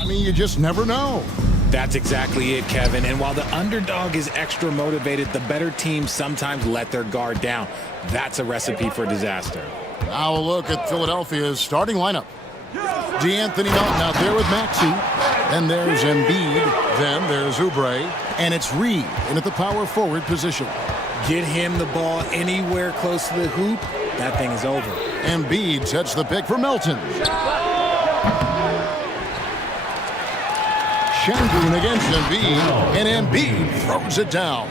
I mean, you just never know. That's exactly it, Kevin. And while the underdog is extra motivated, the better teams sometimes let their guard down. That's a recipe for disaster. Now a look at Philadelphia's starting lineup. D'Anthony Melton out there with Maxey. Then there's Embiid. Then there's Oubre. And it's Reed in at the power forward position. Get him the ball anywhere close to the hoop, that thing is over. Embiid sets the pick for Melton. Şengün against Embiid, and Embiid throws it down.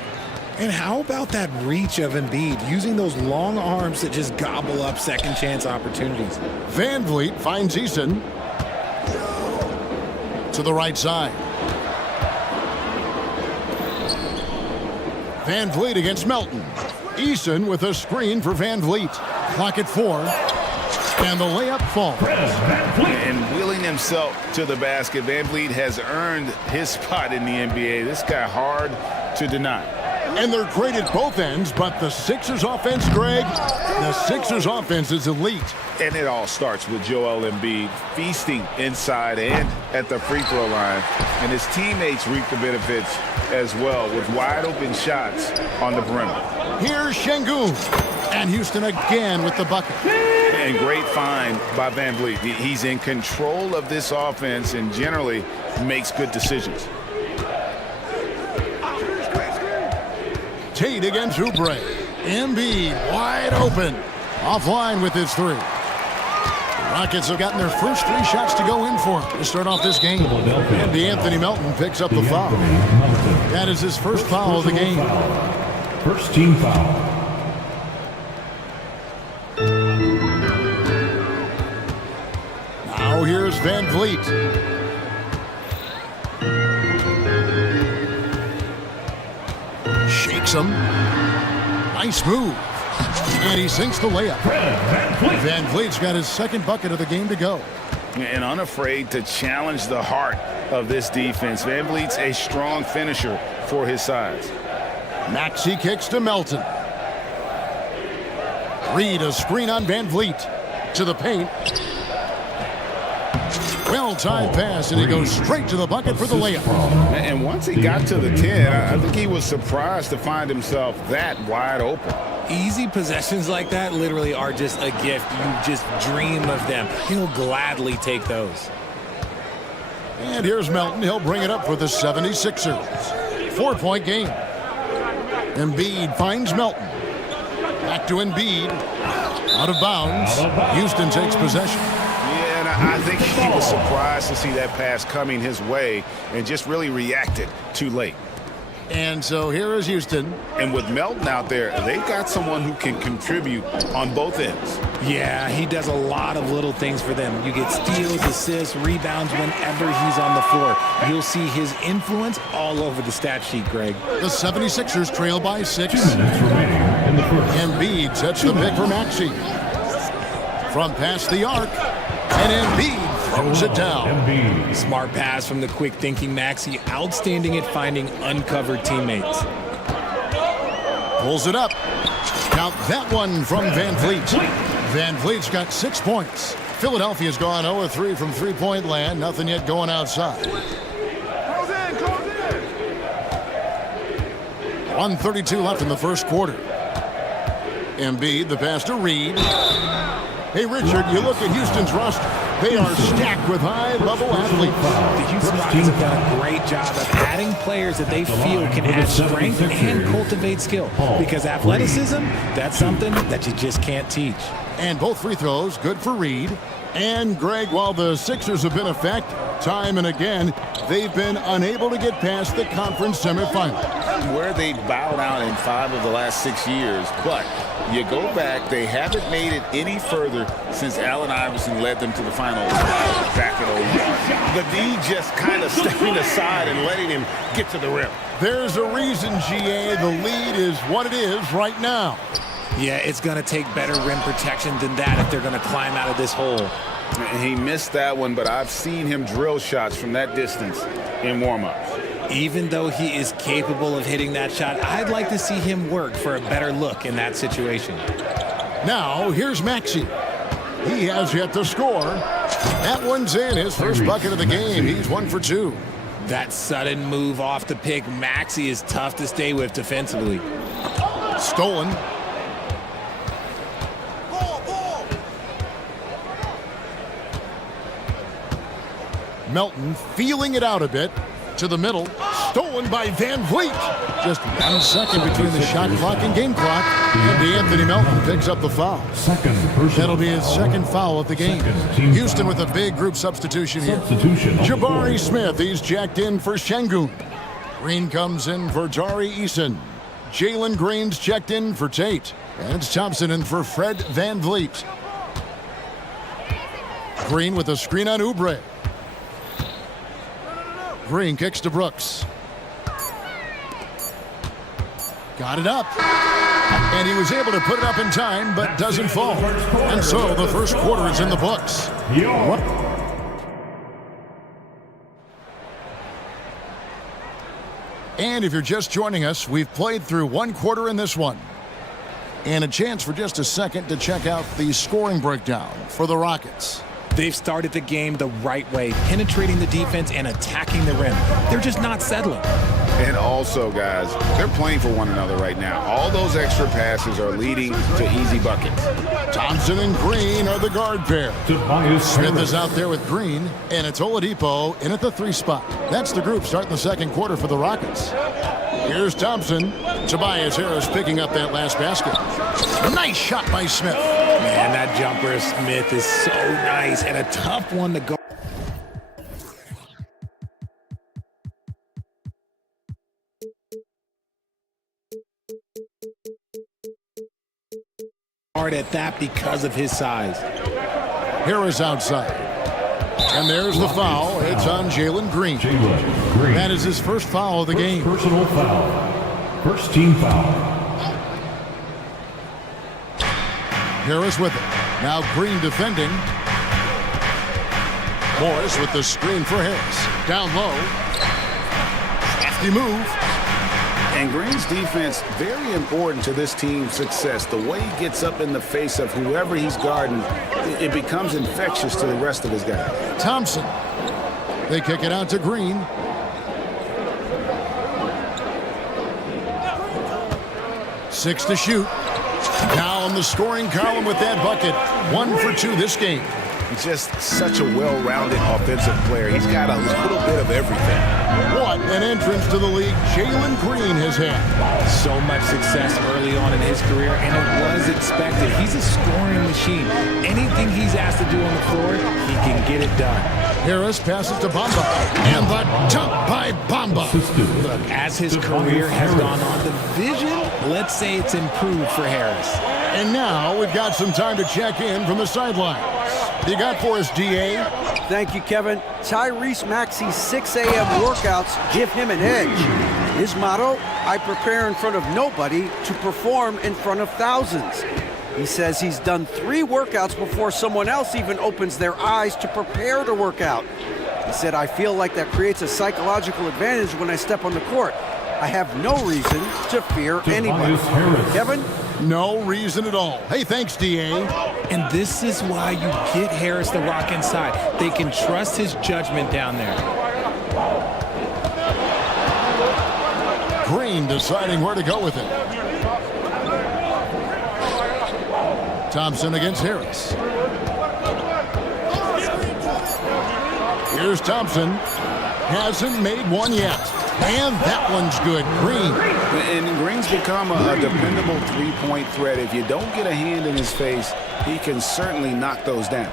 And how about that reach of Embiid, using those long arms that just gobble up second chance opportunities? Van Vliet finds Eason to the right side. Van Vliet against Melton. Eason with a screen for Van Vliet. Clock at 4. And the layup falls. And wheeling himself to the basket, Van Vliet has earned his spot in the NBA. This guy hard to deny. And they're great at both ends, but the Sixers offense, Greg, the Sixers offense is elite. And it all starts with Joel Embiid feasting inside and at the free throw line. And his teammates reap the benefits as well with wide open shots on the perimeter. Here's Şengün. And Houston again with the bucket. And great find by Van Vliet. He's in control of this offense and generally makes good decisions. Tate against Oubre. Embiid wide open. Offline with his three. The Rockets have gotten their first 3 shots to go in for him to start off this game. And D'Anthony Melton picks up the foul. That is his first foul of the game. First team foul. Now here's Van Vliet. Shakes him. Nice move. And he sinks the layup. Van Vliet's got his second bucket of the game to go. And unafraid to challenge the heart of this defense. Van Vliet's a strong finisher for his size. Maxey kicks to Melton. Reed a screen on Van Vliet. To the paint. Well-timed pass, and he goes straight to the bucket for the layup. And once he got to the 10, I think he was surprised to find himself that wide open. Easy possessions like that literally are just a gift. You just dream of them. He'll gladly take those. And here's Melton. He'll bring it up for the 76ers. 4-point game. Embiid finds Melton. Back to Embiid. Out of bounds. Houston takes possession. I think he was surprised to see that pass coming his way and just really reacted too late. And so here is Houston. And with Melton out there, they've got someone who can contribute on both ends. Yeah, he does a lot of little things for them. You get steals, assists, rebounds whenever he's on the floor. You'll see his influence all over the stat sheet, Greg. The 76ers trail by 6. 2 minutes remaining in the first. Embiid sets the pick for Maxey. From past the arc. And Embiid throws it down. Embiid. Smart pass from the quick-thinking Maxey. Outstanding at finding uncovered teammates. Pulls it up. Count that one from Van Vliet. Van Vliet's got 6 points. Philadelphia's gone 0-3 from three-point land. Nothing yet going outside. 1:32 left in the first quarter. Embiid, the pass to Reed. Hey, Richard, you look at Houston's roster. They are stacked with high-level athletes. The Houston Rockets have done a great job of adding players that they feel can add strength and cultivate skill. Because athleticism, that's something that you just can't teach. And both free throws good for Reed. And, Greg, while the Sixers have been a fact time and again, they've been unable to get past the conference semifinal. Where they bowed out in 5 of the last 6 years, but you go back, they haven't made it any further since Allen Iverson led them to the finals back in 01. The D just kind of stepping aside and letting him get to the rim. There's a reason, GA, the lead is what it is right now. Yeah, it's going to take better rim protection than that if they're going to climb out of this hole. He missed that one, but I've seen him drill shots from that distance in warm-ups. Even though he is capable of hitting that shot, I'd like to see him work for a better look in that situation. Now, here's Maxey. He has yet to score. That one's in. His first bucket of the game. He's 1 for 2. That sudden move off the pick, Maxey, is tough to stay with defensively. Stolen. Melton feeling it out a bit. To the middle. Stolen by Van Vliet. Just 1 second between the shot clock and game clock. And Anthony Melton picks up the foul. That'll be his second foul of the game. Houston with a big group substitution here. Jabari Smith, he's jacked in for Şengün. Green comes in for Jari Eason. Jalen Green's checked in for Tate. And it's Thompson in for Fred Van Vliet. Green with a screen on Oubre. Green kicks to Brooks. Got it up. And he was able to put it up in time, but doesn't fall. And so the first quarter is in the books. And if you're just joining us, we've played through 1 quarter in this one. And a chance for just a second to check out the scoring breakdown for the Rockets. They've started the game the right way, penetrating the defense and attacking the rim. They're just not settling. And also, guys, they're playing for one another right now. All those extra passes are leading to easy buckets. Thompson and Green are the guard pair. Smith is out there with Green, and it's Oladipo in at the 3 spot. That's the group starting the second quarter for the Rockets. Here's Thompson. Tobias Harris picking up that last basket. Nice shot by Smith. Man, that jumper of Smith is so nice and a tough one to guard. Hard at that because of his size. Harris outside. And there's the foul. It's on Jalen Green. That is his first foul of the game. Personal foul. First team foul. Harris with it. Now Green defending. Morris with the screen for Harris. Down low. Hefty move. And Green's defense, very important to this team's success. The way he gets up in the face of whoever he's guarding, it becomes infectious to the rest of his guys. Thompson. They kick it out to Green. Six to shoot. Now on the scoring column with that bucket. 1 for 2 this game. He's just such a well-rounded offensive player. He's got a little bit of everything. What an entrance to the league Jalen Green has had. So much success early on in his career, and it was expected. He's a scoring machine. Anything he's asked to do on the floor, he can get it done. Harris passes to Bamba. And the dunk by Bamba. Look, as his career has gone on, the vision, let's say it's improved for Harris. And now we've got some time to check in from the sideline. You got for us, DA? Thank you, Kevin. Tyrese Maxey's 6 a.m. workouts give him an edge. His motto, I prepare in front of nobody to perform in front of thousands. He says he's done 3 workouts before someone else even opens their eyes to prepare to work out. He said, I feel like that creates a psychological advantage when I step on the court. I have no reason to fear anyone. Kevin? No reason at all. Hey, thanks, DA. And this is why you get Harris the rock inside. They can trust his judgment down there. Green deciding where to go with it. Thompson against Harris. Here's Thompson. Hasn't made one yet. And that one's good. Green. And Green's become a dependable three-point threat. If you don't get a hand in his face, he can certainly knock those down.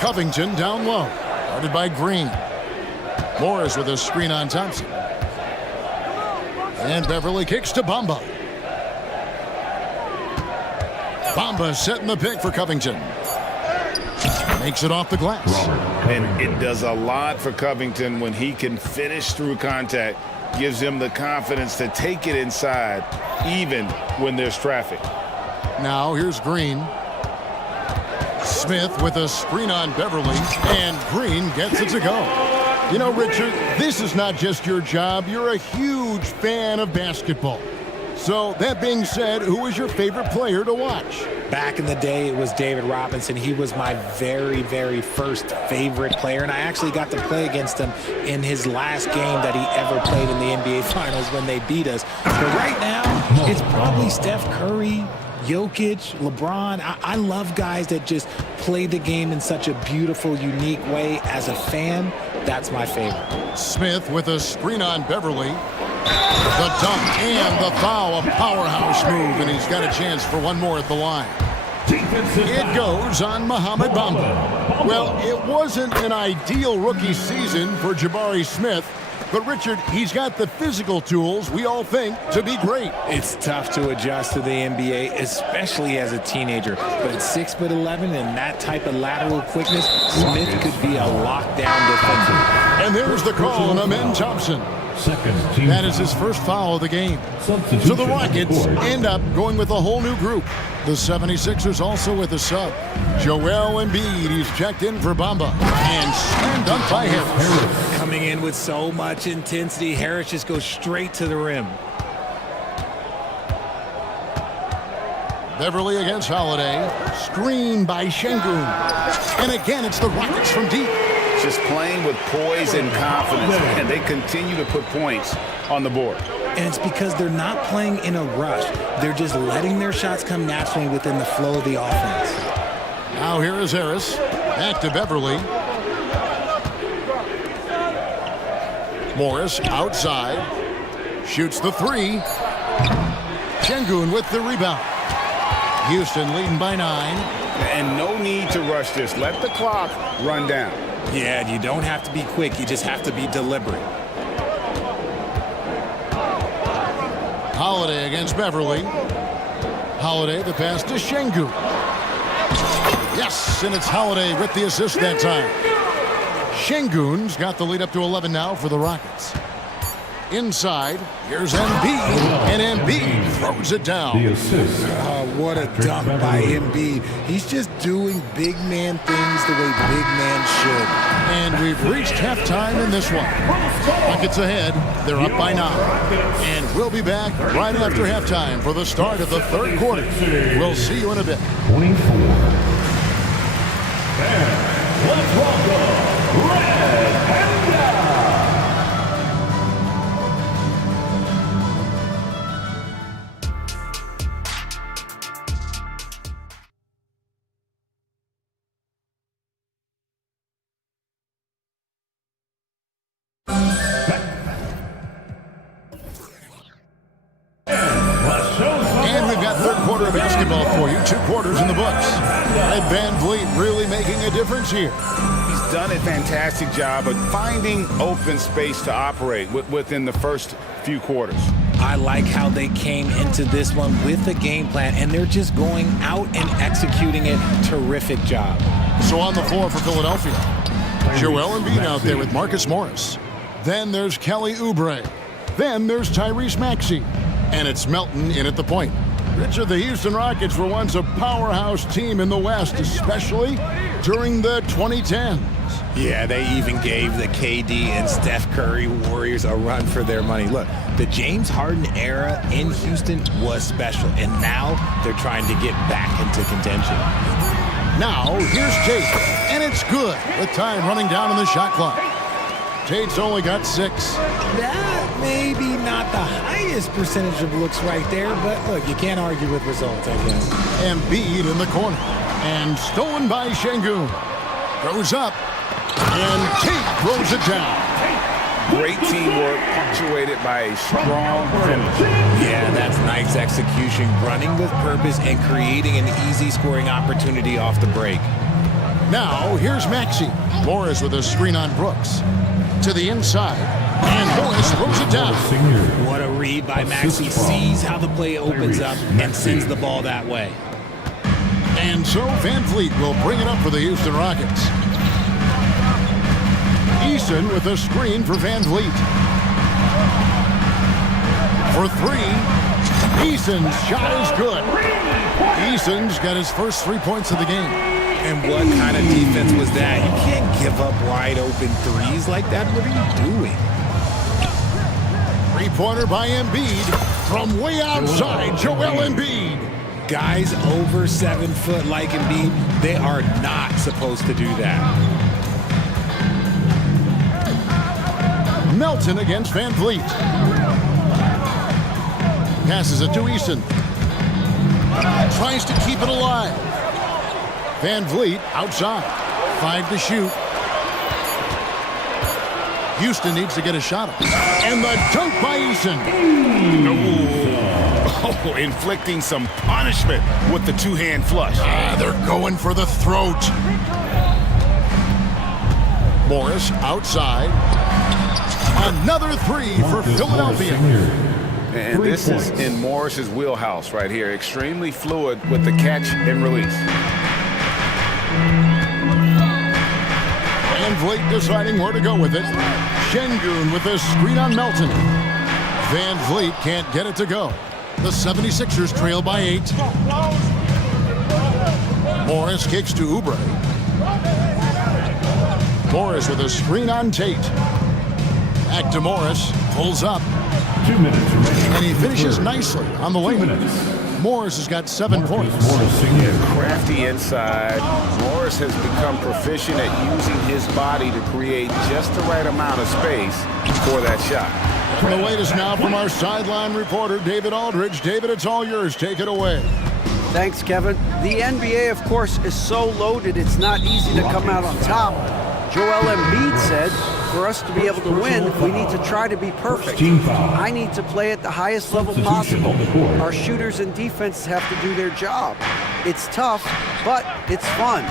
Covington down low. Guarded by Green. Morris with a screen on Thompson. And Beverly kicks to Bamba. Bamba setting the pick for Covington. Makes it off the glass. And it does a lot for Covington when he can finish through contact. Gives him the confidence to take it inside, even when there's traffic. Now here's Green. Smith with a screen on Beverly. And Green gets it to go. You know, Richard, this is not just your job. You're a huge fan of basketball. So that being said, who is your favorite player to watch? Back in the day, it was David Robinson. He was my very, very first favorite player, and I actually got to play against him in his last game that he ever played in the NBA Finals when they beat us. But right now, it's probably Steph Curry, Jokic, LeBron. I love guys that just play the game in such a beautiful, unique way. As a fan, that's my favorite. Smith with a screen on Beverly. The dunk and the foul, a powerhouse move, and he's got a chance for one more at the line. It goes on Mohamed Bamba. Well, it wasn't an ideal rookie season for Jabari Smith, but Richard, he's got the physical tools we all think to be great. It's tough to adjust to the NBA, especially as a teenager. But at 6'11" and that type of lateral quickness, Smith could be a lockdown defender. And there's the call on Amen Thompson. That is his first foul of the game. So the Rockets end up going with a whole new group. The 76ers also with a sub. Joel Embiid, he's checked in for Bamba. And slam dunk by Harris. Coming in with so much intensity, Harris just goes straight to the rim. Beverly against Holiday. Screen by Şengün. And again, it's the Rockets from deep. Just playing with poise and confidence, and they continue to put points on the board. And it's because they're not playing in a rush. They're just letting their shots come naturally within the flow of the offense. Now here is Harris. Back to Beverly. Morris outside. Shoots the three. Şengün with the rebound. Houston leading by 9. And no need to rush this. Let the clock run down. Yeah, you don't have to be quick. You just have to be deliberate. Holiday against Beverly. Holiday, the pass to Şengün. Yes, and it's Holiday with the assist that time. Şengün's got the lead up to 11 now for the Rockets. Inside, here's Embiid, and Embiid throws it down. Oh, what a dunk by Embiid. He's just doing big man things the way big man should. And we've reached halftime in this one. Rockets ahead, they're up by 9. And we'll be back right after halftime for the start of the third quarter. We'll see you in a bit. 24. And let's welcome Red Panda. And we've got third quarter of basketball for you. 2 quarters in the books. Ed Van Vliet really making a difference here. He's done a fantastic job of finding open space to operate within the first few quarters. I like how they came into this one with a game plan, and they're just going out and executing it. Terrific job. So on the floor for Philadelphia, Joel Embiid out there with Marcus Morris. Then there's Kelly Oubre. Then there's Tyrese Maxey. And it's Melton in at the point. Richard, the Houston Rockets were once a powerhouse team in the West, especially during the 2010s. Yeah, they even gave the KD and Steph Curry Warriors a run for their money. Look, the James Harden era in Houston was special, and now they're trying to get back into contention. Now, here's Tate, and it's good with time running down on the shot clock. Tate's only got 6. That may be not the highest percentage of looks right there, but look, you can't argue with results, I guess. Embiid in the corner, and stolen by Şengün. Goes up, and Tate throws it down. Great teamwork punctuated by a strong finish. Yeah, that's nice execution, running with purpose and creating an easy scoring opportunity off the break. Now, here's Maxey. Morris with a screen on Brooks. To the inside, and Morris throws it down. What a read by Maxey. Sees how the play opens up and sends the ball that way. And so Van Vliet will bring it up for the Houston Rockets. Eason with a screen for Van Vliet. For 3, Eason's shot is good. Eason's got his first 3 points of the game. And what kind of defense was that? You can't give up wide open threes like that. What are you doing? Three-pointer by Embiid from way outside, Joel Embiid. Guys over 7 foot like Embiid, they are not supposed to do that. Melton against Van Vliet. Passes it to Easton. Tries to keep it alive. Van Vliet outside. 5 to shoot. Houston needs to get a shot up. And the dunk by Easton. Oh, inflicting some punishment with the two-hand flush. They're going for the throat. Morris outside. Another three for Philadelphia. And this is in Morris's wheelhouse right here. Extremely fluid with the catch and release. Van Vliet deciding where to go with it. Şengün with a screen on Melton. Van Vliet can't get it to go. The 76ers trail by 8. Morris kicks to Oubre. Morris with a screen on Tate. Back to Morris. Pulls up. 2 minutes remaining. And he finishes nicely on the lane. Morris has got 7 points. Crafty inside. Morris has become proficient at using his body to create just the right amount of space for that shot. The latest now from our sideline reporter, David Aldridge. David, it's all yours. Take it away. Thanks, Kevin. The NBA, of course, is so loaded it's not easy to come out on top. Joel Embiid said, for us to be able to win, we need to try to be perfect. I need to play at the highest level possible. Our shooters and defense have to do their job. It's tough, but it's fun.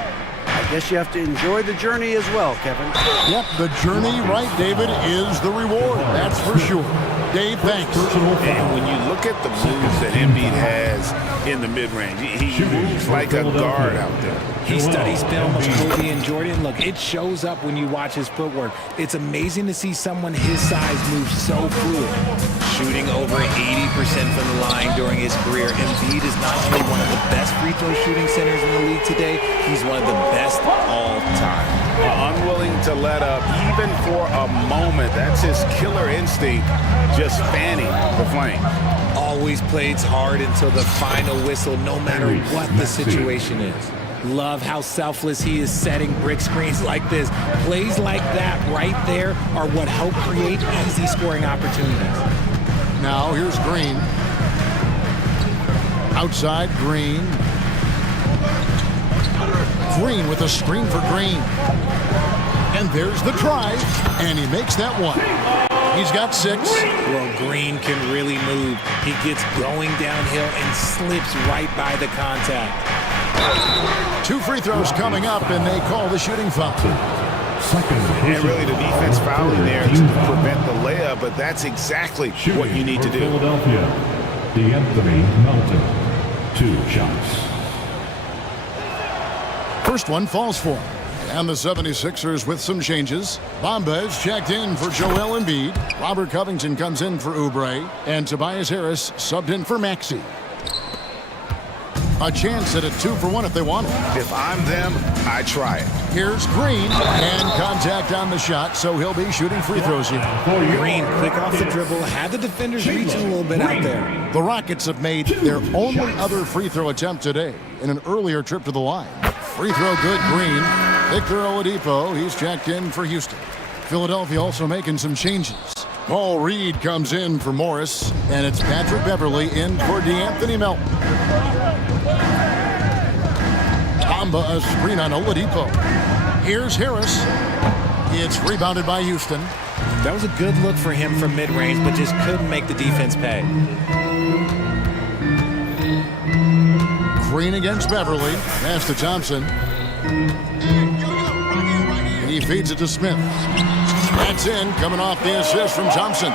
I guess you have to enjoy the journey as well, Kevin. Yep, the journey, right, David, is the reward. That's for sure. Dave, thanks. And when you look at the moves that Embiid has in the mid-range, he moves like a guard out there. He studies film of Kobe and Jordan. Look, it shows up when you watch his footwork. It's amazing to see someone his size move so fluid. Shooting over 80% from the line during his career, Embiid is not only one of the best free throw shooting centers in the league today, he's one of the best all time. Unwilling to let up even for a moment. That's his killer instinct, just fanning the flame. Always plays hard until the final whistle, no matter what the situation is. Love how selfless he is setting brick screens like this. Plays like that right there are what help create easy scoring opportunities. Now here's Green. Outside, Green. Green with a screen for Green. And there's the drive, and he makes that one. He's got 6. Well, Green can really move. He gets going downhill and slips right by the contact. 2 free throws coming up, and they call the shooting foul. And really the defense fouling there to prevent the layup, but that's exactly what you need to do. Philadelphia, Anthony Melton. 2 shots. First one falls for him. And the 76ers with some changes. Bamba is checked in for Joel Embiid. Robert Covington comes in for Oubre. And Tobias Harris subbed in for Maxey. A chance at a 2-for-1 if they want it. If I'm them, I try it. Here's Green. And contact on the shot, so he'll be shooting free throws here. Green, quick off the dribble, had the defenders reaching a little bit out there. The Rockets have made their only other free throw attempt today in an earlier trip to the line. Free throw good, Green. Victor Oladipo, he's checked in for Houston. Philadelphia also making some changes. Paul Reed comes in for Morris, and it's Patrick Beverley in for DeAnthony Melton. Bamba a screen on Oladipo. Here's Harris. It's rebounded by Houston. That was a good look for him from mid-range, but just couldn't make the defense pay. Green against Beverley. Pass to Thompson. He feeds it to Smith. That's in, coming off the assist from Thompson.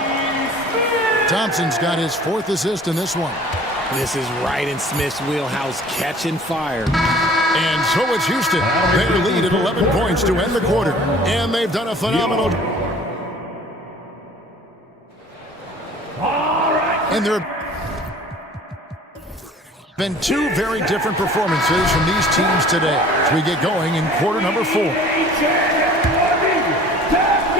Thompson's got his 4th assist in this one. This is right in Smith's wheelhouse, catching fire. And so it's Houston. They lead at 11 points to end the quarter. And they've done a phenomenal... And there have been 2 very different performances from these teams today as we get going in quarter number 4.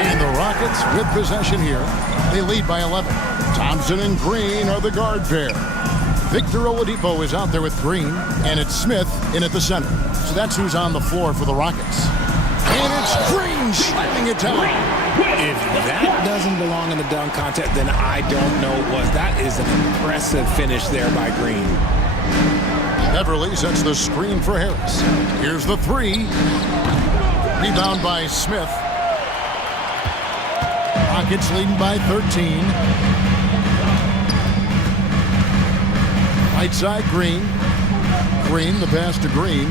And the Rockets with possession here. They lead by 11. Thompson and Green are the guard pair. Victor Oladipo is out there with Green, and it's Smith in at the center. So that's who's on the floor for the Rockets. And it's Green slamming it down. If that doesn't belong in the dunk contest, then I don't know what. That is an impressive finish there by Green. Beverly sets the screen for Harris. Here's the three. Rebound by Smith. Rockets leading by 13. Right side, Green. Green, the pass to Green.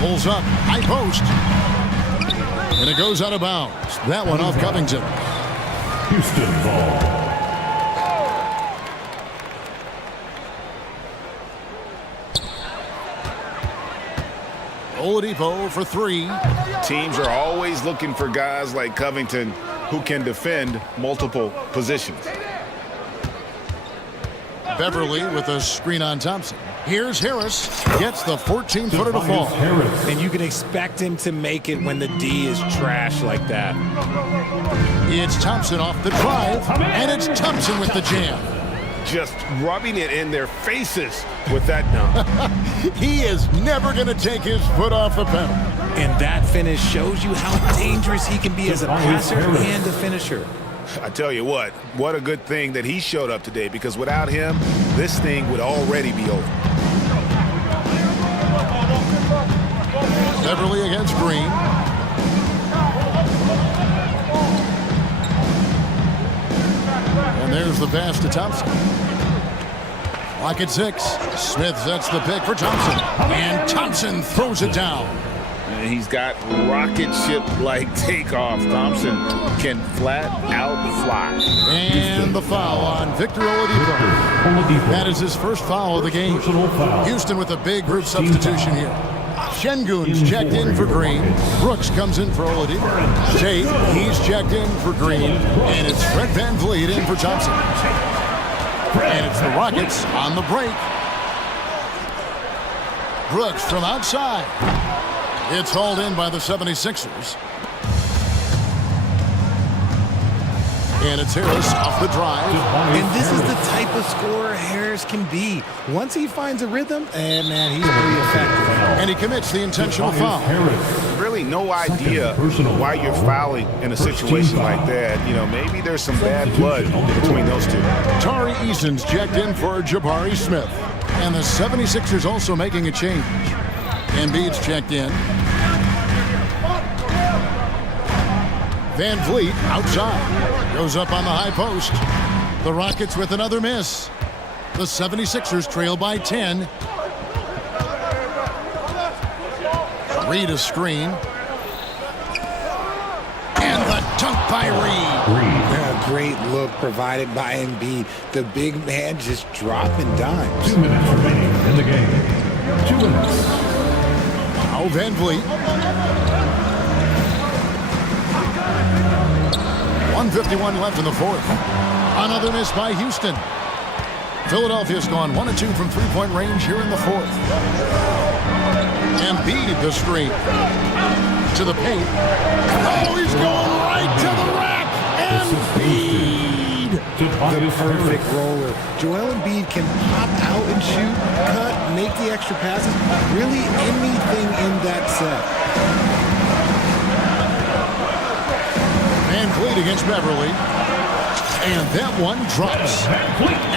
Pulls up, high post. And it goes out of bounds. That one off Covington. Houston ball. Oladipo for three. Teams are always looking for guys like Covington who can defend multiple positions. Beverly with a screen on Thompson. Here's Harris. Gets the 14-footer to fall. And you can expect him to make it when the D is trash like that. It's Thompson off the drive. And it's Thompson with the jam. Just rubbing it in their faces with that dunk. He is never going to take his foot off the pedal. And that finish shows you how dangerous he can be as a passer and a finisher. I tell you what a good thing that he showed up today, because without him, this thing would already be over. Beverly against Green. And there's the pass to Thompson. Lock at 6. Smith sets the pick for Thompson. And Thompson throws it down. And he's got rocket ship-like takeoff. Thompson can flat out fly. And the foul on Victor Oladipo. That is his first foul of the game. Houston with a big group substitution here. Şengün's checked in for Green. Brooks comes in for Oladipo. Tate, he's checked in for Green. And it's Fred VanVleet in for Thompson. And it's the Rockets on the break. Brooks from outside. It's hauled in by the 76ers. And it's Harris off the drive. And this is the type of scorer Harris can be. Once he finds a rhythm, and man, he's pretty effective. And he commits the intentional foul. Really no idea why you're fouling in a situation like that. You know, maybe there's some bad blood between those two. Tari Eason's checked in for Jabari Smith. And the 76ers also making a change. Embiid's checked in. VanVleet outside. Goes up on the high post. The Rockets with another miss. The 76ers trail by 10. Reed a screen. And the dunk by Reed. A great look provided by Embiid. The big man just dropping dimes. 2 minutes remaining in the game. 2 minutes. Now VanVleet. 1:51 left in the fourth. Another miss by Houston. Philadelphia's gone 1 of 2 from three-point range here in the fourth. Embiid the screen. To the paint. Oh, he's going right to the rack. Embiid. The perfect roller. Joel Embiid can pop out and shoot, cut, make the extra passes. Really anything in that set. VanVleet against Beverly. And that one drops.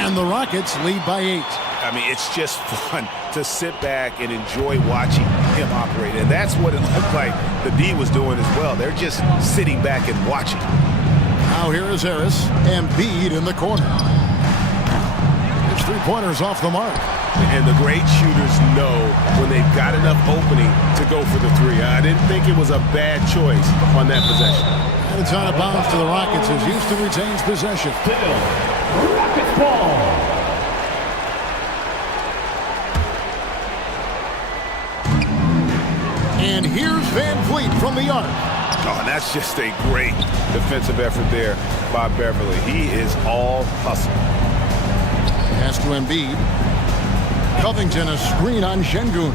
And the Rockets lead by 8. I mean, it's just fun to sit back and enjoy watching him operate. And that's what it looked like the D was doing as well. They're just sitting back and watching. Now here is Harris. Embiid in the corner. His three-pointers off the mark. And the great shooters know when they've got enough opening to go for the three. I didn't think it was a bad choice on that possession. And it's out of bounds to the Rockets as Houston retains possession. Rockets ball. And here's VanVleet from the arc. Oh, and that's just a great defensive effort there by Beverly. He is all hustle. Pass to Embiid. Covington a screen on Şengün.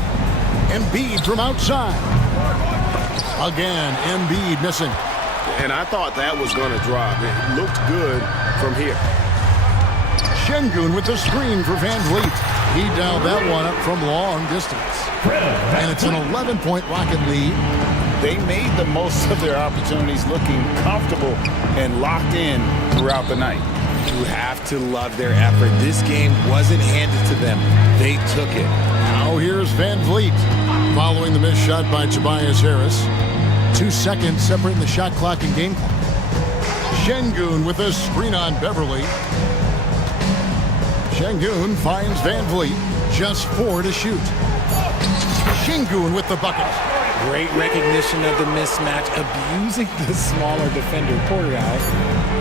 Embiid from outside. Again, Embiid missing. And I thought that was going to drop. It looked good from here. Şengün with the screen for Van Vliet. He dialed that one up from long distance. And it's an 11-point Rocket lead. They made the most of their opportunities, looking comfortable and locked in throughout the night. You have to love their effort. This game wasn't handed to them. They took it. Now here's Van Vliet following the missed shot by Tobias Harris. 2 seconds separating the shot clock and game clock. Şengün with a screen on Beverly. Şengün finds Van Vliet. Just 4 to shoot. Şengün with the bucket. Great recognition of the mismatch, abusing the smaller defender. Poor guy.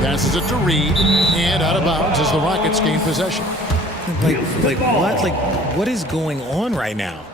Passes it to Reed, and out of bounds as the Rockets gain possession. Like what? Like, what is going on right now?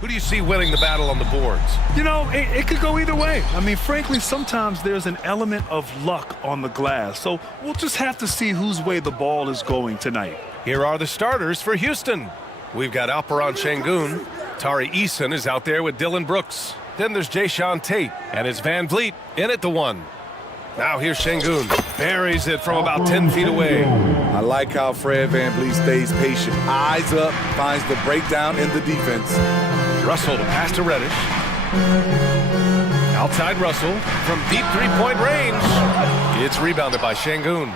Who do you see winning the battle on the boards? You know, it could go either way. I mean, frankly, sometimes there's an element of luck on the glass. So we'll just have to see whose way the ball is going tonight. Here are the starters for Houston. We've got Alperon Şengün. Tari Eason is out there with Dylan Brooks. Then there's Jayshawn Tate, and it's Van Vliet in at the one. Now here's Şengün. Buries it from about 10 feet away. I like how Fred Van Vliet stays patient. Eyes up, finds the breakdown in the defense. Russell to pass to Reddish. Outside Russell from deep three-point range. It's rebounded by Şengün.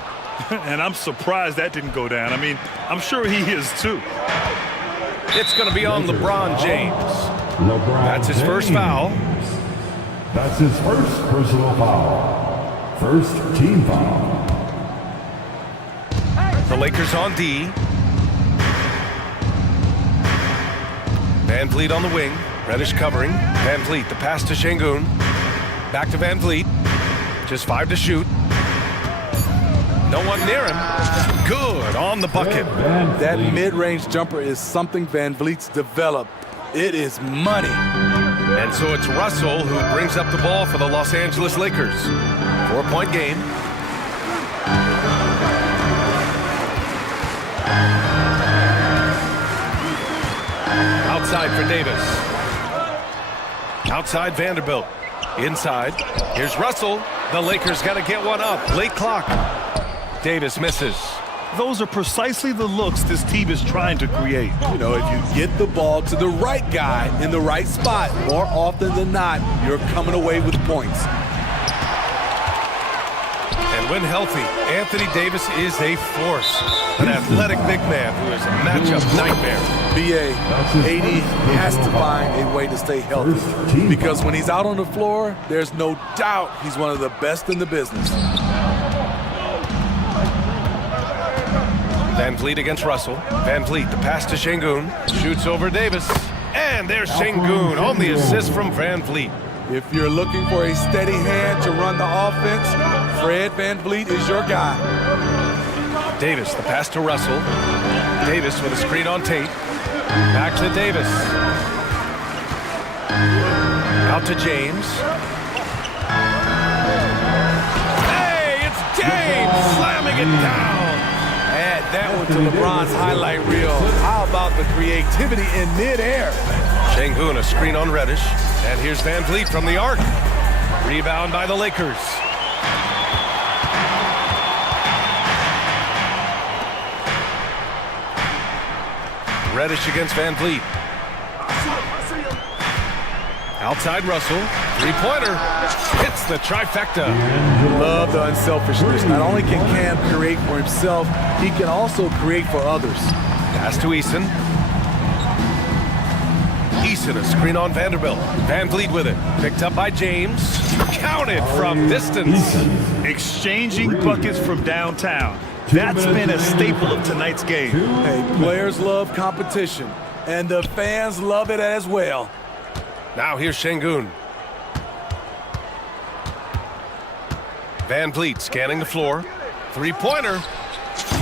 And I'm surprised that didn't go down. I mean, I'm sure he is too. It's going to be on LeBron James. That's his first foul. That's his first personal foul. First team foul. The Lakers on D. Van Vliet on the wing. Reddish covering. Van Vliet, the pass to Şengün. Back to Van Vliet. Just 5 to shoot. No one near him. Good on the bucket. That mid-range jumper is something Van Vliet's developed. It is money. And so it's Russell who brings up the ball for the Los Angeles Lakers. 4-point game. Outside for Davis. Outside Vanderbilt. Inside. Here's Russell. The Lakers got to get one up. Late clock. Davis misses. Those are precisely the looks this team is trying to create. You know, if you get the ball to the right guy in the right spot, more often than not, you're coming away with points. And when healthy, Anthony Davis is a force. An athletic big man who is a matchup nightmare. BA, AD has to find a way to stay healthy. Because when he's out on the floor, there's no doubt he's one of the best in the business. Van Vliet against Russell. Van Vliet, the pass to Şengün. Shoots over Davis. And there's Şengün on the assist from Van Vliet. If you're looking for a steady hand to run the offense, Fred Van Vliet is your guy. Davis, the pass to Russell. Davis with a screen on Tate. Back to Davis. Out to James. Hey, it's James slamming it down. Add that one to LeBron's highlight reel. How about the creativity in midair? Şengün, a screen on Reddish. And here's Van Vliet from the arc. Rebound by the Lakers. Reddish against Van Vliet. Outside Russell. Three-pointer. Hits the trifecta. Love the unselfishness. Not only can Cam create for himself, he can also create for others. Pass to Eason. Eason, a screen on Vanderbilt. Van Vliet with it. Picked up by James. Counted from distance. Exchanging buckets from downtown. That's been a staple of tonight's game. Hey, players love competition, and the fans love it as well. Now here's Şengün. Van Vliet scanning the floor. Three-pointer.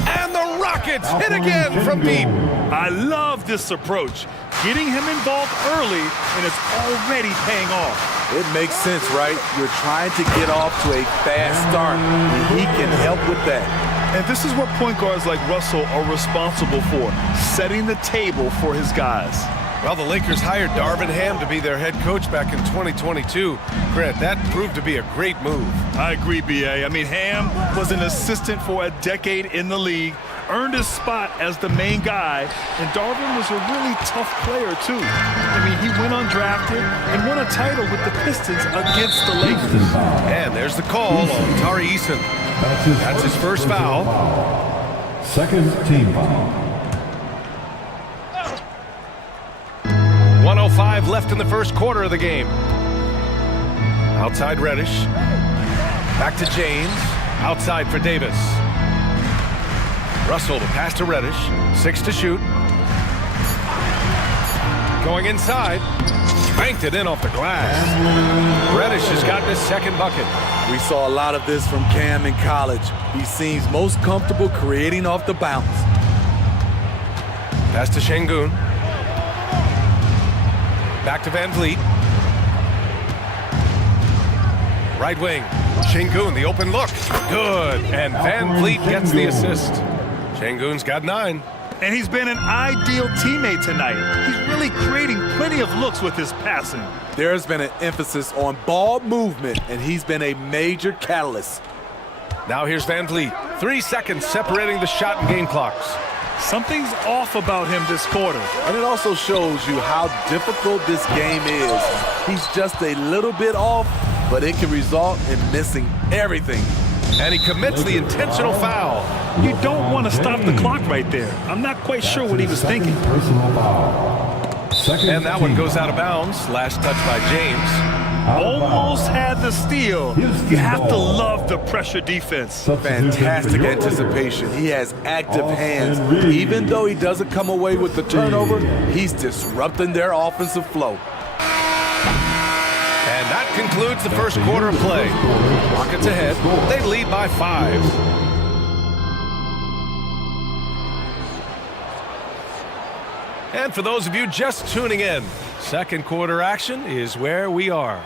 And the Rockets hit again from deep. I love this approach. Getting him involved early, and it's already paying off. It makes sense, right? You're trying to get off to a fast start, and he can help with that. And this is what point guards like Russell are responsible for, setting the table for his guys. Well, the Lakers hired Darvin Ham to be their head coach back in 2022. Grant, that proved to be a great move. I agree, B.A. I mean, Ham was an assistant for a decade in the league, earned his spot as the main guy, and Darvin was a really tough player, too. I mean, he went undrafted and won a title with the Pistons against the Lakers. And there's the call on Tari Eason. That's his first foul. Second team foul. 1:05 left in the first quarter of the game. Outside Reddish. Back to James. Outside for Davis. Russell to pass to Reddish. 6 to shoot. Going inside. Banked it in off the glass. Reddish has gotten his second bucket. We saw a lot of this from Cam in college. He seems most comfortable creating off the bounce. Pass to Şengün. Back to Van Vliet. Right wing. Şengün, the open look. Good. And Van Vliet gets the assist. Şengün's got 9. And he's been an ideal teammate tonight. He's really creating plenty of looks with his passing. There's been an emphasis on ball movement, and he's been a major catalyst. Now here's Van Vliet. 3 seconds separating the shot and game clocks. Something's off about him this quarter. And it also shows you how difficult this game is. He's just a little bit off, but it can result in missing everything. And he commits the intentional foul. You don't want to stop the clock right there. I'm not quite sure what he was thinking. And that one goes out of bounds. Last touch by James. Almost had the steal. You have to love the pressure defense. Fantastic anticipation. He has active hands. Even though he doesn't come away with the turnover, he's disrupting their offensive flow. And that concludes the first quarter of play. Rockets ahead. They lead by 5. And for those of you just tuning in, second quarter action is where we are.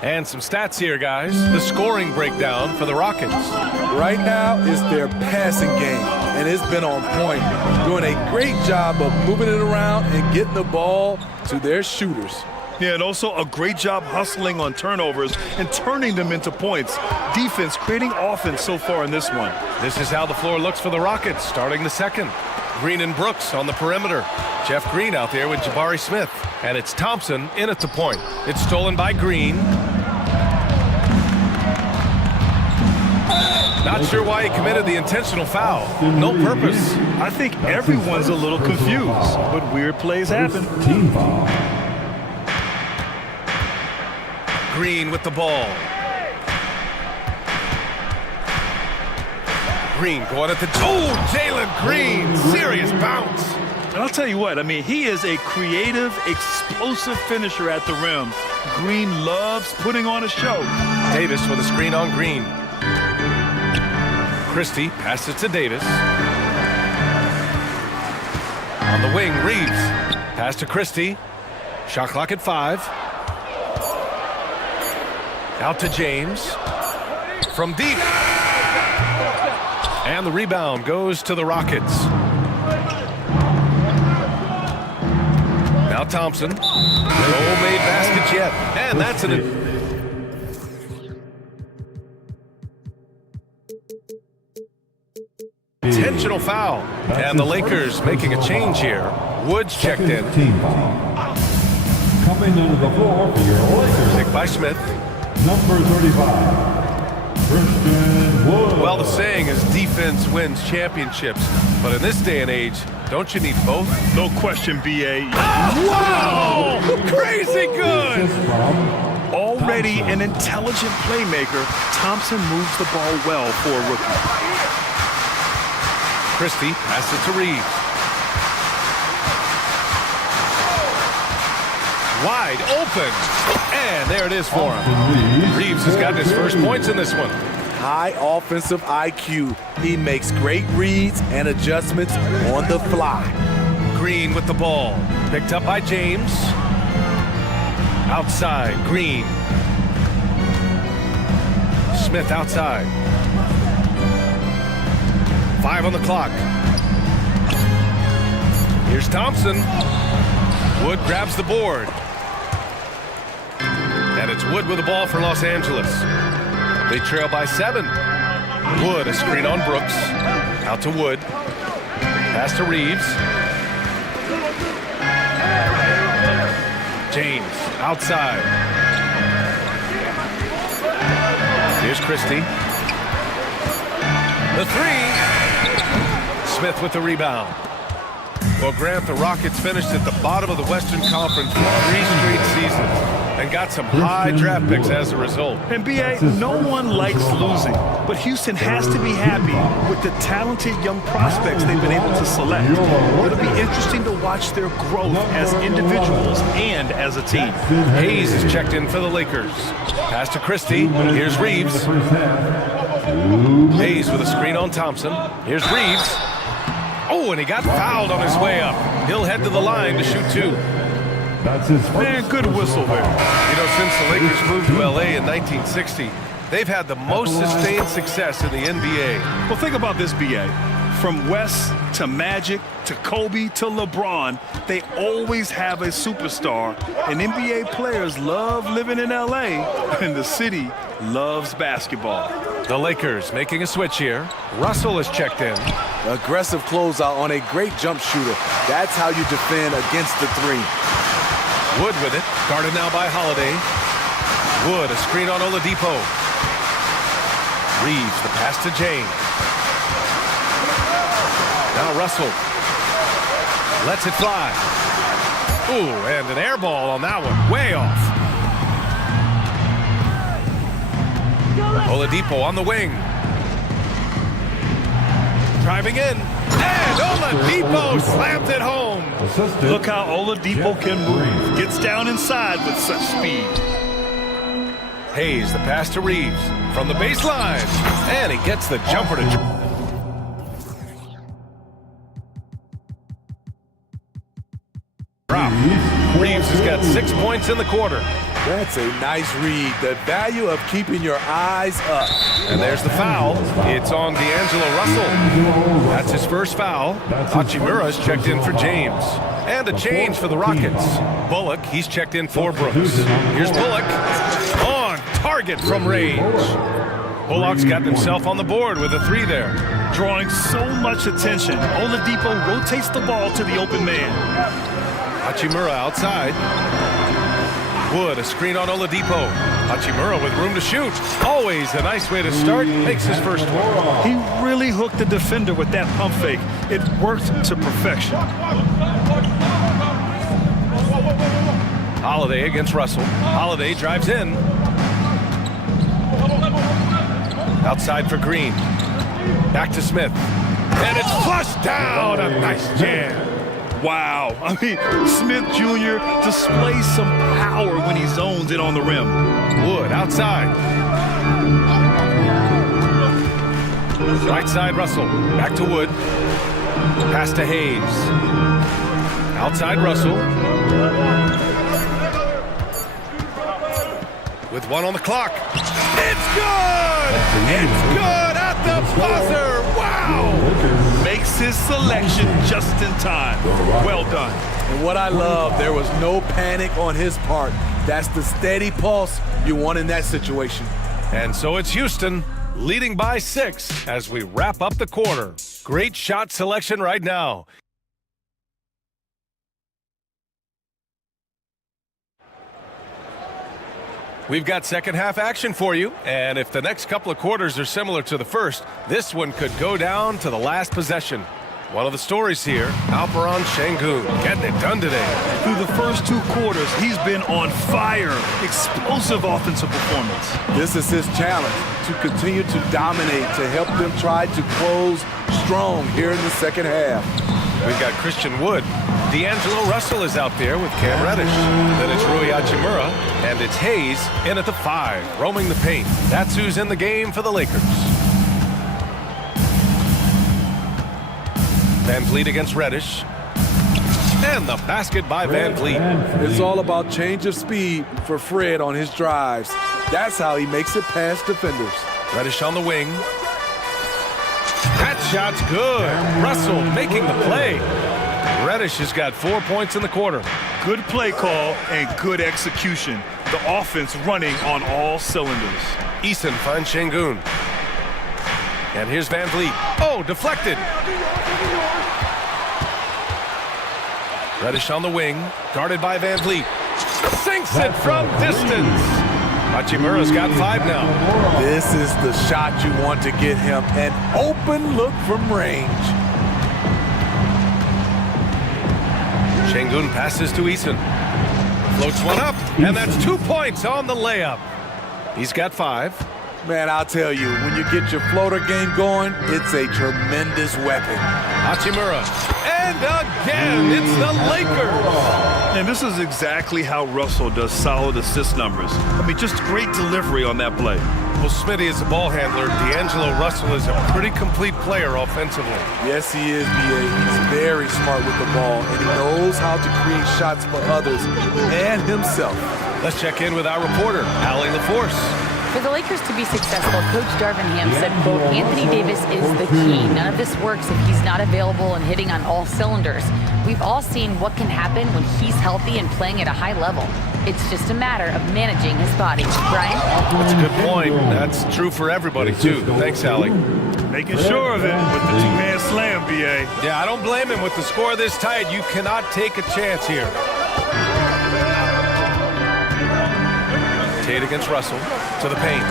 And some stats here, guys. The scoring breakdown for the Rockets. Right now is their passing game, and it's been on point. Doing a great job of moving it around and getting the ball to their shooters. Yeah, and also a great job hustling on turnovers and turning them into points. Defense creating offense so far in this one. This is how the floor looks for the Rockets starting the second. Green and Brooks on the perimeter. Jeff Green out there with Jabari Smith. And it's Thompson in at the point. It's stolen by Green. Not sure why he committed the intentional foul. No purpose. I think everyone's a little confused, but weird plays happen. Team foul. Green with the ball. Green going at the... Oh, Jalen Green! Serious bounce. And I'll tell you what, I mean, he is a creative, explosive finisher at the rim. Green loves putting on a show. Davis with a screen on Green. Christie passes it to Davis. On the wing, Reeves. Pass to Christie. Shot clock at 5. Out to James. From deep. And the rebound goes to the Rockets. Now Thompson. No made baskets yet. And that's an... intentional foul. And the Lakers making a change here. Woods checked in. Team foul. Coming onto the floor for your Lakers. Picked by Smith. Number 35. Christian Wood. Well, the saying is defense wins championships. But in this day and age, don't you need both? No question, B.A. Wow! Crazy good! Already an intelligent playmaker, Thompson moves the ball well for a rookie. Christie passes it to Reeves. Wide open. And there it is for him. Reeves has gotten his first points in this one. High offensive IQ. He makes great reads and adjustments on the fly. Green with the ball. Picked up by James. Outside, Green. Smith outside. 5 on the clock. Here's Thompson. Wood grabs the board. And it's Wood with the ball for Los Angeles. They trail by 7. Wood, a screen on Brooks. Out to Wood. Pass to Reeves. James, outside. Here's Christie. The 3. Smith with the rebound. Well, Grant, the Rockets finished at the bottom of the Western Conference for 3 straight seasons and got some high draft picks as a result. And B.A., no one likes losing, but Houston has to be happy with the talented young prospects they've been able to select. It'll be interesting to watch their growth as individuals and as a team. Hayes is checked in for the Lakers. Pass to Christie. Here's Reeves. Hayes with a screen on Thompson. Here's Reeves. Oh, and he got fouled on his way up. He'll head to the line to shoot 2. That's his first. Man, good whistle there. You know, since the Lakers moved to LA in 1960, they've had the most sustained success in the NBA. Well, think about this, BA. From West to Magic to Kobe to LeBron, they always have a superstar. And NBA players love living in LA, and the city loves basketball. The Lakers making a switch here. Russell is checked in. Aggressive closeout on a great jump shooter. That's how you defend against the three. Wood with it. Guarded now by Holiday. Wood, a screen on Oladipo. Reeves, the pass to James. Now Russell lets it fly. Ooh, and an air ball on that one. Way off. Oladipo on the wing. Driving in. And Oladipo slams it home. Look how Oladipo can move. Gets down inside with such speed. Hayes, the pass to Reeves. From the baseline. And he gets the jumper to... Reeves has got 6 points in the quarter. That's a nice read. The value of keeping your eyes up. And there's the foul. It's on D'Angelo Russell. That's his first foul. Hachimura's checked in for James. And a change for the Rockets. Bullock, he's checked in for Brooks. Here's Bullock. On target from range. Bullock's got himself on the board with a three there. Drawing so much attention, Oladipo rotates the ball to the open man. Hachimura outside. Wood, a screen on Oladipo. Hachimura with room to shoot. Always a nice way to start. Makes his first one. He really hooked the defender with that pump fake. It worked to perfection. Holiday against Russell. Holiday drives in. Outside for Green. Back to Smith. And it's flushed down. A nice jam. Wow. I mean, Smith Jr. displays some power when he zones in on the rim. Wood outside. Right side Russell. Back to Wood. Pass to Hayes. Outside Russell. With one on the clock. It's good! It's good at the buzzer! Wow! Makes his selection just in time. Well done. And what I love, there was no panic on his part. That's the steady pulse you want in that situation. And so it's Houston leading by 6 as we wrap up the quarter. Great shot selection right now. We've got second half action for you, and if the next couple of quarters are similar to the first, this one could go down to the last possession. One of the stories here, Alperon Şengün getting it done today. Through the first 2 quarters, he's been on fire. Explosive offensive performance. This is his challenge, to continue to dominate, to help them try to close strong here in the second half. We've got Christian Wood. D'Angelo Russell is out there with Cam Reddish. Then it's Rui Hachimura, and it's Hayes in at the 5, roaming the paint. That's who's in the game for the Lakers. Van Vliet against Reddish. And the basket by Van Vliet. It's all about change of speed for Fred on his drives. That's how he makes it past defenders. Reddish on the wing. That shot's good. Russell making the play. Reddish has got 4 points in the quarter. Good play call and good execution. The offense running on all cylinders. Eason finds Şengün. And here's Van Vliet. Oh, deflected. Reddish on the wing, guarded by Van Vliet. Sinks it from distance. Hachimura's got 5 now. This is the shot you want to get him. An open look from range. Şengün passes to Eason. Floats one up, and that's 2 points on the layup. He's got 5. Man, I'll tell you, when you get your floater game going, it's a tremendous weapon. Hachimura. And again, it's the Lakers. And this is exactly how Russell does solid assist numbers. I mean, just great delivery on that play. Well, Smitty is a ball handler. D'Angelo Russell is a pretty complete player offensively. Yes, he is, B.A. He's very smart with the ball, and he knows how to create shots for others and himself. Let's check in with our reporter, Allie LaForce. For the Lakers to be successful, Coach Darvin Ham said, quote, Anthony Davis is the key. None of this works if he's not available and hitting on all cylinders. We've all seen what can happen when he's healthy and playing at a high level. It's just a matter of managing his body. Brian? That's a good point. That's true for everybody, too. Thanks, Allie. Making sure of it with the two-man slam, B.A. Yeah, I don't blame him. With the score this tight, you cannot take a chance here. Tate against Russell to the paint.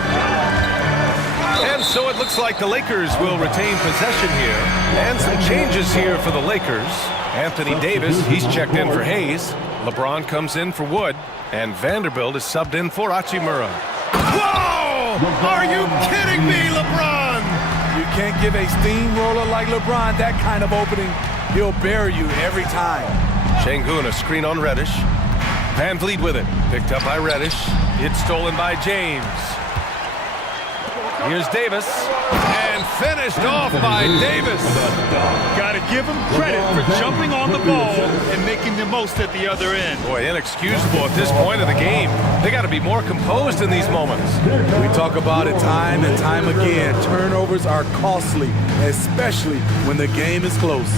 And so it looks like the Lakers will retain possession here. And some changes here for the Lakers. Anthony Davis, he's checked in for Hayes. LeBron comes in for Wood. And Vanderbilt is subbed in for Hachimura. Whoa! Are you kidding me, LeBron? You can't give a steamroller like LeBron that kind of opening. He'll bury you every time. Şengün, a screen on Reddish. Van Vliet with it. Picked up by Reddish. It's stolen by James. Here's Davis. And finished off by Davis. Got to give him credit for jumping on the ball and making the most at the other end. Boy, inexcusable at this point of the game. They got to be more composed in these moments. We talk about it time and time again. Turnovers are costly, especially when the game is close.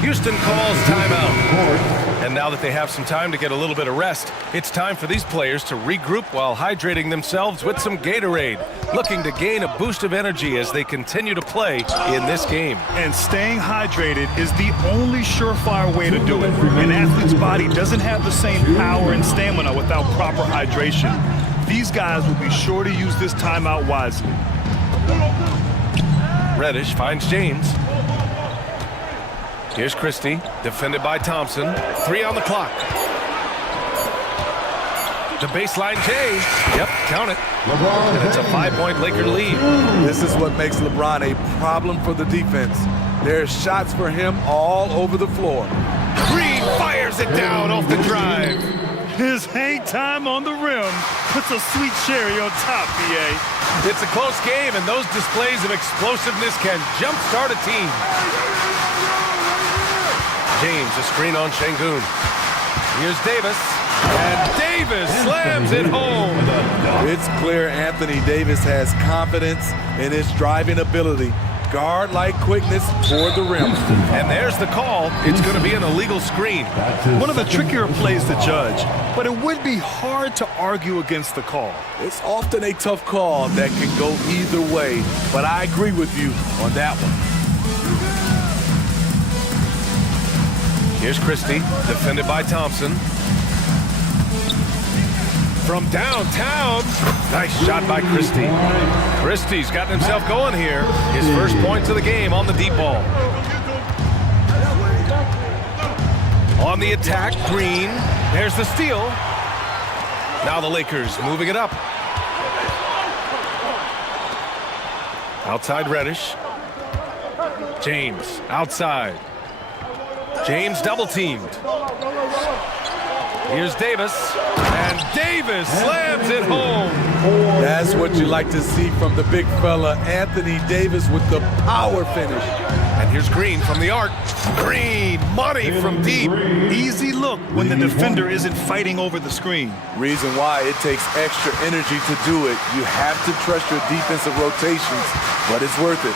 Houston calls timeout. And now that they have some time to get a little bit of rest, it's time for these players to regroup while hydrating themselves with some Gatorade, looking to gain a boost of energy as they continue to play in this game. And staying hydrated is the only surefire way to do it. An athlete's body doesn't have the same power and stamina without proper hydration. These guys will be sure to use this timeout wisely. Reddish finds James. Here's Christie, defended by Thompson. 3 on the clock. The baseline J. Yep, count it. And it's a 5-point Laker lead. This is what makes LeBron a problem for the defense. There's shots for him all over the floor. Green fires it down off the drive. His hang time on the rim puts a sweet cherry on top, B.A. It's a close game, and those displays of explosiveness can jumpstart a team. James, a screen on Şengün. Here's Davis. And Davis slams it home. It's clear Anthony Davis has confidence in his driving ability. Guard-like quickness toward the rim. And there's the call. It's going to be an illegal screen. One of the trickier plays to judge, but it would be hard to argue against the call. It's often a tough call that can go either way, but I agree with you on that one. Here's Christie, defended by Thompson. From downtown, nice shot by Christie. Christie's gotten himself going here. His first points of the game on the deep ball. On the attack, Green. There's the steal. Now the Lakers moving it up. Outside Reddish. James, outside. James double-teamed. Here's Davis, and Davis slams it home. That's what you like to see from the big fella, Anthony Davis, with the power finish. And here's Green from the arc. Green, money from deep. Easy look when the defender isn't fighting over the screen. Reason why it takes extra energy to do it. You have to trust your defensive rotations, but it's worth it.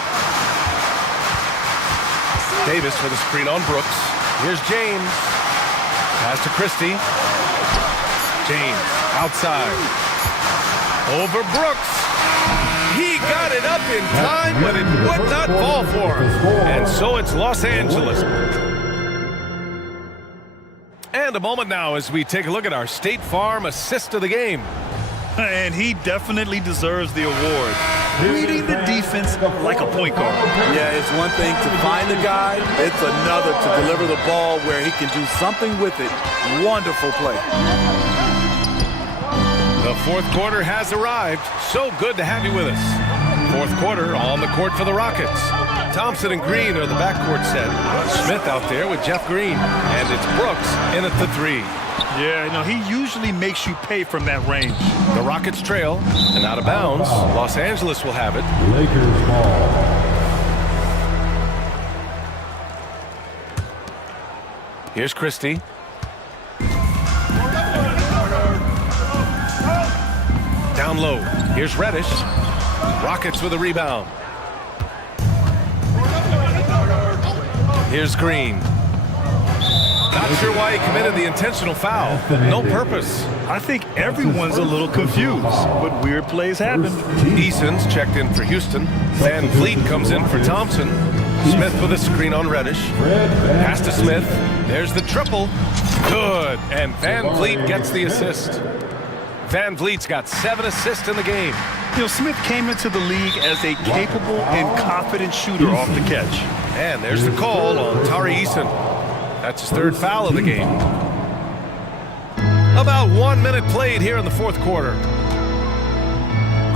Davis with a screen on Brooks. Here's James. Pass to Christie. James outside. Over Brooks. He got it up in time, but it would not fall for him. And so it's Los Angeles. And a moment now as we take a look at our State Farm assist of the game. And he definitely deserves the award. Reading the defense like a point guard. Yeah, it's one thing to find a guy. It's another to deliver the ball where he can do something with it. Wonderful play. The fourth quarter has arrived. So good to have you with us. Fourth quarter on the court for the Rockets. Thompson and Green are the backcourt set. Smith out there with Jeff Green. And it's Brooks in at the three. Yeah, no, he usually makes you pay from that range. The Rockets trail and out of bounds. Los Angeles will have it. Lakers ball. Here's Christie. Down low. Here's Reddish. Rockets with a rebound. Here's Green. Not sure why he committed the intentional foul. No purpose. I think everyone's a little confused, but weird plays happen. Eason's checked in for Houston. Van Vliet comes in for Thompson. Smith with a screen on Reddish. Pass to Smith. There's the triple. Good. And Van Vliet gets the assist. Van Vliet's got 7 assists in the game. You know, Smith came into the league as a capable and confident shooter off the catch. And there's the call on Tari Eason. That's his third foul of the game. About 1 minute played here in the fourth quarter.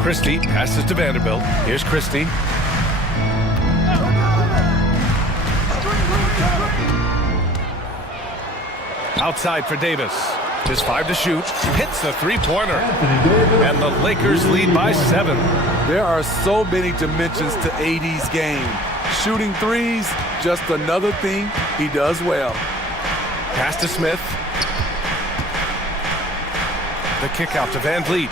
Christie passes to Vanderbilt. Here's Christie. Outside for Davis. His 5 to shoot. Hits the three-pointer. And the Lakers lead by 7. There are so many dimensions to AD's game. Shooting threes, just another thing he does well. Pass to Smith. The kick out to Van Vliet.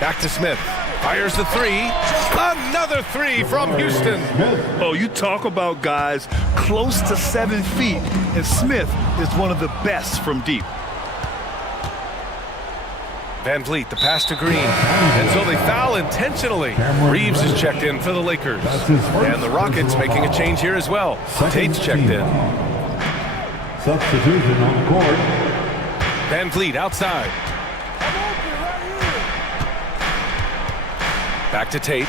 Back to Smith. Fires the three. Another three from Houston. Oh, you talk about guys close to 7 feet, and Smith is one of the best from deep. Van Vliet, the pass to Green. And so they foul intentionally. Reeves is checked in for the Lakers. And the Rockets making a change here as well. Tate's checked in. Substitution on the court. Van Vliet outside. Back to Tate.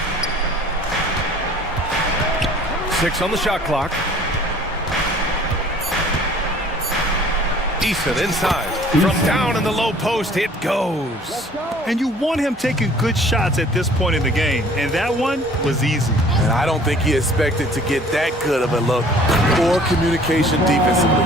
6 on the shot clock. Eason inside. From down in the low post, it goes. And you want him taking good shots at this point in the game. And that one was easy. And I don't think he expected to get that good of a look or communication defensively.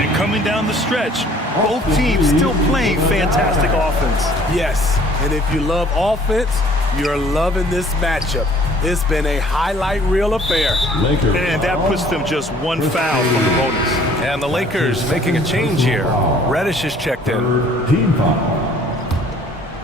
And coming down the stretch, both teams still playing fantastic offense. Yes, and if you love offense, you're loving this matchup. It's been a highlight reel affair. And that puts them just 1 foul from the bonus. And the Lakers making a change here. Reddish is checked in. Team foul.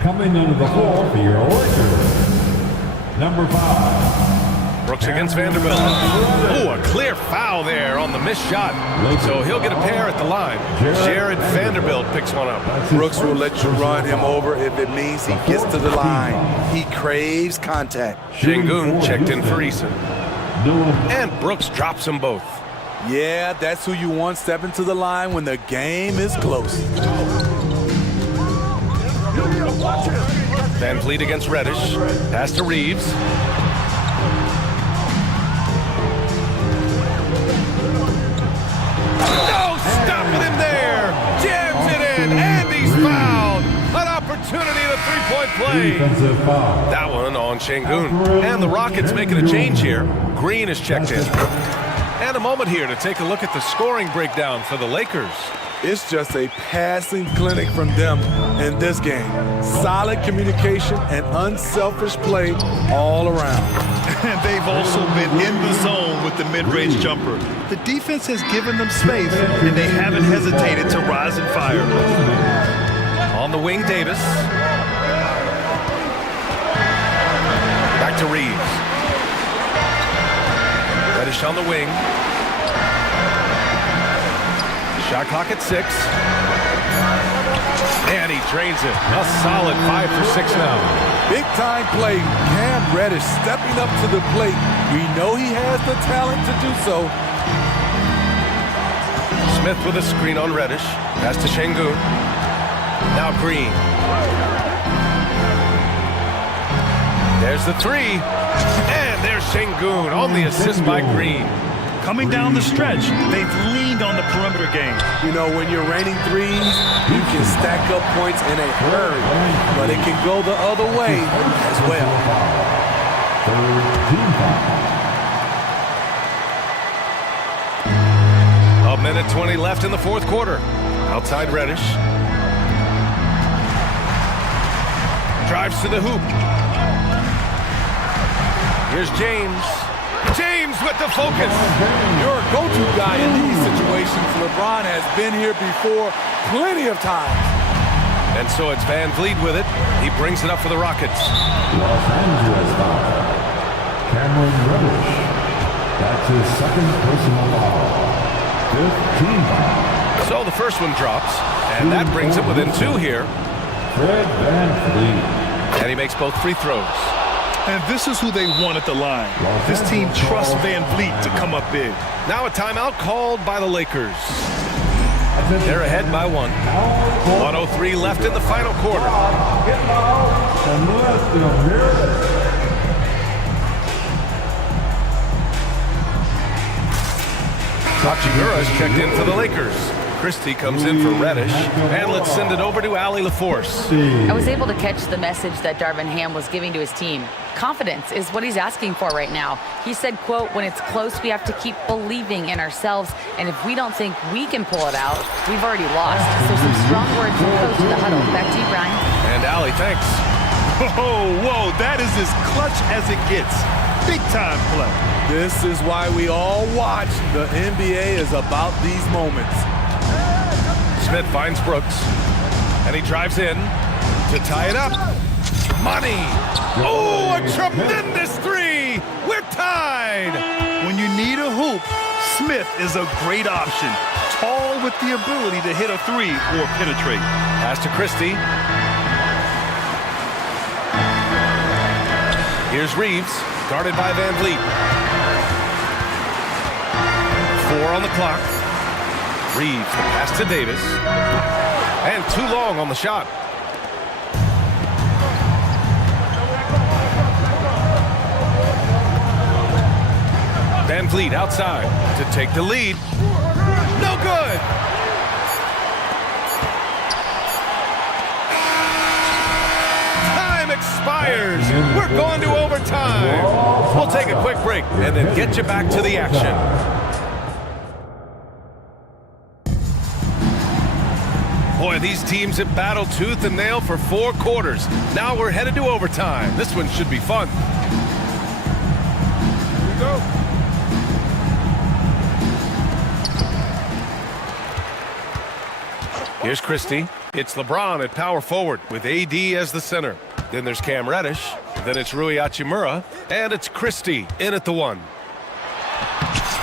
Coming into the floor for your Lakers. Number 5. Brooks against Vanderbilt. Oh, a clear foul there on the missed shot. So he'll get a pair at the line. Jared Vanderbilt picks one up. Brooks will let you run him over if it means he gets to the line. He craves contact. Şengün checked in for Eason. And Brooks drops them both. Yeah, that's who you want stepping to the line when the game is close. Van Vliet against Reddish. Pass to Reeves. No, stopping him there. Jams it in, and he's fouled. An opportunity at a three-point play. Defensive foul. That one on Şengün. And the Rockets making a change here. Green is checked in. And a moment here to take a look at the scoring breakdown for the Lakers. It's just a passing clinic from them in this game. Solid communication and unselfish play all around. And they've also been in the zone with the mid-range jumper. The defense has given them space, and they haven't hesitated to rise and fire. On the wing, Davis. Back to Reeves. Reddish on the wing. Shot clock at 6. And he drains it. A solid 5 for 6 now. Big time play. Cam Reddish stepping up to the plate. We know he has the talent to do so. Smith with a screen on Reddish. Pass to Şengün. Now Green. There's the three. And there's Şengün on the assist by Green. Coming down the stretch, they've leaned on the perimeter game. You know, when you're raining threes, you can stack up points in a hurry, but it can go the other way as well. A minute 20 left in the fourth quarter. Outside Reddish. Drives to the hoop. Here's James. James with the focus. You're a go-to guy in these situations. LeBron has been here before plenty of times. And so it's Van Vliet with it. He brings it up for the Rockets. Los Angeles foul. Cameron Reddish. That's his second personal foul. 15 foul. So the first one drops, and that brings it within 2 here. Fred Van Vliet. And he makes both free throws. And this is who they want at the line. This team trusts Van Vliet to come up big. Now a timeout called by the Lakers. They're ahead by 1. 1:03 left in the final quarter. Hachimura is checked in for the Lakers. Christie comes in for Reddish. And let's send it over to Allie LaForce. I was able to catch the message that Darvin Ham was giving to his team. Confidence is what he's asking for right now. He said, quote, when it's close, we have to keep believing in ourselves. And if we don't think we can pull it out, we've already lost. So some strong words from coach in the huddle. Back to you, Brian. And Allie, thanks. Whoa, that is as clutch as it gets. Big time play. This is why we all watch. The NBA is about these moments. Smith finds Brooks, and he drives in to tie it up. Money! Oh, a tremendous three! We're tied! When you need a hoop, Smith is a great option. Tall with the ability to hit a three or penetrate. Pass to Christie. Here's Reeves, guarded by Van Vliet. 4 on the clock. Reeves, the pass to Davis. And too long on the shot. Van Vliet outside to take the lead. No good! Time expires. We're going to overtime. We'll take a quick break and then get you back to the action. Boy, these teams have battled tooth and nail for 4 quarters. Now we're headed to overtime. This one should be fun. Here we go. Here's Christie. It's LeBron at power forward with AD as the center. Then there's Cam Reddish. Then it's Rui Hachimura. And it's Christie in at the 1.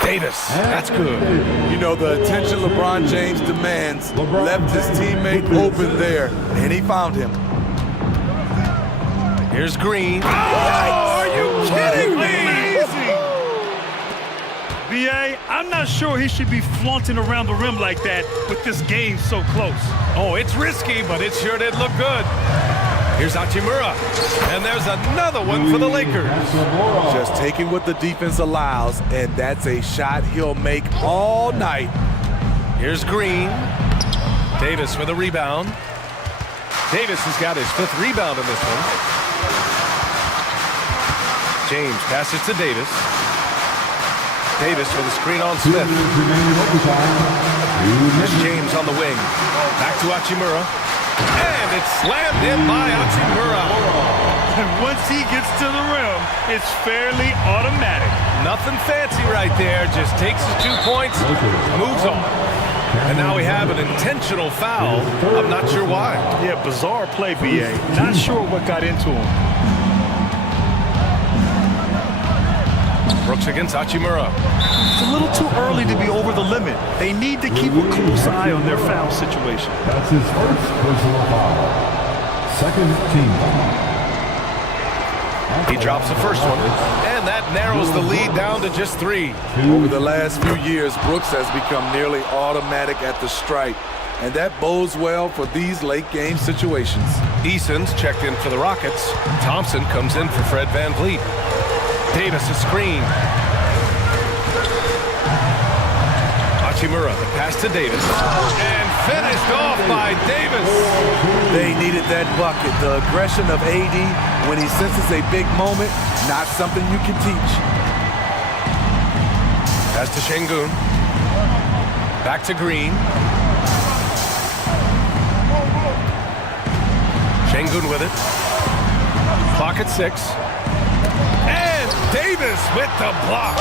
Davis, that's good. You know, the attention LeBron James demands left his teammate open there, and he found him. Here's Green. Oh, are you kidding me? Amazing! B.A., I'm not sure he should be flaunting around the rim like that with this game so close. Oh, it's risky, but it sure did look good. Here's Hachimura, and there's another one for the Lakers. Just taking what the defense allows, and that's a shot he'll make all night. Here's Green. Davis for the rebound. Davis has got his 5th rebound in this one. James passes to Davis. Davis with a screen on Smith. Here's James on the wing. Back to Hachimura. And it's slammed in by Hachimura. And once he gets to the rim, it's fairly automatic. Nothing fancy right there. Just takes his 2 points, moves on. And now we have an intentional foul. I'm not sure why. Yeah, bizarre play, B.A. Not sure what got into him. Brooks against Hachimura. It's a little too early to be over the limit. They need to keep a close eye on their foul situation. That's his first personal foul. Second team foul. He drops the first one, and that narrows the lead down to just 3. Over the last few years, Brooks has become nearly automatic at the stripe, and that bodes well for these late-game situations. Eason's checked in for the Rockets. Thompson comes in for Fred Van Vliet. Davis a screen. Hachimura, the pass to Davis. And finished off by Davis. They needed that bucket. The aggression of AD when he senses a big moment, not something you can teach. Pass to Şengün. Back to Green. Şengün with it. Clock at 6. And Davis with the block.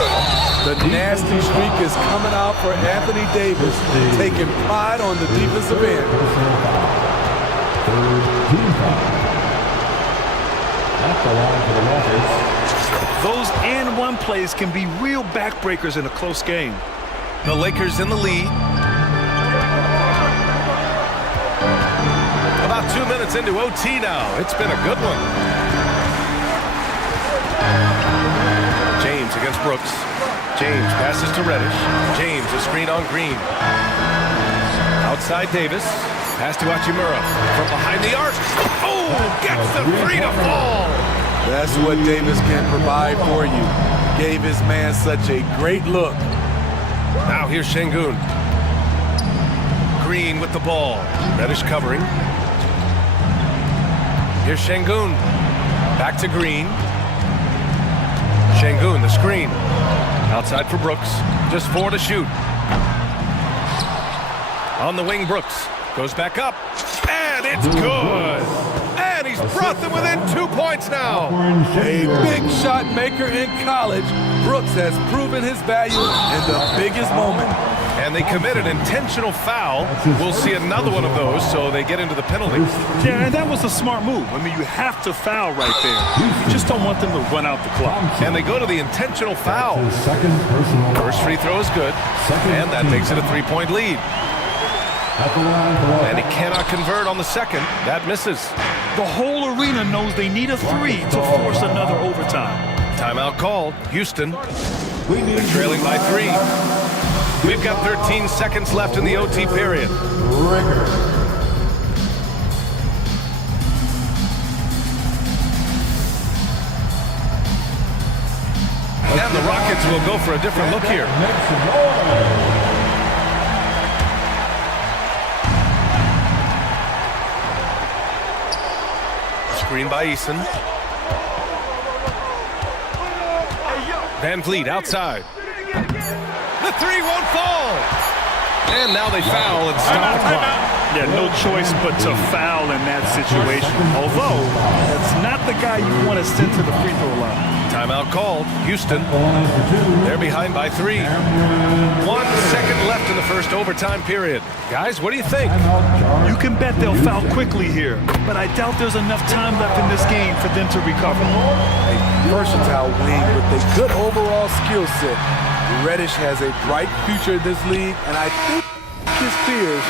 The nasty streak is coming out for Anthony Davis, taking pride on the defensive end. Those and one plays can be real backbreakers in a close game. The Lakers in the lead. About 2 minutes into OT now. It's been a good one. James against Brooks. James passes to Reddish. James a screen on Green. Outside Davis. Pass to Hachimura. From behind the arc. Oh, gets the three to fall. That's what Davis can provide for you. Gave his man such a great look. Now here's Şengün. Green with the ball. Reddish covering. Here's Şengün. Back to Green. Şengün, the screen. Outside for Brooks. Just 4 to shoot. On the wing, Brooks. Goes back up. And it's good. And he's brought them within 2 points now. A big shot maker in college. Brooks has proven his value in the biggest moment. And they committed intentional foul. We'll see another one of those, so they get into the penalty. Yeah, and that was a smart move. I mean, you have to foul right there. You just don't want them to run out the clock. And they go to the intentional foul. First free throw is good, and that makes it a 3-point lead. And he cannot convert on the second. That misses. The whole arena knows they need a 3 to force another overtime. Timeout called. Houston. They're trailing by 3. We've got 13 seconds left in the OT period. And the Rockets will go for a different look here. Screen by Eason. Van Vliet outside. The 3 won't fall. And now they foul and stop the clock. Yeah, no choice but to foul in that situation. Although, that's not the guy you want to send to the free throw line. Timeout called. Houston. They're behind by 3. 1 second left in the first overtime period. Guys, what do you think? You can bet they'll foul quickly here, but I doubt there's enough time left in this game for them to recover. A versatile wing with a good overall skill set. Reddish has a bright future in this league, and I think his peers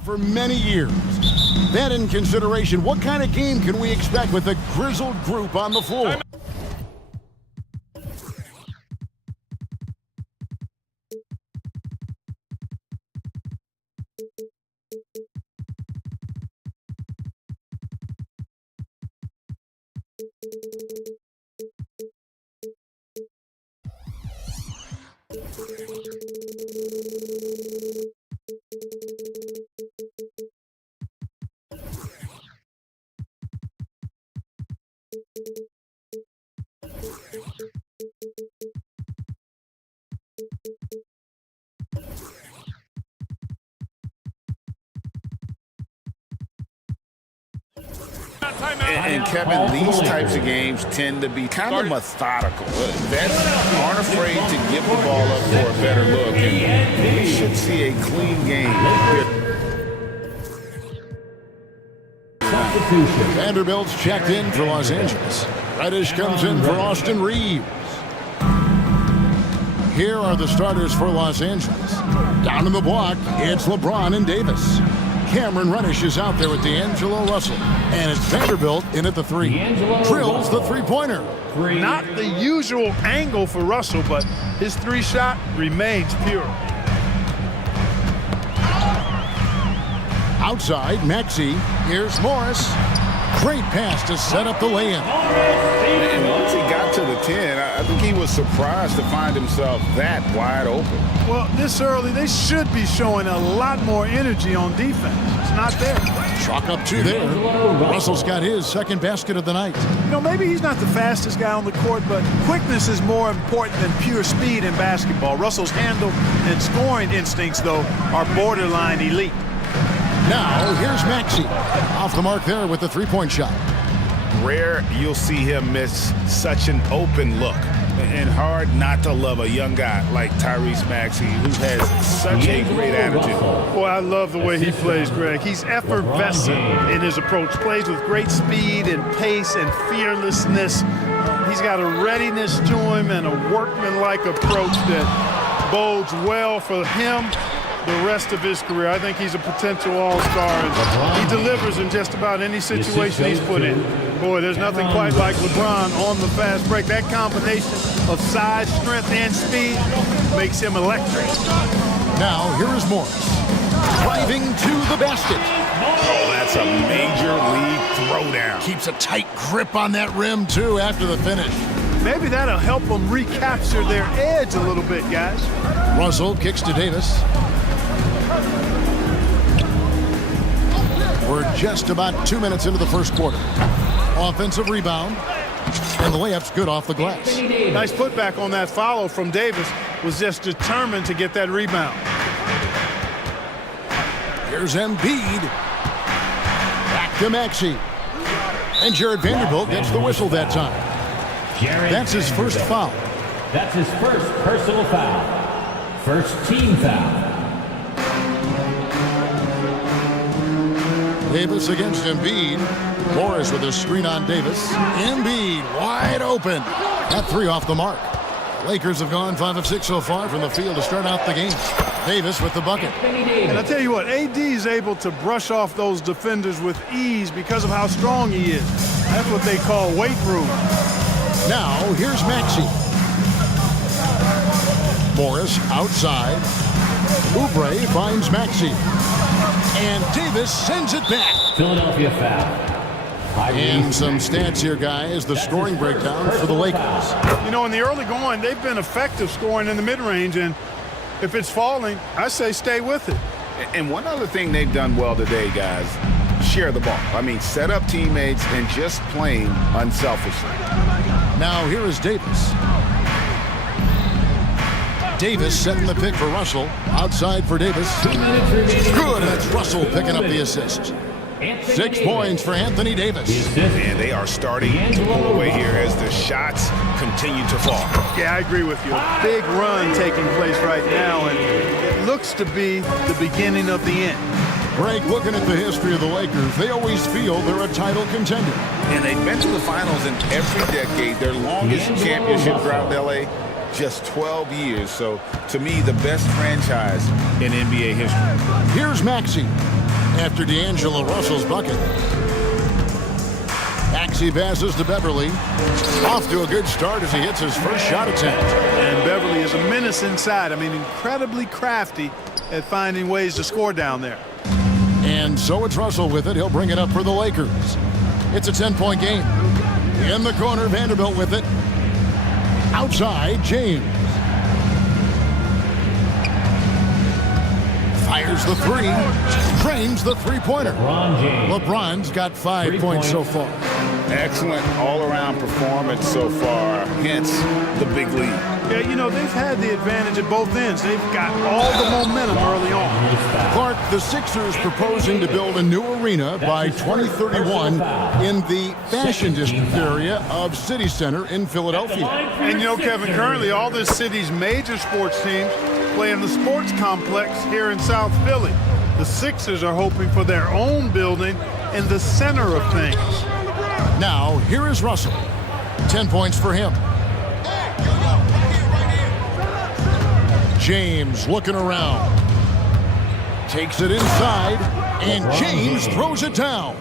For many years. That in consideration, what kind of game can we expect with a grizzled group on the floor? And Kevin, these types of games tend to be kind of methodical. Vets aren't afraid to give the ball up for a better look, and we should see a clean game. Vanderbilt's checked in for Los Angeles. Reddish comes in for Austin Reeves. Here are the starters for Los Angeles. Down in the block, it's LeBron and Davis. Cameron Reddish is out there with D'Angelo Russell. And it's Vanderbilt in at the three. Drills the three-pointer. Not the usual angle for Russell, but his three-shot remains pure. Outside, Maxey. Here's Morris. Great pass to set up the lay-in. And once he got to the 10, I think he was surprised to find himself that wide open. Well, this early, they should be showing a lot more energy on defense. It's not there. Chalk up two there. Russell's got his second basket of the night. You know, maybe he's not the fastest guy on the court, but quickness is more important than pure speed in basketball. Russell's handle and scoring instincts, though, are borderline elite. Now, here's Maxey. Off the mark there with the three-point shot. Rare you'll see him miss such an open look. And hard not to love a young guy like Tyrese Maxey, who has such a great attitude. Boy, I love the way he plays, Greg. He's effervescent in his approach. Plays with great speed and pace and fearlessness. He's got a readiness to him and a workmanlike approach that bodes well for him the rest of his career. I think he's a potential all-star, and he delivers in just about any situation he's put in. Boy, there's nothing quite like LeBron on the fast break. That combination of size, strength, and speed makes him electric. Now, here is Morris. Driving to the basket. Oh, that's a major league throwdown. Keeps a tight grip on that rim, too, after the finish. Maybe that'll help them recapture their edge a little bit, guys. Russell kicks to Davis. We're just about 2 minutes into the first quarter. Offensive rebound, and the layup's good off the glass. Nice putback on that follow from Davis. Was just determined to get that rebound. Here's Embiid. Back to Maxey. And Jared Vanderbilt gets the whistle that time. That's his first foul. That's his first personal foul. First team foul. Davis against Embiid. Morris with a screen on Davis. Embiid wide open. That three off the mark. Lakers have gone 5 of 6 so far from the field to start out the game. Davis with the bucket. And I tell you what, AD is able to brush off those defenders with ease because of how strong he is. That's what they call weight room. Now, here's Maxey. Morris outside. Oubre finds Maxey. And Davis sends it back. Philadelphia foul. And some stats here, guys. The scoring breakdown for the Lakers. You know, in the early going, they've been effective scoring in the mid-range, and if it's falling, I say stay with it. And one other thing they've done well today, guys, share the ball. I mean, set up teammates and just playing unselfishly. Now here is Davis. Davis setting the pick for Russell. Outside for Davis. Good. That's Russell picking up the assist. 6 points for Anthony Davis. And they are starting to pull away here as the shots continue to fall. Yeah, I agree with you. A big run taking place right now, and it looks to be the beginning of the end. Greg, looking at the history of the Lakers, they always feel they're a title contender. And they've been to the finals in every decade. Their longest championship drought in L.A., just 12 years. So, to me, the best franchise in NBA history. Here's Maxey. after D'Angelo Russell's bucket. Maxey passes to Beverly. Off to a good start as he hits his first shot attempt. And Beverly is a menace inside. I mean, incredibly crafty at finding ways to score down there. And so it's Russell with it. He'll bring it up for the Lakers. It's a 10-point game. In the corner, Vanderbilt with it. Outside, James. Fires the three. Drains the three-pointer. LeBron's got 5 points so far. Excellent all-around performance so far, hence the big lead. Yeah, you know, they've had the advantage at both ends. They've got all the momentum early on. Clark, the Sixers proposing to build a new arena by 2031 in the Fashion District area of City Center in Philadelphia. And you know, Kevin, currently all this city's major sports teams play in the sports complex here in South Philly. The Sixers are hoping for their own building in the center of things. Now, here is Russell. 10 points for him. James looking around. Takes it inside, and James throws it down.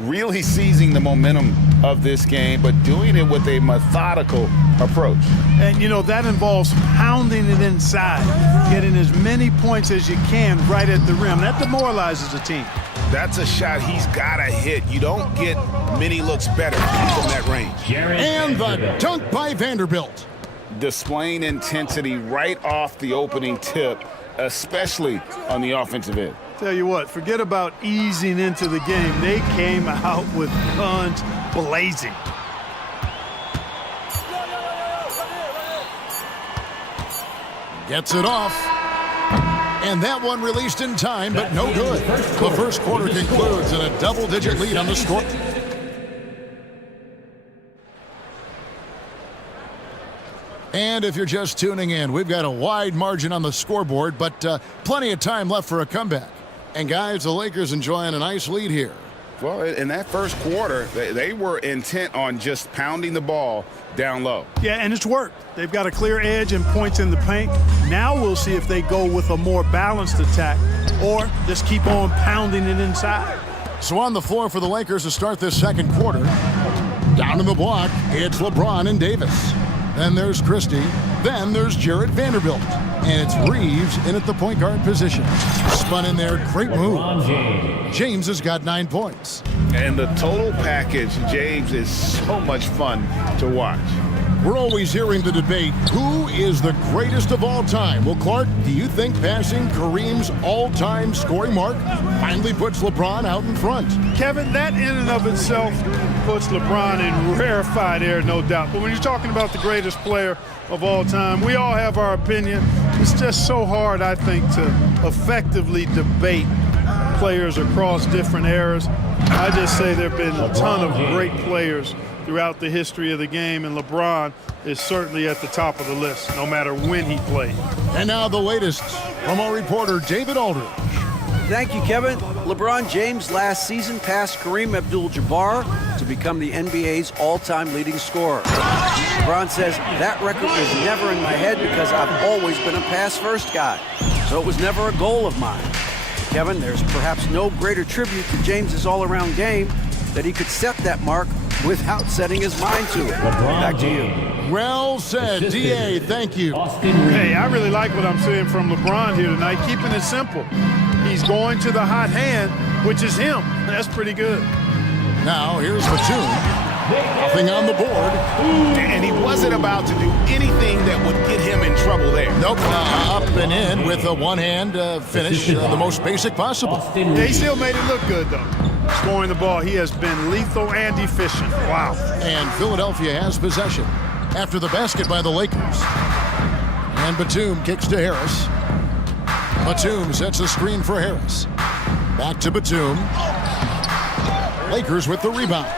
Really seizing the momentum of this game, but doing it with a methodical approach. And, you know, that involves pounding it inside, getting as many points as you can right at the rim. That demoralizes a team. That's a shot he's got to hit. You don't get many looks better from that range. And the dunk by Vanderbilt. Displaying intensity right off the opening tip, especially on the offensive end. Tell you what, forget about easing into the game. They came out with guns blazing. Gets it off. And that one released in time, but no good. The first quarter concludes in a double-digit lead on the score. And if you're just tuning in, we've got a wide margin on the scoreboard, but plenty of time left for a comeback. And guys, the Lakers enjoying a nice lead here. Well, in that first quarter, they were intent on just pounding the ball down low. Yeah, and it's worked. They've got a clear edge and points in the paint. Now we'll see if they go with a more balanced attack or just keep on pounding it inside. So on the floor for the Lakers to start this second quarter. Down in the block, it's LeBron and Davis. Then there's Christie. Then there's Jarrett Vanderbilt. And it's Reeves in at the point guard position. Spun in there, great move. James has got 9 points. And the total package, James, is so much fun to watch. We're always hearing the debate, who is the greatest of all time? Well, Clark, do you think passing Kareem's all-time scoring mark finally puts LeBron out in front? Kevin, that in and of itself puts LeBron in rarefied air, no doubt. But when you're talking about the greatest player of all time, we all have our opinion. It's just so hard, I think, to effectively debate players across different eras. I just say there have been a ton of great players throughout the history of the game, and LeBron is certainly at the top of the list, no matter when he played. And now the latest from our reporter, David Aldridge. Thank you, Kevin. LeBron James last season passed Kareem Abdul-Jabbar to become the NBA's all-time leading scorer. LeBron says, that record was never in my head because I've always been a pass-first guy, so it was never a goal of mine. Kevin, there's perhaps no greater tribute to James's all-around game that he could set that mark without setting his mind to it. Back to you. Well said, D.A., thank you. Hey, I really like what I'm seeing from LeBron here tonight, keeping it simple. He's going to the hot hand, which is him. That's pretty good. Now, here's Batum. Nothing on the board. And he wasn't about to do anything that would get him in trouble there. Nope, up and in with a one-hand finish, the most basic possible. Yeah, he still made it look good, though. Scoring the ball, he has been lethal and efficient. Wow. And Philadelphia has possession after the basket by the Lakers. And Batum kicks to Harris. Batum sets a screen for Harris. Back to Batum. Lakers with the rebound.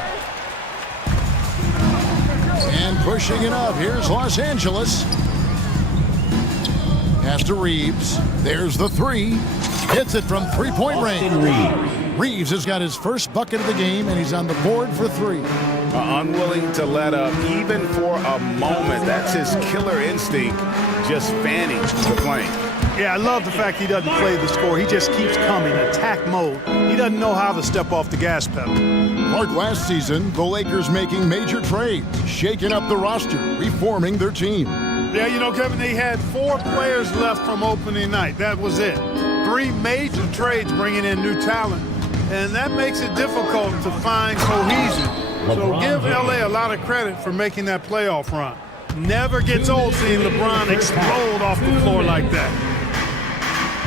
And pushing it up, here's Los Angeles. Pass to Reeves. There's the three. Hits it from three-point range. Reeves has got his first bucket of the game, and he's on the board for three. Unwilling to let up, even for a moment. That's his killer instinct, just fanning the flame. Yeah, I love the fact he doesn't play the score. He just keeps coming, attack mode. He doesn't know how to step off the gas pedal. Mark, last season, the Lakers making major trades, shaking up the roster, reforming their team. Yeah, you know, Kevin, they had 4 players left from opening night. That was it. 3 major trades bringing in new talent, and that makes it difficult to find cohesion. So give LA a lot of credit for making that playoff run. Never gets old seeing LeBron explode off the floor like that.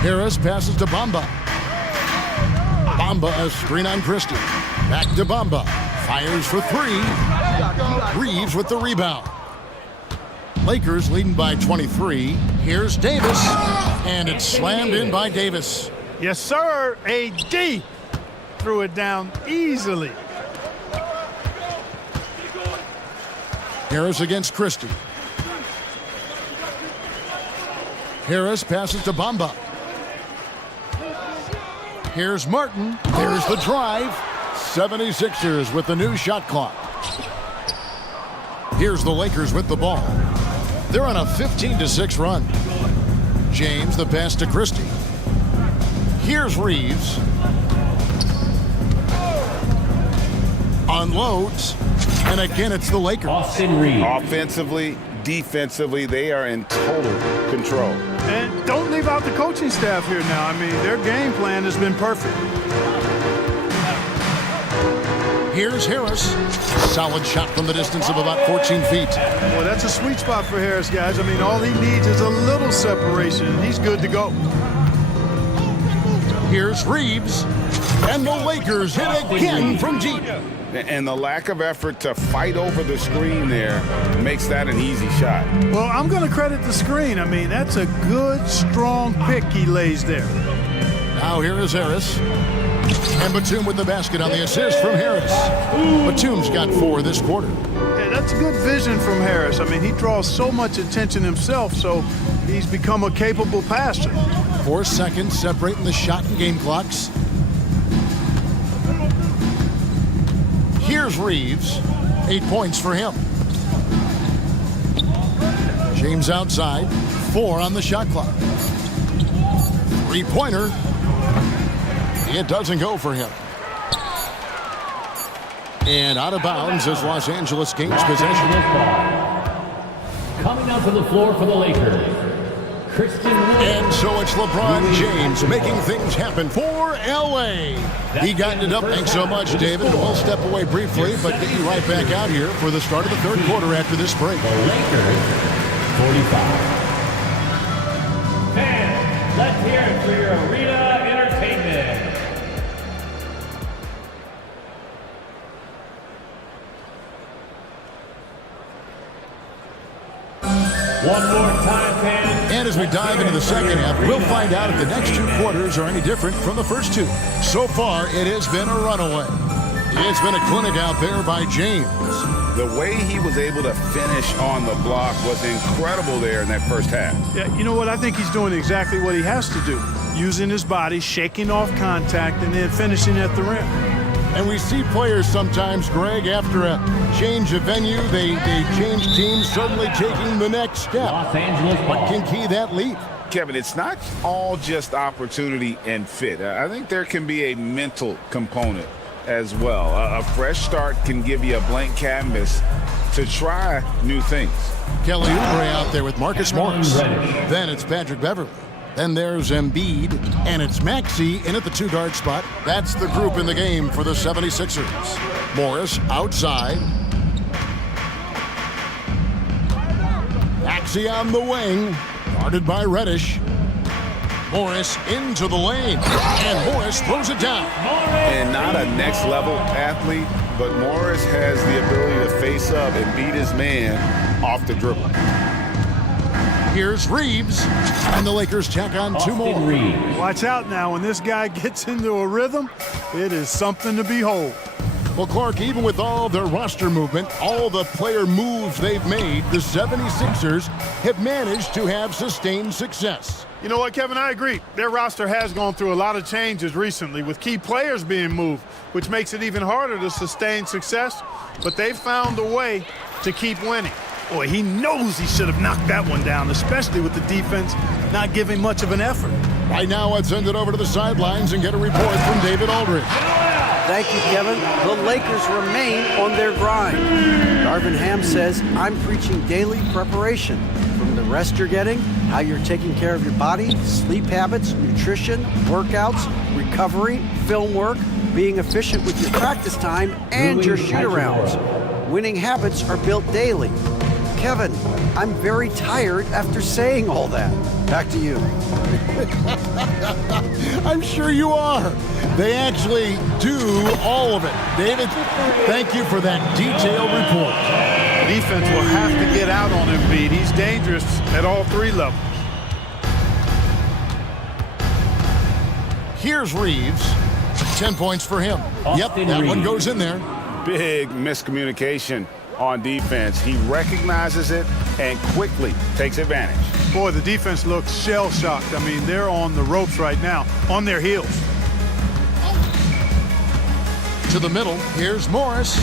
Harris passes to Bamba. Bamba a screen on Christie. Back to Bamba. Fires for 3. Reeves with the rebound. Lakers leading by 23. Here's Davis. And it's slammed in by Davis. Yes, sir. AD threw it down easily. Harris against Christie. Harris passes to Bamba. Here's Martin. There's the drive. 76ers with the new shot clock. Here's the Lakers with the ball. They're on a 15-6 run. James, the pass to Christie. Here's Reeves. Unloads. And again, it's the Lakers. Offensively, defensively, they are in total control. And don't leave out the coaching staff here now. I mean, their game plan has been perfect. Here's Harris. Solid shot from the distance of about 14 feet. Well, that's a sweet spot for Harris, guys. I mean, all he needs is a little separation, and he's good to go. Here's Reeves. And the Lakers hit again from deep. And the lack of effort to fight over the screen there makes that an easy shot. Well, I'm going to credit the screen. I mean, that's a good, strong pick he lays there. Now here is Harris. And Batum with the basket on the assist from Harris. Batum's got 4 this quarter. Yeah, that's good vision from Harris. I mean, he draws so much attention himself, so he's become a capable passer. 4 seconds separating the shot and game clocks. Here's Reeves. 8 points for him. James outside. 4 on the shot clock. 3-pointer. It doesn't go for him. And out of bounds as Los Angeles gains possession. Coming out to the floor for the Lakers, Christian. And so it's LeBron James making things happen for LA. He got it up. Thanks so much, David. We'll step away briefly, but get you right back out here for the start of the third quarter after this break. The Lakers, 45. Fans, let's hear it for your arena entertainment. One more time, fans. And as we dive into the second half, we'll find out if the next 2 quarters are any different from the first 2. So far, it has been a runaway. It's been a clinic out there by James. The way he was able to finish on the block was incredible there in that first half. Yeah, you know what? I think he's doing exactly what he has to do. Using his body, shaking off contact, and then finishing at the rim. And we see players sometimes, Greg, after a change of venue, they change teams, suddenly taking the next step. Los Angeles ball. What can key that leap? Kevin, it's not all just opportunity and fit. I think there can be a mental component as well. A fresh start can give you a blank canvas to try new things. Kelly Oubre out there with Marcus Morris. Then it's Patrick Beverley. Then there's Embiid, and it's Maxey in at the 2-guard spot. That's the group in the game for the 76ers. Morris outside. Maxey on the wing, guarded by Reddish. Morris into the lane, and Morris throws it down. And not a next-level athlete, but Morris has the ability to face up and beat his man off the dribble. Here's Reeves, and the Lakers tack on 2 more. Watch out now. When this guy gets into a rhythm, it is something to behold. Well, Clark, even with all their roster movement, all the player moves they've made, the 76ers have managed to have sustained success. You know what, Kevin? I agree. Their roster has gone through a lot of changes recently with key players being moved, which makes it even harder to sustain success. But they've found a way to keep winning. Boy, he knows he should have knocked that one down, especially with the defense not giving much of an effort. Right now, let's send it over to the sidelines and get a report from David Aldridge. Thank you, Kevin. The Lakers remain on their grind. Darvin Ham says, I'm preaching daily preparation. From the rest you're getting, how you're taking care of your body, sleep habits, nutrition, workouts, recovery, film work, being efficient with your practice time, and your shoot-arounds. Winning habits are built daily. Kevin, I'm very tired after saying all that. Back to you. I'm sure you are. They actually do all of it. David, thank you for that detailed report. Defense will have to get out on Embiid. He's dangerous at all three levels. Here's Reeves. 10 points for him. Yep, that one goes in there. Big miscommunication on defense. He recognizes it and quickly takes advantage. Boy, the defense looks shell-shocked. I mean, they're on the ropes right now, on their heels. To the middle, here's Morris.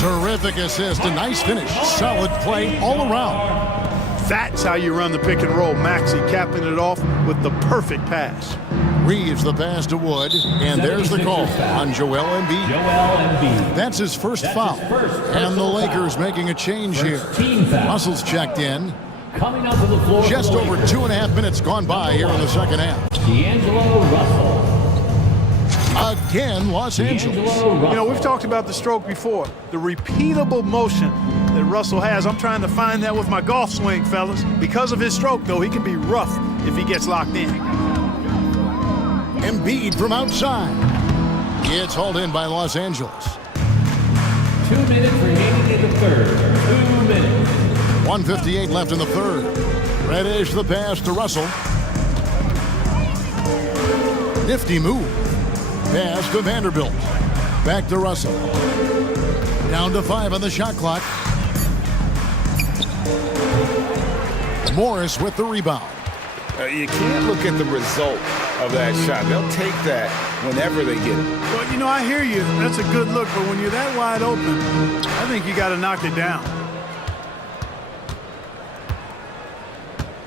Terrific assist, a nice finish. Solid play all around. That's how you run the pick and roll. Maxey capping it off with the perfect pass. Reeves the pass to Wood, and there's the call on Joel Embiid. That's his first foul. And the Lakers making a change here. Russell's checked in. Coming up to the floor. Just over 2.5 minutes gone by here in the second half. D'Angelo Russell. Again, Los Angeles. You know, we've talked about the stroke before. The repeatable motion that Russell has. I'm trying to find that with my golf swing, fellas. Because of his stroke, though, he can be rough if he gets locked in. Embiid from outside. It's hauled in by Los Angeles. 2 minutes remaining in the third. 2 minutes. 1:58 left in the third. Reddish the pass to Russell. Nifty move. Pass to Vanderbilt. Back to Russell. Down to 5 on the shot clock. Morris with the rebound. You can't look at the result of that shot. They'll take that whenever they get it. Well, you know, I hear you. That's a good look, but when you're that wide open, I think you got to knock it down.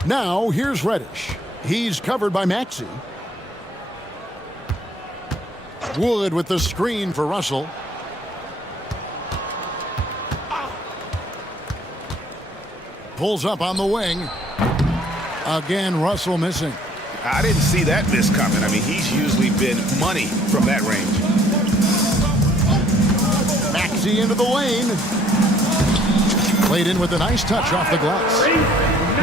Now, here's Reddish. He's covered by Maxey. Wood with the screen for Russell. Pulls up on the wing. Again, Russell missing. I didn't see that miss coming. I mean, he's usually been money from that range. Maxey into the lane. Played in with a nice touch off the glass.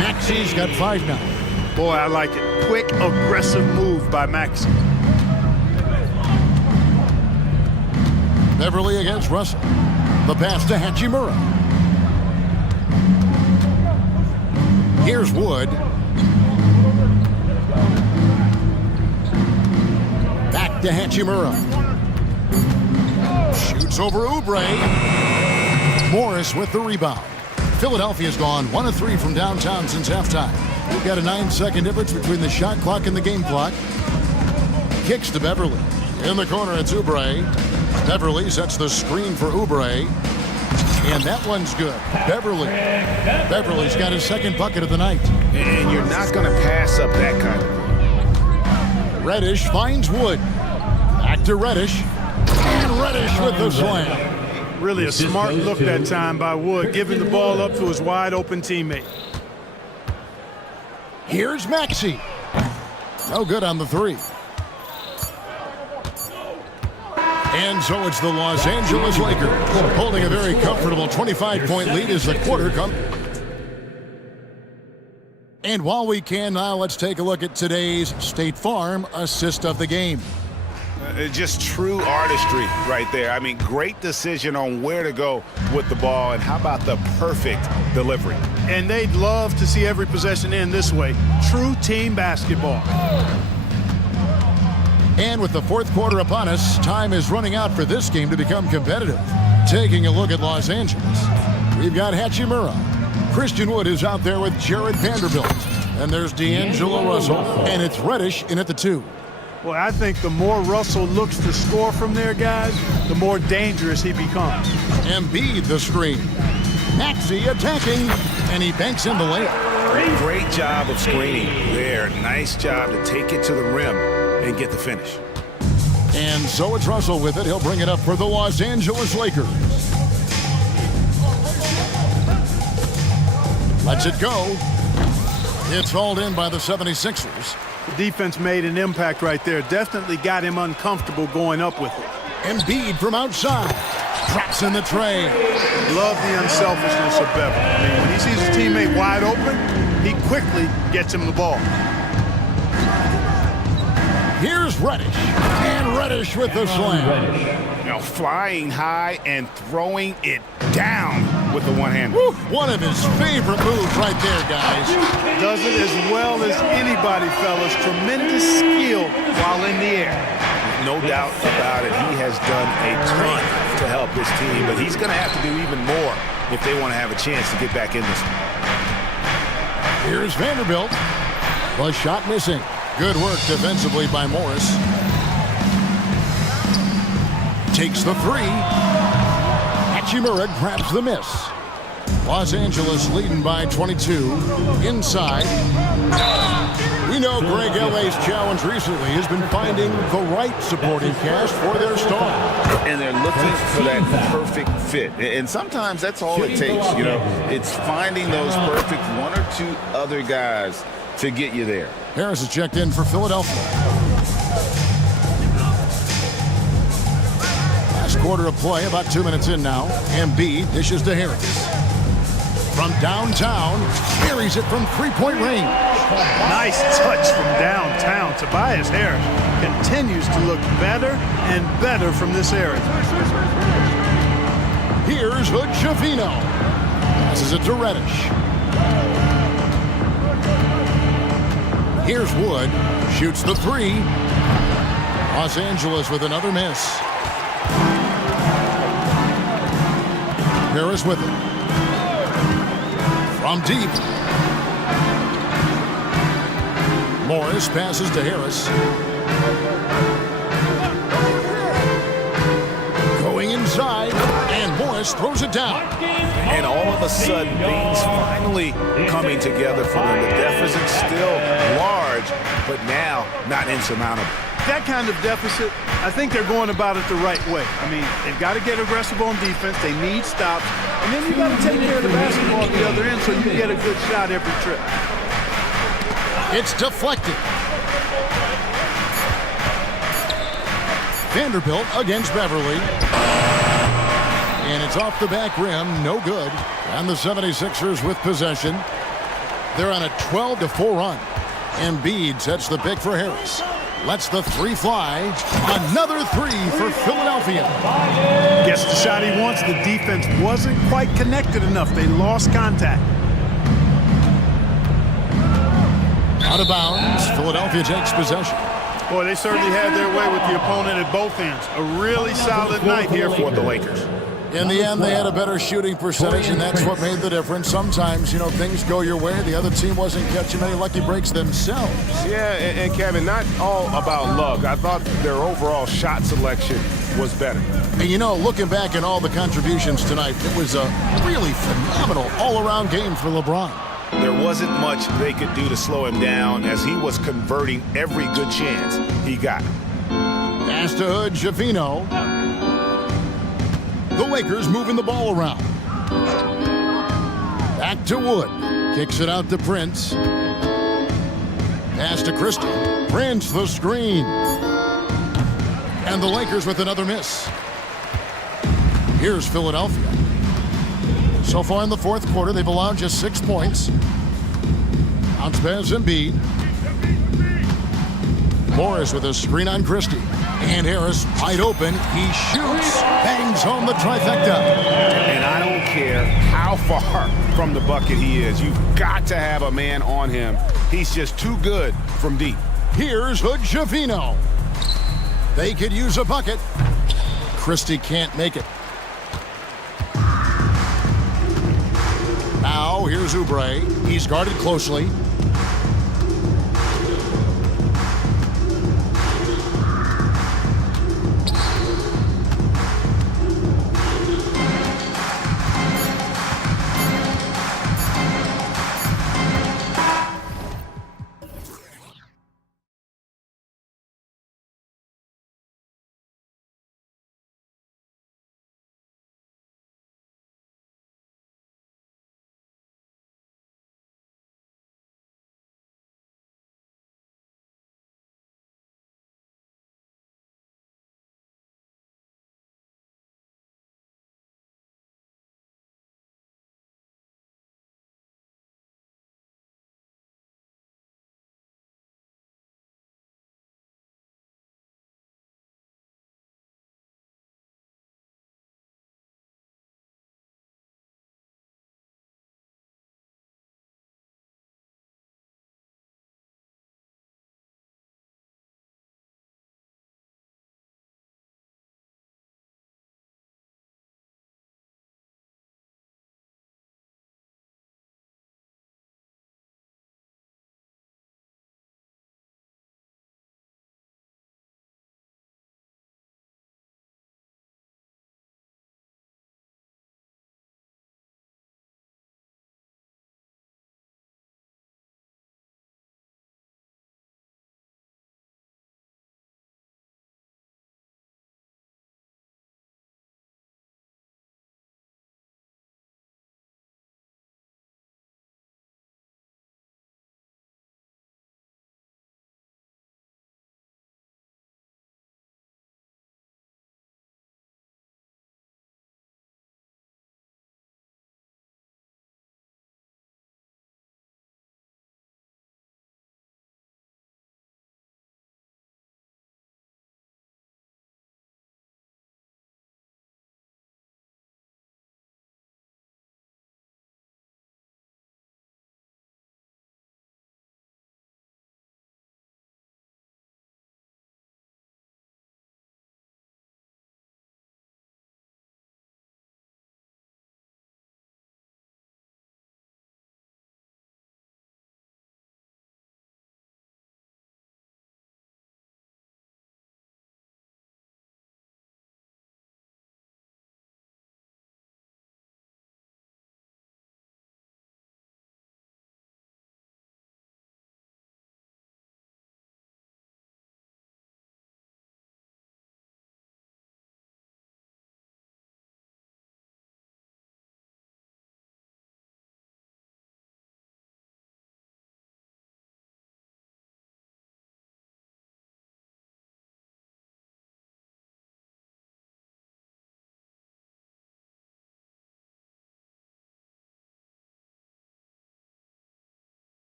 Maxey's got 5 now. Boy, I like it. Quick, aggressive move by Maxey. Beverly against Russell. The pass to Hachimura. Here's Wood. Back to Hachimura. Shoots over Oubre. Morris with the rebound. Philadelphia's gone 1 of 3 from downtown since halftime. We've got a 9-second difference between the shot clock and the game clock. Kicks to Beverly. In the corner, it's Oubre. Beverly sets the screen for Oubre. And that one's good. Beverly's got his second bucket of the night. And you're not going to pass up that kind of. Reddish finds Wood. Back to Reddish. And Reddish with the slam. Really a smart look that time by Wood, giving the ball up to his wide-open teammate. Here's Maxey. No good on the 3. And so it's the Los Angeles Lakers holding a very comfortable 25-point lead as the quarter comes. And while we can now, let's take a look at today's State Farm assist of the game. Just true artistry right there. I mean, great decision on where to go with the ball, and how about the perfect delivery? And they'd love to see every possession end this way. True team basketball. And with the fourth quarter upon us, time is running out for this game to become competitive. Taking a look at Los Angeles, we've got Hachimura. Christian Wood is out there with Jared Vanderbilt. And there's D'Angelo Russell, and it's Reddish in at the 2. Well, I think the more Russell looks to score from there, guys, the more dangerous he becomes. Embiid the screen. Maxey attacking. And he banks in the layup. Great job of screening there. Nice job to take it to the rim and get the finish. And so it's Russell with it. He'll bring it up for the Los Angeles Lakers. Lets it go. It's hauled in by the 76ers. The defense made an impact right there. Definitely got him uncomfortable going up with it. Embiid from outside. Drops in the tray. Love the unselfishness of Beverly. I mean, when he sees his teammate wide open, he quickly gets him the ball. Here's Reddish. And Reddish with the slam. Now flying high and throwing it down with the one-hand. One of his favorite moves right there, guys. Does it as well as anybody, fellas. Tremendous skill while in the air. No doubt about it. He has done a ton to help his team, but he's going to have to do even more if they want to have a chance to get back in this one. Here's Vanderbilt. The shot missing. Good work defensively by Morris. Takes the three. Hachimura grabs the miss. Los Angeles leading by 22. Inside. We know Greg L.A.'s challenge recently has been finding the right supporting cast for their star. And they're looking for that perfect fit. And sometimes that's all it takes, you know. It's finding those perfect one or two other guys to get you there. Harris is checked in for Philadelphia. Last quarter of play, about 2 minutes in now. Embiid dishes to Harris. From downtown, carries it from three-point range. Nice touch from downtown. Tobias Harris continues to look better and better from this area. Here's Hood-Schifino. Passes it to Reddish. Here's Wood. Shoots the three. Los Angeles with another miss. Harris with it. From deep. Morris passes to Harris. Going inside, and Morris throws it down. And all of a sudden, things finally coming together for them. The deficit's still large, but now not insurmountable. That kind of deficit, I think they're going about it the right way. I mean, they've got to get aggressive on defense. They need stops. And then you got to take care of the basketball at the other end so you get a good shot every trip. It's deflected. Vanderbilt against Beverly. And it's off the back rim, no good. And the 76ers with possession. They're on a 12-4 run. Embiid sets the pick for Harris. Lets the three fly. Another three for Philadelphia. Gets the shot he wants. The defense wasn't quite connected enough. They lost contact. Out of bounds. Philadelphia takes possession. Boy, they certainly had their way with the opponent at both ends. A really solid night here for the Lakers. In the end, they had a better shooting percentage, and that's what made the difference. Sometimes, you know, things go your way. The other team wasn't catching many lucky breaks themselves. Yeah, and Kevin, not all about luck. I thought their overall shot selection was better. And, you know, looking back at all the contributions tonight, it was a really phenomenal all-around game for LeBron. There wasn't much they could do to slow him down as he was converting every good chance he got. Pass to Hood-Schifino. The Lakers moving the ball around. Back to Wood. Kicks it out to Prince. Pass to Christie. Prince the screen. And the Lakers with another miss. Here's Philadelphia. So far in the fourth quarter, they've allowed just 6 points. Bounce pass Embiid. Morris with a screen on Christie. And Harris wide open. He shoots. Bangs home the trifecta. And I don't care how far from the bucket he is. You've got to have a man on him. He's just too good from deep. Here's Hood-Schifino. They could use a bucket. Christie can't make it. Now here's Oubre. He's guarded closely.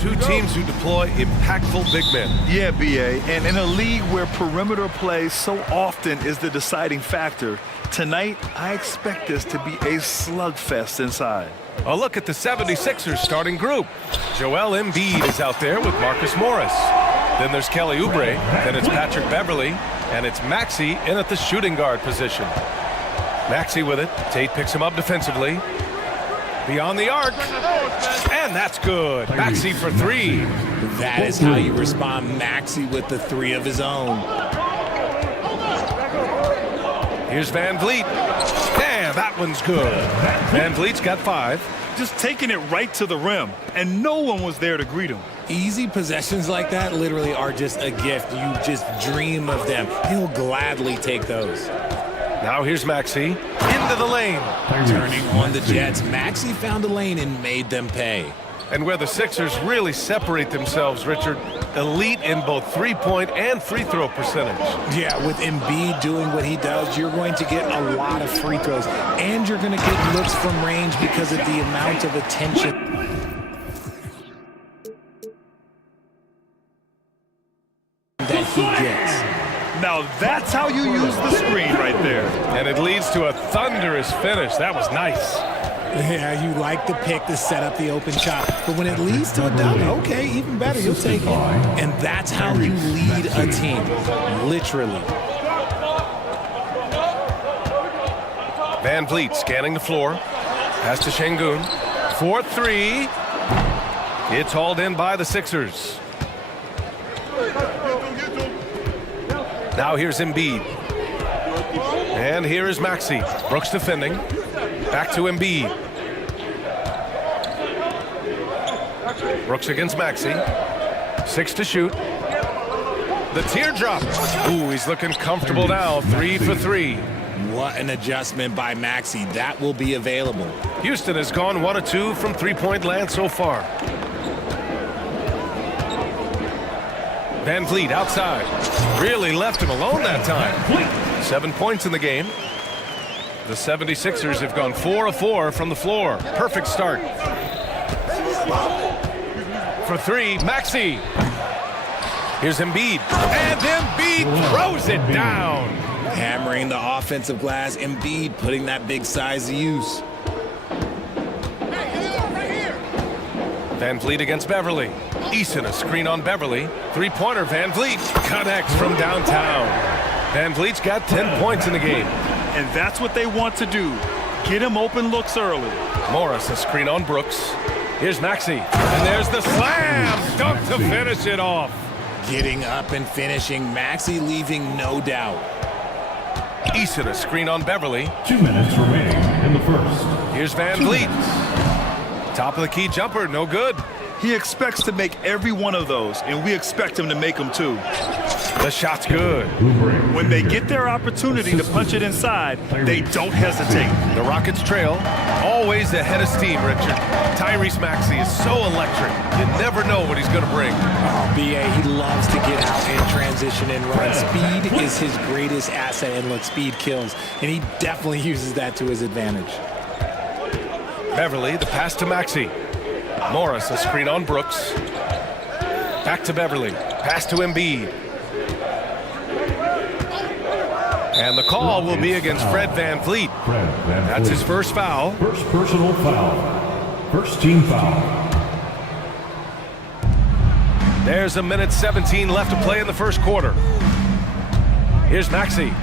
Two teams who deploy impactful big men. Yeah, BA, and in a league where perimeter play so often is the deciding factor, tonight I expect this to be a slugfest inside. A look at the 76ers starting group. Joel Embiid is out there with Marcus Morris. Then there's Kelly Oubre, then it's Patrick Beverley, and it's Maxey in at the shooting guard position. Maxey with it. Tate picks him up defensively. Beyond the arc. And that's good. Maxey for three. That is how you respond. Maxey with the three of his own. Here's Van Vliet. Damn, that one's good. Van Vliet's got 5. Just taking it right to the rim, and no one was there to greet him. Easy possessions like that literally are just a gift. You just dream of them. He'll gladly take those. Now here's Maxey into the lane. Turning on the Jets, Maxey found a lane and made them pay. And where the Sixers really separate themselves, Richard, elite in both three-point and free throw percentage. Yeah, with Embiid doing what he does, you're going to get a lot of free throws, and you're going to get looks from range because of the amount of attention that he gets. Now that's how you use the screen right there. And it leads to a thunderous finish. That was nice. Yeah, you like the pick to set up the open shot, but when it leads to a dunk, okay, even better, you'll take it. And that's how you lead a team, literally. Van Vliet scanning the floor. Pass to Şengün. 4-3. It's hauled in by the Sixers. Now here's Embiid. And here is Maxey. Brooks defending. Back to Embiid. Brooks against Maxey. 6 to shoot. The teardrop. Ooh, he's looking comfortable now. 3 for 3. What an adjustment by Maxey. That will be available. Houston has gone 1 of 2 from three-point land so far. Van Vliet outside. Really left him alone that time. 7 points in the game. The 76ers have gone 4 of 4 from the floor. Perfect start. For 3, Maxey. Here's Embiid. And Embiid throws it down. Hammering the offensive glass. Embiid putting that big size to use. Van Vliet against Beverley. Eason a screen on Beverley. Three-pointer, Van Vliet connects from downtown. Van Vliet's got 10 points in the game. And that's what they want to do. Get him open looks early. Morris a screen on Brooks. Here's Maxey. And there's the slam dunk to finish it off. Getting up and finishing. Maxey leaving no doubt. Eason a screen on Beverley. 2 minutes remaining in the first. Here's Van Vliet. Top of the key jumper, no good. He expects to make every one of those, and we expect him to make them too. The shot's good. When they get their opportunity to punch it inside, they don't hesitate. The Rockets trail. Always ahead of steam, Richard. Tyrese Maxey is so electric. You never know what he's going to bring. Oh, B.A., he loves to get out and transition and run. Speed is his greatest asset, and look, speed kills. And he definitely uses that to his advantage. Beverley, the pass to Maxey. Morris, a screen on Brooks. Back to Beverley. Pass to Embiid. And the call will be against Fred Van Vliet. That's his first foul. First personal foul. First team foul. There's a minute 17 left to play in the first quarter. Here's Maxey.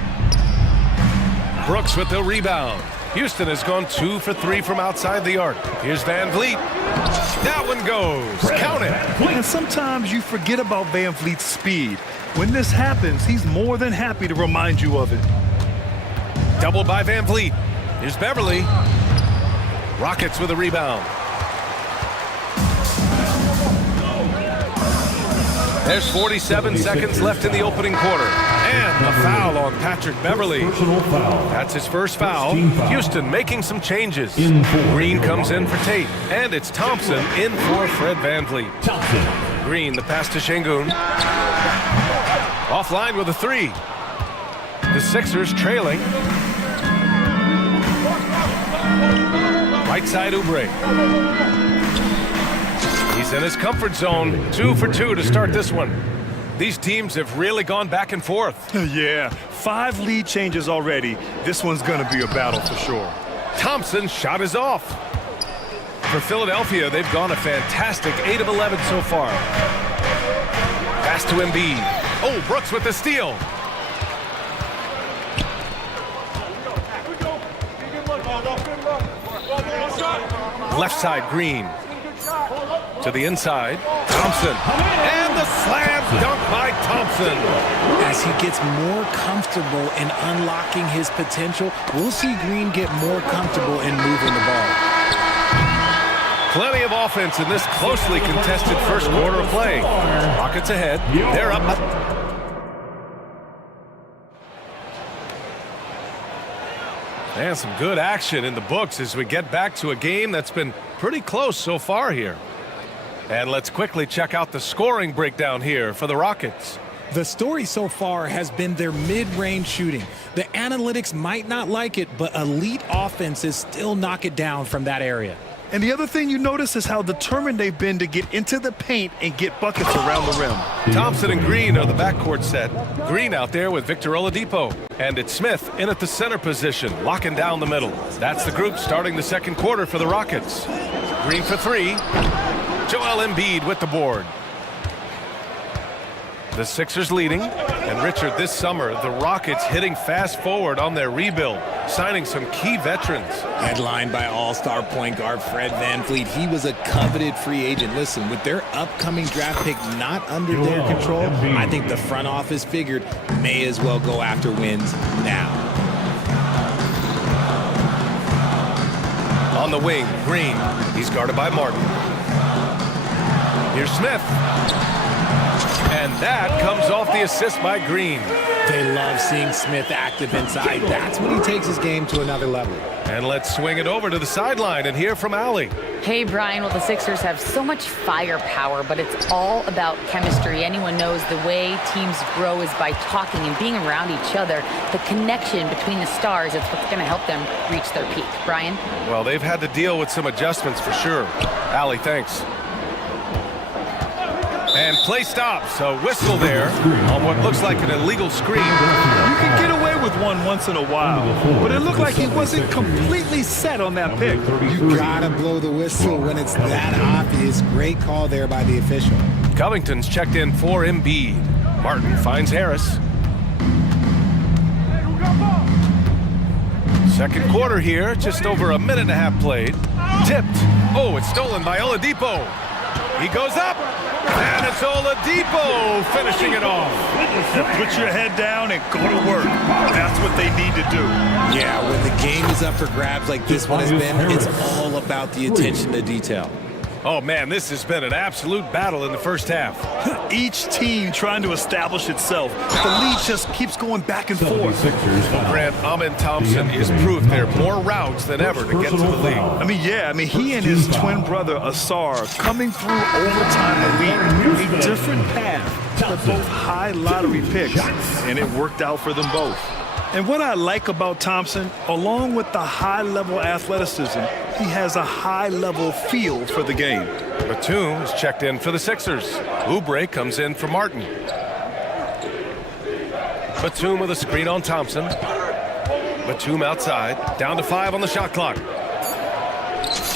Brooks with the rebound. Houston has gone 2 for 3 from outside the arc. Here's Van Vliet. That one goes. Count it. And sometimes you forget about Van Vliet's speed. When this happens, he's more than happy to remind you of it. Doubled by Van Vliet. Here's Beverley. Rockets with a rebound. There's 47 seconds left in the opening quarter. And a foul on Patrick Beverley. Personal foul. That's his first foul. Houston making some changes. Green comes in for Tate. And it's Thompson in for Fred Van Vliet. Green, the pass to Şengün. Offline with a 3. The Sixers trailing. Right side Oubre. He's He's in his comfort zone, 2 for 2 to start this one. These teams have really gone back and forth. Yeah, 5 lead changes already. This one's going to be a battle for sure. Thompson's shot is off. For Philadelphia, they've gone a fantastic 8 of 11 so far. Pass to Embiid. Oh, Brooks with the steal. Left side, Green. To the inside, Thompson. And the slam dunk by Thompson. As he gets more comfortable in unlocking his potential, we'll see Green get more comfortable in moving the ball. Plenty of offense in this closely contested first quarter of play. Rockets ahead. They're up. And some good action in the books as we get back to a game that's been pretty close so far here. And let's quickly check out the scoring breakdown here for the Rockets. The story so far has been their mid-range shooting. The analytics might not like it, but elite offenses still knock it down from that area. And the other thing you notice is how determined they've been to get into the paint and get buckets around the rim. Thompson and Green are the backcourt set. Green out there with Victor Oladipo. And it's Smith in at the center position, locking down the middle. That's the group starting the second quarter for the Rockets. Green for 3. Joel Embiid with the board. The Sixers leading. And Richard, this summer, the Rockets hitting fast forward on their rebuild, signing some key veterans. Headlined by all-star point guard Fred VanVleet. He was a coveted free agent. Listen, with their upcoming draft pick not under their control, I think the front office figured may as well go after wins now. On the wing, Green. He's guarded by Martin. Here's Smith. And that comes off the assist by Green. They love seeing Smith active inside. That's when he takes his game to another level. And let's swing it over to the sideline and hear from Allie. Hey, Brian. Well, the Sixers have so much firepower, but it's all about chemistry. Anyone knows the way teams grow is by talking and being around each other. The connection between the stars is what's going to help them reach their peak. Brian? Well, they've had to deal with some adjustments for sure. Allie, thanks. And play stops. A whistle there on what looks like an illegal screen. You can get away with one once in a while, but it looked like he wasn't completely set on that pick. You gotta blow the whistle when it's that obvious. Great call there by the official. Covington's checked in for Embiid. Martin finds Harris. Second quarter here, just over a minute and a half played. Tipped. Oh, it's stolen by Oladipo. He goes up. And it's Oladipo finishing it off. Put your head down and go to work. That's what they need to do. Yeah, when the game is up for grabs like this one has been, it's all about the attention to detail. Oh, man, this has been an absolute battle in the first half. Each team trying to establish itself. The lead just keeps going back and forth. Grant, Amin Thompson is proof there are more routes than ever to get to the league. I mean, he and his twin brother, Asar, coming through overtime elite, a different path. They're both high lottery picks, and it worked out for them both. And what I like about Thompson, along with the high-level athleticism, he has a high-level feel for the game. Batum is checked in for the Sixers. Oubre comes in for Martin. Batum with a screen on Thompson. Batum outside, down to 5 on the shot clock.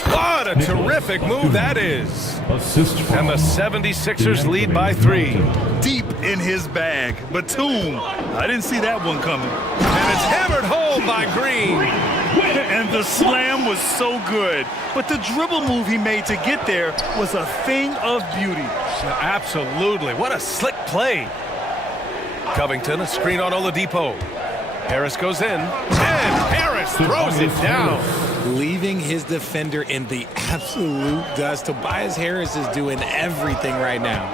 What a terrific move that is. And the 76ers lead by 3. Deep in his bag. Batum, I didn't see that one coming. And it's hammered home by Green. And the slam was so good. But the dribble move he made to get there was a thing of beauty. Absolutely. What a slick play. Covington, a screen on Oladipo. Harris goes in. And Harris throws it down. Leaving his defender in the absolute dust. Tobias Harris is doing everything right now.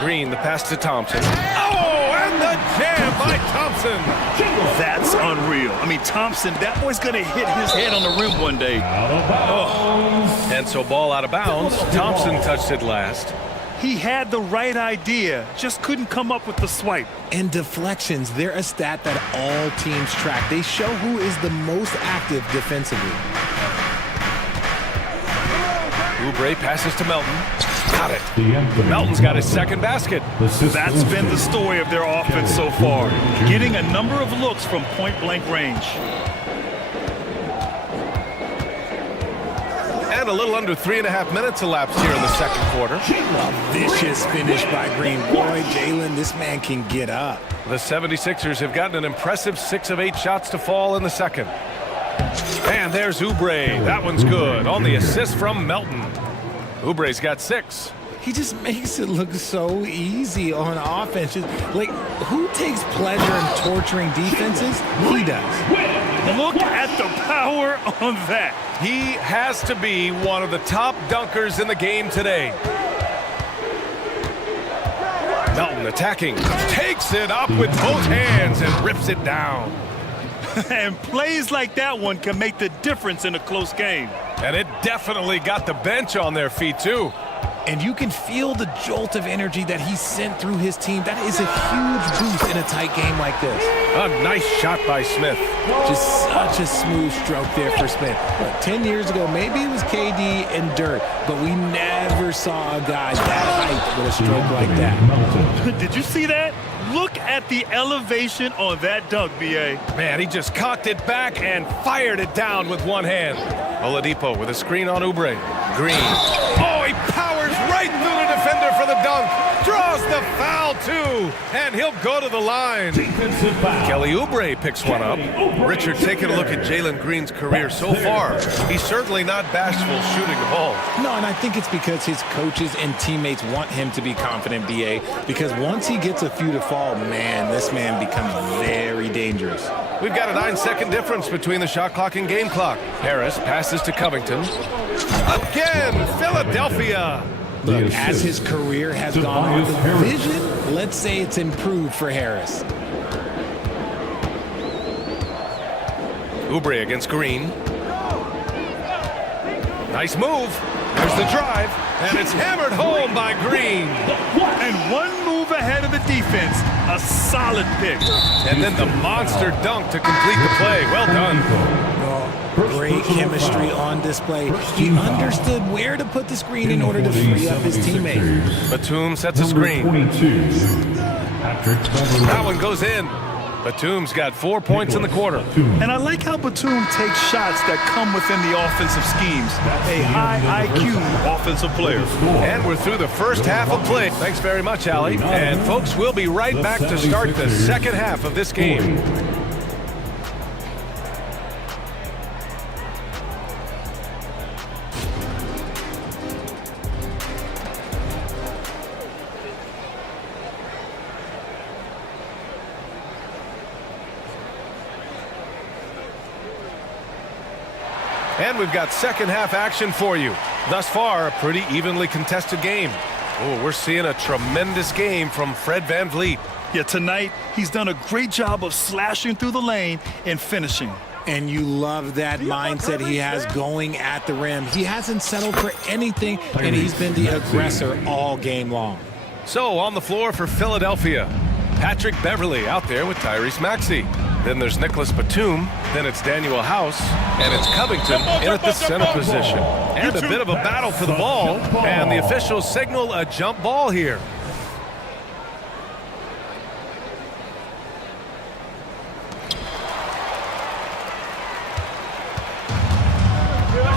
Green, the pass to Thompson. Oh, and the jam by Thompson. That's unreal. I mean, Thompson, that boy's going to hit his head on the rim one day. Oh. And so ball out of bounds. Thompson touched it last. He had the right idea, just couldn't come up with the swipe. And deflections, they're a stat that all teams track. They show who is the most active defensively. Oubre passes to Melton. Got it. Melton's got his second basket. That's been the story of their offense so far, getting a number of looks from point-blank range. And a little under 3.5 minutes elapsed here in the second quarter. A vicious finish by Green. Boy, Jalen, this man can get up. The 76ers have gotten an impressive 6 of 8 shots to fall in the second. And there's Oubre. That one's good on the assist from Melton. Oubre's got 6. He just makes it look so easy on offense. Like, who takes pleasure in torturing defenses? He does. Look at the power on that. He has to be one of the top dunkers in the game today. Melton attacking, takes it up with both hands and rips it down. And plays like that one can make the difference in a close game. And it definitely got the bench on their feet, too. And you can feel the jolt of energy that he sent through his team. That is a huge boost in a tight game like this. A nice shot by Smith. Just such a smooth stroke there for Smith. Look, 10 years ago, maybe it was KD and Dirk, but we never saw a guy that height with a stroke like that. Did you see that? Look at the elevation on that dunk, B.A. Man, he just cocked it back and fired it down with one hand. Oladipo with a screen on Oubre. Green. Oh, he powers right through the defender for the dunk. Draws the foul, too. And he'll go to the line. Kelly Oubre picks one up. Richard, taking a look at Jalen Green's career so far. He's certainly not bashful shooting the ball. No, and I think it's because his coaches and teammates want him to be confident, B.A., because once he gets a few to fall, man, this man becomes very dangerous. We've got a 9-second difference between the shot clock and game clock. Harris passes to Covington. Again, Philadelphia. Look, as his career has gone on, the vision, let's say it's improved for Harris. Oubre against Green. Nice move. There's the drive, and it's hammered home by Green. And one move ahead of the defense, a solid pick. And then the monster dunk to complete the play. Well done. Great chemistry on display. He understood where to put the screen in order to free up his teammate. Batum sets a screen. That one goes in. Batum's got 4 points in the quarter. And I like how Batum takes shots that come within the offensive schemes. A high IQ offensive player. And we're through the first half of play. Thanks very much, Allie. And folks, we'll be right back to start the second half of this game. And we've got second half action for you. Thus far, a pretty evenly contested game. Oh, we're seeing a tremendous game from Fred VanVleet. Yeah, tonight, he's done a great job of slashing through the lane and finishing. And you love that mindset he has going at the rim. He hasn't settled for anything, and he's been the aggressor all game long. So, on the floor for Philadelphia, Patrick Beverley out there with Tyrese Maxey. Then there's Nicholas Batum, then it's Daniel House, and it's Covington in at the center position. And a bit of a battle for the ball, and the officials signal a jump ball here.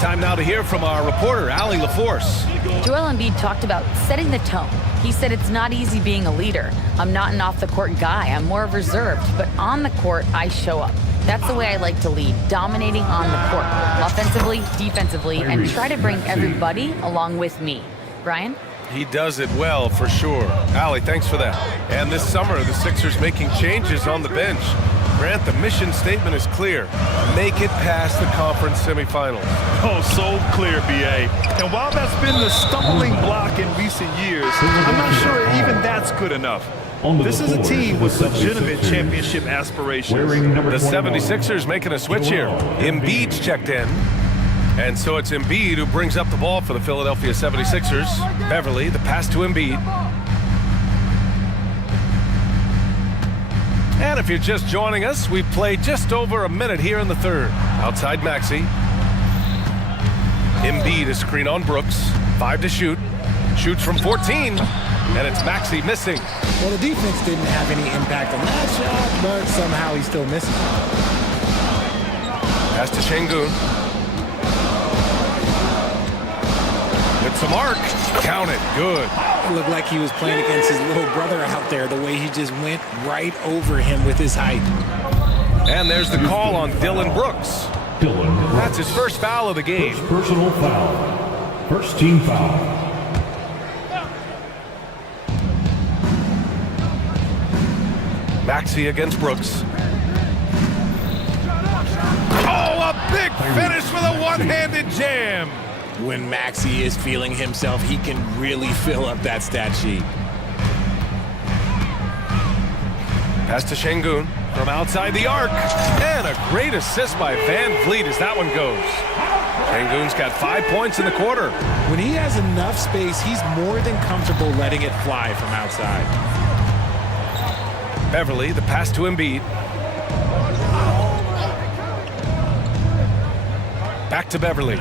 Time now to hear from our reporter, Allie LaForce. Joel Embiid talked about setting the tone. He said it's not easy being a leader. I'm not an off-the-court guy. I'm more reserved. But on the court, I show up. That's the way I like to lead, dominating on the court, offensively, defensively, and try to bring everybody along with me. Brian? He does it well, for sure. Allie, thanks for that. And this summer, the Sixers making changes on the bench. Grant, the mission statement is clear. Make it past the conference semifinals. Oh, so clear, B.A. And while that's been the stumbling block in recent years, I'm not sure even that's good enough. This is a team with legitimate championship aspirations. The 76ers making a switch here. Embiid's checked in. And so it's Embiid who brings up the ball for the Philadelphia 76ers. Beverley, the pass to Embiid. And if you're just joining us, we've played just over a minute here in the third. Outside Maxey. Embiid is screen on Brooks. 5 to shoot. Shoots from 14. And it's Maxey missing. Well, the defense didn't have any impact on that shot, but somehow he's still missing. Pass to Şengün. With some arc. Count it. Good. It looked like he was playing against his little brother out there, the way he just went right over him with his height. And there's the call on Dillon Brooks. That's his first foul of the game. First personal foul. First team foul. Maxey against Brooks. Oh, a big finish with a one-handed jam. When Maxey is feeling himself, he can really fill up that stat sheet. Pass to Şengün from outside the arc. And a great assist by Van Vliet as that one goes. Şengün's got 5 points in the quarter. When he has enough space, he's more than comfortable letting it fly from outside. Beverly, the pass to Embiid. Back to Beverly.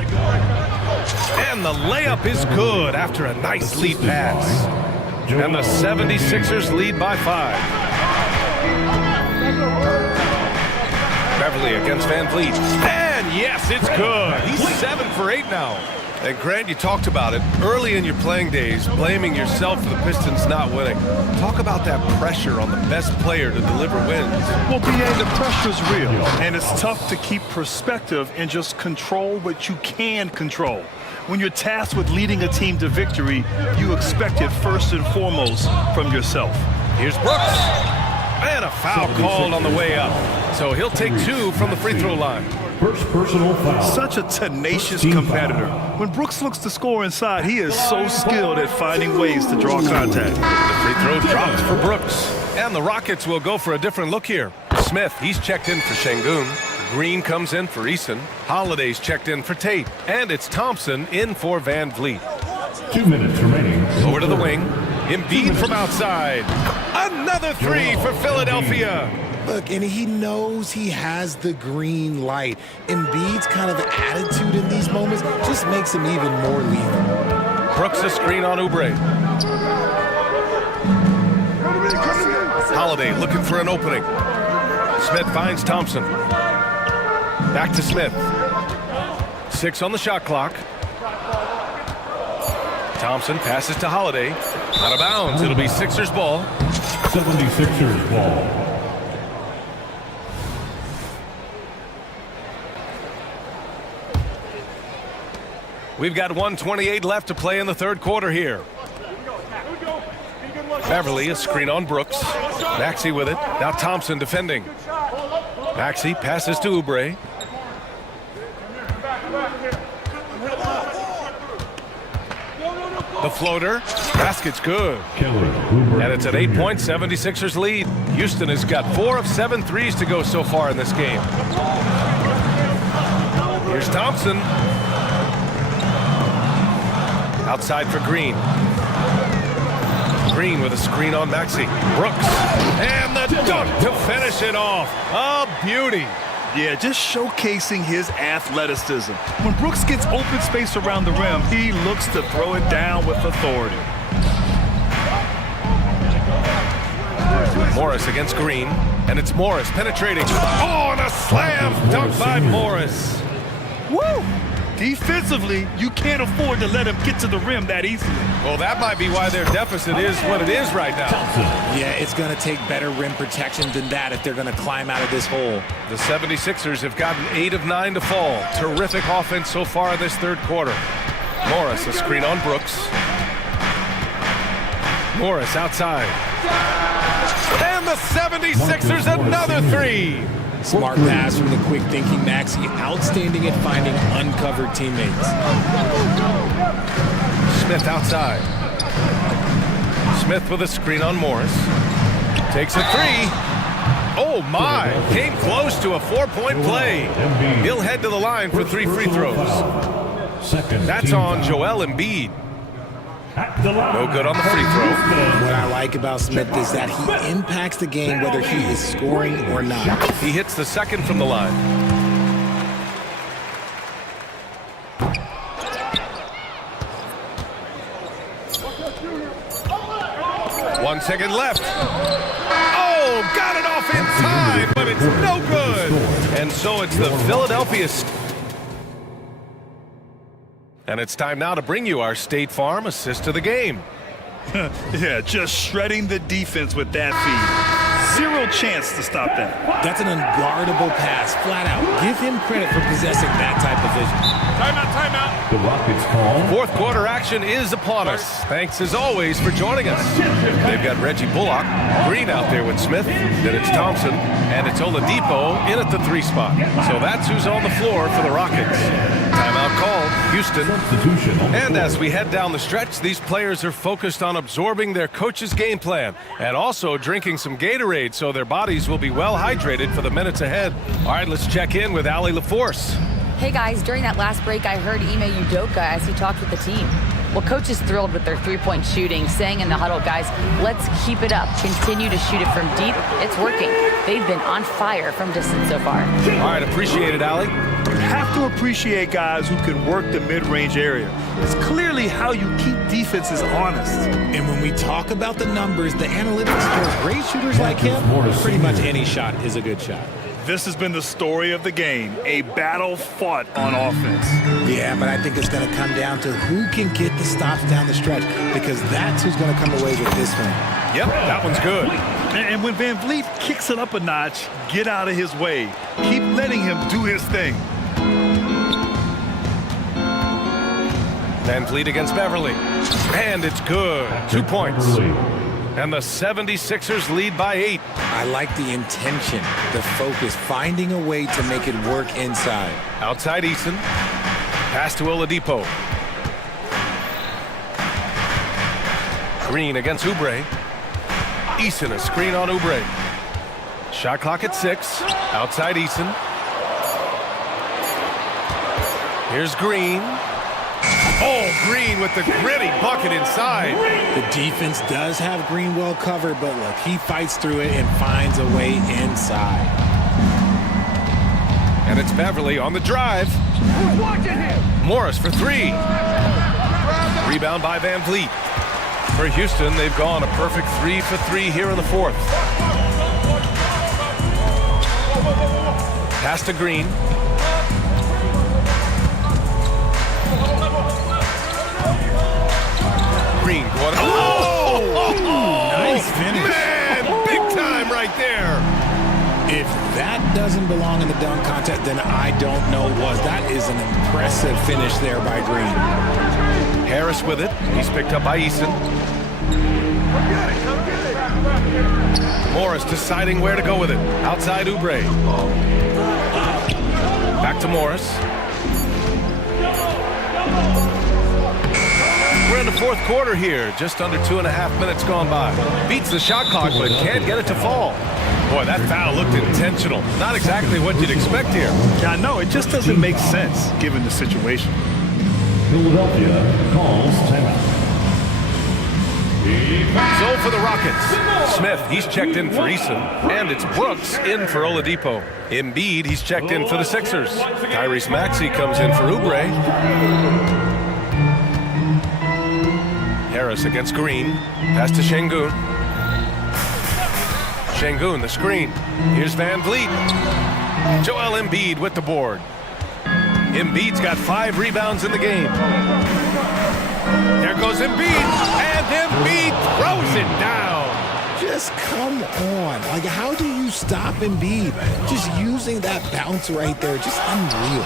And the layup is good after a nice lead pass. And the 76ers lead by 5. Beverly against Van Vliet. And yes, it's good. He's 7 for 8 now. And Grant, you talked about it early in your playing days, blaming yourself for the Pistons not winning. Talk about that pressure on the best player to deliver wins. Well, BA, the pressure's real, and it's tough to keep perspective and just control what you can control. When you're tasked with leading a team to victory, you expect it first and foremost from yourself. Here's Brooks. And a foul called on the way up. So he'll take 2 from the free throw line. First personal foul. Such a tenacious competitor. When Brooks looks to score inside, he is so skilled at finding ways to draw contact. The free throw drops for Brooks. And the Rockets will go for a different look here. Smith, he's checked in for Şengün. Green comes in for Eason. Holiday's checked in for Tate. And it's Thompson in for Van Vliet. 2 minutes remaining. Over to the wing. Embiid from outside. Another 3 for Philadelphia. Look, and he knows he has the green light. Embiid's kind of attitude in these moments just makes him even more lethal. Brooks a screen on Oubre. Holiday looking for an opening. Smith finds Thompson. Back to Smith. 6 on the shot clock. Thompson passes to Holiday. Out of bounds. It'll be Sixers ball. 76ers ball. We've got 1:28 left to play in the third quarter here. Beverly, a screen on Brooks. Maxey with it. Now Thompson defending. Maxey passes to Oubre. The floater. Basket's good. And it's an 8-point 76ers lead. Houston has got 4 of 7 threes to go so far in this game. Here's Thompson. Outside for Green. Green with a screen on Maxey. Brooks. And the dunk to finish it off. A beauty. Yeah, just showcasing his athleticism. When Brooks gets open space around the rim, he looks to throw it down with authority. Morris against Green. And it's Morris penetrating. Oh, and a slam dunk by Morris. Woo! Defensively, you can't afford to let him get to the rim that easily. Well, that might be why their deficit is what it is right now. Yeah, it's going to take better rim protection than that if they're going to climb out of this hole. The 76ers have gotten 8 of 9 to fall. Terrific offense so far this third quarter. Morris, a screen on Brooks. Morris outside. And the 76ers another 3. Smart pass from the quick-thinking Maxey. Outstanding at finding uncovered teammates. Smith outside. Smith with a screen on Morris. Takes a 3. Oh, my. Came close to a 4-point play. He'll head to the line for 3 free throws. That's on Joel Embiid. No good on the free throw. What I like about Smith is that he impacts the game whether he is scoring or not. He hits the second from the line. 1 second left. Oh, got it off in time, but it's no good. And so it's the Philadelphia. And it's time now to bring you our State Farm assist of the game. Yeah, just shredding the defense with that feed. Zero chance to stop that. That's an unguardable pass, flat out. Give him credit for possessing that type of vision. Timeout. The Rockets call. Fourth quarter action is upon us. Thanks as always for joining us. They've got Reggie Bullock, Green out there with Smith, then it's Thompson, and it's Oladipo in at the 3 spot. So that's who's on the floor for the Rockets. Timeout called, Houston. Substitution. And as we head down the stretch, these players are focused on absorbing their coach's game plan and also drinking some Gatorade so their bodies will be well hydrated for the minutes ahead. All right, let's check in with Allie LaForce. Hey guys, during that last break, I heard Ime Udoka as he talked with the team. Well, coach is thrilled with their three-point shooting, saying in the huddle, guys, let's keep it up. Continue to shoot it from deep. It's working. They've been on fire from distance so far. All right, appreciate it, Allie. Have to appreciate guys who can work the mid-range area. It's clearly how you keep defenses honest. And when we talk about the numbers, the analytics for great shooters like him, pretty much any shot is a good shot. This has been the story of the game, a battle fought on offense. Yeah, but I think it's going to come down to who can get the stops down the stretch, because that's who's going to come away with this one. Yep, that one's good. And when Van Vliet kicks it up a notch, get out of his way. Keep letting him do his thing. Van Vliet against Beverly. And it's good. 2 points. And the 76ers lead by 8. I like the intention, the focus, finding a way to make it work inside. Outside Eason. Pass to Oladipo. Green against Oubre. Eason, a screen on Oubre. Shot clock at 6. Outside Eason. Here's Green. Oh, Green with the gritty bucket inside. The defense does have Green well covered, but look, he fights through it and finds a way inside. And it's Beverly on the drive. Who's watching him? Morris for 3. Rebound by Van Vliet. For Houston, they've gone a perfect 3 for 3 here in the 4th. Pass to Green. Green going. Oh! Nice finish. Man, big time right there. If that doesn't belong in the dunk contest, then I don't know what. That is an impressive finish there by Green. Harris with it. He's picked up by Eason. Morris deciding where to go with it. Outside Oubre. Back to Morris. We're in the 4th quarter here. Just under 2.5 minutes gone by. Beats the shot clock, but can't get it to fall. Boy, that foul looked intentional. Not exactly what you'd expect here. Yeah, I know. It just doesn't make sense given the situation. Philadelphia calls timeout. So for the Rockets, Smith, he's checked in for Eason, and it's Brooks in for Oladipo. Embiid, he's checked in for the Sixers. Tyrese Maxey comes in for Oubre. Harris against Green. Pass to Şengün. Şengün, the screen. Here's Van Vliet. Joel Embiid with the board. Embiid's got 5 rebounds in the game. There goes Embiid, and Embiid throws it down. Just come on. Like, how do you stop Embiid? Just using that bounce right there, just unreal.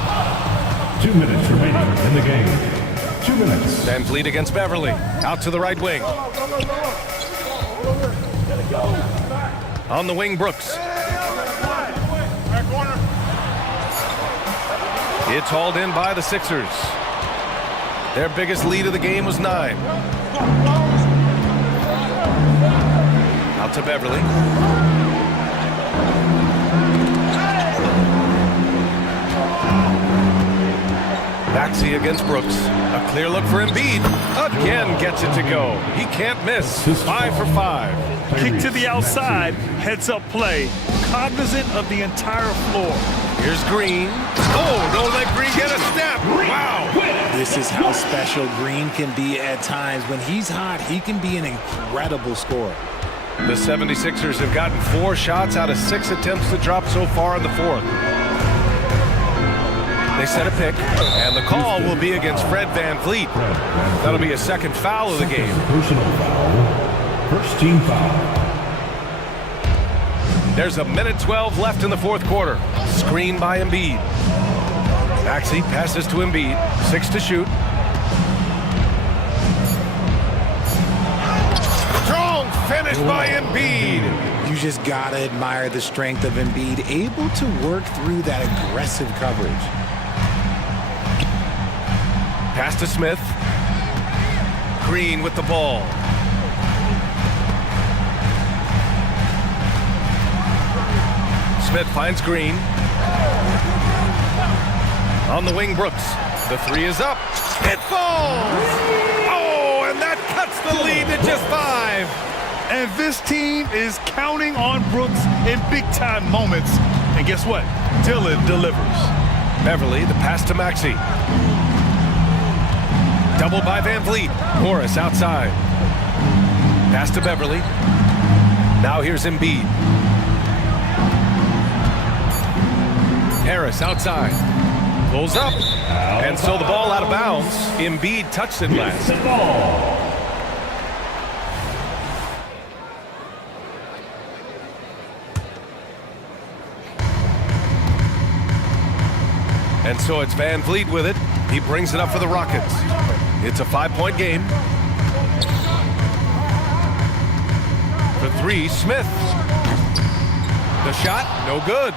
2 minutes remaining in the game. 2 minutes. Van Vliet against Beverly. Out to the right wing. On the wing, Brooks. It's hauled in by the Sixers. Their biggest lead of the game was 9. Out to Beverly. Maxey against Brooks. A clear look for Embiid. Again gets it to go. He can't miss. 5 for 5. Kick to the outside, heads-up play, cognizant of the entire floor. Here's Green. Oh, don't let Green get a step. Wow. This is how special Green can be at times. When he's hot, he can be an incredible scorer. The 76ers have gotten 4 shots out of 6 attempts to drop so far in the fourth. They set a pick, and the call will be against Fred VanVleet. That'll be a second foul of the game. Personal foul. First team foul. There's a minute 12 left in the fourth quarter. Screen by Embiid. Maxey passes to Embiid. 6 to shoot. Strong finish by Embiid. You just gotta admire the strength of Embiid, able to work through that aggressive coverage. Pass to Smith. Green with the ball. Smith finds Green. On the wing, Brooks. The 3 is up. It falls! Oh, and that cuts the lead to just 5. And this team is counting on Brooks in big-time moments. And guess what? Dillon delivers. Beverly, the pass to Maxey. Doubled by VanVleet. Morris outside. Pass to Beverly. Now here's Embiid. Harris outside. Pulls up. And so the ball out of bounds. Embiid touched it last. And so it's VanVleet with it. He brings it up for the Rockets. It's a 5-point game. For 3, Smith. The shot, no good.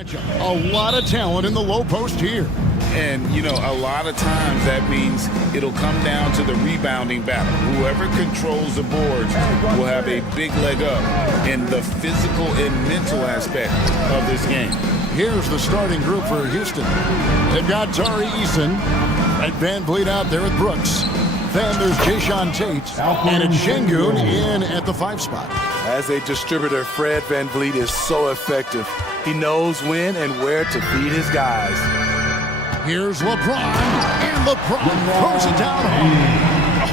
matchup. A lot of talent in the low post here. And, you know, a lot of times that means it'll come down to the rebounding battle. Whoever controls the boards will have a big leg up in the physical and mental aspect of this game. Here's the starting group for Houston. They've got Tari Eason and Van Vliet out there with Brooks. Then there's Jayshawn Tate and it's Şengün in at the 5 spot. As a distributor, Fred Van Vliet is so effective. He knows when and where to feed his guys. Here's LeBron, and LeBron throws it down home.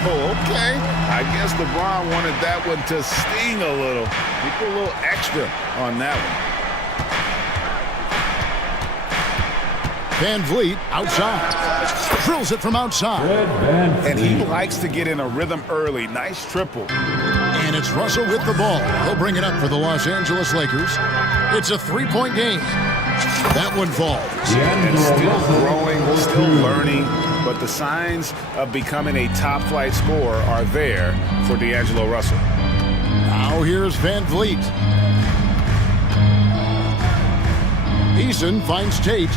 Oh, okay. I guess LeBron wanted that one to sting a little. He put a little extra on that one. Van Vliet outside. Drills it from outside. And he likes to get in a rhythm early. Nice triple. And it's Russell with the ball. He'll bring it up for the Los Angeles Lakers. It's a 3-point game. That one falls. And still growing, still learning, but the signs of becoming a top-flight scorer are there for D'Angelo Russell. Now here's Van Vliet. Eason finds Tate.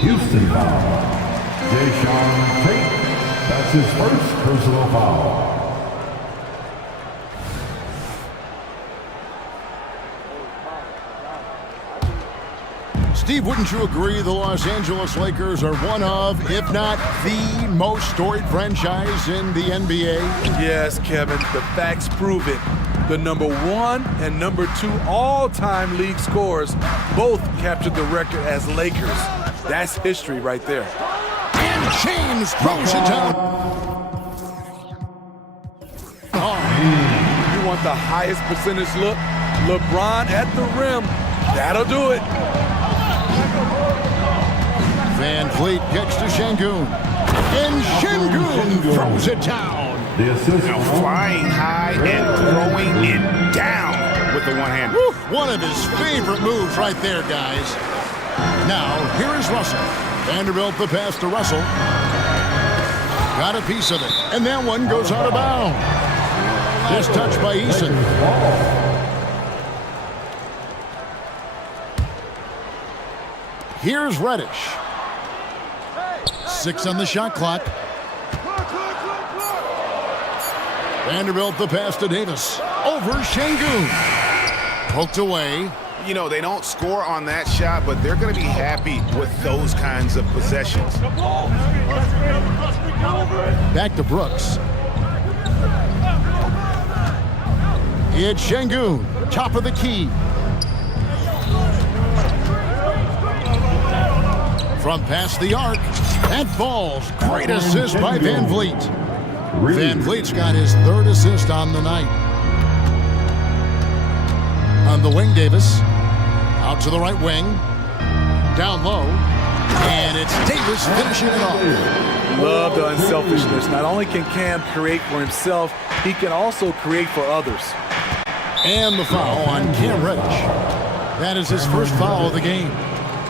Houston foul. Jayshawn Tate. That's his first personal foul. Steve, wouldn't you agree the Los Angeles Lakers are one of, if not the most storied franchise in the NBA? Yes, Kevin, the facts prove it. The #1 and #2 all-time league scorers both captured the record as Lakers. That's history right there. And James throws it down. You want the highest percentage look? LeBron at the rim. That'll do it. Van Vliet gets to Şengün. And Şengün throws it down. The assist. Now flying high and throwing it down with the one-hand. One of his favorite moves right there, guys. Now, here is Russell. Vanderbilt the pass to Russell. Got a piece of it. And that one goes out of bounds. Just touched by Eason. Here's Reddish. 6 on the shot clock. Vanderbilt the pass to Davis. Over Şengün. Poked away. You know, they don't score on that shot, but they're going to be happy with those kinds of possessions. Back to Brooks. It's Şengün, top of the key. From past the arc, and falls. Great assist by Van Vliet. Van Vliet's got his 3rd assist on the night. On the wing, Davis. Out to the right wing. Down low. And it's Davis finishing it off. Love the unselfishness. Not only can Cam create for himself, he can also create for others. And the foul on Cam Reddish. That is his first foul of the game.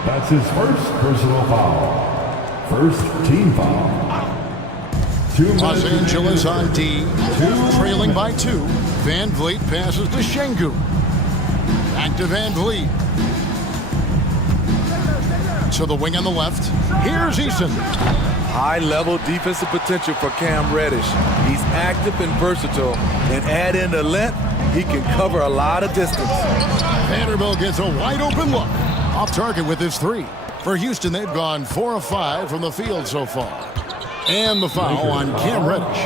That's his first personal foul. First team foul. Los Angeles on D. Trailing by 2. Van Vliet passes to Şengün. Back to Van Vliet. To the wing on the left. Here's Eason. High-level defensive potential for Cam Reddish. He's active and versatile, and add in the length, he can cover a lot of distance. Vanderbilt gets a wide-open look. Off target with his 3. For Houston, they've gone 4 of 5 from the field so far. And the foul on Cam Reddish.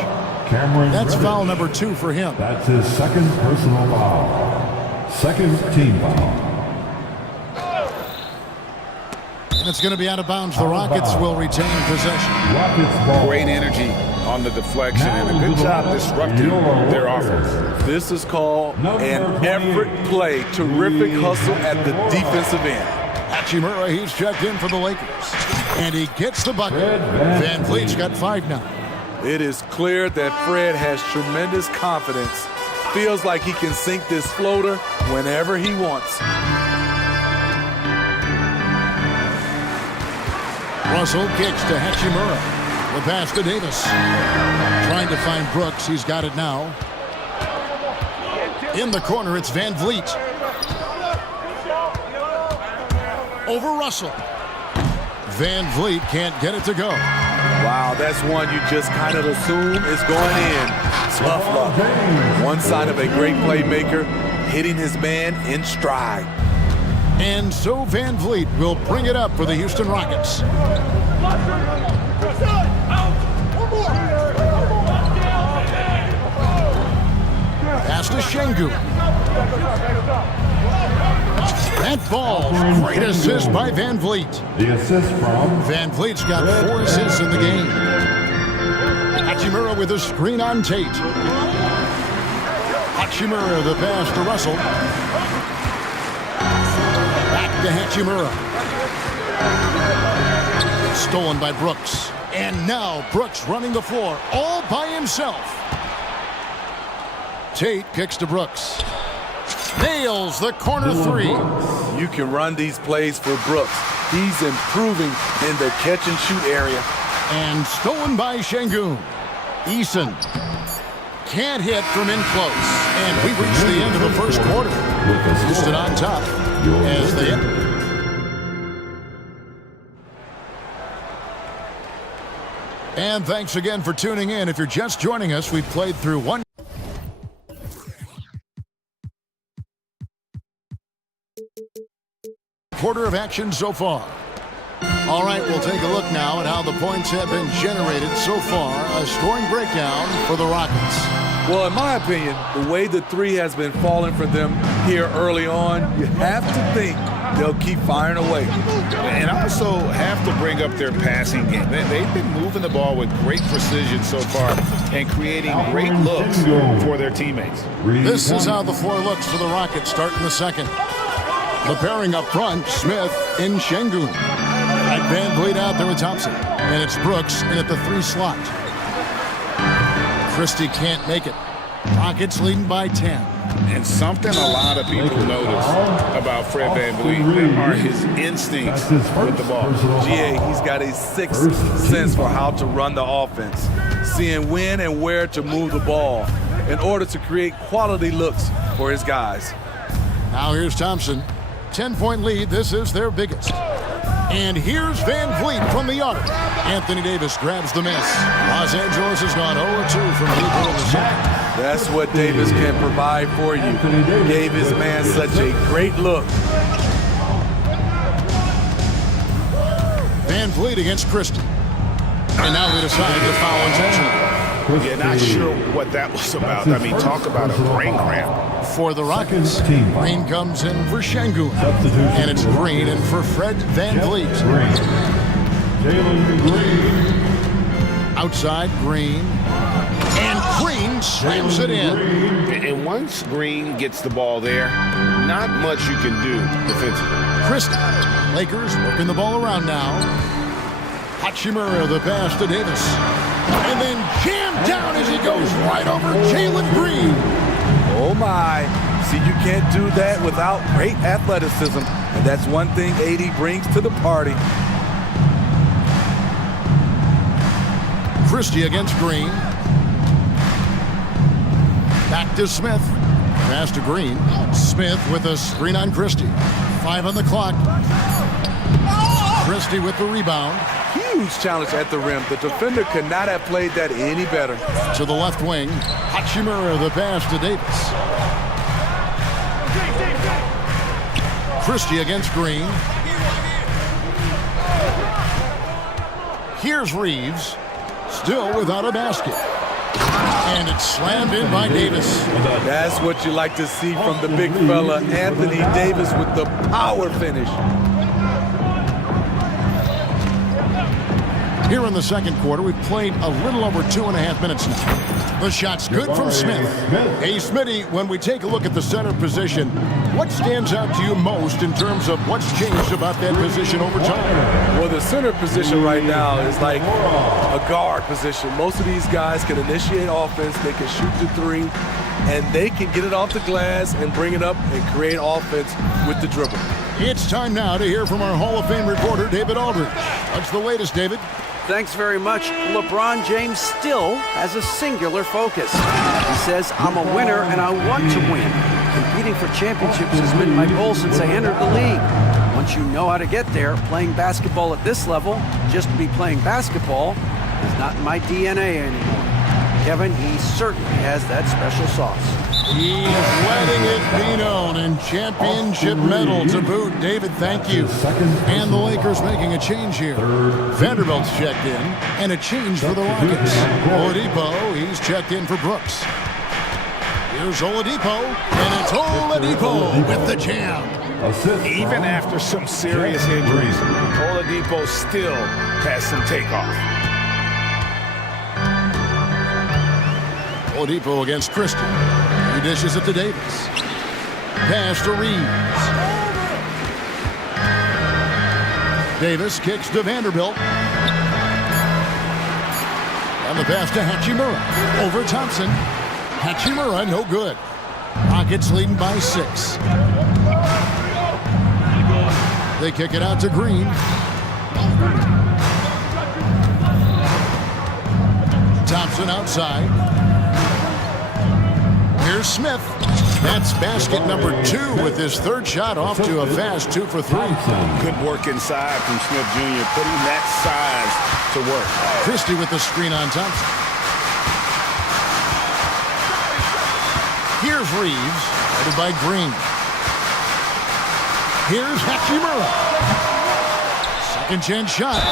That's foul number 2 for him. That's his second personal foul. Second team foul. And it's going to be out of bounds. The Rockets will retain possession. Great energy on the deflection and a good job disrupting their offense. This is called an effort play. Terrific hustle at the defensive end. Hachimura, he's checked in for the Lakers. And he gets the bucket. Van Vliet's got 5 now. It is clear that Fred has tremendous confidence. Feels like he can sink this floater whenever he wants. Russell kicks to Hachimura. The pass to Davis. Trying to find Brooks. He's got it now. In the corner, it's Van Vliet. Over Russell. Van Vliet can't get it to go. Wow, that's one you just kind of assume is going in. Tough luck. One sign of a great playmaker, hitting his man in stride. And so Van Vliet will bring it up for the Houston Rockets. Pass to Şengün. That ball, great assist by Van Vliet. The assist from Van Vliet's got 4 assists in the game. Hachimura with a screen on Tate. Hachimura, the pass to Russell. Back to Hachimura. Stolen by Brooks. And now Brooks running the floor all by himself. Tate kicks to Brooks. Nails the corner 3. You can run these plays for Brooks. He's improving in the catch-and-shoot area. And stolen by Şengün. Eason can't hit from in close. And we reach the end of the first quarter. Houston on top as they end. And thanks again for tuning in. If you're just joining us, we've played through one quarter of action so far. All right, we'll take a look now at how the points have been generated so far. A scoring breakdown for the Rockets. Well, in my opinion, the way the three has been falling for them here early on, you have to think they'll keep firing away. And I also have to bring up their passing game. They've been moving the ball with great precision so far and creating great looks for their teammates. This is how the floor looks for the Rockets starting the second. The pairing up front, Smith in Şengün. And Van Vliet out there with Thompson. And it's Brooks in at the 3 slot. Christie can't make it. Rockets leading by 10. And something a lot of people notice about Fred Van Vliet are his instincts with the ball. GA, he's got a sixth sense for how to run the offense, seeing when and where to move the ball in order to create quality looks for his guys. Now here's Thompson. 10-point lead. This is their biggest. And here's Van Vliet from the arc. Anthony Davis grabs the miss. Los Angeles has gone 0-2 from deep in the second. That's what Davis can provide for you. Gave his man such a great look. Van Vliet against Christie. And now they decide to foul intentionally. Yeah, not sure what that was about. I mean, talk about a brain cramp. For the Rockets, Green comes in for Şengün. And it's Green in for Fred Van Vliet. Outside, Green. And Green slams it in. And once Green gets the ball there, not much you can do defensively. Christie. Lakers working the ball around now. Hachimura, the pass to Davis. And then jammed down as he goes right over Jalen Green. Oh my. See, you can't do that without great athleticism. And that's one thing AD brings to the party. Christie against Green. Back to Smith. Pass to Green. Smith with a screen on Christie. 5 on the clock. Christie with the rebound. Huge challenge at the rim. The defender could not have played that any better. To the left wing. Hachimura, the pass to Davis. Christie against Green. Here's Reeves. Still without a basket. And it's slammed in by Davis. That's what you like to see from the big fella, Anthony Davis, with the power finish. Here in the second quarter, we've played a little over 2.5 minutes now. The shot's good from Smith. Hey, Smitty, when we take a look at the center position, what stands out to you most in terms of what's changed about that position over time? Well, the center position right now is like a guard position. Most of these guys can initiate offense, they can shoot the 3, and they can get it off the glass and bring it up and create offense with the dribble. It's time now to hear from our Hall of Fame reporter, David Aldridge. What's the latest, David? Thanks very much. LeBron James still has a singular focus. He says, I'm a winner and I want to win. Competing for championships has been my goal since I entered the league. Once you know how to get there, playing basketball at this level, just to be playing basketball, is not in my DNA anymore. Kevin, he certainly has that special sauce. He is letting it be known, and championship medal to boot. David, thank you. And the Lakers making a change here. Vanderbilt's checked in, and a change for the Rockets. Oladipo, he's checked in for Brooks. Here's Oladipo, and it's Oladipo with the jam. Even after some serious injuries, Oladipo still has some takeoff. Oladipo against Christian. He dishes it to Davis. Pass to Reeves. Davis kicks to Vanderbilt. And the pass to Hachimura. Over Thompson. Hachimura, no good. Rockets leading by 6. They kick it out to Green. Thompson outside. Here's Smith. That's basket number 2 with his third shot off to a fast 2 for 3. Good work inside from Smith Jr., putting that size to work. Christie with the screen on Thompson. Here's Reeves, headed by Green. Here's Hachimura. Second chance shot.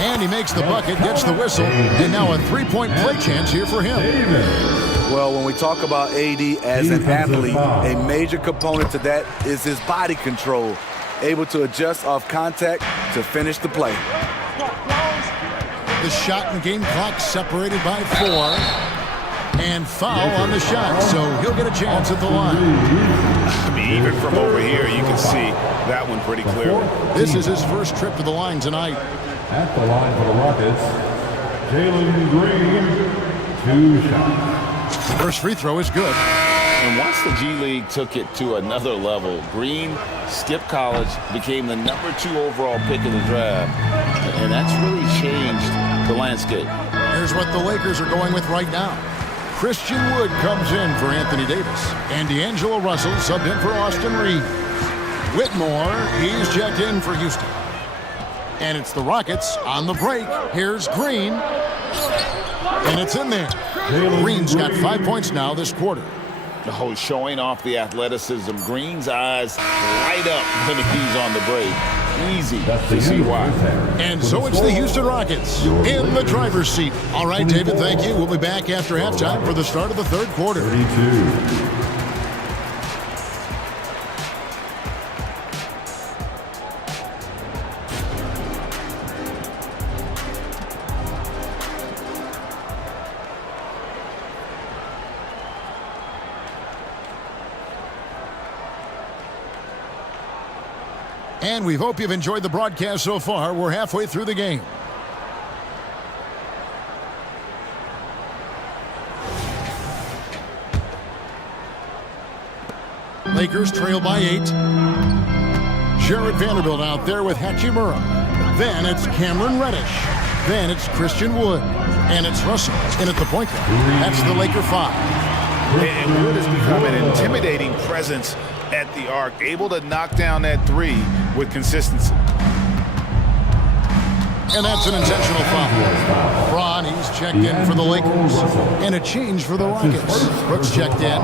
And he makes the bucket, gets the whistle, and now a 3-point play chance here for him. Well, when we talk about AD as an athlete, a major component to that is his body control, able to adjust off contact to finish the play. The shot and game clock separated by 4. And foul on the shot, so he'll get a chance at the line. I mean, even from over here, you can see that one pretty clearly. This is his first trip to the line tonight. At the line for the Rockets, Jalen Green, 2 shots. First free throw is good. And once the G League took it to another level, Green skipped college, became the number 2 overall pick in the draft, and that's really changed the landscape. Here's what the Lakers are going with right now. Christian Wood comes in for Anthony Davis, and D'Angelo Russell subbed in for Austin Reeves. Whitmore, he's checked in for Houston. And it's the Rockets on the break. Here's Green. And it's in there. Green's got 5 points now this quarter. Oh, showing off the athleticism. Green's eyes light up when he's on the break. Easy to see why. And so it's the Houston Rockets in the driver's seat. All right, David, thank you. We'll be back after halftime for the start of the third quarter. 32. And we hope you've enjoyed the broadcast so far. We're halfway through the game. Lakers trail by 8. Jared Vanderbilt out there with Hachimura. Then it's Cameron Reddish. Then it's Christian Wood. And it's Russell in at the point guard. That's the Laker 5. And Wood has become an intimidating presence at the arc, able to knock down that 3 with consistency. And that's an intentional foul. Braun, he's checked in for the Lakers. And a change for the Rockets. Brooks checked in.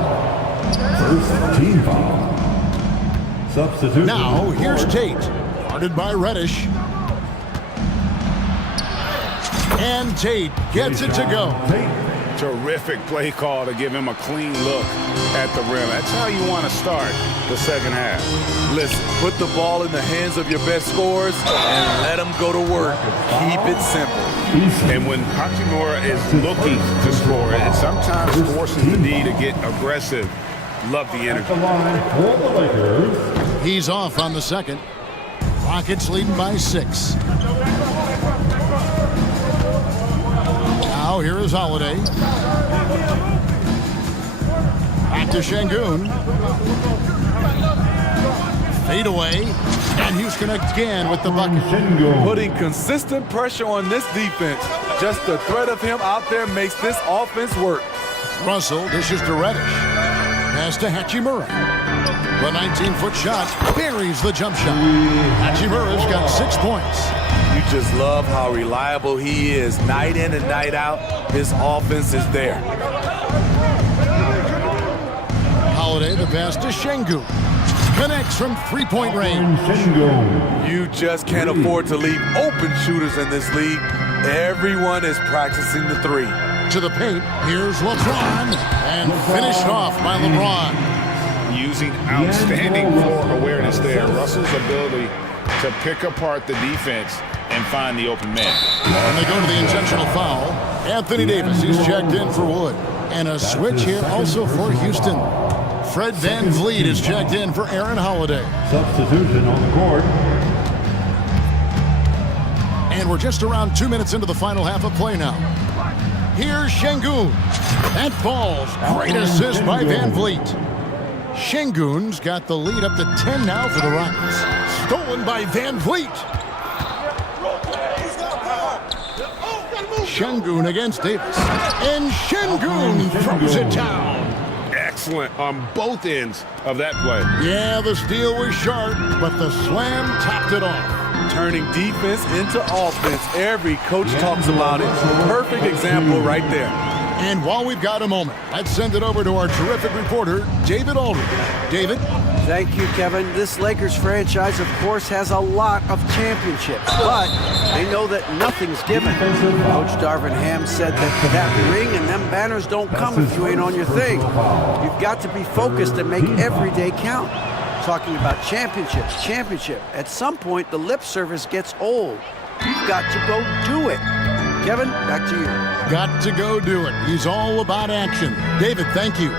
First team foul. Substitute. Now, here's Tate. Guarded by Reddish. And Tate gets it to go. Terrific play call to give him a clean look at the rim. That's how you want to start the second half. Listen, put the ball in the hands of your best scorers and let them go to work. Keep it simple. And when Hachimura is looking to score, it sometimes forces the D to get aggressive. Love the energy. He's off on the second. Rockets leading by 6. Now here is Holiday. Back to Şengün. Fade away. And Houston again with the bucket. Putting consistent pressure on this defense. Just the threat of him out there makes this offense work. Russell dishes to Reddish. Pass to Hachimura. The 19-foot shot buries the jump shot. Hachimura's got 6 points. You just love how reliable he is. Night in and night out, his offense is there. Holiday, the pass to Şengün. Connects from three-point range. You just can't afford to leave open shooters in this league. Everyone is practicing the three. To the paint, here's LeBron, and finished off by LeBron. Using outstanding floor awareness there. Russell's ability to pick apart the defense and find the open man. And they go to the intentional foul. Anthony Davis, he's checked in for Wood. And a switch here also for Houston. Fred VanVleet is checked in for Aaron Holiday. Substitution on the court. And we're just around 2 minutes into the final half of play now. Here's Şengün. That falls. Great assist by VanVleet. Şengün's got the lead up to 10 now for the Rockets. Stolen by VanVleet. Şengün against Davis. And Şengün throws it down. Excellent on both ends of that play. Yeah, the steal was sharp, but the slam topped it off. Turning defense into offense. Every coach talks about it. Perfect example right there. And while we've got a moment, let's send it over to our terrific reporter, David Aldridge. David? Thank you, Kevin. This Lakers franchise, of course, has a lot of championships, but they know that nothing's given. Coach Darvin Ham said that ring and them banners don't come if you ain't on your thing. You've got to be focused and make every day count. Talking about championship. At some point, the lip service gets old. You've got to go do it. Kevin, back to you. Got to go do it. He's all about action. David, thank you.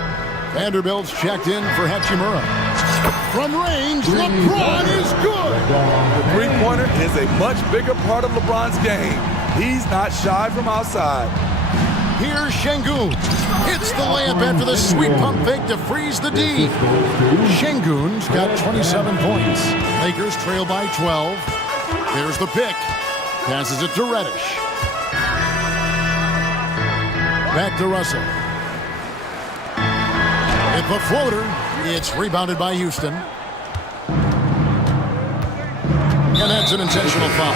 Vanderbilt's checked in for Hachimura. From range, LeBron is good. The three-pointer is a much bigger part of LeBron's game. He's not shy from outside. Here's Şengün. Hits the layup after the sweet pump fake to freeze the D. Şengün's got 27 points. Lakers trail by 12. There's the pick. Passes it to Reddish. Back to Russell. With the floater, it's rebounded by Houston. And that's an intentional foul.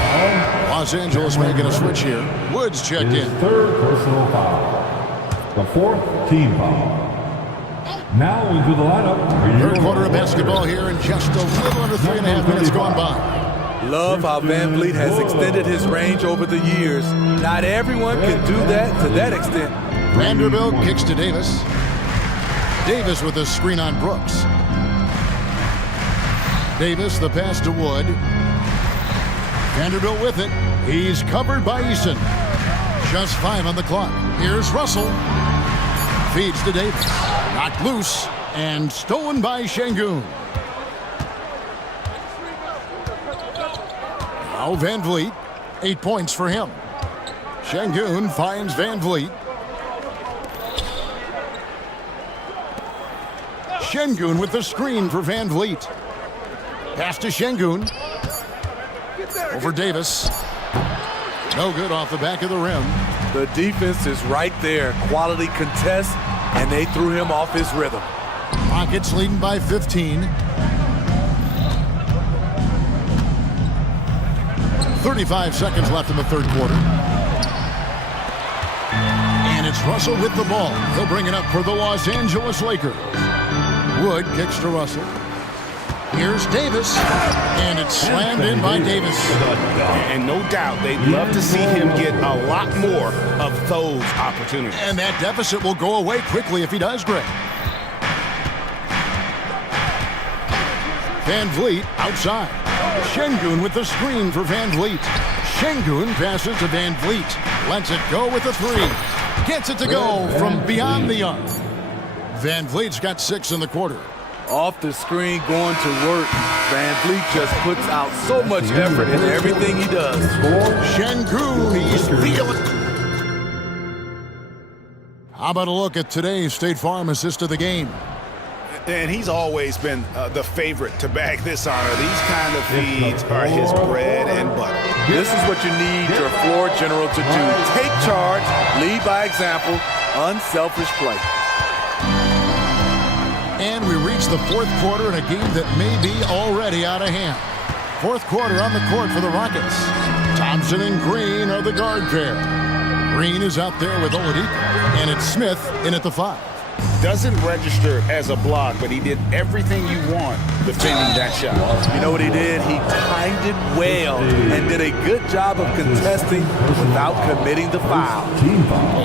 Los Angeles making a switch here. Woods checked in. Third personal foul. The fourth team foul. Now into the lineup. Third quarter of basketball here in just a little under 3.5 minutes gone by. Love how VanVleet has extended his range over the years. Not everyone can do that to that extent. Vanderbilt kicks to Davis. Davis with a screen on Brooks. Davis, the pass to Wood. Vanderbilt with it. He's covered by Eason. Just 5 on the clock. Here's Russell. Feeds to Davis. Knocked loose and stolen by Şengün. Now VanVleet. 8 points for him. Şengün finds VanVleet. Şengün with the screen for VanVleet. Pass to Şengün. Over Davis. No good off the back of the rim. The defense is right there. Quality contest, and they threw him off his rhythm. Rockets leading by 15. 35 seconds left in the third quarter. And it's Russell with the ball. He'll bring it up for the Los Angeles Lakers. Wood kicks to Russell. Here's Davis, and it's slammed in by Davis. And no doubt, they'd love to see him get a lot more of those opportunities. And that deficit will go away quickly if he does, Greg. VanVleet outside. Şengün with the screen for VanVleet. Şengün passes to VanVleet. Lets it go with a three. Gets it to go from beyond the arc. VanVleet's got 6 in the quarter. Off the screen, going to work. VanVleet just puts out so much effort in everything he does. Şengün, he's feeling. How about a look at today's State Farm assist of the game? And he's always been the favorite to bag this honor. These kind of feeds are his bread and butter. This is what you need your floor general to do. Take charge, lead by example, unselfish play. And we reach the fourth quarter in a game that may be already out of hand. Fourth quarter on the court for the Rockets. Thompson and Green are the guard pair. Green is out there with Oladipo, and it's Smith in at the 5. Doesn't register as a block, but he did everything you want defending that shot. You know what he did? He timed it well and did a good job of contesting without committing the foul.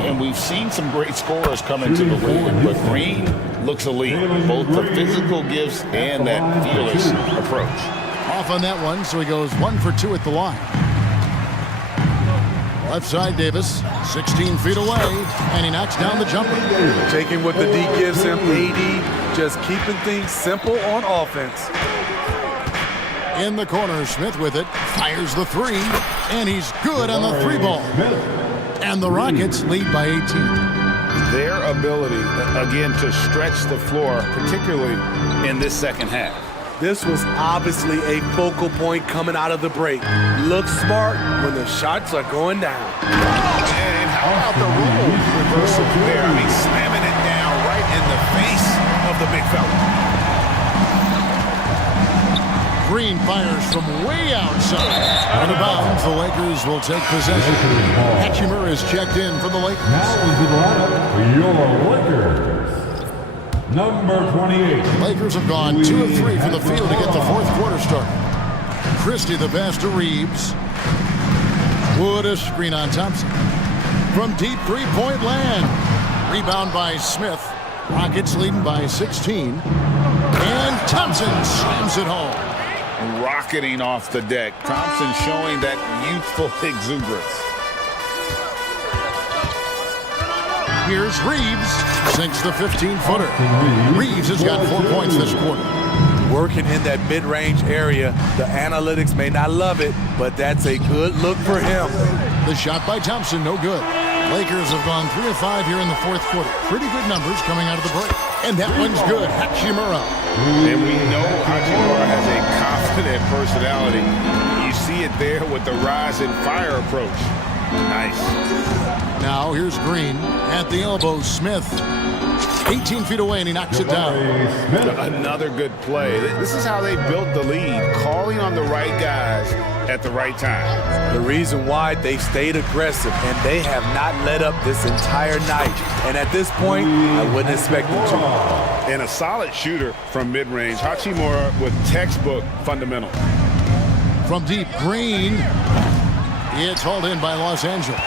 And we've seen some great scorers come into the league, but Green looks elite, both the physical gifts and that fearless approach. Off on that one, so he goes 1 for 2 at the line. Left side, Davis, 16 feet away, and he knocks down the jumper. Taking what the D gives him, AD, just keeping things simple on offense. In the corner, Smith with it, fires the 3, and he's good on the 3 ball. And the Rockets lead by 18. Their ability, again, to stretch the floor, particularly in this second half. This was obviously a focal point coming out of the break. Look smart when the shots are going down. And how about the role reversal there? I mean, slamming it down right in the face of the big fella. Green fires from way outside. Out of bounds, the Lakers will take possession. Hachimura is checked in for the Lakers. Now into the lineup for your Lakers. Number 28. Lakers have gone 2 of 3 from the field to get the fourth quarter started. Christie the pass to Reeves. Wood a screen on Thompson. From deep three-point land. Rebound by Smith. Rockets leading by 16. And Thompson slams it home. Rocketing off the deck. Thompson showing that youthful exuberance. Here's Reeves, sinks the 15-footer. Reeves has got 4 points this quarter. Working in that mid-range area. The analytics may not love it, but that's a good look for him. The shot by Thompson, no good. Lakers have gone 3 of 5 here in the fourth quarter. Pretty good numbers coming out of the break. And that one's good. Hachimura. And we know Hachimura has a confident personality. You see it there with the rise and fire approach. Nice. Now here's Green at the elbow. Smith 18 feet away, and he knocks it down. Another good play. This is how they built the lead, calling on the right guys at the right time. The reason why they stayed aggressive, and they have not let up this entire night. And at this point, I wouldn't expect them to. And a solid shooter from mid-range. Hachimura with textbook fundamentals. From deep, Green. It's hauled in by Los Angeles.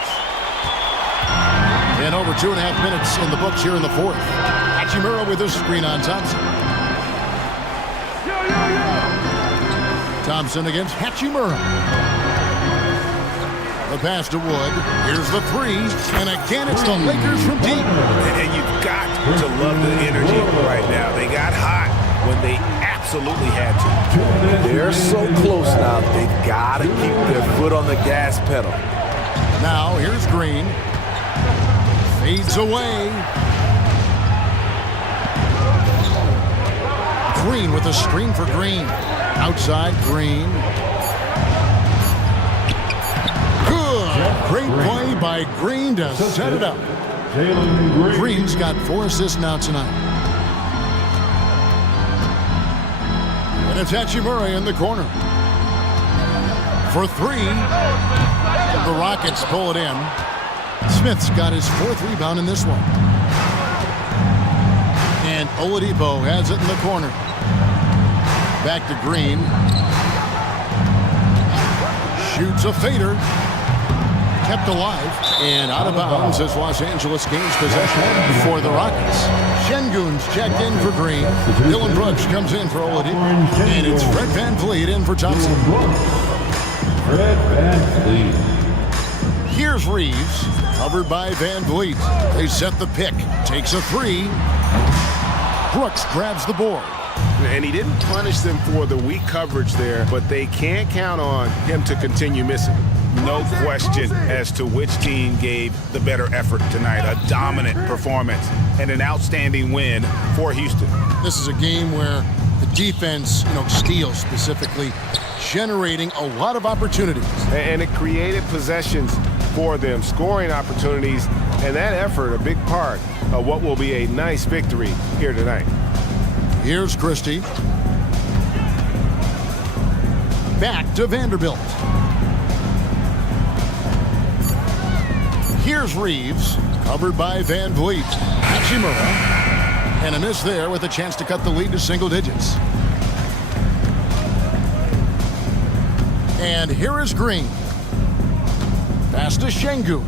And over 2.5 minutes in the books here in the fourth. Hachimura with a screen on Thompson. Thompson against Hachimura. The pass to Wood. Here's the 3. And again, it's the Lakers from deep. And you've got to love the energy right now. They got hot when they absolutely had to. They're so close now. They've got to keep their foot on the gas pedal. Now, here's Green. Fades away. Green with a screen for Green. Outside, Green. Good. Great play by Green to set it up. Green's got 4 assists now tonight. And it's Hachimura in the corner. For 3. The Rockets pull it in. Smith's got his 4th rebound in this one. And Oladipo has it in the corner. Back to Green. Shoots a fader. Kept alive. And out of bounds as Los Angeles gains possession for the Rockets. Şengün's checked in for Green. Dylan Brooks comes in for Oladipo. And it's Fred VanVleet in for Thompson. Fred VanVleet. Here's Reeves, covered by VanVleet. They set the pick. Takes a 3. Brooks grabs the board. And he didn't punish them for the weak coverage there, but they can't count on him to continue missing. no question as to which team gave the better effort tonight. A dominant performance and an outstanding win for Houston. This is a game where the defense, steals specifically, generating a lot of opportunities. And it created possessions for them, scoring opportunities, and that effort, a big part of what will be a nice victory here tonight. Here's Christie. Back to Vanderbilt. Here's Reeves, covered by Van Vliet. Hachimura. And a miss there with a chance to cut the lead to single digits. And here is Green. Pass to Şengün.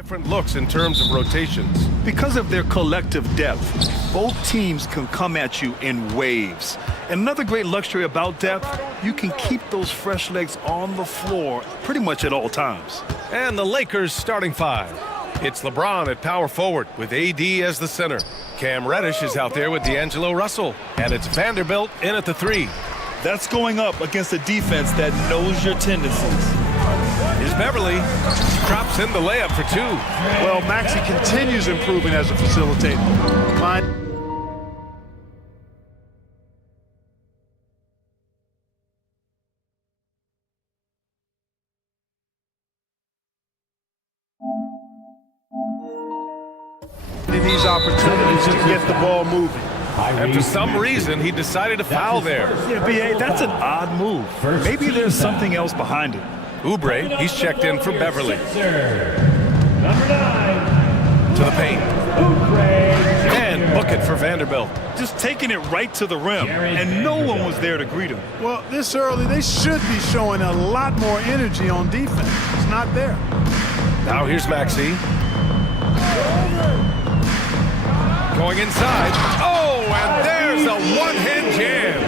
Different looks in terms of rotations. Because of their collective depth, both teams can come at you in waves. And another great luxury about depth, you can keep those fresh legs on the floor pretty much at all times. And the Lakers starting five. It's LeBron at power forward with AD as the center. Cam Reddish is out there with D'Angelo Russell. And it's Vanderbilt in at the three. That's going up against a defense that knows your tendencies. Here's Beverly. Drops in the layup for two. Well, Maxey continues improving as a facilitator. These opportunities to get the ball moving. And for some reason, he decided to foul there. Yeah, B.A., that's an odd move. Maybe there's something else behind it. Oubre, he's checked in for Beverly. To the paint. And book it for Vanderbilt. Just taking it right to the rim, and no one was there to greet him. Well, this early, they should be showing a lot more energy on defense. It's not there. Now here's Maxey. Going inside. Oh, and there's a one-hand jam.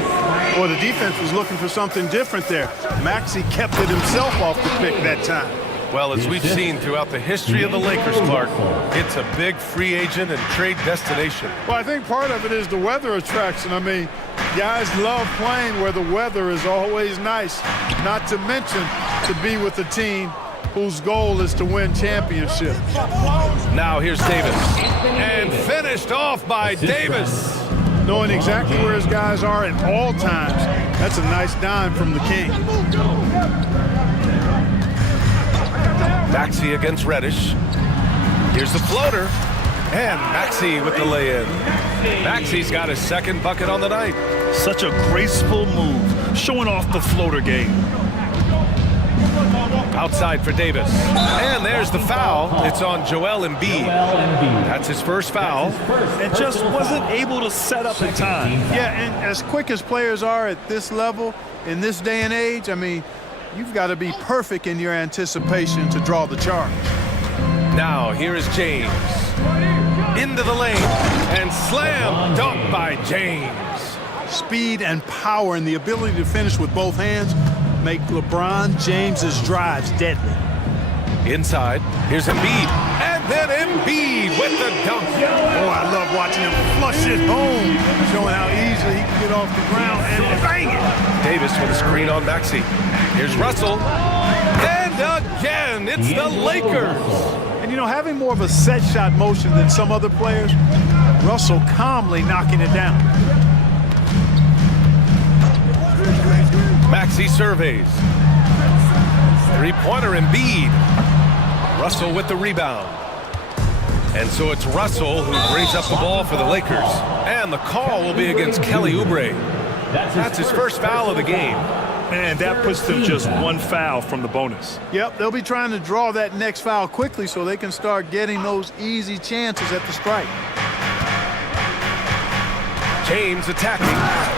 Well, the defense was looking for something different there. Maxey kept it himself off the pick that time. Well, as we've seen throughout the history of the Lakers, Clark, it's a big free agent and trade destination. Well, I think part of it is the weather attraction. I mean, guys love playing where the weather is always nice, not to mention to be with a team whose goal is to win championships. Now here's Davis. And finished off by Davis. Knowing exactly where his guys are at all times, that's a nice dime from the king. Maxey against Reddish. Here's the floater. And Maxey with the lay-in. Maxey's got his second bucket on the night. Such a graceful move, showing off the floater game. Outside for Davis. And there's the foul. It's on Joel Embiid. That's his first foul. And just wasn't able to set up in time. Yeah, and as quick as players are at this level, in this day and age, I mean, you've got to be perfect in your anticipation to draw the charge. Now, here is James. Into the lane. And slam dunk by James. Speed and power and the ability to finish with both hands make LeBron James's drives deadly. Inside, here's Embiid. And then Embiid with the dunk. Oh, I love watching him flush it home, showing how easily he can get off the ground and bang it. Davis with a screen on Maxey. Here's Russell. And again, it's the Lakers. And, you know, having more of a set shot motion than some other players, Russell calmly knocking it down. Maxey surveys. Three-pointer Embiid. Russell with the rebound. And so it's Russell who brings up the ball for the Lakers. And the call will be against Kelly Oubre. That's his first foul of the game. And that puts them just one foul from the bonus. Yep, they'll be trying to draw that next foul quickly so they can start getting those easy chances at the strike. James attacking.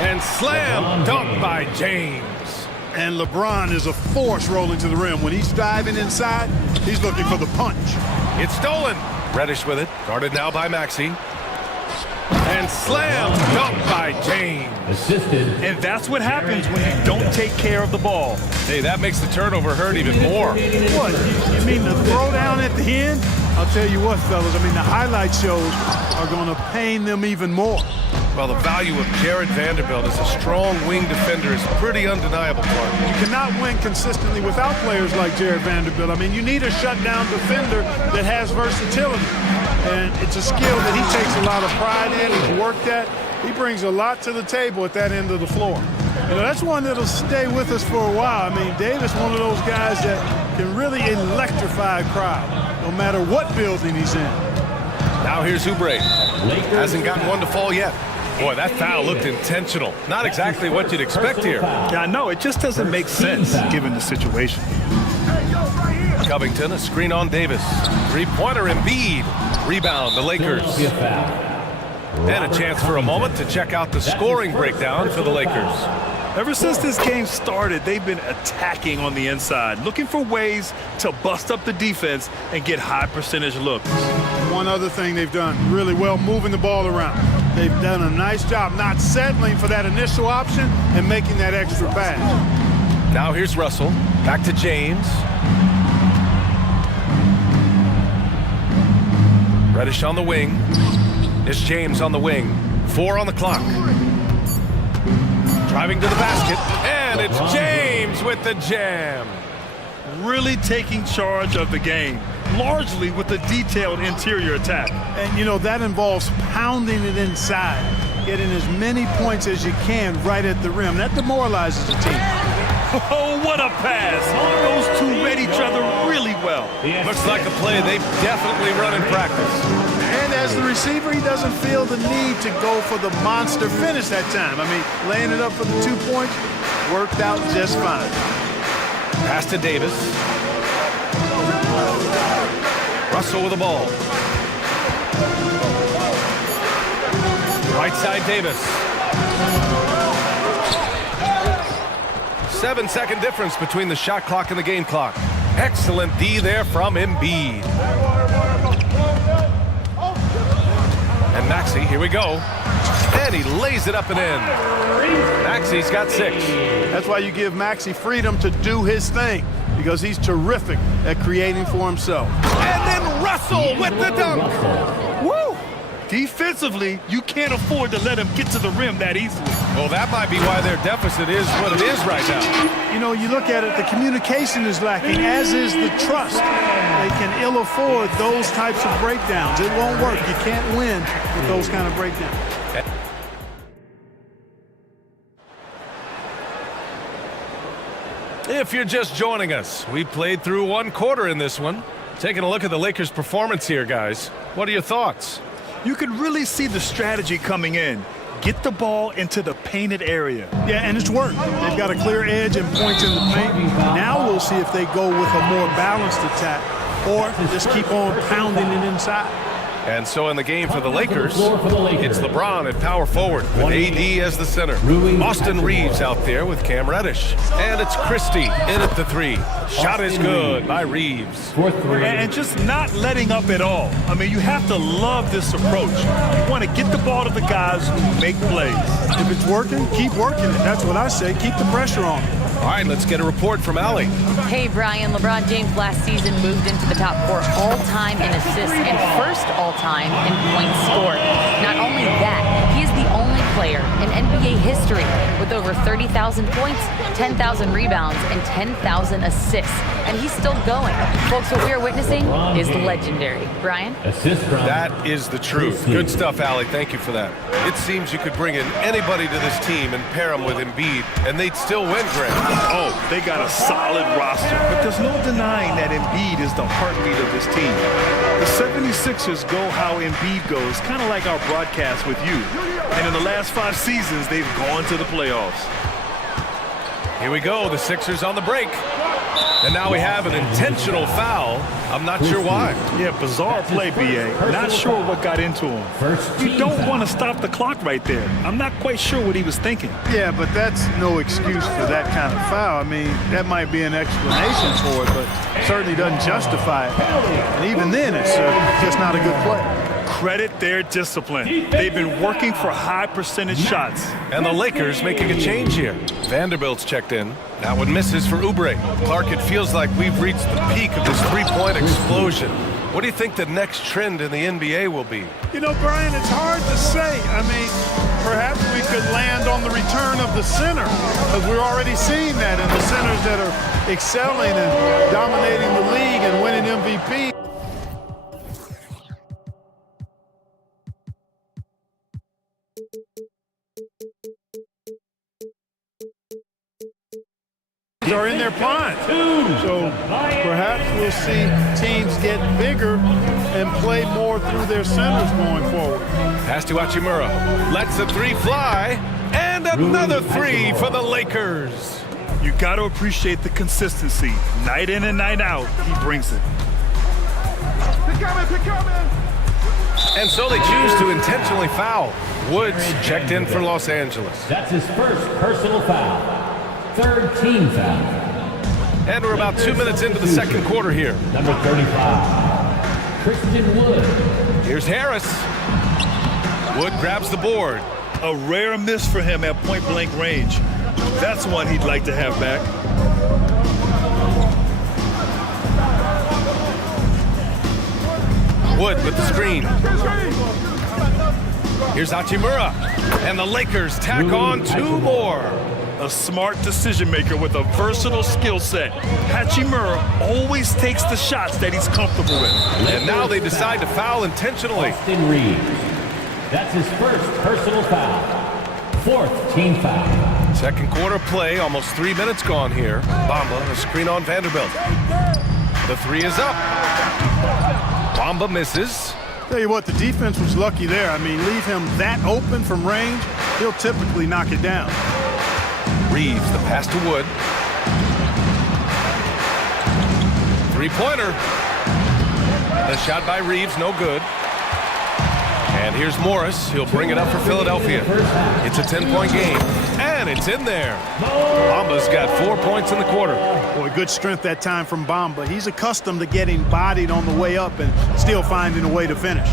And slam dunk by James. And LeBron is a force rolling to the rim. When he's diving inside, he's looking for the punch. It's stolen. Reddish with it. Guarded now by Maxey. And slam dunk by James. Assisted. And that's what happens when you don't take care of the ball. Hey, that makes the turnover hurt even more. What? You mean the throwdown at the end? I'll tell you what, fellas. I mean, the highlight shows are going to pain them even more. Well, the value of Jared Vanderbilt as a strong wing defender is pretty undeniable, Clark. You cannot win consistently without players like Jared Vanderbilt. I mean, you need a shutdown defender that has versatility. And it's a skill that he takes a lot of pride in. He's worked at. He brings a lot to the table at that end of the floor. You know, that's one that'll stay with us for a while. I mean, Davis, one of those guys that can really electrify a crowd, no matter what building he's in. Now here's Oubre. Hasn't gotten one to fall yet. Boy, that foul looked intentional. Not exactly what you'd expect here. Yeah, I know. It just doesn't make sense given the situation. Covington, a screen on Davis. Three-pointer Embiid. Rebound, the Lakers. And a chance for a moment to check out the scoring breakdown for the Lakers. Ever since this game started, they've been attacking on the inside, looking for ways to bust up the defense and get high percentage looks. One other thing they've done really well, moving the ball around. They've done a nice job not settling for that initial option and making that extra pass. Now here's Russell. Back to James. Reddish on the wing. It's James on the wing. 4 on the clock. Driving to the basket. And it's James with the jam. Really taking charge of the game, largely with a detailed interior attack. And, you know, that involves pounding it inside, getting as many points as you can right at the rim. That demoralizes the team. Oh, what a pass. Those two read each other really well. Looks like a play they've definitely run in practice. And as the receiver, he doesn't feel the need to go for the monster finish that time. I mean, laying it up for the 2 points worked out just fine. Pass to Davis. Russell with the ball. Right side Davis. 7-second difference between the shot clock and the game clock. Excellent D there from Embiid. And Maxey, here we go. And he lays it up and in. Maxey's got 6. That's why you give Maxey freedom to do his thing, because he's terrific at creating for himself. And then Russell with the dunk. Woo! Defensively, you can't afford to let him get to the rim that easily. Well, that might be why their deficit is what it is right now. You know, you look at it, the communication is lacking, as is the trust. They can ill afford those types of breakdowns. It won't work. You can't win with those kind of breakdowns. If you're just joining us, we played through 1 quarter in this one. Taking a look at the Lakers' performance here, guys. What are your thoughts? You could really see the strategy coming in. Get the ball into the painted area. Yeah, and it's worked. They've got a clear edge and points in the paint. Now we'll see if they go with a more balanced attack or just keep on pounding it inside. And so in the game for the Lakers, it's LeBron at power forward with AD as the center. Austin Reeves out there with Cam Reddish. And it's Christie in at the 3. Shot is good by Reeves. And just not letting up at all. I mean, you have to love this approach. You want to get the ball to the guys who make plays. If it's working, keep working it. That's what I say. Keep the pressure on. All right, let's get a report from Allie. Hey, Brian. LeBron James last season moved into the top 4 all-time in assists and first all-time in points scored. Not only that, he is the only player in NBA history with over 30,000 points, 10,000 rebounds, and 10,000 assists. And he's still going. Folks, what we are witnessing is legendary. Brian? That is the truth. Good stuff, Allie. Thank you for that. It seems you could bring in anybody to this team and pair them with Embiid, and they'd still win, Greg. Oh, they got a solid roster, but there's no denying that Embiid is the heartbeat of this team. The 76ers go how Embiid goes, kind of like our broadcast with you. And in the last 5 seasons, they've gone to the playoffs. Here we go, the Sixers on the break. And now we have an intentional foul. I'm not sure why. Yeah, bizarre play, B.A. Not sure what got into him. You don't want to stop the clock right there. I'm not quite sure what he was thinking. Yeah, but that's no excuse for that kind of foul. I mean, that might be an explanation for it, but certainly doesn't justify it. And even then, it's just not a good play. Credit their discipline. They've been working for high percentage shots. And the Lakers making a change here. Vanderbilt's checked in. That one misses for Oubre. Clark, it feels like we've reached the peak of this three-point explosion. What do you think the next trend in the NBA will be? You know, Brian, it's hard to say. I mean, perhaps we could land on the return of the center, because we're already seeing that in the centers that are excelling and dominating the league and winning MVP. Are in their prime. So perhaps we'll see teams get bigger and play more through their centers going forward. Pass to Hachimura. Lets the 3 fly. And another 3 for the Lakers. You got to appreciate the consistency. Night in and night out, he brings it. And so they choose to intentionally foul. Woods checked in for Los Angeles. That's his first personal foul. Third team foul. And we're about 2 minutes into the second quarter here. Number 35, Christian Wood. Here's Harris. Wood grabs the board. A rare miss for him at point-blank range. That's one he'd like to have back. Wood with the screen. Here's Hachimura. And the Lakers tack on 2 more. A smart decision maker with a versatile skill set. Hachimura always takes the shots that he's comfortable with. And now they decide to foul intentionally. Austin Reeves. That's his first personal foul. Fourth team foul. Second quarter play, almost 3 minutes gone here. Bamba, a screen on Vanderbilt. The 3 is up. Bamba misses. Tell you what, the defense was lucky there. I mean, leave him that open from range, he'll typically knock it down. Reeves, the pass to Wood. Three-pointer. The shot by Reeves, no good. And here's Morris. He'll bring it up for Philadelphia. It's a 10-point game. And it's in there. Bamba's got 4 points in the quarter. Boy, good strength that time from Bamba. He's accustomed to getting bodied on the way up and still finding a way to finish.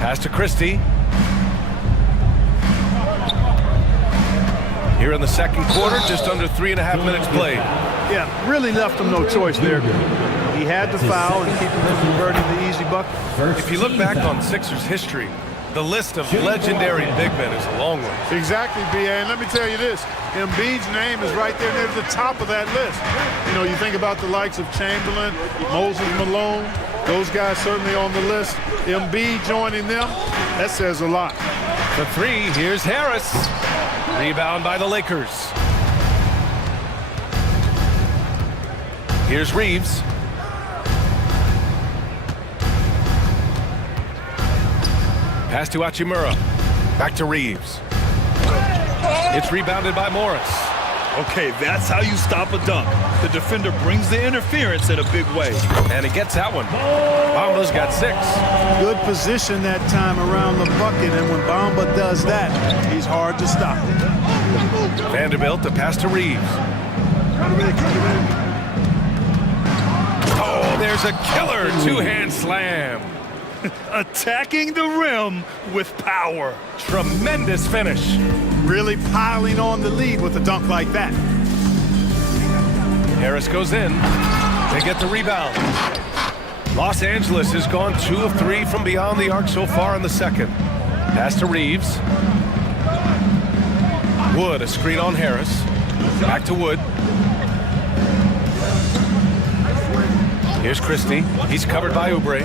Pass to Christie. Here in the second quarter, just under 3.5 minutes played. Yeah, really left him no choice there. He had to foul and keep him from converting the easy bucket. If you look back on Sixers history, the list of legendary big men is a long one. Exactly, B.A. And let me tell you this, Embiid's name is right there near the top of that list. You know, you think about the likes of Chamberlain, Moses Malone, those guys certainly on the list. Embiid joining them, that says a lot. The 3, here's Harris. Rebound by the Lakers. Here's Reeves. Pass to Hachimura. Back to Reeves. It's rebounded by Morris. Okay, that's how you stop a dunk. The defender brings the interference in a big way. And he gets that one. Bamba's got 6. Good position that time around the bucket, and when Bamba does that, he's hard to stop. Vanderbilt, the pass to Reeves. Oh, there's a killer 2-hand slam. Attacking the rim with power. Tremendous finish. Really piling on the lead with a dunk like that. Harris goes in. They get the rebound. Los Angeles has gone 2 of 3 from beyond the arc so far in the second. Pass to Reeves. Wood, a screen on Harris. Back to Wood. Here's Christie. He's covered by Oubre.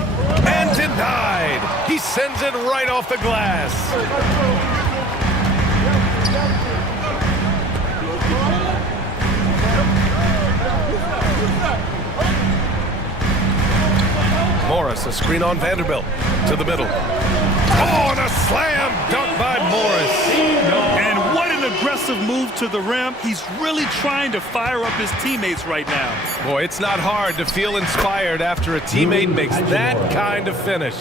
And denied. He sends it right off the glass. Morris, a screen on Vanderbilt. To the middle. Oh, and a slam dunk by Morris. And what an aggressive move to the rim. He's really trying to fire up his teammates right now. Boy, it's not hard to feel inspired after a teammate makes that kind of finish.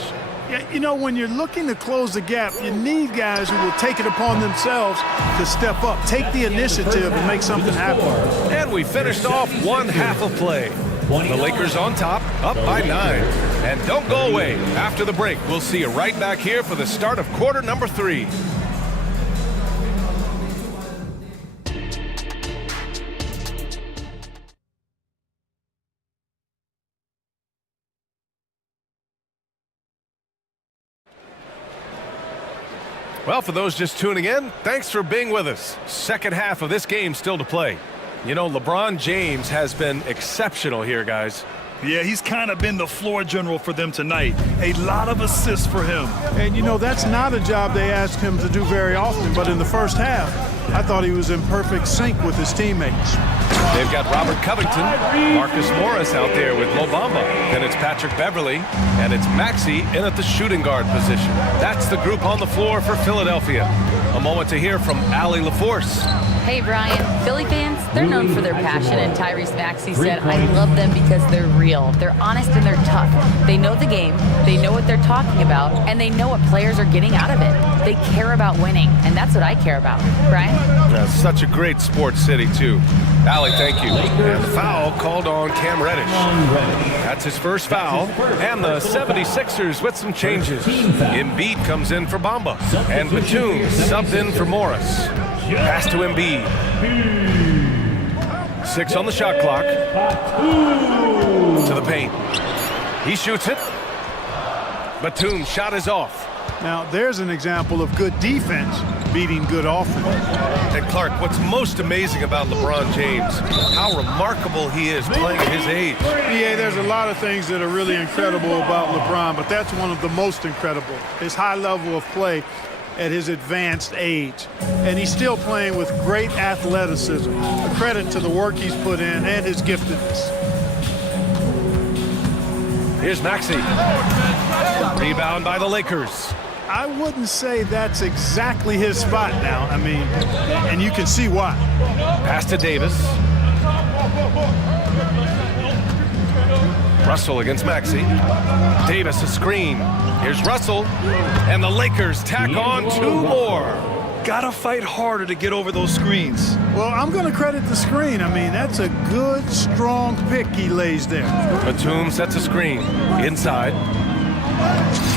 Yeah, you know, when you're looking to close the gap, you need guys who will take it upon themselves to step up, take the initiative and make something happen. And we finished off one half of play. The Lakers on top, up by 9. And don't go away. After the break, we'll see you right back here for the start of quarter number 3. Well, for those just tuning in, thanks for being with us. Second half of this game still to play. You know, LeBron James has been exceptional here, guys. Yeah, he's kind of been the floor general for them tonight. A lot of assists for him. And, you know, that's not a job they ask him to do very often, but in the first half, I thought he was in perfect sync with his teammates. They've got Robert Covington, Marcus Morris out there with Mo Bamba. Then it's Patrick Beverly, and it's Maxey in at the shooting guard position. That's the group on the floor for Philadelphia. A moment to hear from Allie LaForce. Hey, Brian. Philly fans, they're known for their passion, and Tyrese Maxey said, I love them because they're real. They're honest and they're tough. They know the game, they know what they're talking about, and they know what players are getting out of it. They care about winning, and that's what I care about. Brian? That's such a great sports city, too. Allie, thank you. And foul called on Cam Reddish. That's his first foul. And the 76ers with some changes. Embiid comes in for Bamba. And Batum subbed in for Morris. Pass to Embiid. 6 on the shot clock. To the paint. He shoots it. Batum's shot is off. Now, there's an example of good defense beating good offense. And Clark, what's most amazing about LeBron James, how remarkable he is playing at his age. Yeah, there's a lot of things that are really incredible about LeBron, but that's one of the most incredible. His high level of play at his advanced age. And he's still playing with great athleticism. A credit to the work he's put in and his giftedness. Here's Maxey. Rebound by the Lakers. I wouldn't say that's exactly his spot now. I mean, and you can see why. Pass to Davis. Russell against Maxey. Davis a screen. Here's Russell. And the Lakers tack on 2 more. Gotta fight harder to get over those screens. Well, I'm going to credit the screen. I mean, that's a good, strong pick he lays there. Batum sets a screen. Inside.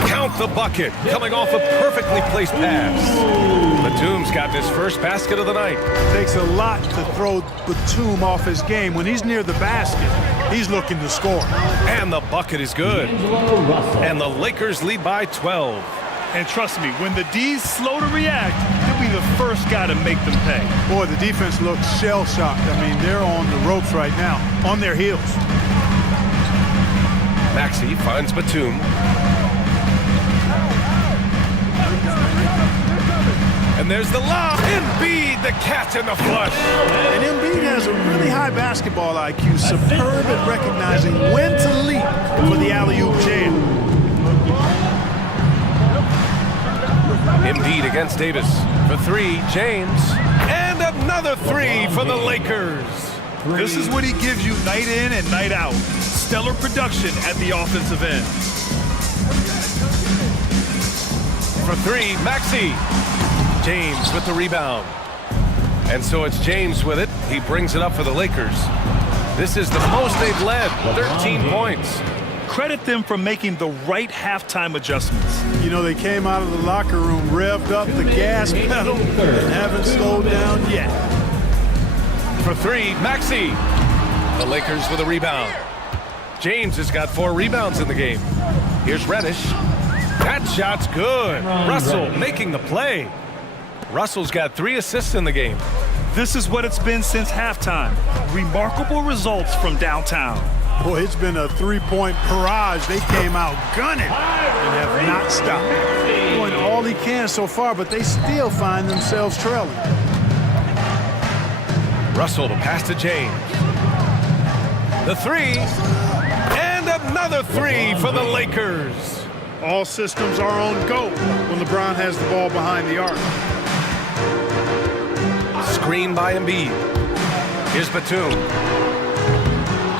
Count the bucket. Coming off a perfectly placed pass. Batum's got his first basket of the night. Takes a lot to throw Batum off his game. When he's near the basket, he's looking to score. And the bucket is good. And the Lakers lead by 12. And trust me, when the D's slow to react, he'll be the first guy to make them pay. Boy, the defense looks shell-shocked. I mean, they're on the ropes right now, on their heels. Maxey finds Batum. And there's the lob. Embiid, the catch and the flush. And Embiid has a really high basketball IQ, superb at recognizing when to leap for the alley-oop jam. Embiid against Davis for 3. James. And another 3 for the Lakers. This is what he gives you night in and night out. Stellar production at the offensive end. For 3, Maxey. James with the rebound. And so it's James with it. He brings it up for the Lakers. This is the most they've led, 13 points. Credit them for making the right halftime adjustments. You know, they came out of the locker room, revved up the gas pedal, and haven't slowed down yet. For 3, Maxey. The Lakers with a rebound. James has got 4 rebounds in the game. Here's Reddish. That shot's good. Russell making the play. Russell's got 3 assists in the game. This is what it's been since halftime. Remarkable results from downtown. Boy, it's been a 3-point barrage. They came out gunning and have not stopped. Doing all he can so far, but they still find themselves trailing. Russell to pass to James. The 3. And another 3 for the Lakers. All systems are on go when LeBron has the ball behind the arc. Screen by Embiid. Here's Batum.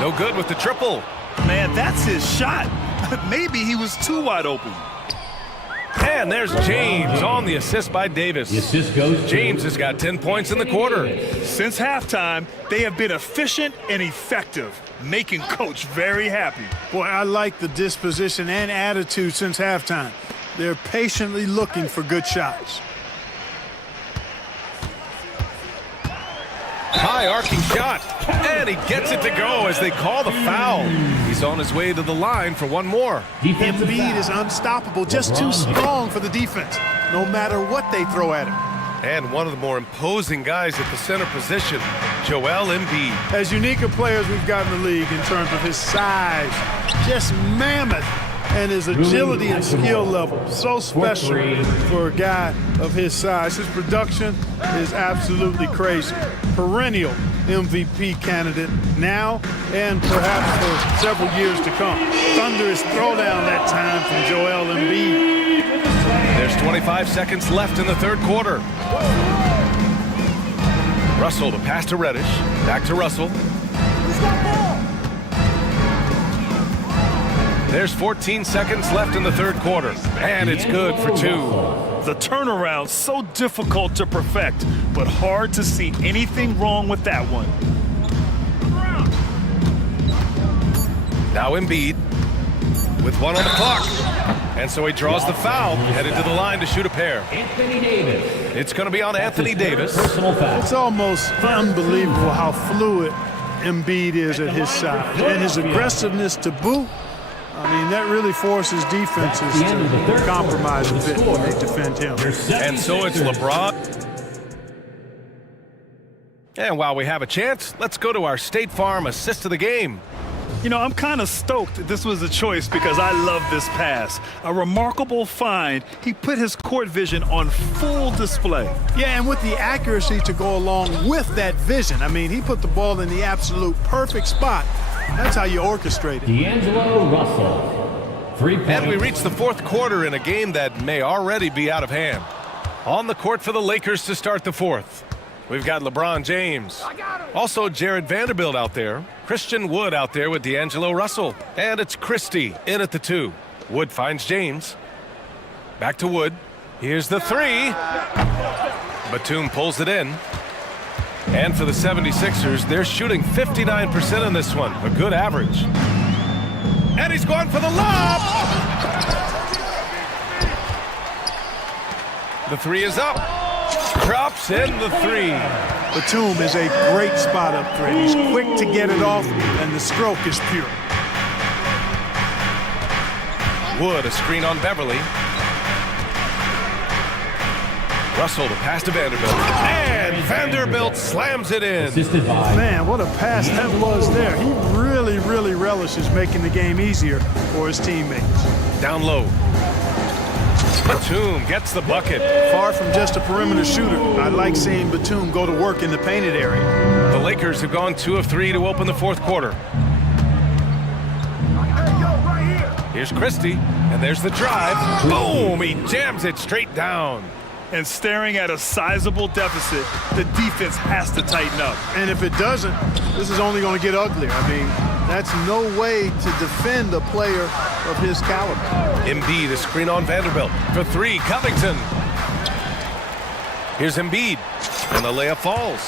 No good with the triple. Man, that's his shot. Maybe he was too wide open. And there's James on the assist by Davis. James has got 10 points in the quarter. Since halftime, they have been efficient and effective, making Coach very happy. Boy, I like the disposition and attitude since halftime. They're patiently looking for good shots. High arcing shot, and he gets it to go as they call the foul. He's on his way to the line for one more. Embiid is unstoppable, just too strong for the defense, no matter what they throw at him. And one of the more imposing guys at the center position, Joel Embiid. As unique a player as we've got in the league in terms of his size, just mammoth, and his agility and skill level, so special for a guy of his size. His production is absolutely crazy. Perennial MVP candidate now and perhaps for several years to come. Thunderous throwdown that time from Joel Embiid. There's 25 seconds left in the third quarter. Russell, the pass to Reddish. Back to Russell. There's 14 seconds left in the third quarter, and it's good for 2. The turnaround so difficult to perfect, but hard to see anything wrong with that one. Now Embiid with 1 on the clock. And so he draws the foul, headed to the line to shoot a pair. Anthony Davis. It's going to be on Anthony Davis. Personal foul. It's almost unbelievable how fluid Embiid is at his side. And his aggressiveness to boot, I mean, that really forces defenses to compromise a bit when they defend him. And so it's LeBron. And while we have a chance, let's go to our State Farm assist of the game. You know, I'm kind of stoked this was a choice because I love this pass. A remarkable find. He put his court vision on full display. Yeah, and with the accuracy to go along with that vision. I mean, he put the ball in the absolute perfect spot. That's how you orchestrate it. D'Angelo Russell. 3 points. And we reach the fourth quarter in a game that may already be out of hand. On the court for the Lakers to start the fourth. We've got LeBron James. Also Jared Vanderbilt out there. Christian Wood out there with D'Angelo Russell. And it's Christie in at the 2. Wood finds James. Back to Wood. Here's the 3. Batum pulls it in. And for the 76ers, they're shooting 59% in this one. A good average. And he's going for the lob! The 3 is up. Drops in the 3. Batum is a great spot up threat. He's quick to get it off, and the stroke is pure. Wood, a screen on Beverly. Russell, the pass to Vanderbilt. And Vanderbilt slams it in. Assisted by. Man, what a pass that was there. He really, really relishes making the game easier for his teammates. Down low. Batum gets the bucket. Far from just a perimeter shooter, I like seeing Batum go to work in the painted area. The Lakers have gone 2 of 3 to open the fourth quarter. Here's Christie, and there's the drive. Boom! He jams it straight down. And staring at a sizable deficit, the defense has to tighten up. And if it doesn't, this is only going to get uglier. I mean, that's no way to defend a player of his caliber. Embiid, a screen on Vanderbilt. For 3, Covington. Here's Embiid, and the layup falls.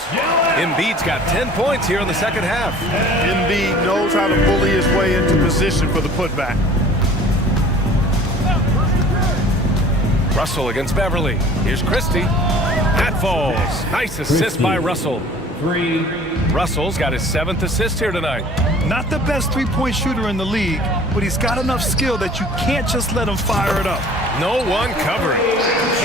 Embiid's got 10 points here in the second half. Embiid knows how to bully his way into position for the putback. Russell against Beverly. Here's Christie. That falls. Nice assist by Russell. 3. Russell's got his 7th assist here tonight. Not the best three-point shooter in the league, but he's got enough skill that you can't just let him fire it up. No one covering.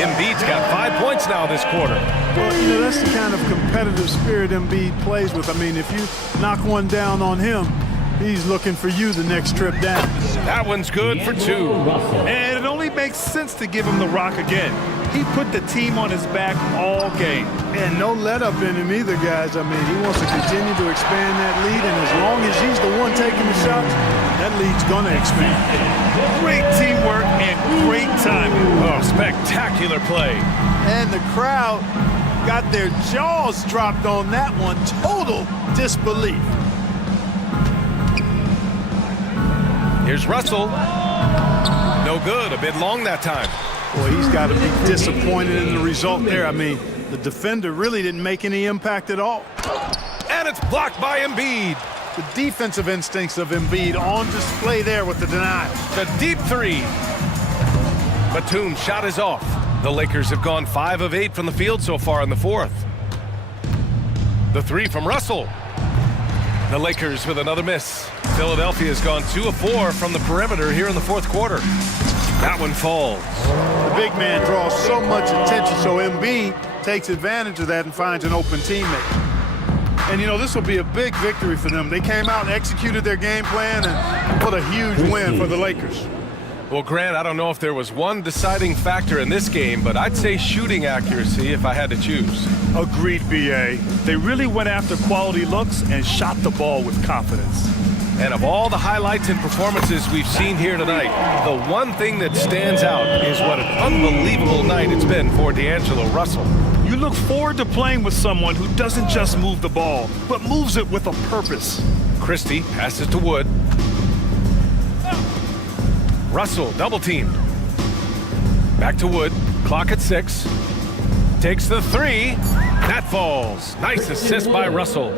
Embiid's got 5 points now this quarter. Well, you know, that's the kind of competitive spirit Embiid plays with. I mean, if you knock one down on him, he's looking for you the next trip down. That one's good for 2. And it only makes sense to give him the rock again. He put the team on his back all game. And no let up in him either, guys. I mean, he wants to continue to expand that lead, and as long as he's the one taking the shots, that lead's going to expand. Great teamwork and great timing. Oh, spectacular play. And the crowd got their jaws dropped on that one. Total disbelief. Here's Russell. No good. A bit long that time. Boy, he's got to be disappointed in the result there. I mean, the defender really didn't make any impact at all. And it's blocked by Embiid. The defensive instincts of Embiid on display there with the denial. The deep 3. Batum's shot is off. The Lakers have gone 5 of 8 from the field so far in the fourth. The 3 from Russell. The Lakers with another miss. Philadelphia's gone 2 of 4 from the perimeter here in the fourth quarter. That one falls. The big man draws so much attention, so Embiid takes advantage of that and finds an open teammate. And, you know, this will be a big victory for them. They came out and executed their game plan, and what a huge win for the Lakers. Well, Grant, I don't know if there was one deciding factor in this game, but I'd say shooting accuracy if I had to choose. Agreed, B.A. They really went after quality looks and shot the ball with confidence. And of all the highlights and performances we've seen here tonight, the one thing that stands out is what an unbelievable night it's been for D'Angelo Russell. You look forward to playing with someone who doesn't just move the ball, but moves it with a purpose. Christie passes to Wood. Russell double teamed. Back to Wood. Clock at 6. Takes the 3. That falls. Nice assist by Russell.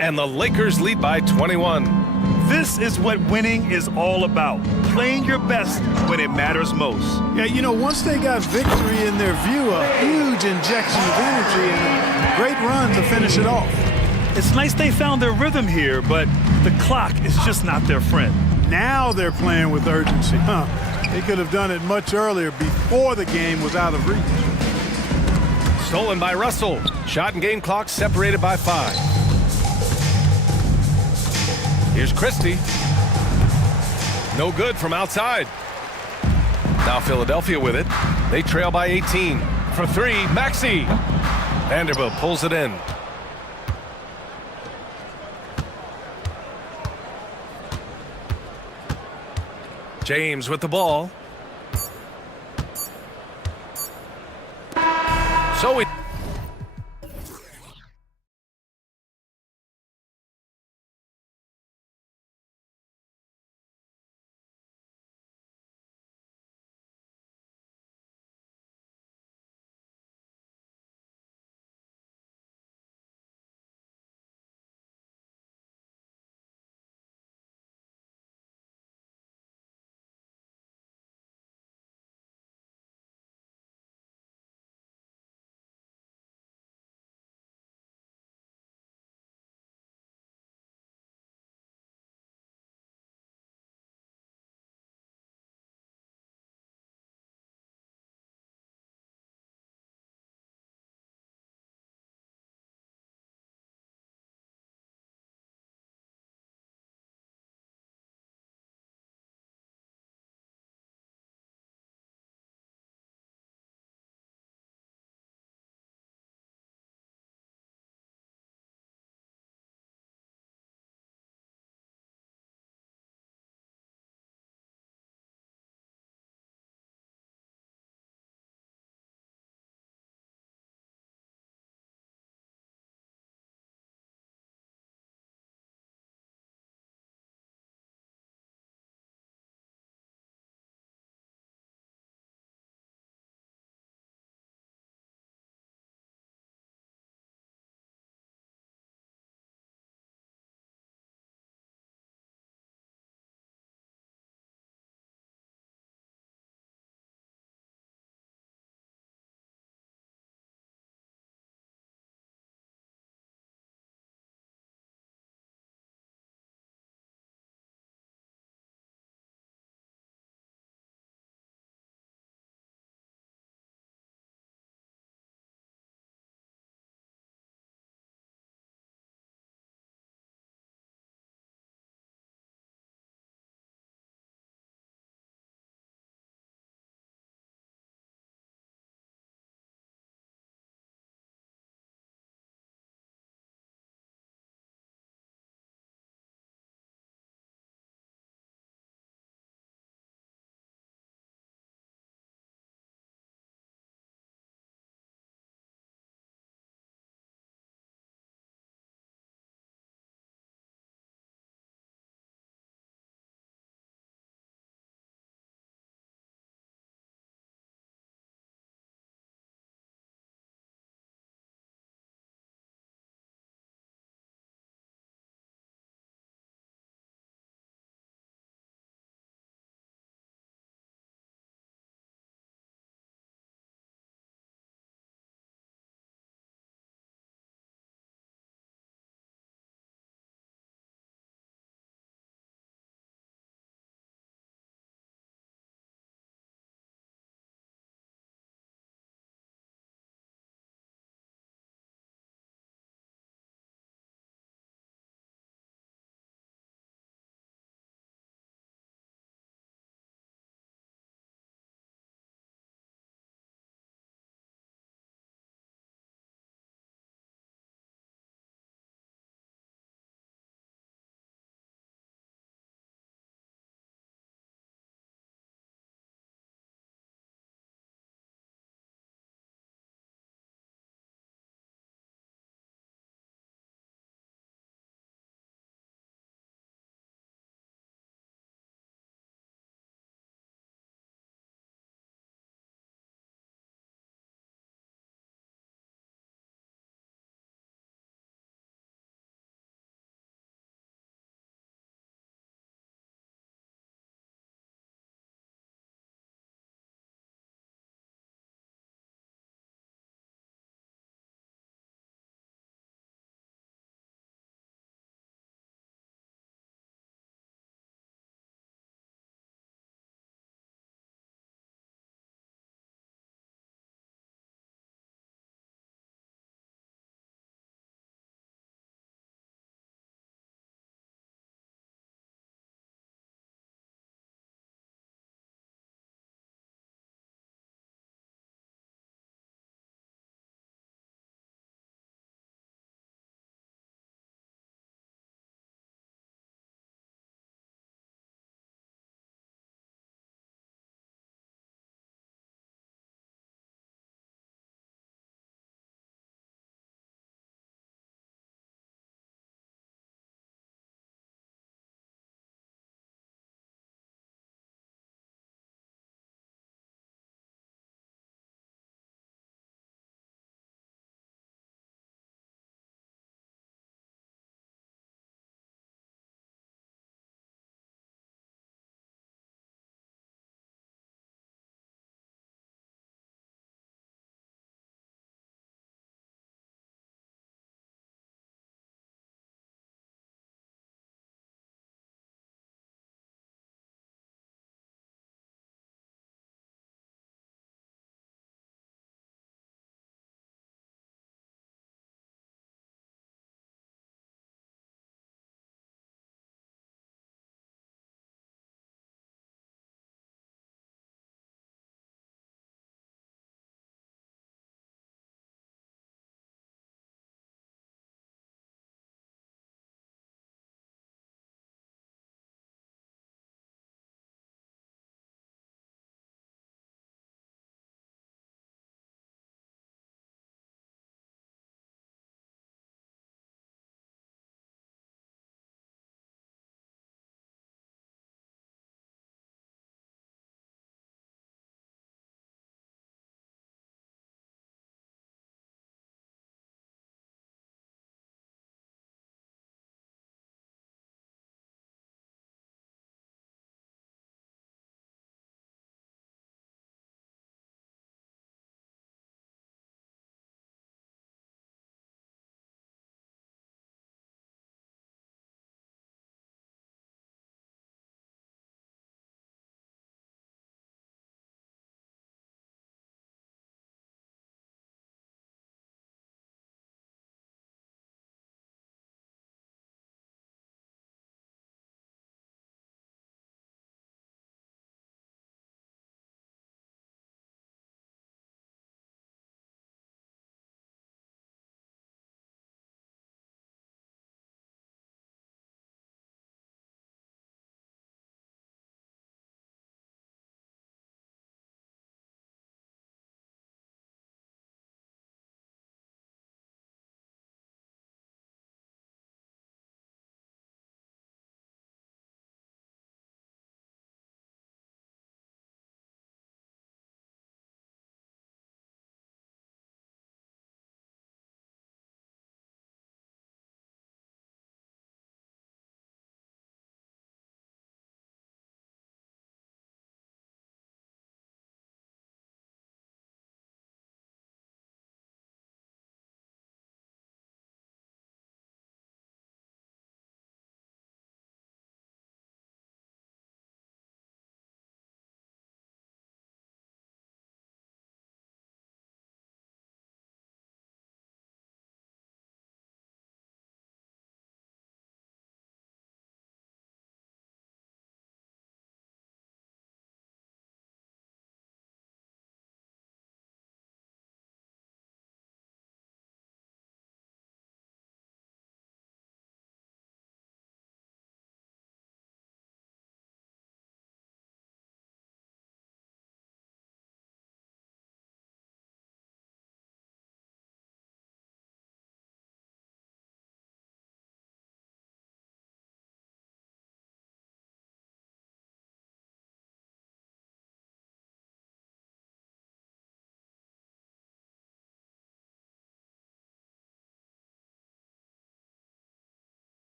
And the Lakers lead by 21. This is what winning is all about. Playing your best when it matters most. Yeah, you know, once they got victory in their view, a huge injection of energy and a great run to finish it off. It's nice they found their rhythm here, but the clock is just not their friend. Now they're playing with urgency. They could have done it much earlier before the game was out of reach. Stolen by Russell. Shot and game clock separated by 5. Here's Christie. No good from outside. Now Philadelphia with it. They trail by 18. For 3, Maxey. Vanderbilt pulls it in. James with the ball. So we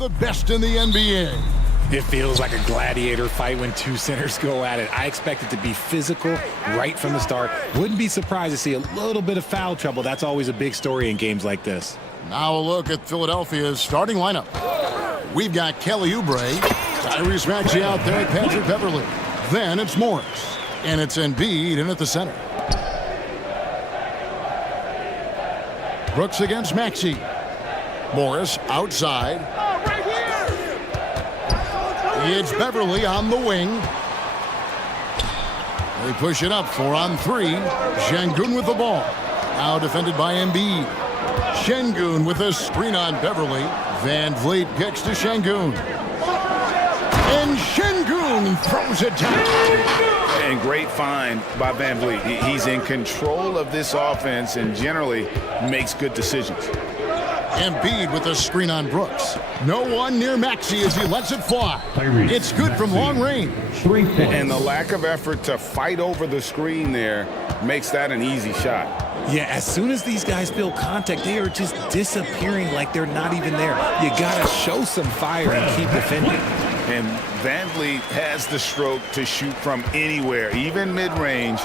the best in the NBA. It feels like a gladiator fight when two centers go at it. I expect it to be physical right from the start. Wouldn't be surprised to see a little bit of foul trouble. That's always a big story in games like this. Now a look at Philadelphia's starting lineup. We've got Kelly Oubre, Tyrese Maxey out there, Patrick Beverley. Then it's Morris, and it's Embiid in at the center. Brooks against Maxey. Morris outside. It's Beverley on the wing. They push it up 4-on-3. Şengün with the ball. Now defended by Embiid. Şengün with a screen on Beverley. Van Vliet kicks to Şengün. And Şengün throws it down. And great find by Van Vliet. He's in control of this offense and generally makes good decisions. Embiid with a screen on Brooks. No one near Maxey as he lets it fly. It's good from long range. And the lack of effort to fight over the screen there makes that an easy shot. Yeah, as soon as these guys feel contact, they are just disappearing like they're not even there. You gotta show some fire and keep defending. And Van Vliet has the stroke to shoot from anywhere, even mid-range,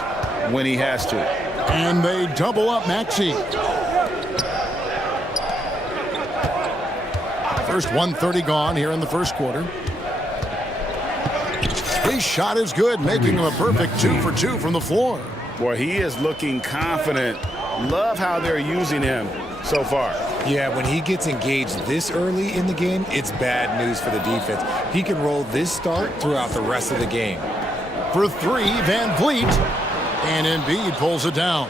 when he has to. And they double up Maxey. First 1:30 gone here in the first quarter. His shot is good, making him a perfect 2 for 2 from the floor. Boy, he is looking confident. Love how they're using him so far. Yeah, when he gets engaged this early in the game, it's bad news for the defense. He can roll this start throughout the rest of the game. For 3, Van Vliet. And Embiid pulls it down.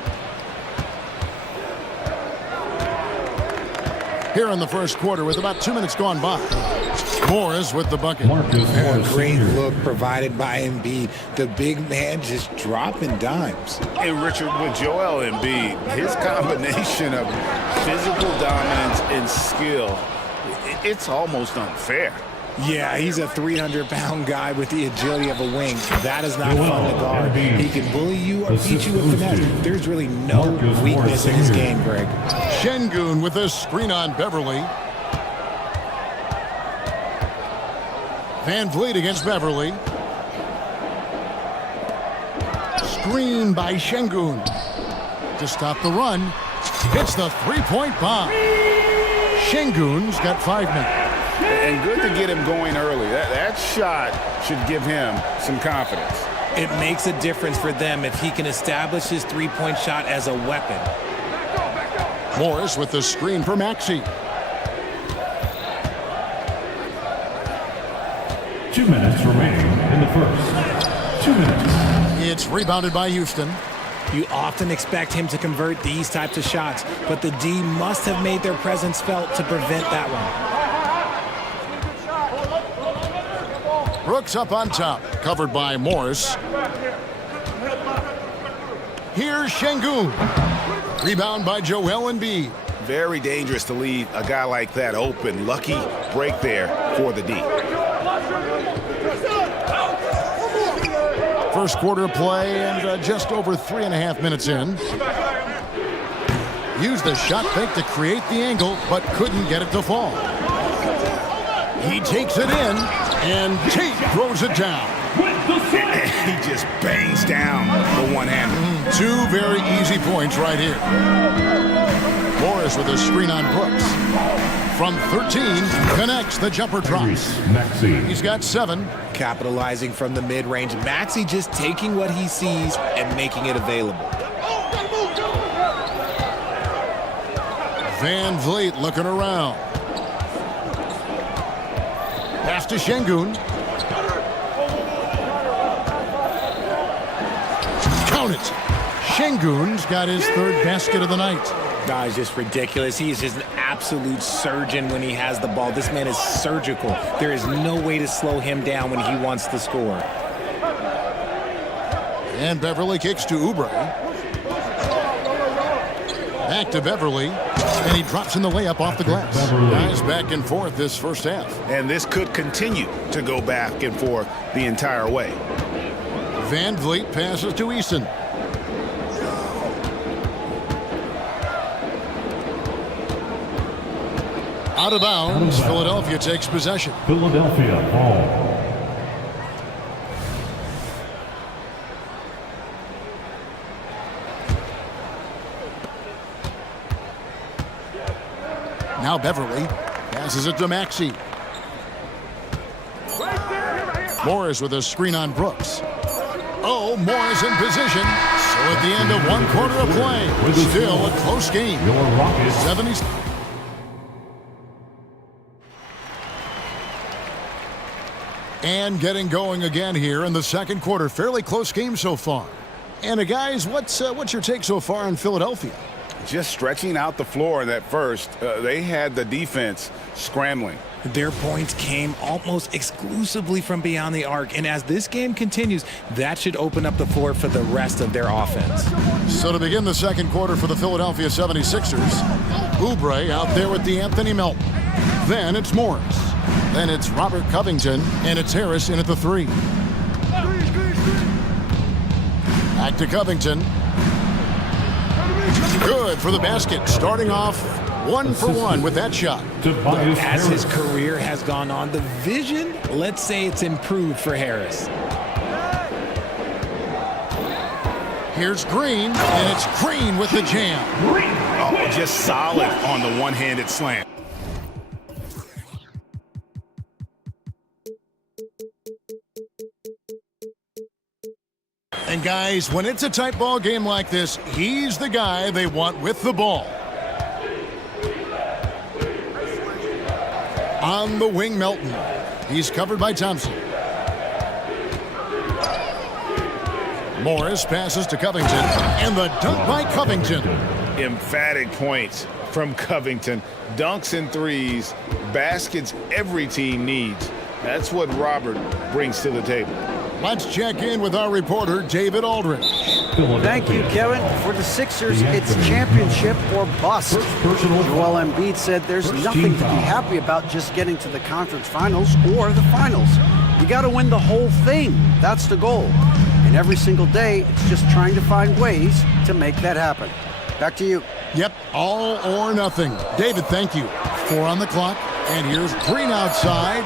Here in the first quarter with about 2 minutes gone by. Morris with the bucket. Great look provided by Embiid. The big man just dropping dimes. Hey, Richard, with Joel Embiid, his combination of physical dominance and skill, it's almost unfair. Yeah, he's a 300-pound guy with the agility of a wing. That is not fun to guard. He can bully you or beat you with finesse. There's really no weakness in his game, Greg. Şengün with a screen on Beverley. Van Vliet against Beverley. Screen by Şengün. To stop the run, hits the three-point bomb. Şengün's got 5 minutes. And good to get him going early. That shot should give him some confidence. It makes a difference for them if he can establish his three-point shot as a weapon. Morris with the screen for Maxey. 2 minutes remaining in the first. 2 minutes. It's rebounded by Houston. You often expect him to convert these types of shots, but the D must have made their presence felt to prevent that one. Brooks up on top, covered by Morris. Here's Şengün. Rebound by Joel Embiid. Very dangerous to leave a guy like that open. Lucky break there for the D. First quarter play and just over 3.5 minutes in. Used the shot fake to create the angle, but couldn't get it to fall. He takes it in, and Tate throws it down. He just bangs down the one-hander. 2 very easy points right here. Morris with a screen on Brooks. From 13, connects, the jumper drops. He's got 7. Capitalizing from the mid-range. Maxey just taking what he sees and making it available. Van Vliet looking around. Pass to Şengün. Count it. Şengün's got his 3rd basket of the night. It's just ridiculous. He is just an absolute surgeon when he has the ball. This man is surgical. There is no way to slow him down when he wants to score. And Beverley kicks to Oubre. Back to Beverley. And he drops in the layup off the glass. Guys back and forth this first half. And this could continue to go back and forth the entire way. Van Vliet passes to Eason. Out of bounds, Philadelphia takes possession. Philadelphia ball. Now Beverly passes it to Maxey. Morris with a screen on Brooks. Oh, Morris in position. So at the end of one quarter of play, still a close game. 70. And getting going again here in the second quarter. Fairly close game so far. And guys, what's your take so far on Philadelphia? Just stretching out the floor in that first. They had the defense scrambling. Their points came almost exclusively from beyond the arc, and as this game continues, that should open up the floor for the rest of their offense. So to begin the second quarter for the Philadelphia 76ers, Oubre out there with the Anthony Melton. Then it's Morris. Then it's Robert Covington, and it's Harris in at the 3. Back to Covington. Good for the basket, starting off 1 for 1 with that shot. As his career has gone on, the vision, let's say it's improved for Harris. Here's Green, and it's Green with the jam. Oh, just solid on the one-handed slam. And guys, when it's a tight ball game like this, he's the guy they want with the ball. On the wing, Melton. He's covered by Thompson. Morris passes to Covington, and the dunk by Covington. Emphatic points from Covington. Dunks and threes, baskets every team needs. That's what Robert brings to the table. Let's check in with our reporter, David Aldridge. Thank you, Kevin. For the Sixers, it's championship or bust. Joel Embiid said there's nothing to be happy about just getting to the conference finals or the finals. You got to win the whole thing. That's the goal. And every single day, it's just trying to find ways to make that happen. Back to you. Yep, all or nothing. David, thank you. 4 on the clock, and here's Green outside.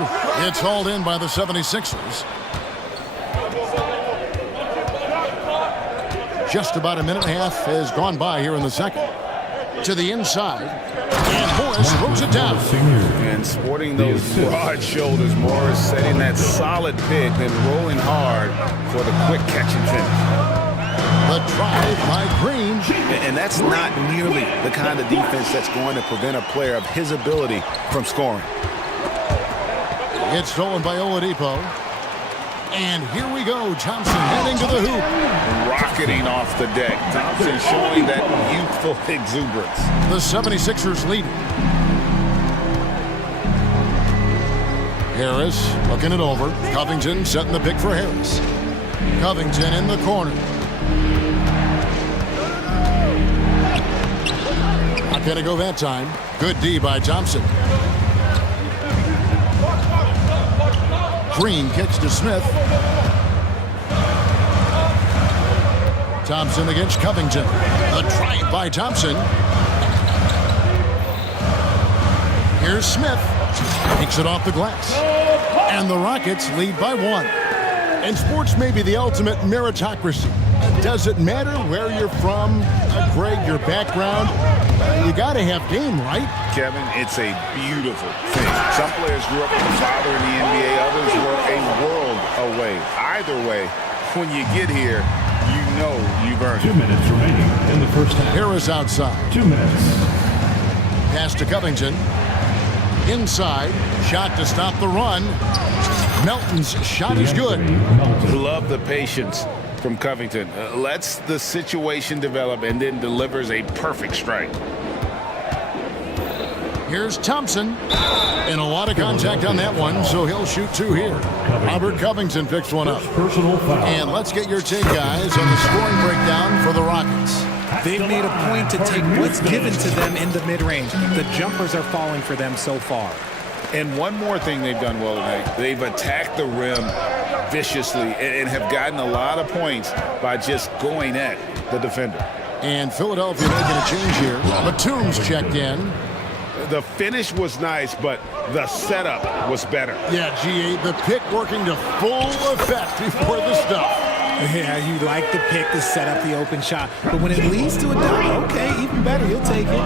It's hauled in by the 76ers. Just about a minute and a half has gone by here in the second. To the inside, and Morris throws it down. And sporting those broad shoulders, Morris setting that solid pick, then rolling hard for the quick catch and finish. The drive by Green. And that's not nearly the kind of defense that's going to prevent a player of his ability from scoring. It's stolen by Oladipo. And here we go. Thompson heading to the hoop. Rocketing off the deck. Thompson showing that youthful exuberance. The 76ers lead. Harris looking it over. Covington setting the pick for Harris. Covington in the corner. Not going to go that time. Good D by Thompson. Green kicks to Smith. Thompson against Covington. The drive by Thompson. Here's Smith. Takes it off the glass. And the Rockets lead by 1. And sports may be the ultimate meritocracy. Does it matter where you're from, Greg, your background? You got to have game, right? Kevin, it's a beautiful thing. Some players grew up with a father in the NBA. Others were a world away. Either way, when you get here, you know you've earned it. 2 minutes remaining in the first half. Harris outside. 2 minutes. Pass to Covington. Inside. Shot to stop the run. Melton's shot is good. Love the patience from Covington. Lets the situation develop and then delivers a perfect strike. Here's Thompson. And a lot of contact on that one, so he'll shoot 2 here. Robert Covington picks one up. Personal foul. And let's get your take, guys, on the scoring breakdown for the Rockets. They've made a point to take what's given to them in the mid-range. The jumpers are falling for them so far. And one more thing they've done well tonight. They've attacked the rim viciously and have gotten a lot of points by just going at the defender. And Philadelphia making a change here. Batum's checked in. The finish was nice, but the setup was better. Yeah, G8, the pick working to full effect before the stuff. Yeah, you like the pick to set up the open shot, but when it leads to a dunk, okay, even better, you'll take it.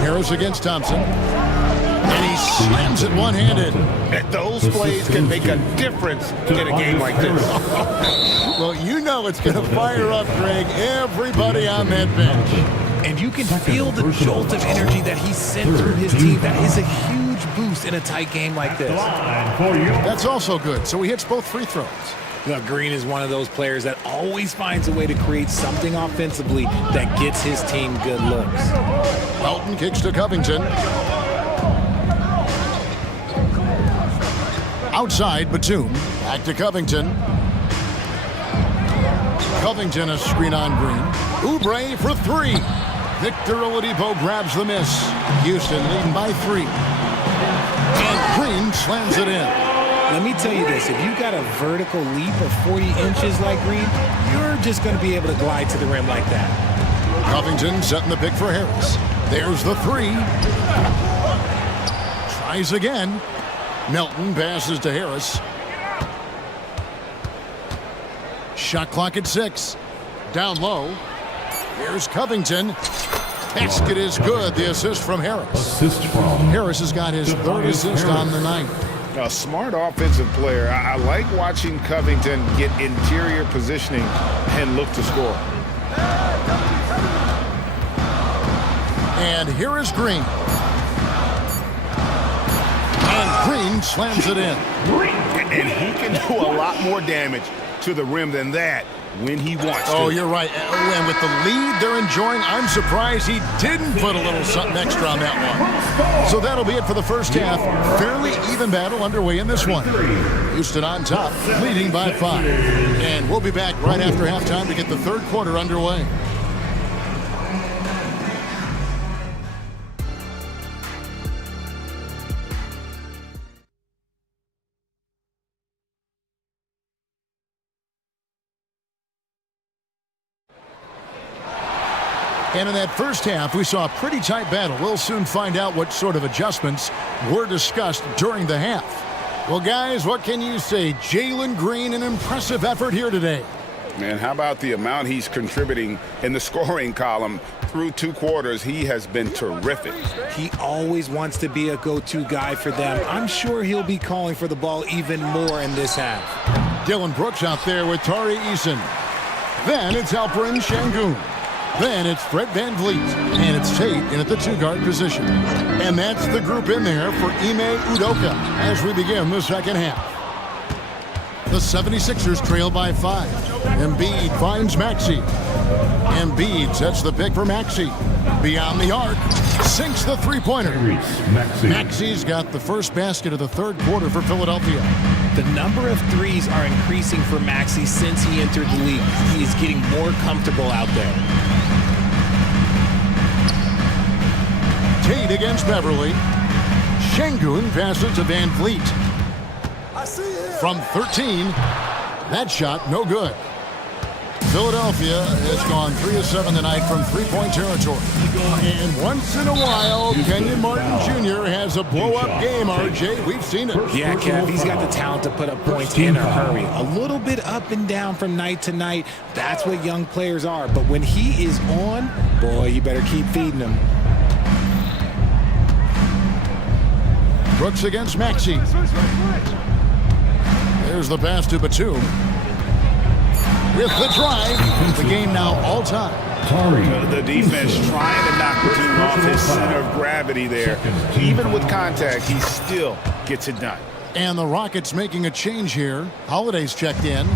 Harris against Thompson. And he slams it one-handed. And those plays can make a difference in a game like this. Well, you know it's going to fire up, Greg, everybody on that bench. And you can feel the jolt of energy that he sent through his team. That is a huge boost in a tight game like this. That's also good. So he hits both free throws. Look, Green is one of those players that always finds a way to create something offensively that gets his team good looks. Melton kicks to Covington. Outside, Batum. Back to Covington. Covington a screen on Green. Oubre for three. Victor Oladipo grabs the miss. Houston leading by 3. And Green slams it in. Let me tell you this, if you got a vertical leap of 40 inches like Green, you're just going to be able to glide to the rim like that. Covington setting the pick for Harris. There's the 3. Tries again. Melton passes to Harris. Shot clock at 6. Down low. Here's Covington. Basket is good. The assist from Harris. Harris has got his 3rd assist on the night. A smart offensive player. I like watching Covington get interior positioning and look to score. And here is Green. And Green slams it in. And he can do a lot more damage to the rim than that when he wants to. Oh, you're right. And with the lead they're enjoying, I'm surprised he didn't put a little something extra on that one. So that'll be it for the first half. Fairly even battle underway in this one. Houston on top, leading by 5. And we'll be back right after halftime to get the 3rd quarter underway. And in that first half, we saw a pretty tight battle. We'll soon find out what sort of adjustments were discussed during the half. Well, guys, what can you say? Jalen Green, an impressive effort here today. Man, how about the amount he's contributing in the scoring column? Through 2 quarters, he has been terrific. He always wants to be a go-to guy for them. I'm sure he'll be calling for the ball even more in this half. Dylan Brooks out there with Tari Eason. Then it's Alperen Şengün. Then it's Fred VanVleet, and it's Tate in at the 2-guard position. And that's the group in there for Ime Udoka as we begin the second half. The 76ers trail by 5. Embiid finds Maxey. Embiid sets the pick for Maxey. Beyond the arc, sinks the three-pointer. Maxey's got the first basket of the 3rd quarter for Philadelphia. The number of threes are increasing for Maxey since he entered the league. He is getting more comfortable out there. Tate against Beverly. Şengün passes to VanVleet. From 13, that shot no good. Philadelphia has gone 3 of 7 tonight from 3-point territory. And once in a while, Kenyon Martin Jr. has a blow-up game, RJ. We've seen it. Yeah, Kev, he's got the talent to put up points in a hurry. A little bit up and down from night to night. That's what young players are. But when he is on, boy, you better keep feeding him. Brooks against Maxey. There's the pass to Batum. With the drive, the game now all-time. The defense trying to knock Batum off his center of gravity there. Even with contact, he still gets it done. And the Rockets making a change here. Holiday's checked in.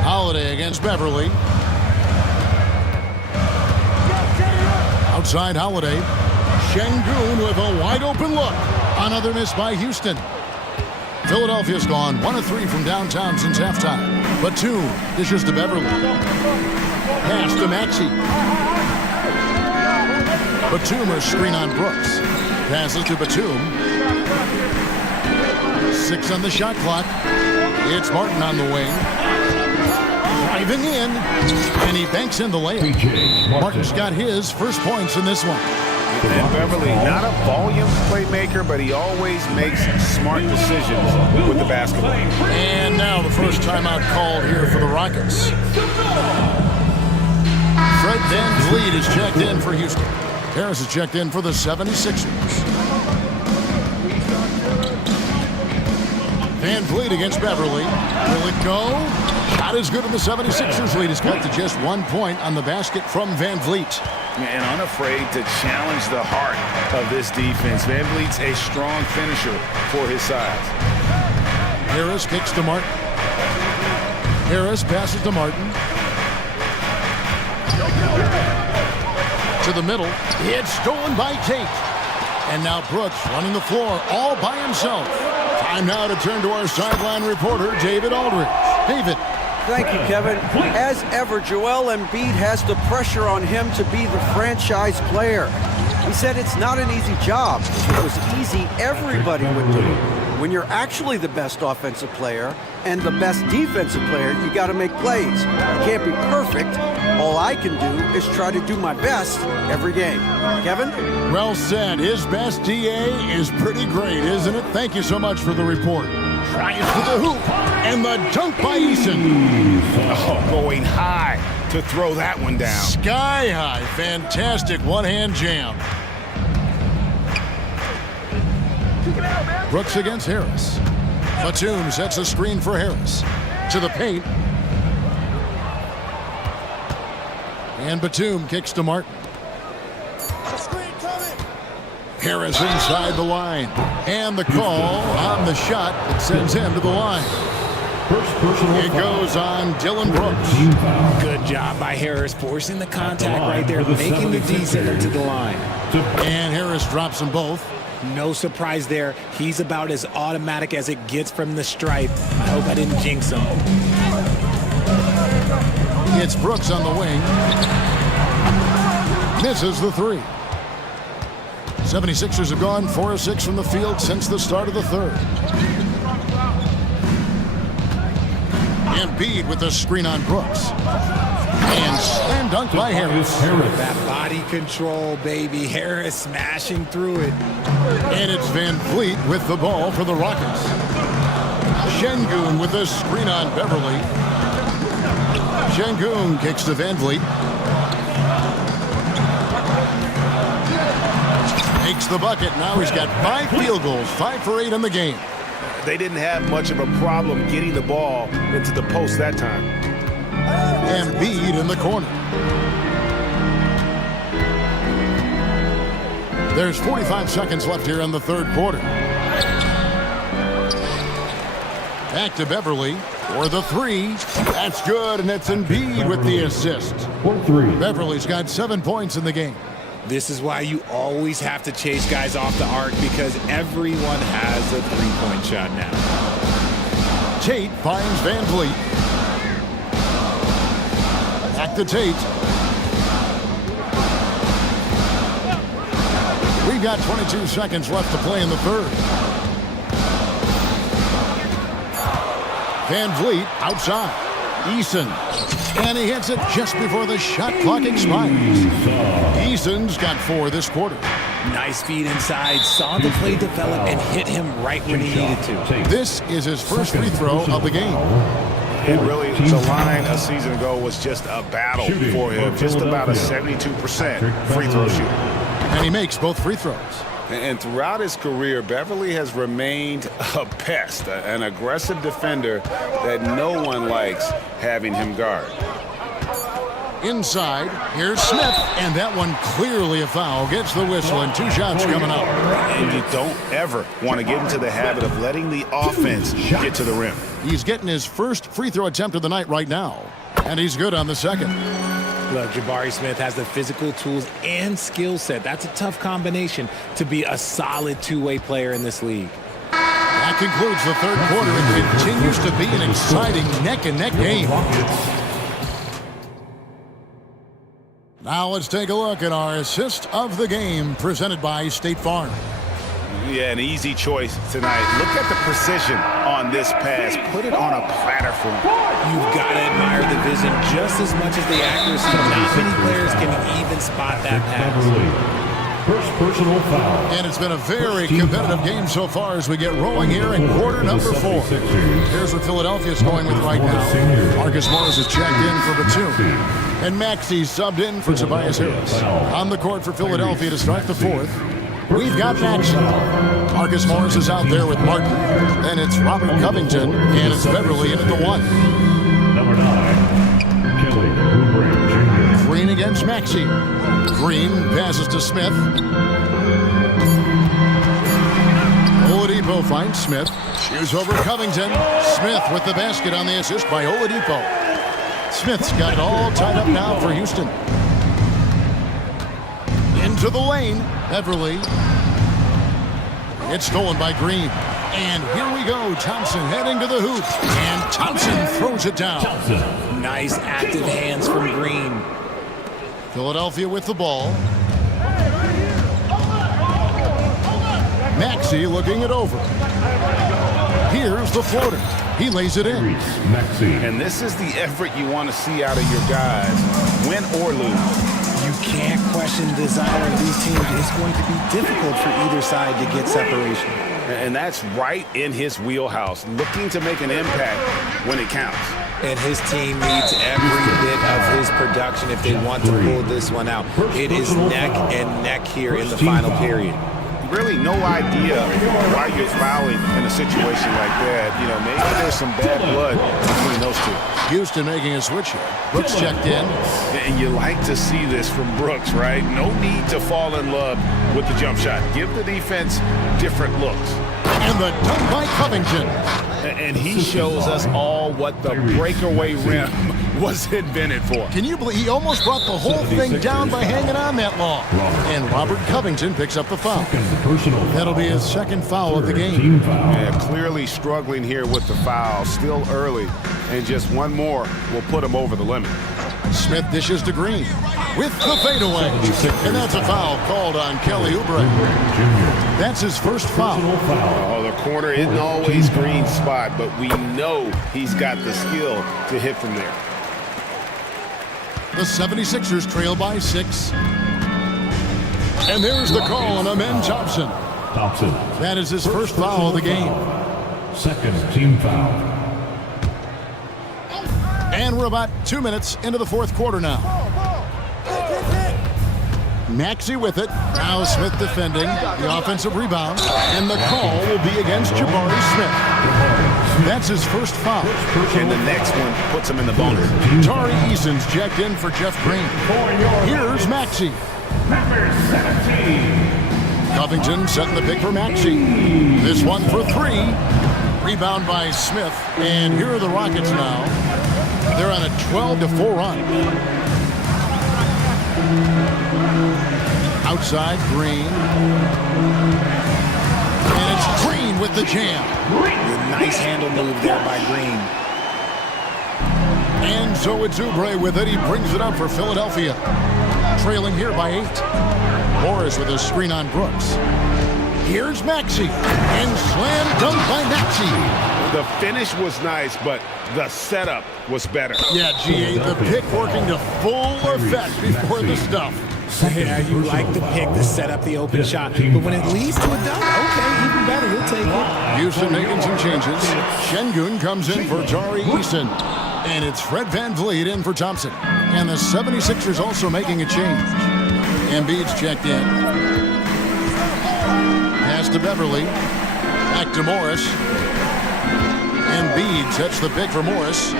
Holiday against Beverly. Outside Holiday. Şengün with a wide-open look. Another miss by Houston. Philadelphia's gone 1 of 3 from downtown since halftime. Batum dishes to Beverly. Pass to Maxey. Batum or screen on Brooks. Passes to Batum. 6 on the shot clock. It's Martin on the wing. Driving in, and he banks in the layup. Martin's got his first points in this one. And Beverly, not a volume playmaker, but he always makes smart decisions with the basketball. And now the first timeout called here for the Rockets. Fred VanVleet is checked in for Houston. Harris is checked in for the 76ers. VanVleet against Beverly. Will it go? Shot is good in the 76ers lead. Is cut to just 1 point on the basket from VanVleet. And unafraid to challenge the heart of this defense. VanVleet's a strong finisher for his size. Harris kicks to Martin. Harris passes to Martin. To the middle. It's stolen by Tate. And now Brooks running the floor all by himself. Time now to turn to our sideline reporter, David Aldridge. David. Thank you, Kevin. As ever, Joel Embiid has the pressure on him to be the franchise player. He said it's not an easy job. If it was easy, everybody would do it. When you're actually the best offensive player and the best defensive player, you got to make plays. You can't be perfect. All I can do is try to do my best every game. Kevin? Well said. His best DA is pretty great, isn't it? Thank you so much for the report. Tries for the hoop, and the dunk by Eason. Oh, going high to throw that one down. Sky high. Fantastic one-hand jam. Brooks against Harris. Batum sets a screen for Harris. To the paint. And Batum kicks to Martin. Harris inside the line. And the call on the shot that sends him to the line. It goes on Dylan Brooks. Good job by Harris, forcing the contact right there, making the D send it to the line. And Harris drops them both. No surprise there. He's about as automatic as it gets from the stripe. I hope I didn't jinx him. It's Brooks on the wing. Misses the three. 76ers have gone 4 of 6 from the field since the start of the third. Embiid with the screen on Brooks. And slam dunk by Harris. That body control, baby. Harris smashing through it. And it's VanVleet with the ball for the Rockets. Şengün with the screen on Beverly. Şengün kicks to VanVleet. Makes the bucket. Now he's got 5 field goals, 5 for 8 in the game. They didn't have much of a problem getting the ball into the post that time. Embiid in the corner. There's 45 seconds left here in the third quarter. Back to Beverly for the three. That's good, and it's Embiid with the assist. Beverly's got 7 points in the game. This is why you always have to chase guys off the arc, because everyone has a three-point shot now. Tate finds VanVleet. Back to Tate. We've got 22 seconds left to play in the third. VanVleet outside. Eason. And he hits it just before the shot clock expires. Eason's got 4 this quarter. Nice feed inside. Saw the play develop and hit him right when he needed to. This is his first free throw of the game. And really, the line a season ago was just a battle for him. Just about a 72% free throw shooter. And he makes both free throws. And throughout his career, Beverly has remained a pest, an aggressive defender that no one likes having him guard. Inside, here's Smith, and that one clearly a foul. Gets the whistle, and 2 shots coming up. And you don't ever want to get into the habit of letting the offense get to the rim. He's getting his first free throw attempt of the night right now, and he's good on the second. Look, Jabari Smith has the physical tools and skill set. That's a tough combination to be a solid two-way player in this league. That concludes the third quarter. It continues to be an exciting neck-and-neck game. Now let's take a look at our assist of the game presented by State Farm. Yeah, an easy choice tonight. Look at the precision on this pass. Put it on a platter for him. You've got to admire the vision just as much as the accuracy. Not many players can even spot that pass. First personal foul. And it's been a very competitive game so far as we get rolling here in quarter number 4. Here's what Philadelphia's going with right now. Marcus Morris is checked in for Batum. And Maxey subbed in for Tobias Harris. On the court for Philadelphia to start the 4th. We've got Maxey. Marcus Morris is out there with Martin. Then it's Robert Covington, and it's Beverly in at the 1. Number 9, Kelly Oubre Jr. Green against Maxey. Green passes to Smith. Oladipo finds Smith. Shoots over Covington. Smith with the basket on the assist by Oladipo. Smith's got it all tied up now for Houston. Into the lane. Beverly. It's stolen by Green. And here we go. Thompson heading to the hoop. And Thompson throws it down. Nice active hands from Green. Philadelphia with the ball. Maxey looking it over. Here's the floater. He lays it in. And this is the effort you want to see out of your guys, win or lose. You can't question the desire of these teams. It's going to be difficult for either side to get separation. And that's right in his wheelhouse, looking to make an impact when it counts. And his team needs every bit of his production if they want to pull this one out. It is neck and neck here in the final period. Really no idea why you're fouling in a situation like that. You know, maybe there's some bad blood between those two. Houston making a switch here. Brooks checked in. And you like to see this from Brooks, right? No need to fall in love with the jump shot. Give the defense different looks. And the dunk by Covington. And he shows us all what the breakaway rim was invented for. Can you believe he almost brought the whole thing down by hanging on that long? And Robert Covington picks up the foul. That'll be his second foul of the game. Yeah, clearly struggling here with the foul. Still early. And just one more will put him over the limit. Smith dishes to Green with the fadeaway. And that's a foul called on Kelly Oubre. That's his first foul. Oh, the corner isn't always Green's spot, but we know he's got the skill to hit from there. The 76ers trail by 6. And there's the call on Amen Thompson. That is his first foul of the game. Second team foul. And we're about 2 minutes into the 4th quarter now. Maxey with it. Now Smith defending. The offensive rebound. And the call will be against Jabari Smith. That's his first foul. And the next one puts him in the bonus. Tari Eason's checked in for Jeff Green. Here's Maxey. Number 17. Covington setting the pick for Maxey. This one for 3. Rebound by Smith. And here are the Rockets now. They're on a 12-4 run. Outside, Green. And it's Green with the jam. Nice handle move there by Green. And so it's Oubre with it. He brings it up for Philadelphia. Trailing here by 8. Morris with a screen on Brooks. Here's Maxey. And slam dunk by Maxey. The finish was nice, but the setup was better. Yeah, G8, the pick working to full effect before the stuff. Yeah, you like the pick to set up the open shot, but when it leads to a dunk, okay, even better, he'll take it. Houston making some changes. Şengün comes in for Tari Eason. And it's Fred VanVleet in for Thompson. And the 76ers also making a change. Embiid's checked in. Pass to Beverly. Back to Morris. Embiid sets the pick for Morris.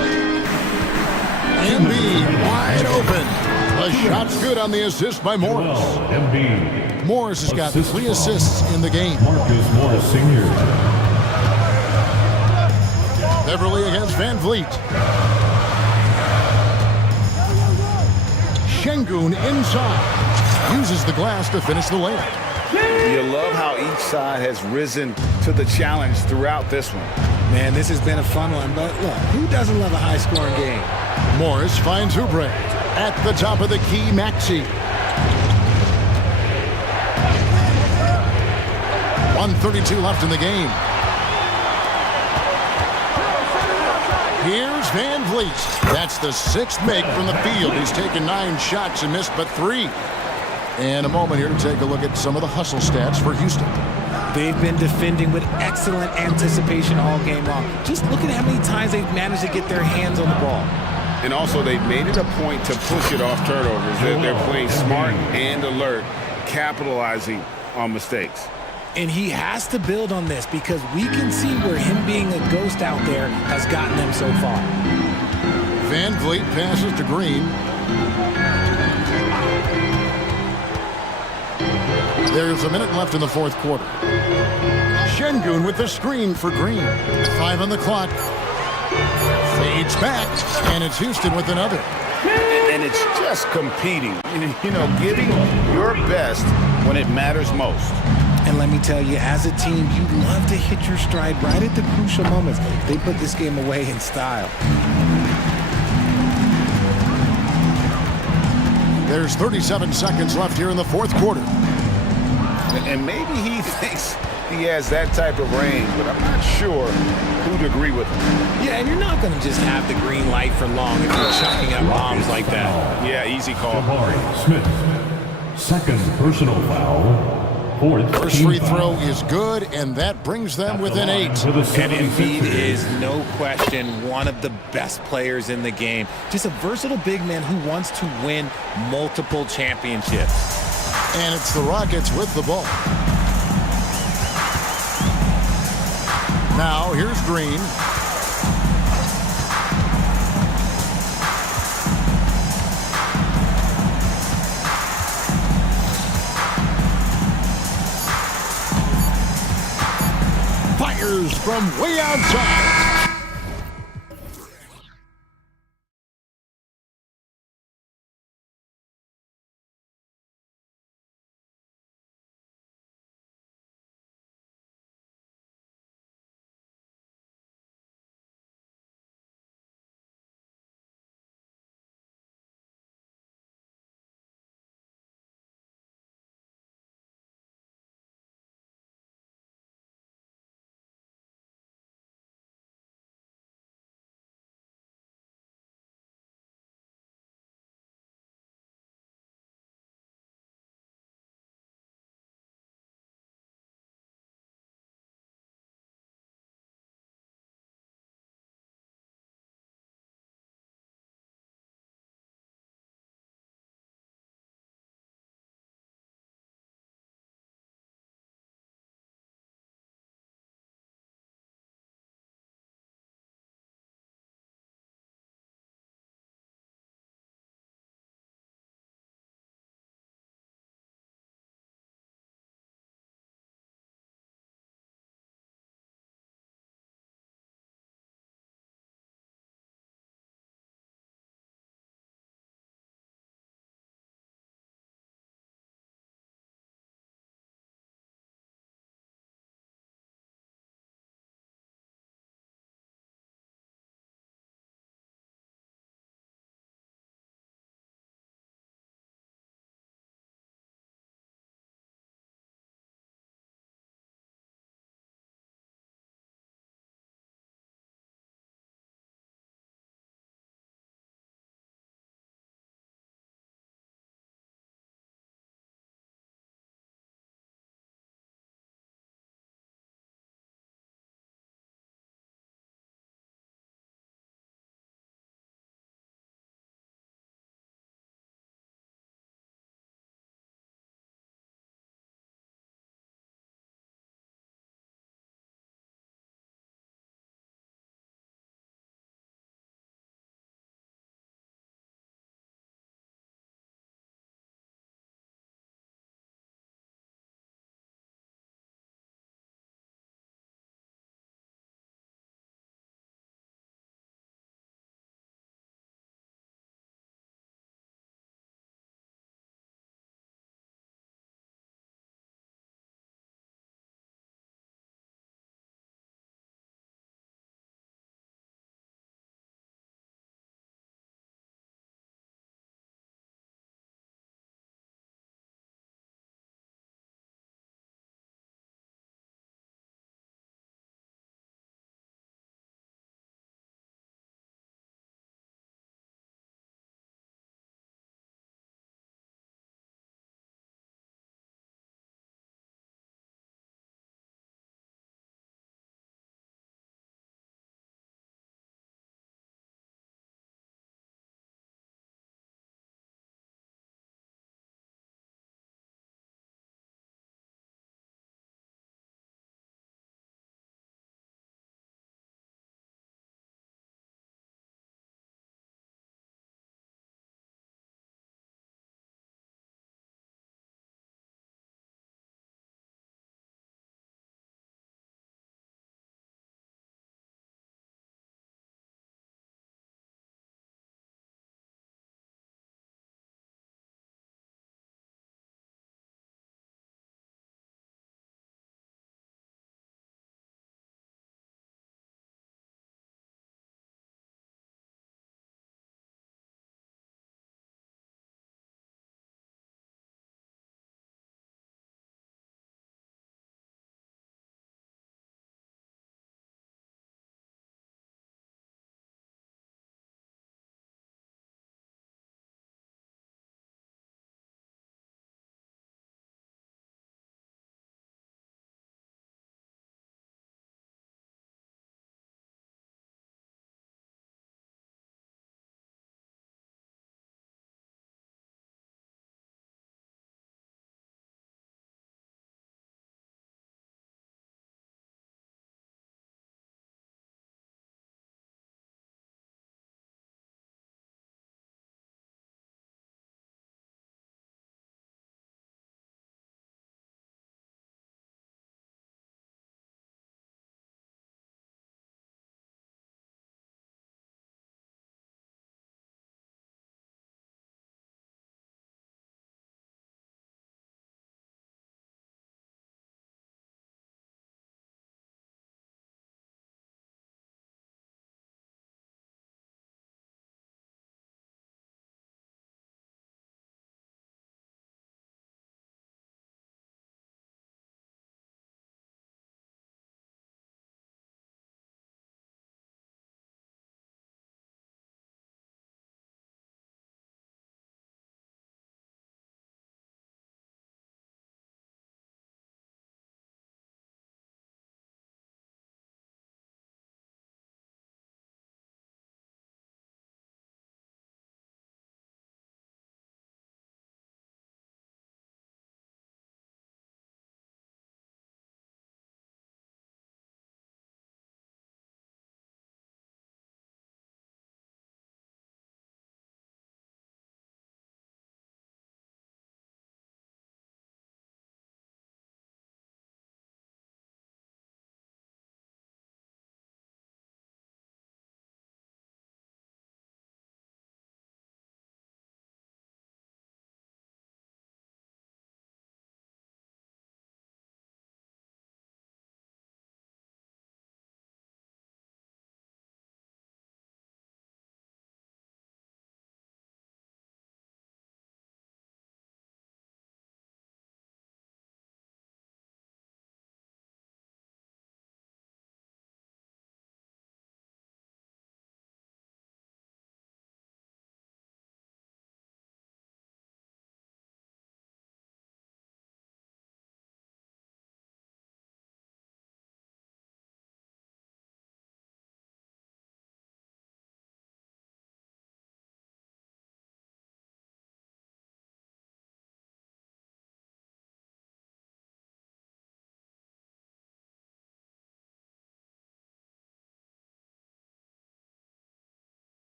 Embiid wide open. The shot's good on the assist by Morris. Morris has got 3 assists in the game. Marcus Morris Sr. Beverly against VanVleet. Şengün inside. Uses the glass to finish the layup. You love how each side has risen to the challenge throughout this one. Man, this has been a fun one, but look, who doesn't love a high-scoring game? Morris finds Oubre. At the top of the key, Maxey. 1:32 left in the game. Here's Van Vliet. That's the 6th make from the field. He's taken 9 shots and missed but 3. And a moment here to take a look at some of the hustle stats for Houston. They've been defending with excellent anticipation all game long. Just look at how many times they've managed to get their hands on the ball. And also, they've made it a point to push it off turnovers. They're playing smart and alert, capitalizing on mistakes. And he has to build on this because we can see where him being a ghost out there has gotten them so far. Van Vliet passes to Green. There's a minute left in the 4th quarter. Şengün with the screen for Green. 5 on the clock. Fades back, and it's Houston with another. And it's just competing, you know, giving your best when it matters most. And let me tell you, as a team, you love to hit your stride right at the crucial moments. They put this game away in style. There's 37 seconds left here in the 4th quarter. And maybe he thinks he has that type of range, but I'm not sure who'd agree with him. Yeah, and you're not going to just have the green light for long if you're chucking up bombs like that. Yeah, easy call. Jabari Smith. 2nd personal foul. 4th First free throw is good, and that brings them within 8. And Embiid is, no question, one of the best players in the game. Just a versatile big man who wants to win multiple championships. And it's the Rockets with the ball. Now, here's Green. Fires from way outside.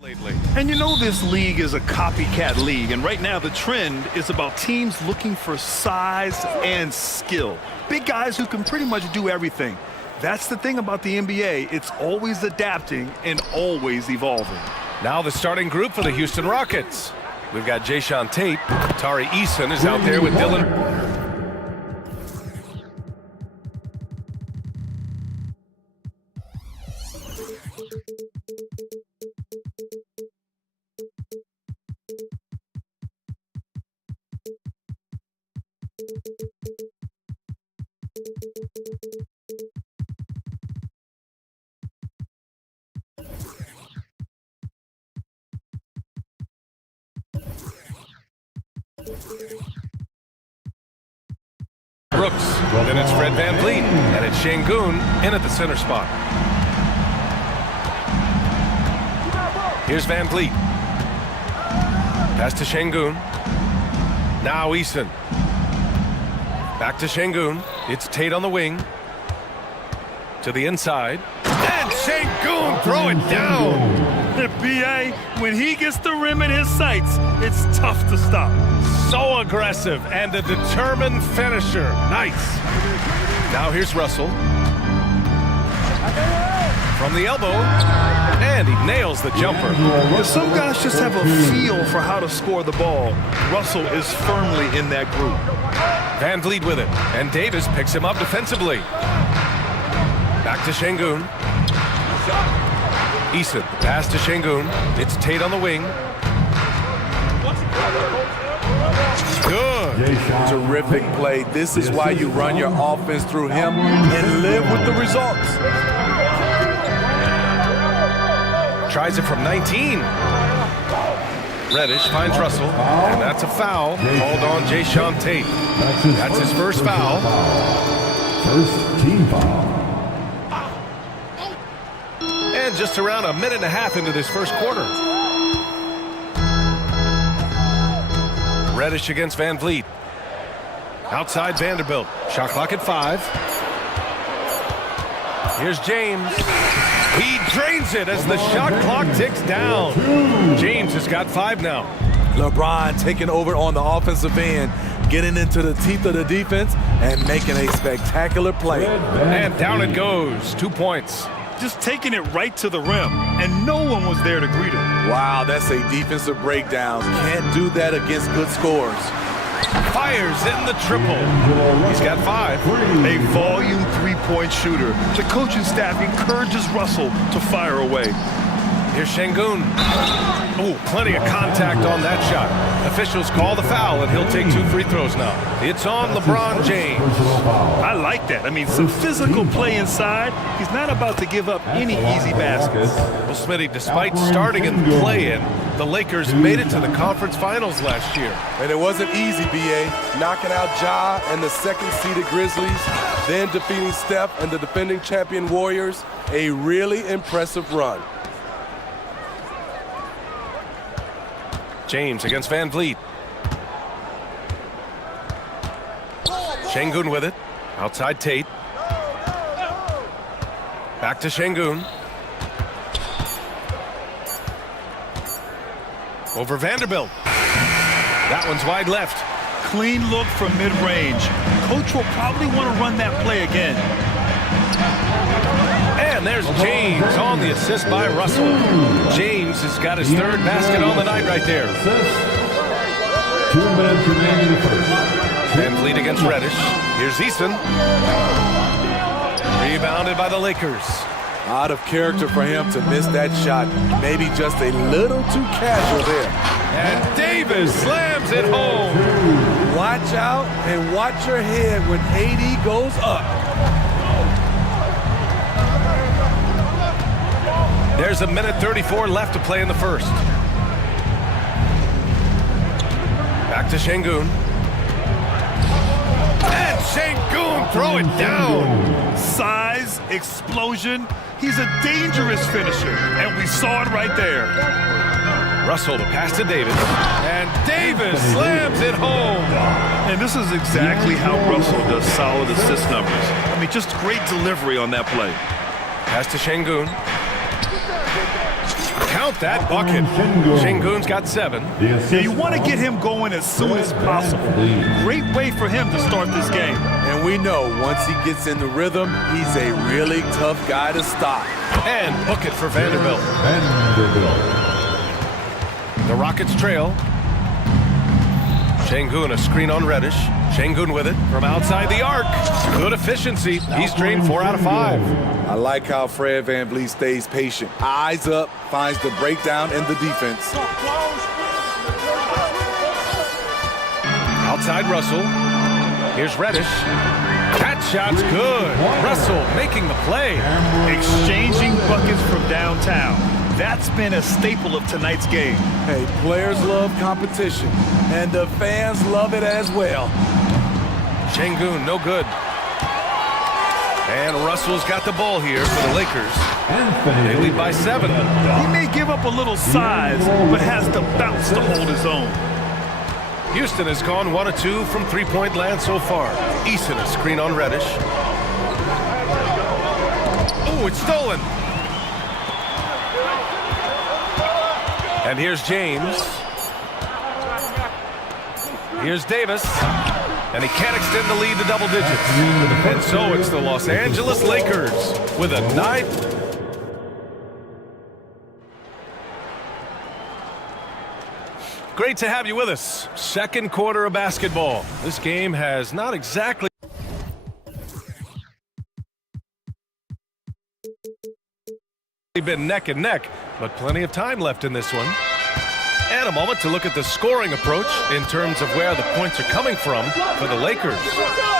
lately. And you know this league is a copycat league, and right now the trend is about teams looking for size and skill. Big guys who can pretty much do everything. That's the thing about the NBA. It's always adapting and always evolving. Now the starting group for the Houston Rockets. We've got Jayshawn Tate. Tari Eason is out there with Dylan. Brooks, then it's Fred VanVleet, and it's Şengün in at the center spot. Here's VanVleet. Pass to Şengün. Now Eason. Back to Şengün. It's Tate on the wing. To the inside. And Şengün throw it down. B.A., when he gets the rim in his sights, it's tough to stop. So aggressive and a determined finisher. Nice. Now here's Russell. From the elbow. And he nails the jumper. Some guys just have a feel for how to score the ball. Russell is firmly in that group. VanVleet with it. And Davis picks him up defensively. Back to Şengün. Eason, pass to Şengün. It's Tate on the wing. Good. Terrific play. This is why you run your offense through him and live with the results. Tries it from 19. Reddish finds Russell, and that's a foul called on Jayshawn Tate. That's his first foul. First team foul. And just around a minute and a half into this first quarter. Reddish against VanVleet. Outside Vanderbilt. Shot clock at 5. Here's James. He drains it as the shot clock ticks down. James has got 5 now. LeBron taking over on the offensive end, getting into the teeth of the defense and making a spectacular play. And down it goes. 2 points. Just taking it right to the rim, and no one was there to greet him. Wow, that's a defensive breakdown. Can't do that against good scores. Fires in the triple. He's got 5. A volume three-point shooter. The coaching staff encourages Russell to fire away. Here's Şengün. Oh, plenty of contact on that shot. Officials call the foul, and he'll take 2 free throws now. It's on LeBron James. I like that. I mean, some physical play inside. He's not about to give up any easy baskets. Well, Smitty, despite starting in the play-in, the Lakers made it to the conference finals last year. And it wasn't easy, B.A. Knocking out Ja and the second-seeded Grizzlies, then defeating Steph and the defending champion Warriors. A really impressive run. James against VanVleet. Şengün with it. Outside Tate. Back to Şengün. Over Vanderbilt. That one's wide left. Clean look from mid-range. Coach will probably want to run that play again. And there's James on the assist by Russell. James has got his 3rd basket on the night right there. 2 minutes remaining in the first. VanVleet against Reddish. Here's Eason. Rebounded by the Lakers. Out of character for him to miss that shot. Maybe just a little too casual there. And Davis slams it home. Watch out and watch your head when AD goes up. There's 1:34 left to play in the first. Back to Şengün. And Şengün throw it down. Size, explosion. He's a dangerous finisher, and we saw it right there. Russell, the pass to Davis. And Davis slams it home. And this is exactly how Russell does solid assist numbers. I mean, just great delivery on that play. Pass to Şengün. Count that bucket. Şengün's got 7. Yeah, you want to get him going as soon as possible. Great way for him to start this game. And we know once he gets in the rhythm, he's a really tough guy to stop. And book it for Vanderbilt. The Rockets trail. Şengün, a screen on Reddish. Şengün with it from outside the arc. Good efficiency. He's drained 4 out of 5. I like how Fred VanVleet stays patient. Eyes up, finds the breakdown in the defense. Outside Russell. Here's Reddish. That shot's good. Russell making the play. Exchanging buckets from downtown. That's been a staple of tonight's game. Hey, players love competition, and the fans love it as well. Şengün, no good. And Russell's got the ball here for the Lakers. They lead by 7. He may give up a little size, but has the bounce to hold his own. Houston has gone 1 of 2 from three-point land so far. Eason, a screen on Reddish. Oh, it's stolen. And here's James. Here's Davis. And he can't extend the lead to double digits. And so it's the Los Angeles Lakers with a 9. Great to have you with us. Second quarter of basketball. This game has not exactly been neck and neck, but plenty of time left in this one. And a moment to look at the scoring approach in terms of where the points are coming from for the Lakers.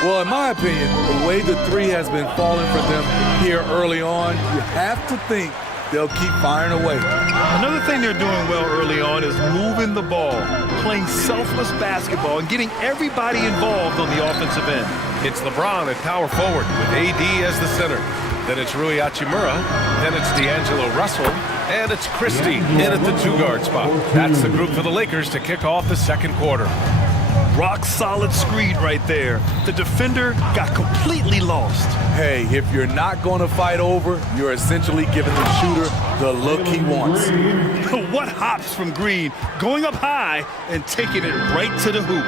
Well, in my opinion, the way the three has been falling for them here early on, you have to think they'll keep firing away. Another thing they're doing well early on is moving the ball, playing selfless basketball, and getting everybody involved on the offensive end. It's LeBron at power forward with AD as the center. Then it's Rui Hachimura. Then it's D'Angelo Russell. And it's Christie in at the 2-guard spot. That's the group for the Lakers to kick off the second quarter. Rock solid screen right there. The defender got completely lost. Hey, if you're not going to fight over, you're essentially giving the shooter the look he wants. What hops from Green, going up high and taking it right to the hoop.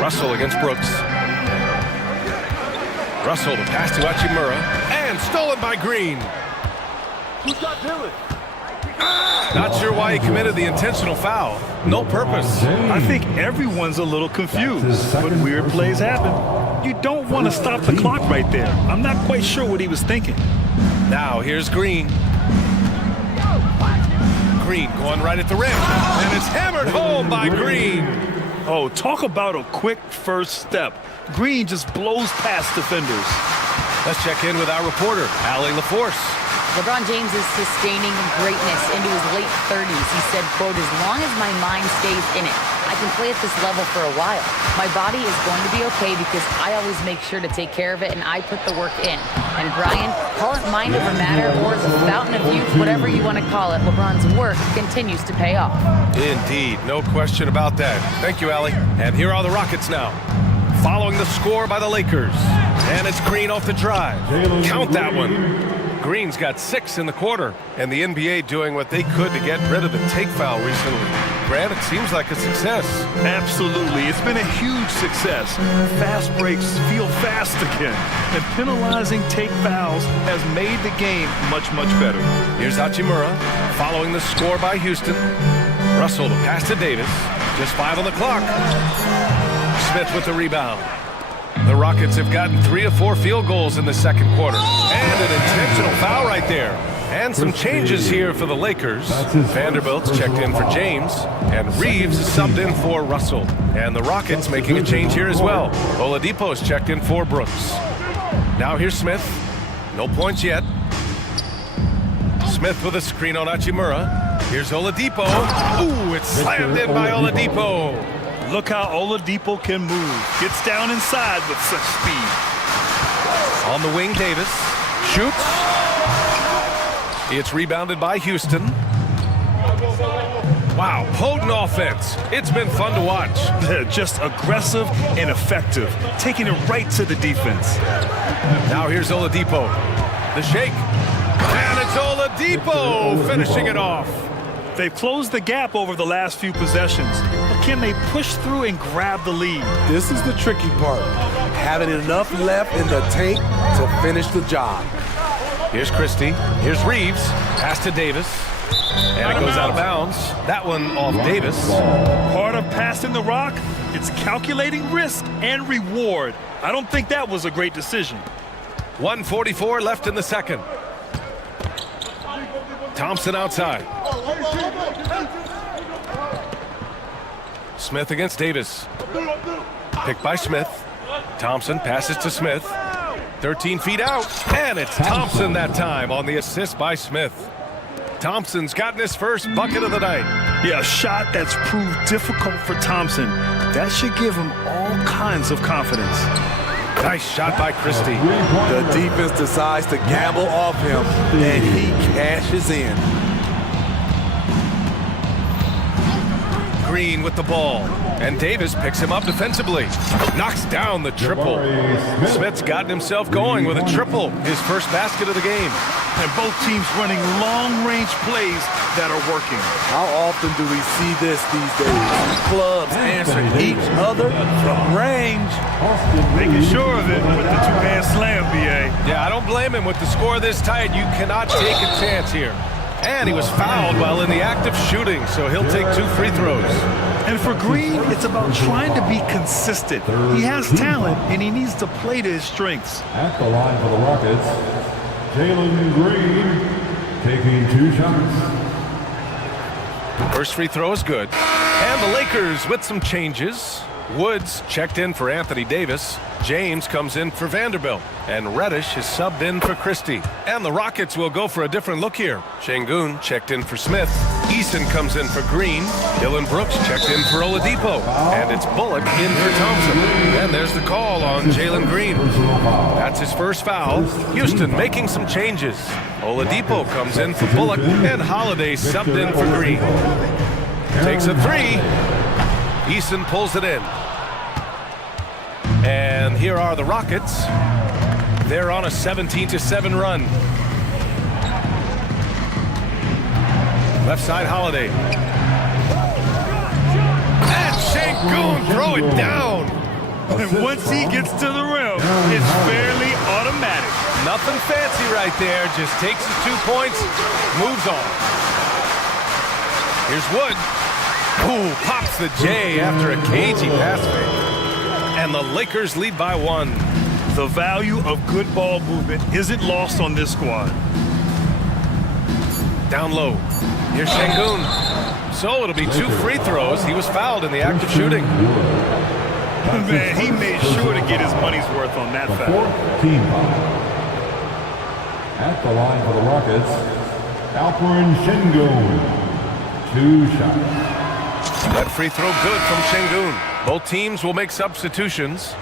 Russell against Brooks. Russell to pass to Hachimura. And stolen by Green. Who's got Dylan? Not sure why he committed the intentional foul. No purpose. I think everyone's a little confused, but weird plays happen. You don't want to stop the clock right there. I'm not quite sure what he was thinking. Now here's Green. Green going right at the rim. And it's hammered home by Green. Oh, talk about a quick first step. Green just blows past defenders. Let's check in with our reporter, Allie LaForce. LeBron James is sustaining greatness into his late 30s. He said, quote, "As long as my mind stays in it, I can play at this level for a while. My body is going to be okay because I always make sure to take care of it and I put the work in." And Brian, call it mind over matter or the fountain of youth, whatever you want to call it, LeBron's work continues to pay off. Indeed, no question about that. Thank you, Allie. And here are the Rockets now. Following the score by the Lakers. And it's Green off the drive. Count that one. Green's got 6 in the quarter, and the NBA doing what they could to get rid of the take foul recently. Grant, it seems like a success. Absolutely. It's been a huge success. Fast breaks feel fast again, and penalizing take fouls has made the game much, much better. Here's Hachimura, following the score by Houston. Russell to pass to Davis. Just 5 on the clock. Smith with the rebound. The Rockets have gotten 3 of 4 field goals in the second quarter. And an intentional foul right there. And some changes here for the Lakers. Vanderbilt's checked in for James. And Reeves is subbed in for Russell. And the Rockets making a change here as well. Oladipo's checked in for Brooks. Now here's Smith. No points yet. Smith with a screen on Hachimura. Here's Oladipo. Ooh, it's slammed in by Oladipo. Look how Oladipo can move. Gets down inside with such speed. On the wing, Davis. Shoots. It's rebounded by Houston. Wow, potent offense. It's been fun to watch. Just aggressive and effective. Taking it right to the defense. Now here's Oladipo. The shake. Oladipo finishing it off. They've closed the gap over the last few possessions, but can they push through and grab the lead? This is the tricky part. Having enough left in the tank to finish the job. Here's Christie. Here's Reeves. Pass to Davis. And it goes out of bounds. That one off Davis. Part of passing the rock, it's calculating risk and reward. I don't think that was a great decision. 1:44 left in the second. Thompson outside. Smith against Davis. Picked by Smith. Thompson passes to Smith. 13 feet out. And it's Thompson that time on the assist by Smith. Thompson's gotten his first bucket of the night. Yeah, a shot that's proved difficult for Thompson. That should give him all kinds of confidence. Nice shot by Christie. The defense decides to gamble off him, and he cashes in. Green with the ball. And Davis picks him up defensively. Knocks down the triple. Smith's gotten himself going with a triple. His first basket of the game. And both teams running long-range plays that are working. How often do we see this these days? Clubs answering each other from range. Making sure of it with the two-man slam, BA. Yeah, I don't blame him with the score this tight. You cannot take a chance here. And he was fouled while in the act of shooting, so he'll take 2 free throws. And for Green, it's about trying to be consistent. He has talent, and he needs to play to his strengths. At the line for the Rockets, Jalen Green taking 2 shots. First free throw is good. And the Lakers with some changes. Woods checked in for Anthony Davis. James comes in for Vanderbilt. And Reddish is subbed in for Christie. And the Rockets will go for a different look here. Şengün checked in for Smith. Eason comes in for Green. Dylan Brooks checked in for Oladipo. And it's Bullock in for Thompson. And there's the call on Jalen Green. That's his first foul. Houston making some changes. Oladipo comes in for Bullock. And Holiday subbed in for Green. Takes a 3. Eason pulls it in. And here are the Rockets. They're on a 17-7 run. Left side, Holiday. And Şengün throw it down. And once he gets to the rim, it's fairly automatic. Nothing fancy right there. Just takes his 2 points, moves on. Here's Wood. Ooh, pops the J after a cagey pass fake. And the Lakers lead by 1. The value of good ball movement isn't lost on this squad. Down low. Here's Şengün. So it'll be 2 free throws. He was fouled in the act of shooting. Man, he made sure to get his money's worth on that foul. Team foul. At the line for the Rockets, Alperen Şengün. 2 shots. That free throw good from Şengün. Both teams will make substitutions.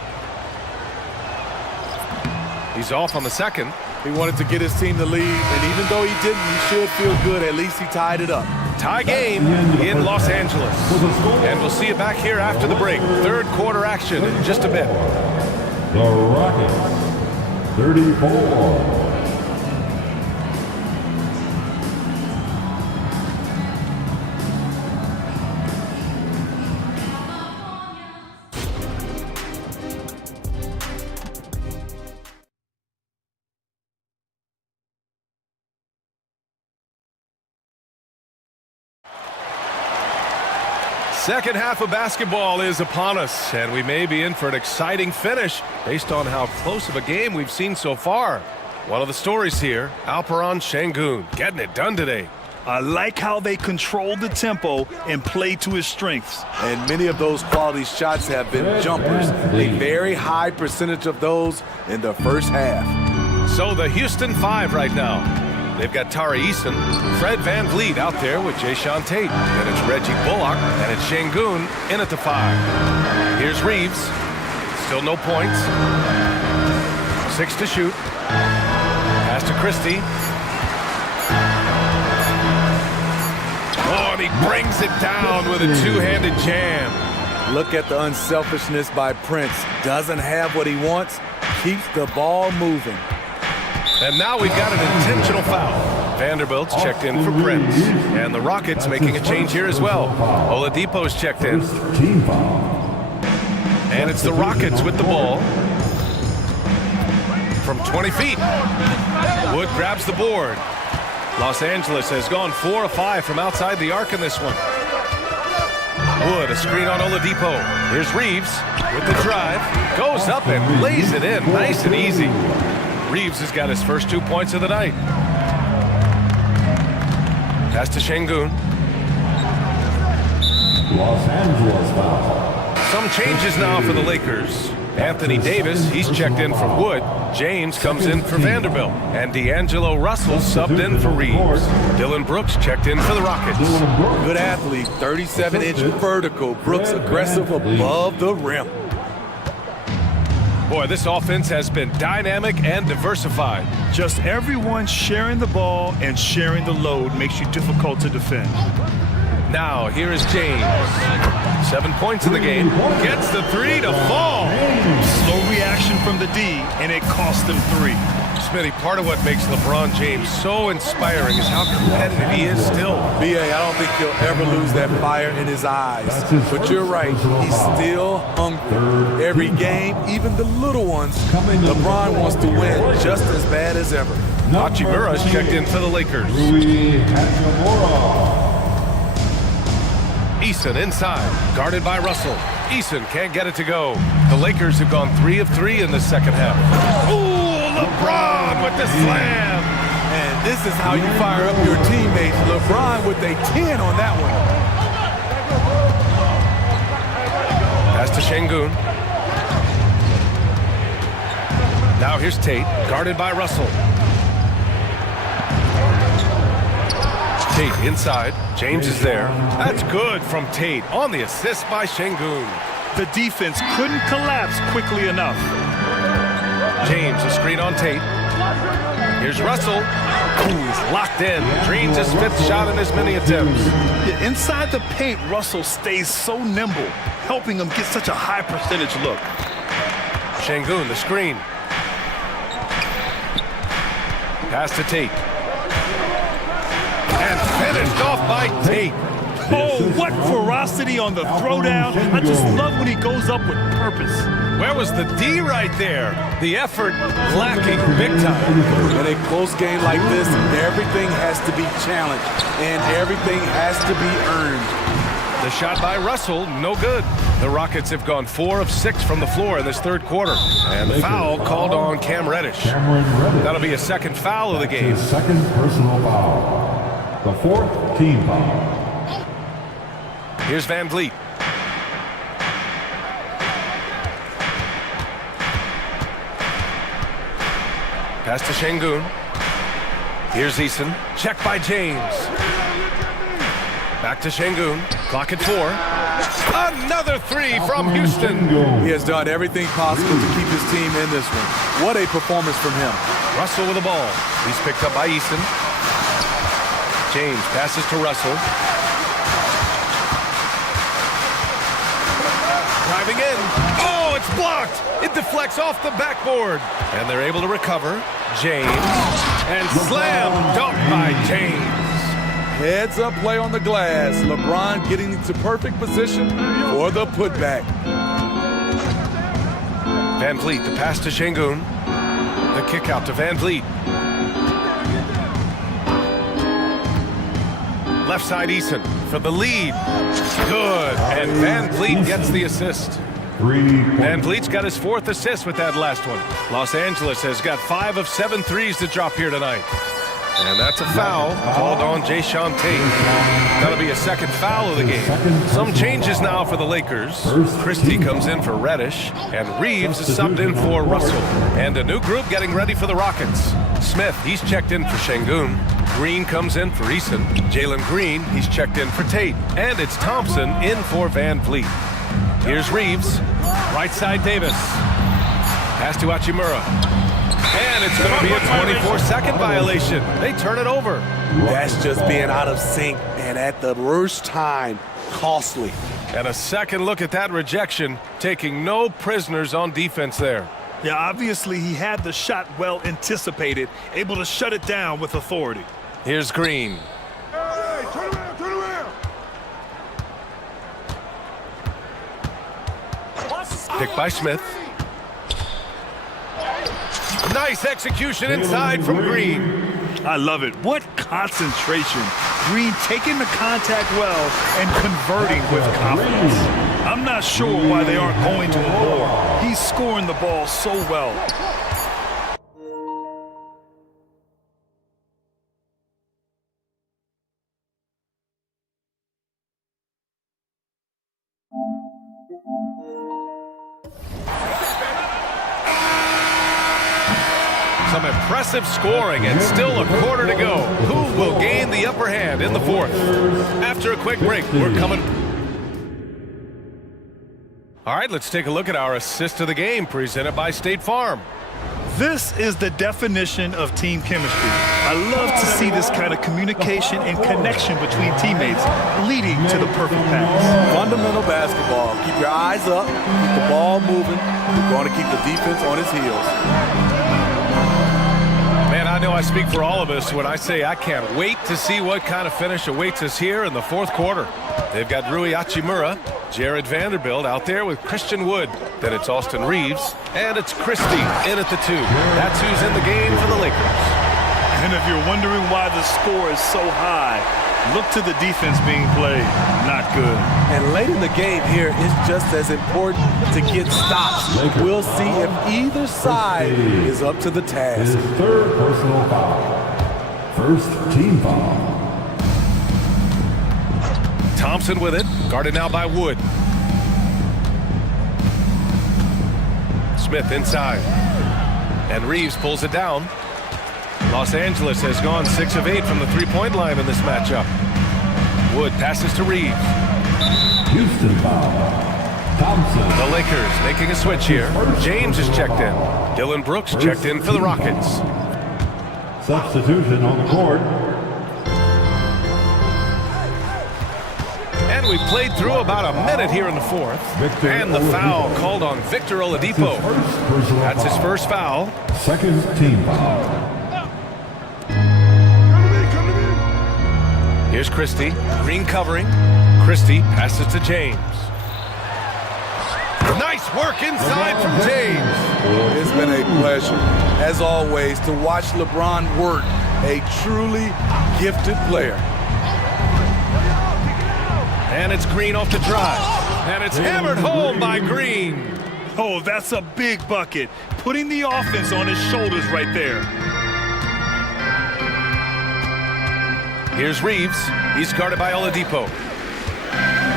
He's off on the second. He wanted to get his team the lead, and even though he didn't, he should feel good. At least he tied it up. Tie game in Los Angeles. And we'll see you back here after the break. Third quarter action in just a bit. The Rockets, 34. Second half of basketball is upon us, and we may be in for an exciting finish based on how close of a game we've seen so far. One of the stories here, Alperen Şengün getting it done today. I like how they controlled the tempo and played to his strengths. And many of those quality shots have been jumpers. A very high percentage of those in the first half. So the Houston 5 right now. They've got Tari Eason, Fred VanVleet out there with Jayshawn Tate. Then it's Reggie Bullock, and it's Şengün in at the 5. Here's Reeves. Still no points. 6 to shoot. Pass to Christie. Oh, and he brings it down with a two-handed jam. Look at the unselfishness by Prince. Doesn't have what he wants, keeps the ball moving. And now we've got an intentional foul. Vanderbilt's checked in for Prince. And the Rockets making a change here as well. Oladipo's checked in. Team foul. And it's the Rockets with the ball. From 20 feet. Wood grabs the board. Los Angeles has gone 4 of 5 from outside the arc in this one. Wood, a screen on Oladipo. Here's Reeves with the drive. Goes up and lays it in. Nice and easy. Reeves has got his first 2 points of the night. Pass to Şengün. Los Angeles foul. Some changes now for the Lakers. Anthony Davis, he's checked in for Wood. James comes in for Vanderbilt. And D'Angelo Russell subbed in for Reeves. Dylan Brooks checked in for the Rockets. Good athlete, 37-inch vertical. Brooks aggressive above the rim. Boy, this offense has been dynamic and diversified. Just everyone sharing the ball and sharing the load makes you difficult to defend. Now, here is James. 7 points in the game. Gets the three to fall. Slow reaction from the D, and it cost them 3. Smitty, part of what makes LeBron James so inspiring is how competitive he is still. B.A., I don't think he'll ever lose that fire in his eyes. But you're right, he's still hungry. Every game, even the little ones, LeBron wants to win just as bad as ever. Hachimura's checked in for the Lakers. Eason inside, guarded by Russell. Eason can't get it to go. The Lakers have gone 3 of 3 in the second half. Ooh, LeBron with the slam. And this is how you fire up your teammates. LeBron with a 10 on that one. Pass to Şengün. Now here's Tate, guarded by Russell. Tate inside. James is there. That's good from Tate on the assist by Şengün. The defense couldn't collapse quickly enough. James, a screen on Tate. Here's Russell. Ooh, he's locked in. Dreams his 5th shot in as many attempts. Yeah, inside the paint, Russell stays so nimble, helping him get such a high percentage look. Şengün, the screen. Pass to Tate. And finished off by Tate. Oh, what ferocity on the throwdown. I just love when he goes up with purpose. Where was the D right there? The effort lacking big time. In a close game like this, everything has to be challenged, and everything has to be earned. The shot by Russell, no good. The Rockets have gone 4 of 6 from the floor in this third quarter. And the foul called on Cam Reddish. That'll be a second foul of the game. His second personal foul. The 4th team foul. Here's Van Vliet. Pass to Şengün. Here's Eason. Checked by James. Back to Şengün. Clock at 4. Another 3 from Houston. He has done everything possible to keep his team in this one. What a performance from him. Russell with the ball. He's picked up by Eason. James passes to Russell. Driving in. Oh, it's blocked. It deflects off the backboard. And they're able to recover. James. And slam dunked by James. Heads up play on the glass. LeBron getting into perfect position for the putback. Van Vliet, the pass to Şengün. The kick out to Van Vliet. Left side Eason for the lead. Good. And Van Vliet gets the assist. Van Vliet's got his 4th assist with that last one. Los Angeles has got 5 of 7 threes to drop here tonight. And that's a foul called on Jayshawn Tate. That'll be a second foul of the game. Some changes now for the Lakers. Christie comes in for Reddish, and Reeves is subbed in for Russell. And a new group getting ready for the Rockets. Smith, he's checked in for Şengün. Green comes in for Eason. Jalen Green, he's checked in for Tate. And it's Thompson in for Van Vliet. Here's Reeves. Right side Davis. Pass to Hachimura. And it's going to be a 24-second violation. They turn it over. That's just being out of sync, and at the worst time, costly. And a second look at that rejection, taking no prisoners on defense there. Yeah, obviously he had the shot well anticipated, able to shut it down with authority. Here's Green. Picked by Smith. Nice execution inside from Green. I love it. What concentration. Green taking the contact well and converting with confidence. I'm not sure why they aren't going to more. He's scoring the ball so well. Some impressive scoring and still a quarter to go. Who will gain the upper hand in the fourth? After a quick break, we're coming. All right, let's take a look at our assist of the game presented by State Farm. This is the definition of team chemistry. I love to see this kind of communication and connection between teammates leading to the perfect pass. Fundamental basketball. Keep your eyes up, keep the ball moving. You're going to keep the defense on its heels. Man, I know I speak for all of us when I say I can't wait to see what kind of finish awaits us here in the fourth quarter. They've got Rui Hachimura, Jared Vanderbilt out there with Christian Wood. Then it's Austin Reeves, and it's Christie in at the 2. That's who's in the game for the Lakers. And if you're wondering why the score is so high, look to the defense being played. Not good. And late in the game here, it's just as important to get stops. We'll see if either side is up to the task. His third personal foul. First team foul. Thompson with it, guarded now by Wood. Smith inside. And Reeves pulls it down. Los Angeles has gone 6 of 8 from the three-point line in this matchup. Wood passes to Reeves. Houston foul. Thompson. The Lakers making a switch here. James is checked in. Dylan Brooks checked in for the Rockets. Substitution on the court. And we played through about a minute here in the fourth. And the foul called on Victor Oladipo. That's his first foul. Second team foul. Here's Christie. Green covering. Christie passes to James. Nice work inside from James. It's been a pleasure, as always, to watch LeBron work. A truly gifted player. And it's Green off the drive. And it's hammered home by Green. Oh, that's a big bucket. Putting the offense on his shoulders right there. Here's Reeves. He's guarded by Oladipo.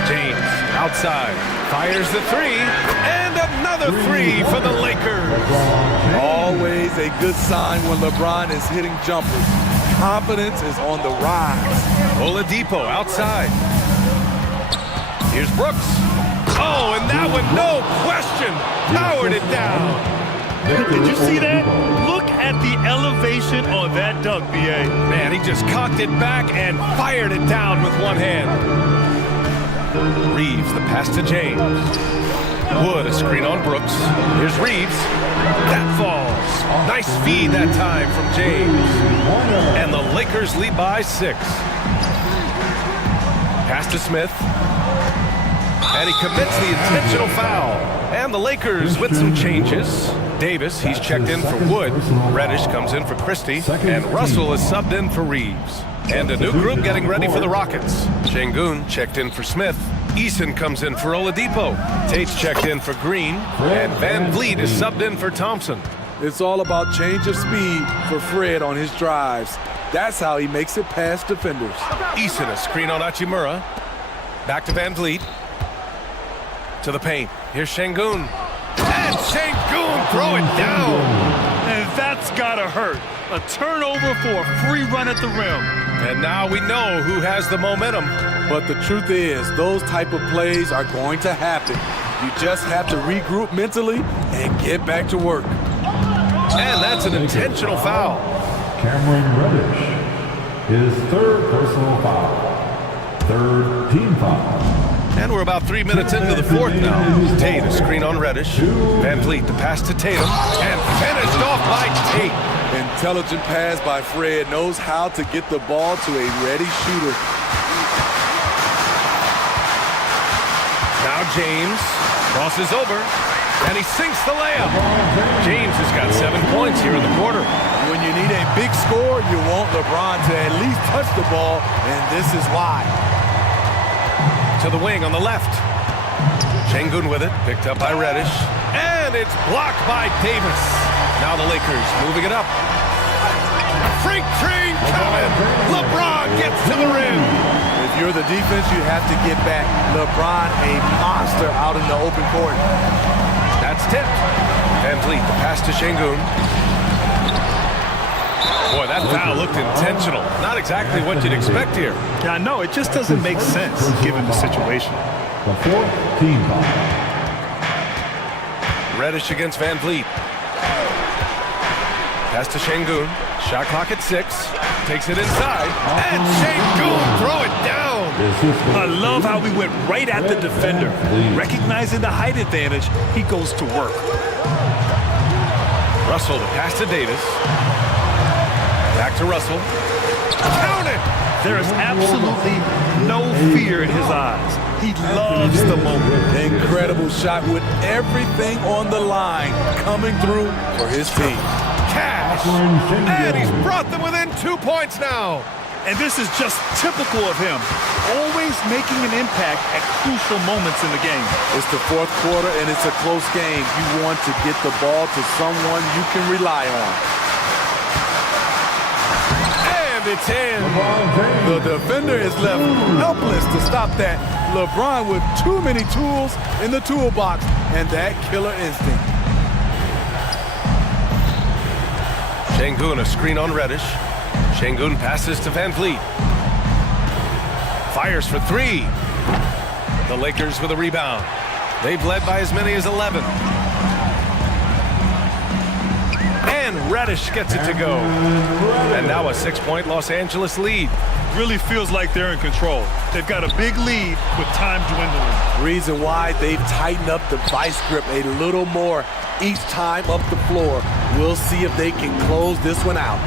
James outside. Fires the 3. And another 3 for the Lakers. Always a good sign when LeBron is hitting jumpers. Confidence is on the rise. Oladipo outside. Here's Brooks. Oh, and that one, no question, powered it down. Did you see that? Look at the elevation on that dunk, B.A. Man, he just cocked it back and fired it down with one hand. Reeves, the pass to James. Wood, a screen on Brooks. Here's Reeves. That falls. Nice feed that time from James. And the Lakers lead by 6. Pass to Smith. And he commits the intentional foul. And the Lakers with some changes. Davis, he's checked in for Wood. Reddish comes in for Christie. And Russell is subbed in for Reeves. And a new group getting ready for the Rockets. Şengün checked in for Smith. Eason comes in for Oladipo. Tate's checked in for Green. And Van Vliet is subbed in for Thompson. It's all about change of speed for Fred on his drives. That's how he makes it past defenders. Eason, a screen on Hachimura. Back to Van Vliet. To the paint. Here's Şengün. And Şengün throw it down. And that's gotta hurt. A turnover for a free run at the rim. And now we know who has the momentum. But the truth is, those type of plays are going to happen. You just have to regroup mentally and get back to work. And that's an intentional foul. Cameron Reddish. His third personal foul. Third team foul. And we're about 3 minutes into the fourth now. Tate, a screen on Reddish. Van Vliet, the pass to Tatum. And finished off by Tate. Intelligent pass by Fred, knows how to get the ball to a ready shooter. Now James crosses over, and he sinks the layup. James has got 7 points here in the quarter. When you need a big score, you want LeBron to at least touch the ball, and this is why. To the wing on the left. Şengün with it, picked up by Reddish, and it's blocked by Davis. Now the Lakers moving it up. Freight train coming. LeBron gets to the rim. If you're the defense, you have to get back. LeBron, a monster out in the open court. That's tipped. Van Vliet, the pass to Şengün. Boy, that foul looked intentional. Not exactly what you'd expect here. Yeah, I know. It just doesn't make sense given the situation. The fourth team foul. Reddish against Van Vliet. Pass to Şengün. Shot clock at 6. Takes it inside. And Şengün throw it down. I love how we went right at the defender. Recognizing the height advantage, he goes to work. Russell, the pass to Davis. Back to Russell. Count it! There is absolutely no fear in his eyes. He loves the moment. Incredible shot with everything on the line coming through for his team. Cash! And he's brought them within 2 points now. And this is just typical of him. Always making an impact at crucial moments in the game. It's the fourth quarter and it's a close game. You want to get the ball to someone you can rely on. It's in. The defender is left helpless to stop that. LeBron with too many tools in the toolbox and that killer instinct. Şengün, a screen on Reddish. Şengün passes to Van Vliet. Fires for 3. The Lakers with a rebound. They've led by as many as 11. And Reddish gets it to go. And now a 6-point Los Angeles lead. Really feels like they're in control. They've got a big lead with time dwindling. Reason why they've tightened up the vice grip a little more each time up the floor. We'll see if they can close this one out.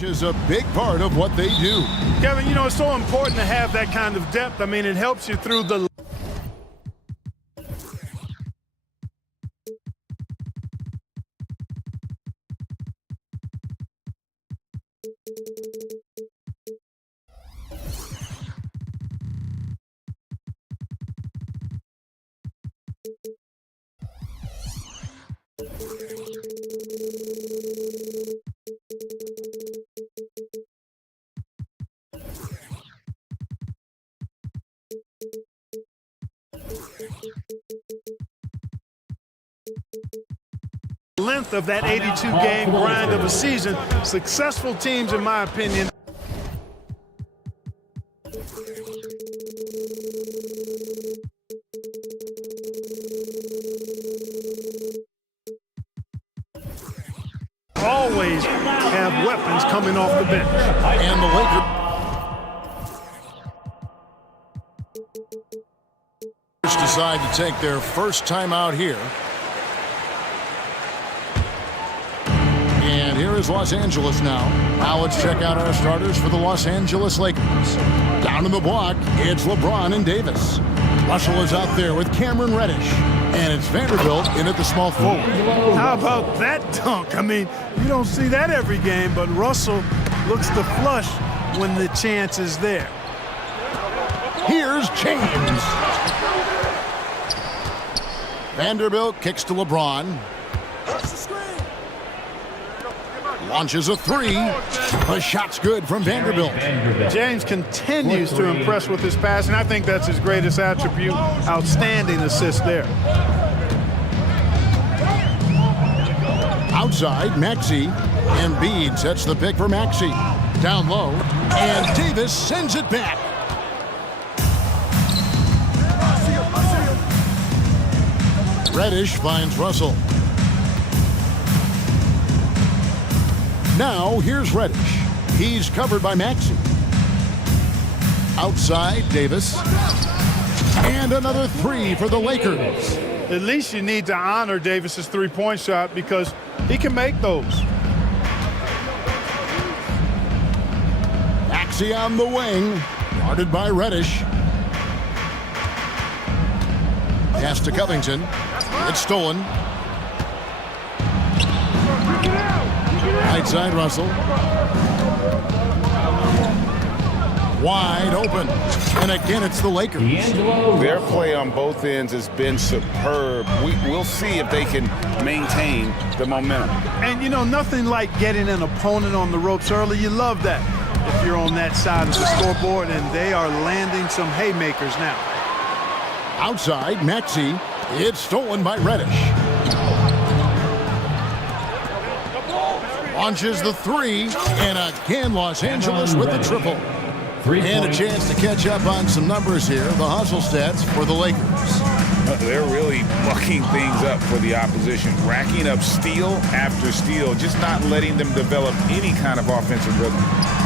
Is a big part of what they do. Kevin, you know, it's so important to have that kind of depth. I mean, it helps you through the... length of that 82-game grind of a season. Successful teams, in my opinion. Always have weapons coming off the bench. And the Lakers decide to take their first time out here. And here is Los Angeles now. Now let's check out our starters for the Los Angeles Lakers. Down in the block, it's LeBron and Davis. Russell is out there with Cameron Reddish. And it's Vanderbilt in at the small forward. How about that dunk? I mean, you don't see that every game, but Russell looks to flush when the chance is there. Here's James. Vanderbilt kicks to LeBron. Launches a three. The shot's good from Vanderbilt. James continues to impress with his passing. I think that's his greatest attribute. Outstanding assist there. Outside, Maxey. Embiid sets the pick for Maxey. Down low. And Davis sends it back. Reddish finds Russell. Now, here's Reddish. He's covered by Maxey. Outside, Davis. And another three for the Lakers. At least you need to honor Davis's three-point shot because he can make those. Maxey on the wing. Guarded by Reddish. Pass to Covington. It's stolen. Right side, Russell. Wide open. And again, it's the Lakers. Their play on both ends has been superb. We'll see if they can maintain the momentum. And, you know, nothing like getting an opponent on the ropes early. You love that if you're on that side of the scoreboard, and they are landing some haymakers now. Outside, Maxey. It's stolen by Reddish. Launches the three, and again Los Angeles with the triple. And a chance to catch up on some numbers here, the hustle stats for the Lakers. They're really mucking things up for the opposition, racking up steal after steal, just not letting them develop any kind of offensive rhythm.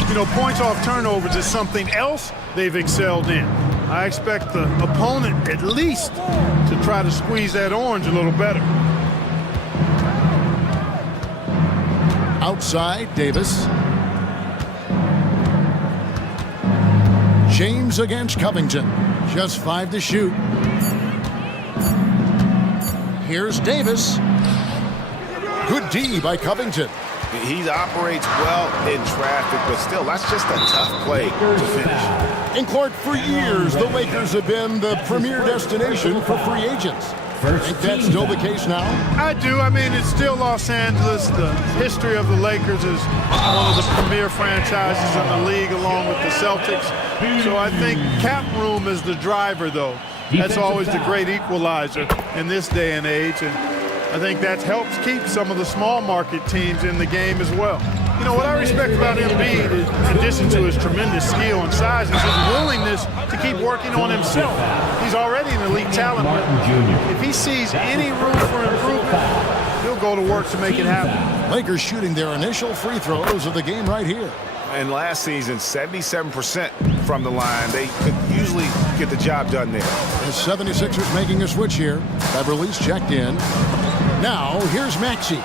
You know, points off turnovers is something else they've excelled in. I expect the opponent at least to try to squeeze that orange a little better. Outside, Davis. James against Covington. Just 5 to shoot. Here's Davis. Good D by Covington. He operates well in traffic, but still, that's just a tough play to finish. And Clark, for years, the Lakers have been the premier destination for free agents. Think that's still the case now? I do. I mean, it's still Los Angeles. The history of the Lakers is one of the premier franchises in the league, along with the Celtics. So I think cap room is the driver, though. That's always the great equalizer in this day and age. And I think that helps keep some of the small market teams in the game as well. You know, what I respect about Embiid, in addition to his tremendous skill and size, is his willingness to keep working on himself. He's already an elite talent, but if he sees any room for improvement, he'll go to work to make it happen. Lakers shooting their initial free throws of the game right here. And last season, 77% from the line. They could usually get the job done there. The 76ers making a switch here. Beverly's checked in. Now, here's Maxey.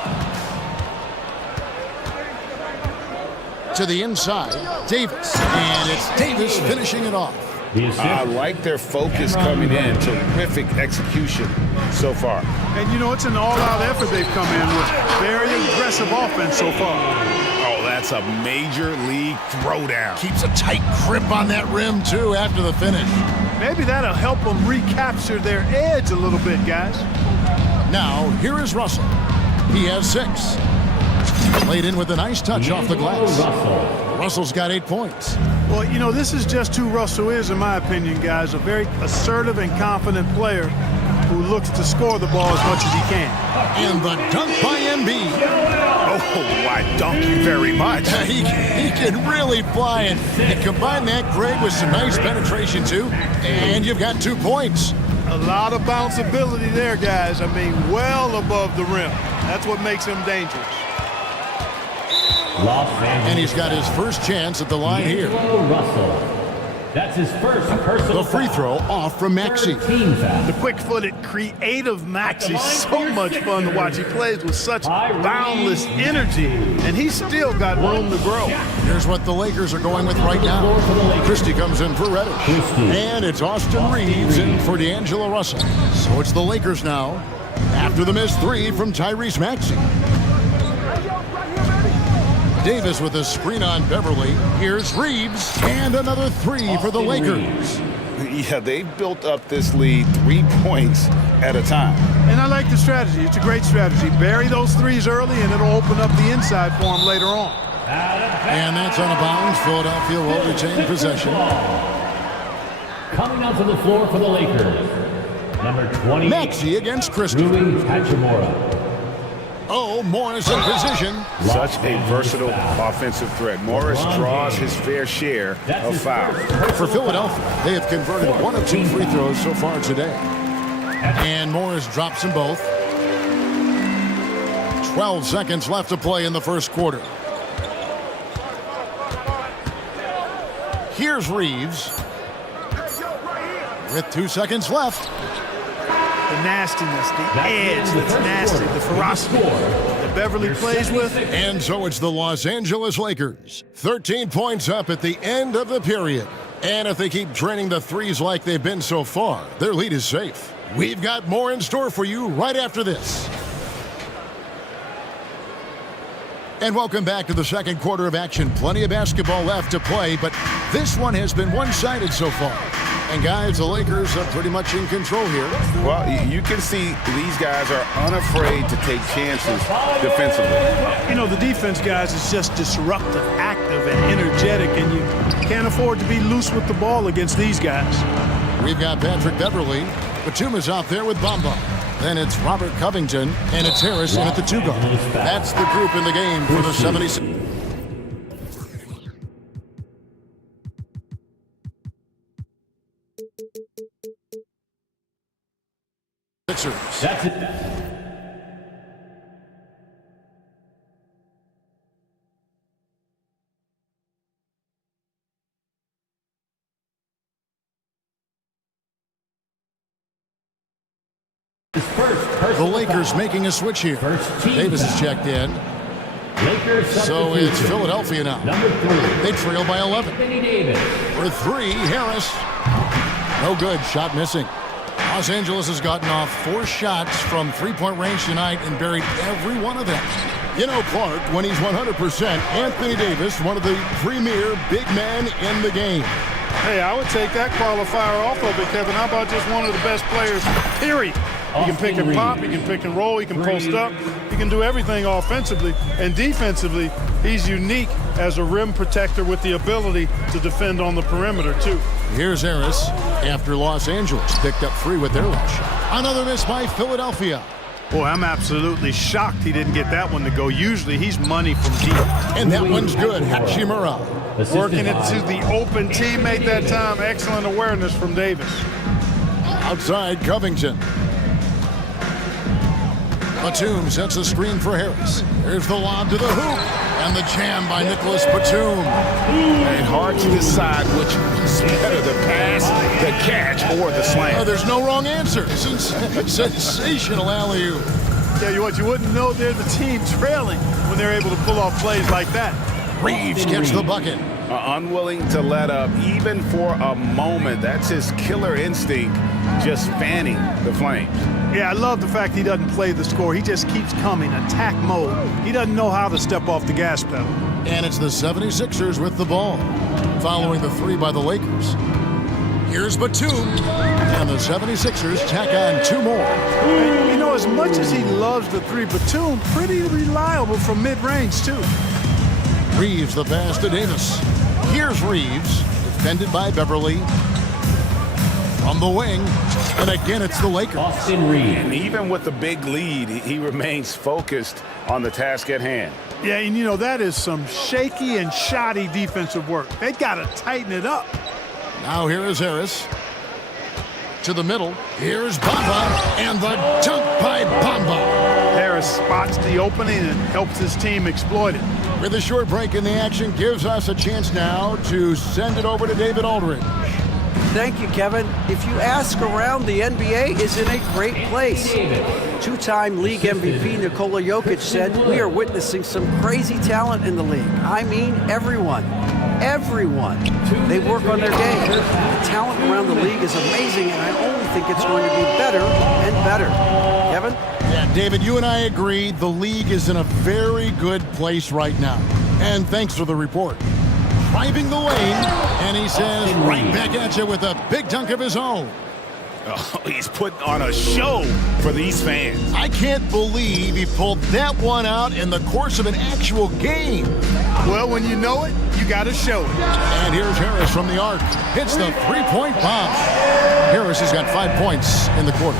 to the inside. Davis. And it's Davis finishing it off. I like their focus coming in. Terrific execution so far. And, you know, it's an all-out effort they've come in with. Very aggressive offense so far. Oh, that's a major league throwdown. Keeps a tight grip on that rim, too, after the finish. Maybe that'll help them recapture their edge a little bit, guys. Now, here is Russell. He has 6. Played in with a nice touch off the glass. Russell's got 8 points. Well, you know, this is just who Russell is, in my opinion, guys. A very assertive and confident player who looks to score the ball as much as he can. And the dunk by Embiid. Oh, I dunk you very much. He can really fly, and combine that grade with some nice penetration, too, and you've got 2 points. A lot of bounceability there, guys. I mean, well above the rim. That's what makes him dangerous. And he's got his first chance at the line here. That's his first personal The free throw off from Maxey. The quick-footed, creative Maxey's so much fun to watch. He plays with such boundless energy, and he's still got room to grow. Here's what the Lakers are going with right now. Christie comes in for Reddish. And it's Austin Reeves in for D'Angelo Russell. So it's the Lakers now, after the missed 3 from Tyrese Maxey. Davis with a screen on Beverly. Here's Reeves, and another 3 for the Lakers. Yeah, they've built up this lead 3 points at a time. And I like the strategy. It's a great strategy. Bury those 3s early, and it'll open up the inside for him later on. And that's on a bounds. Philadelphia will retain possession. Coming onto the floor for the Lakers, number 20. Maxey against Christie. Rui Hachimura. Oh, Morris in position. Such a versatile offensive threat. Morris draws his fair share of fouls. For Philadelphia, they have converted 1 of 2 free throws so far today. And Morris drops them both. 12 seconds left to play in the first quarter. Here's Reeves. With 2 seconds left. The nastiness, the edge that's nasty, the ferocity that Beverly plays with. And so it's the Los Angeles Lakers. 13 points up at the end of the period. And if they keep draining the 3s like they've been so far, their lead is safe. We've got more in store for you right after this. And welcome back to the second quarter of action. Plenty of basketball left to play, but this one has been one-sided so far. And guys, the Lakers are pretty much in control here. Well, you can see these guys are unafraid to take chances defensively. You know, the defense, guys, is just disruptive, active, and energetic, and you can't afford to be loose with the ball against these guys. We've got Patrick Beverly. Batum is out there with Bamba. Then it's Robert Covington, and it's Harris in at the 2 guard. That's the group in the game for the 76ers. That's it. The Lakers making a switch here. Davis is checked in. So it's Philadelphia now. Number 3. They trail by 11. Davis. For 3, Harris. No good. Shot missing. Los Angeles has gotten off 4 shots from 3-point range tonight and buried every one of them. You know, Clark, when he's 100%, Anthony Davis, one of the premier big men in the game. Hey, I would take that qualifier off of it, Kevin. How about just one of the best players, period? He can pick and pop, he can pick and roll, he can post up, he can do everything offensively. And defensively, he's unique as a rim protector with the ability to defend on the perimeter, too. Here's Harris after Los Angeles picked up 3 with their last shot. Another miss by Philadelphia. Boy, I'm absolutely shocked he didn't get that one to go. Usually, he's money from deep. And that one's good. Hachimura. Working it to the open teammate that time. Excellent awareness from Davis. Outside, Covington. Batum sets a screen for Harris. Here's the lob to the hoop. And the jam by Nicholas Batum. And hard to decide which is better, the pass, the catch, or the slam. Oh, there's no wrong answer. Sensational alley-oop. Yeah, you wouldn't know they're the team trailing when they're able to pull off plays like that. Reeves gets the bucket. Unwilling to let up even for a moment. That's his killer instinct, just fanning the flames. Yeah, I love the fact he doesn't play the score. He just keeps coming, attack mode. He doesn't know how to step off the gas pedal. And it's the 76ers with the ball, following the three by the Lakers. Here's Batum, and the 76ers tack on two more. And, you know, as much as he loves the three, Batum pretty reliable from mid-range, too. Reeves the pass to Davis. Here's Reeves, defended by Beverly. From the wing, and again it's the Lakers. And even with the big lead, he remains focused on the task at hand. Yeah, and you know, that is some shaky and shoddy defensive work. They got to tighten it up. Now here is Harris. To the middle. Here's Bamba, and the dunk by Bamba. Harris spots the opening and helps his team exploit it. With a short break in the action, gives us a chance now to send it over to David Aldridge. Thank you, Kevin. If you ask around, the NBA is in a great place. Two-time league MVP Nikola Jokic said, "We are witnessing some crazy talent in the league. I mean everyone. Everyone. They work on their game. The talent around the league is amazing, and I only think it's going to be better and better." Kevin? Yeah, David, you and I agree the league is in a very good place right now. And thanks for the report. Driving the lane, and he says right back at you with a big dunk of his own. Oh, he's putting on a show for these fans. I can't believe he pulled that one out in the course of an actual game. Well, when you know it, you got to show it. And here's Harris from the arc. Hits the three-point bomb. Harris has got 5 points in the quarter.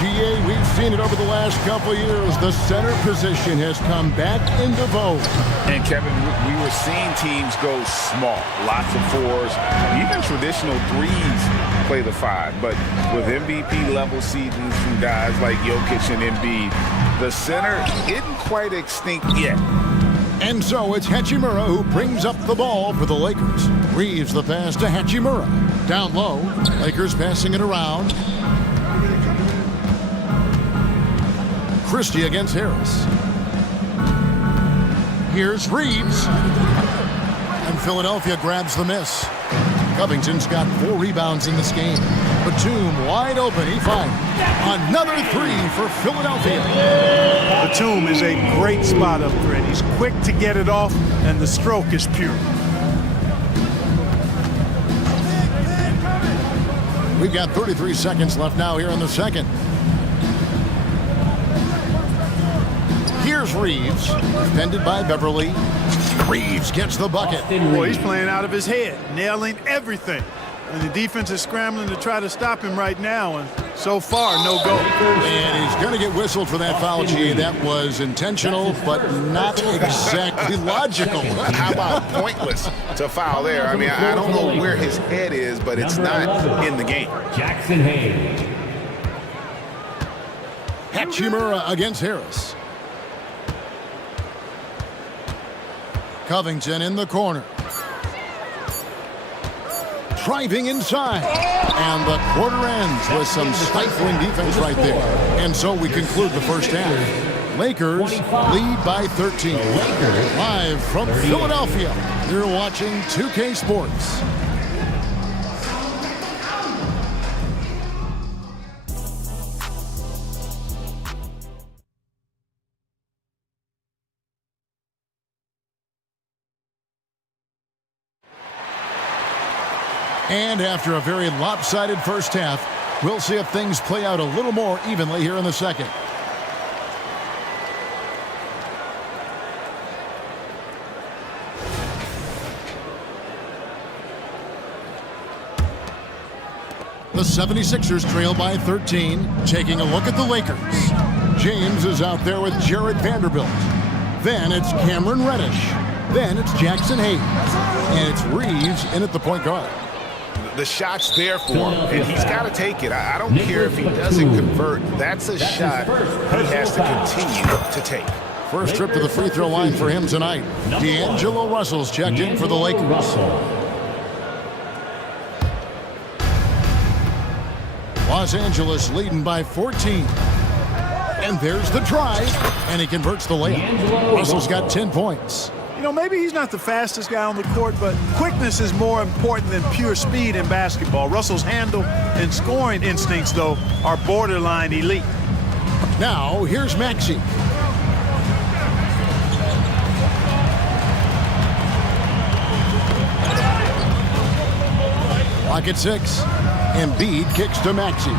GA, we've seen it over the last couple of years. The center position has come back into vogue. And Kevin, we were seeing teams go small, lots of fours, even traditional threes play the five. But with MVP level seasons from guys like Jokic and Embiid, the center isn't quite extinct yet. And so it's Hachimura who brings up the ball for the Lakers. Reeves the pass to Hachimura. Down low, Lakers passing it around. Christie against Harris. Here's Reeves. And Philadelphia grabs the miss. Covington's got 4 rebounds in this game. Batum wide open. He finds another three for Philadelphia. Batum is a great spot up there. He's quick to get it off, and the stroke is pure. We've got 33 seconds left now here in the second. Here's Reeves, defended by Beverly. Reeves gets the bucket. Boy, he's playing out of his head, nailing everything. And the defense is scrambling to try to stop him right now, and so far, no go. And he's going to get whistled for that foul, G. That was intentional, but not exactly logical. How about pointless to foul there? I mean, I don't know where his head is, but it's not in the game. Jackson Hayes. Hachimura against Harris. Covington in the corner. Driving inside. And the quarter ends with some stifling defense right there. And so we conclude the first half. Lakers lead by 13. Live from Philadelphia, you're watching 2K Sports. And after a very lopsided first half, we'll see if things play out a little more evenly here in the second. The 76ers trail by 13, taking a look at the Lakers. James is out there with Jared Vanderbilt. Then it's Cameron Reddish. Then it's Jackson Hayes. And it's Reeves in at the point guard. The shot's there for him, and he's got to take it. I don't care if he doesn't convert. That's a shot he has to continue to take. First trip to the free throw line for him tonight. D'Angelo Russell's checked in for the Lakers. Los Angeles leading by 14. And there's the drive, and he converts the layup. Russell's got 10 points. You know, maybe he's not the fastest guy on the court, but quickness is more important than pure speed in basketball. Russell's handle and scoring instincts, though, are borderline elite. Now, here's Maxey. Clock at 6. Embiid kicks to Maxey.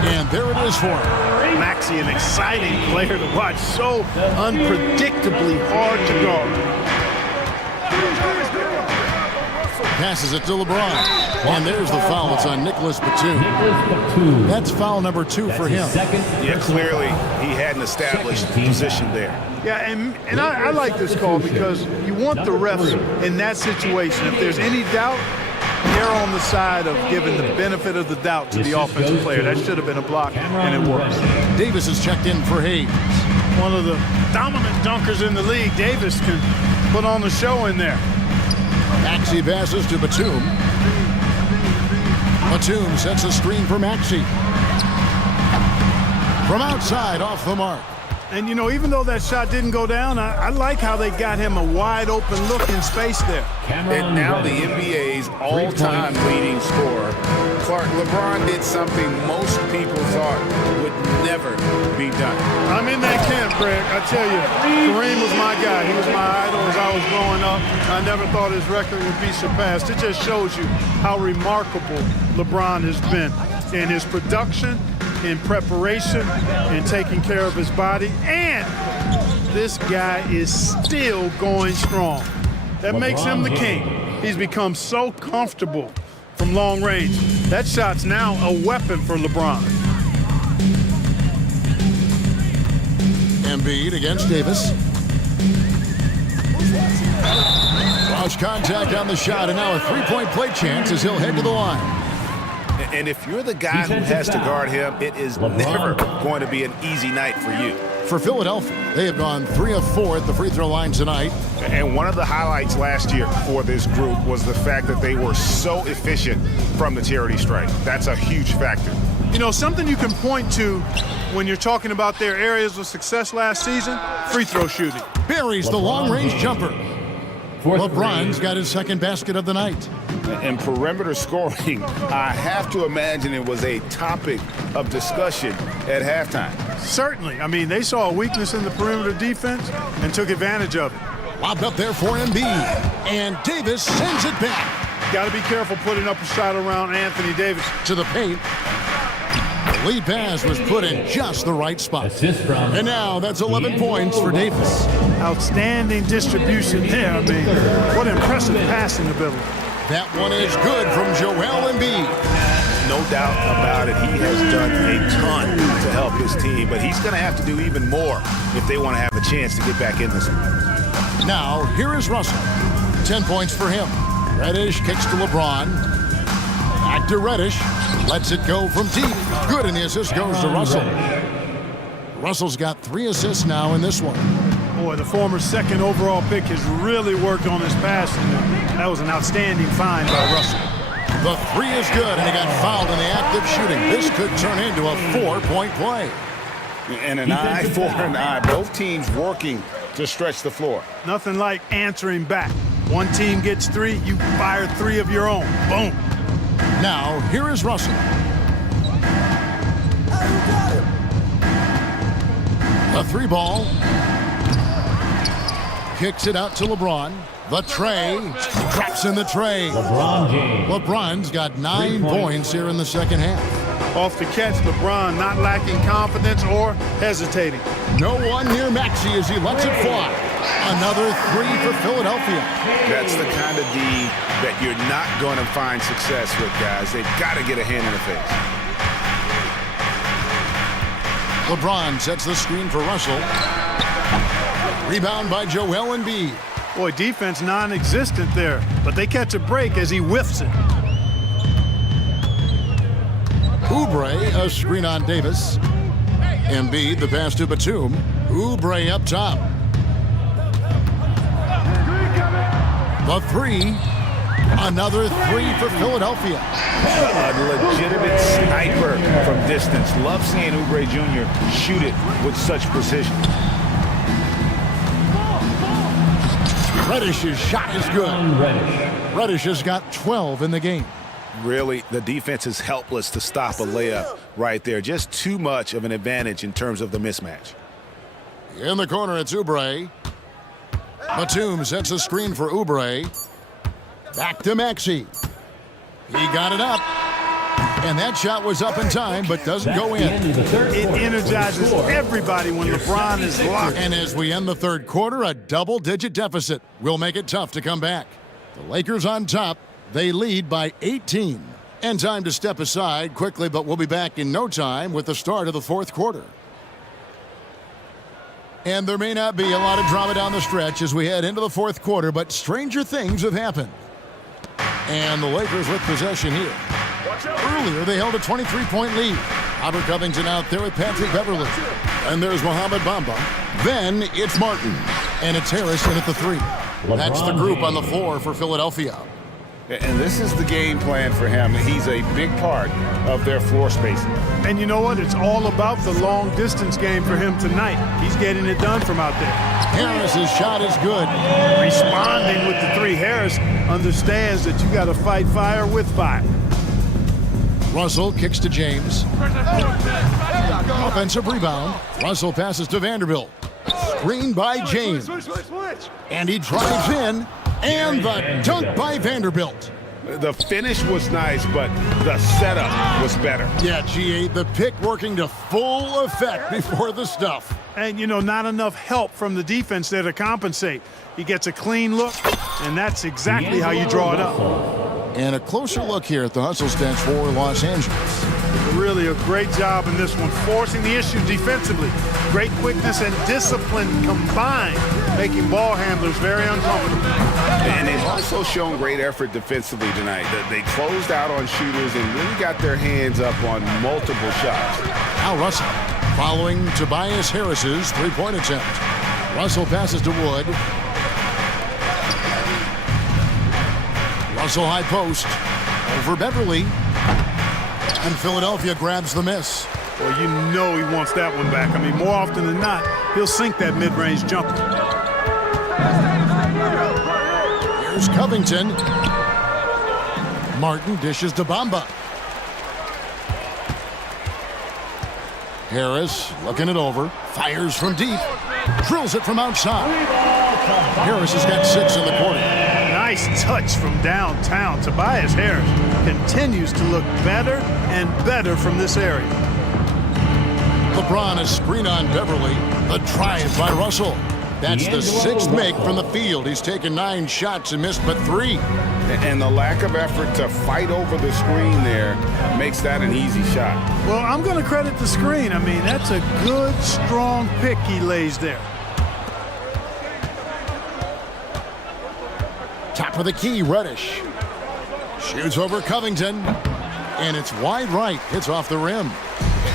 And there it is for him. Maxey, an exciting player to watch. So unpredictably hard to guard. Passes it to LeBron. And there's the foul. It's on Nicholas Batum. That's foul number 2 for him. Yeah, clearly he had an established position there. Yeah, and I like this call because you want the refs in that situation. If there's any doubt, they're on the side of giving the benefit of the doubt to the offensive player. That should have been a block, and it works. Davis is checked in for Hayes. One of the dominant dunkers in the league. Davis can put on the show in there. Maxey passes to Batum. Batum sets a screen for Maxey. From outside, off the mark. And, you know, even though that shot didn't go down, I like how they got him a wide-open look in space there. And now the NBA's all-time leading scorer. Clark, LeBron did something most people thought would never be done. I'm in that camp, Greg. I tell you, Kareem was my guy. He was my idol as I was growing up. I never thought his record would be surpassed. It just shows you how remarkable LeBron has been in his production, in preparation, and taking care of his body. And this guy is still going strong. That makes him the king. He's become so comfortable from long range. That shot's now a weapon for LeBron. Embiid against Davis. Lost contact on the shot, and now a three-point play chance as he'll head to the line. And if you're the guy who has to guard him, it is never going to be an easy night for you. For Philadelphia, they have gone 3 of 4 at the free throw line tonight. And one of the highlights last year for this group was the fact that they were so efficient from the charity stripe. That's a huge factor. You know, something you can point to when you're talking about their areas of success last season, free throw shooting. Buries the long-range jumper. LeBron's got his second basket of the night. And perimeter scoring, I have to imagine it was a topic of discussion at halftime. Certainly. I mean, they saw a weakness in the perimeter defense and took advantage of it. Lobbed up there for Embiid. And Davis sends it back. Got to be careful putting up a shot around Anthony Davis. To the paint. The lead pass was put in just the right spot. And now that's 11 points for Davis. Outstanding distribution there. I mean, what impressive passing ability. That one is good from Joel Embiid. No doubt about it. He has done a ton to help his team, but he's going to have to do even more if they want to have a chance to get back in this one. Now, here is Russell. 10 points for him. Reddish kicks to LeBron. Back to Reddish. Lets it go from deep. Good, and the assist goes to Russell. Russell's got 3 assists now in this one. Boy, the former second overall pick has really worked on his passing. That was an outstanding find by Russell. The 3 is good, and he got fouled in the act of shooting. This could turn into a 4-point play. And an eye for an eye. Both teams working to stretch the floor. Nothing like answering back. One team gets 3, you fire 3 of your own. Boom. Now, here is Russell. The 3 ball. Kicks it out to LeBron. The tray. Drops in the tray. LeBron's got 9 points here in the second half. Off the catch, LeBron not lacking confidence or hesitating. No one near Maxey as he lets it fly. Another 3 for Philadelphia. That's the kind of D that you're not going to find success with, guys. They've got to get a hand in the face. LeBron sets the screen for Russell. Rebound by Joel Embiid. Boy, defense non-existent there, but they catch a break as he whiffs it. Oubre, a screen on Davis. Embiid, the pass to Batum. Oubre up top. The 3. Another 3 for Philadelphia. A legitimate sniper from distance. Love seeing Oubre Jr. shoot it with such precision. Reddish's shot is good. Reddish has got 12 in the game. Really, the defense is helpless to stop a layup right there. Just too much of an advantage in terms of the mismatch. In the corner, it's Oubre. Batum sets a screen for Oubre. Back to Maxey. He got it up. And that shot was up in time, but doesn't go in. It energizes everybody when LeBron is locked. And as we end the third quarter, a double-digit deficit will make it tough to come back. The Lakers on top. They lead by 18. And time to step aside quickly, but we'll be back in no time with the start of the fourth quarter. And there may not be a lot of drama down the stretch as we head into the fourth quarter, but stranger things have happened. And the Lakers with possession here. Earlier, they held a 23-point lead. Robert Covington out there with Patrick Beverley. And there's Mohamed Bamba. Then it's Martin. And it's Harrison at the three. That's the group on the floor for Philadelphia. And this is the game plan for him. He's a big part of their floor spacing. And you know what? It's all about the long-distance game for him tonight. He's getting it done from out there. Harris's shot is good. Responding with the three. Harris understands that you got to fight fire with fire. Russell kicks to James. Offensive rebound. Russell passes to Vanderbilt. Screen by James. And he drives in. And the dunk by Vanderbilt. The finish was nice, but the setup was better. Yeah, G8, the pick working to full effect before the stuff. And, you know, not enough help from the defense there to compensate. He gets a clean look, and that's exactly how you draw it up. And a closer look here at the hustle stats for Los Angeles. Really a great job in this one, forcing the issue defensively. Great quickness and discipline combined, making ball handlers very uncomfortable. And they've also shown great effort defensively tonight. They closed out on shooters and really got their hands up on multiple shots. Now Russell following Tobias Harris's three-point attempt. Russell passes to Wood. Russell high post over Beverly. And Philadelphia grabs the miss. Well, you know he wants that one back. I mean, more often than not, he'll sink that mid-range jumper. Here's Covington. Martin dishes to Bamba. Harris looking it over. Fires from deep. Drills it from outside. Harris has got 6 in the quarter. Nice touch from downtown. Tobias Harris continues to look better and better from this area. LeBron is screen on Beverly. The drive by Russell. That's the 6th make from the field. He's taken 9 shots and missed but 3. And the lack of effort to fight over the screen there makes that an easy shot. Well, I'm going to credit the screen. I mean, that's a good, strong pick he lays there. Top of the key, Reddish. Shoots over Covington. And it's wide right. Hits off the rim.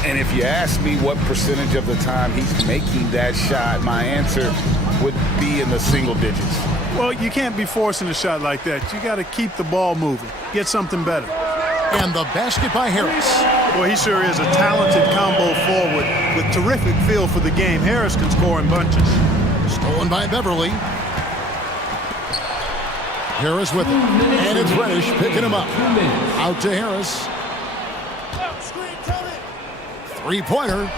And if you ask me what percentage of the time he's making that shot, my answer would be in the single digits. Well, you can't be forcing a shot like that. You got to keep the ball moving. Get something better. And the basket by Harris. Well, he sure is a talented combo forward with terrific feel for the game. Harris can score in bunches. Stolen by Beverly. Harris with it. And it's Reddish picking him up. Out to Harris. Three-pointer.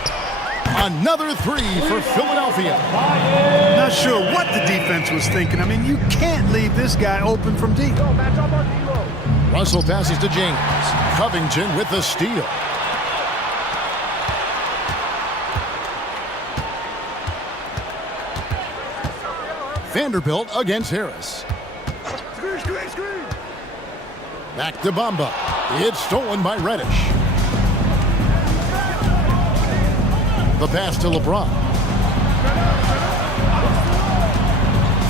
Another 3 for Philadelphia. Not sure what the defense was thinking. I mean, you can't leave this guy open from deep. Russell passes to James. Covington with the steal. Vanderbilt against Harris. Back to Bamba. It's stolen by Reddish. The pass to LeBron.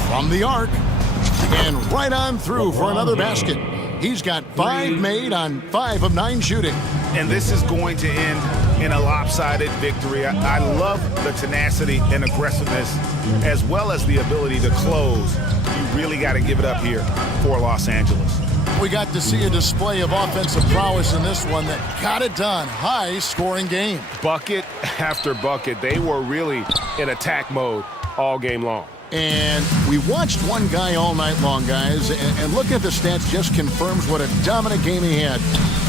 From the arc. And right on through for another basket. He's got 5 made on 5 of 9 shooting. And this is going to end in a lopsided victory. I love the tenacity and aggressiveness as well as the ability to close. You really got to give it up here for Los Angeles. We got to see a display of offensive prowess in this one that got it done. High-scoring game. Bucket after bucket. They were really in attack mode all game long. And we watched one guy all night long, guys, and looking at the stats just confirms what a dominant game he had.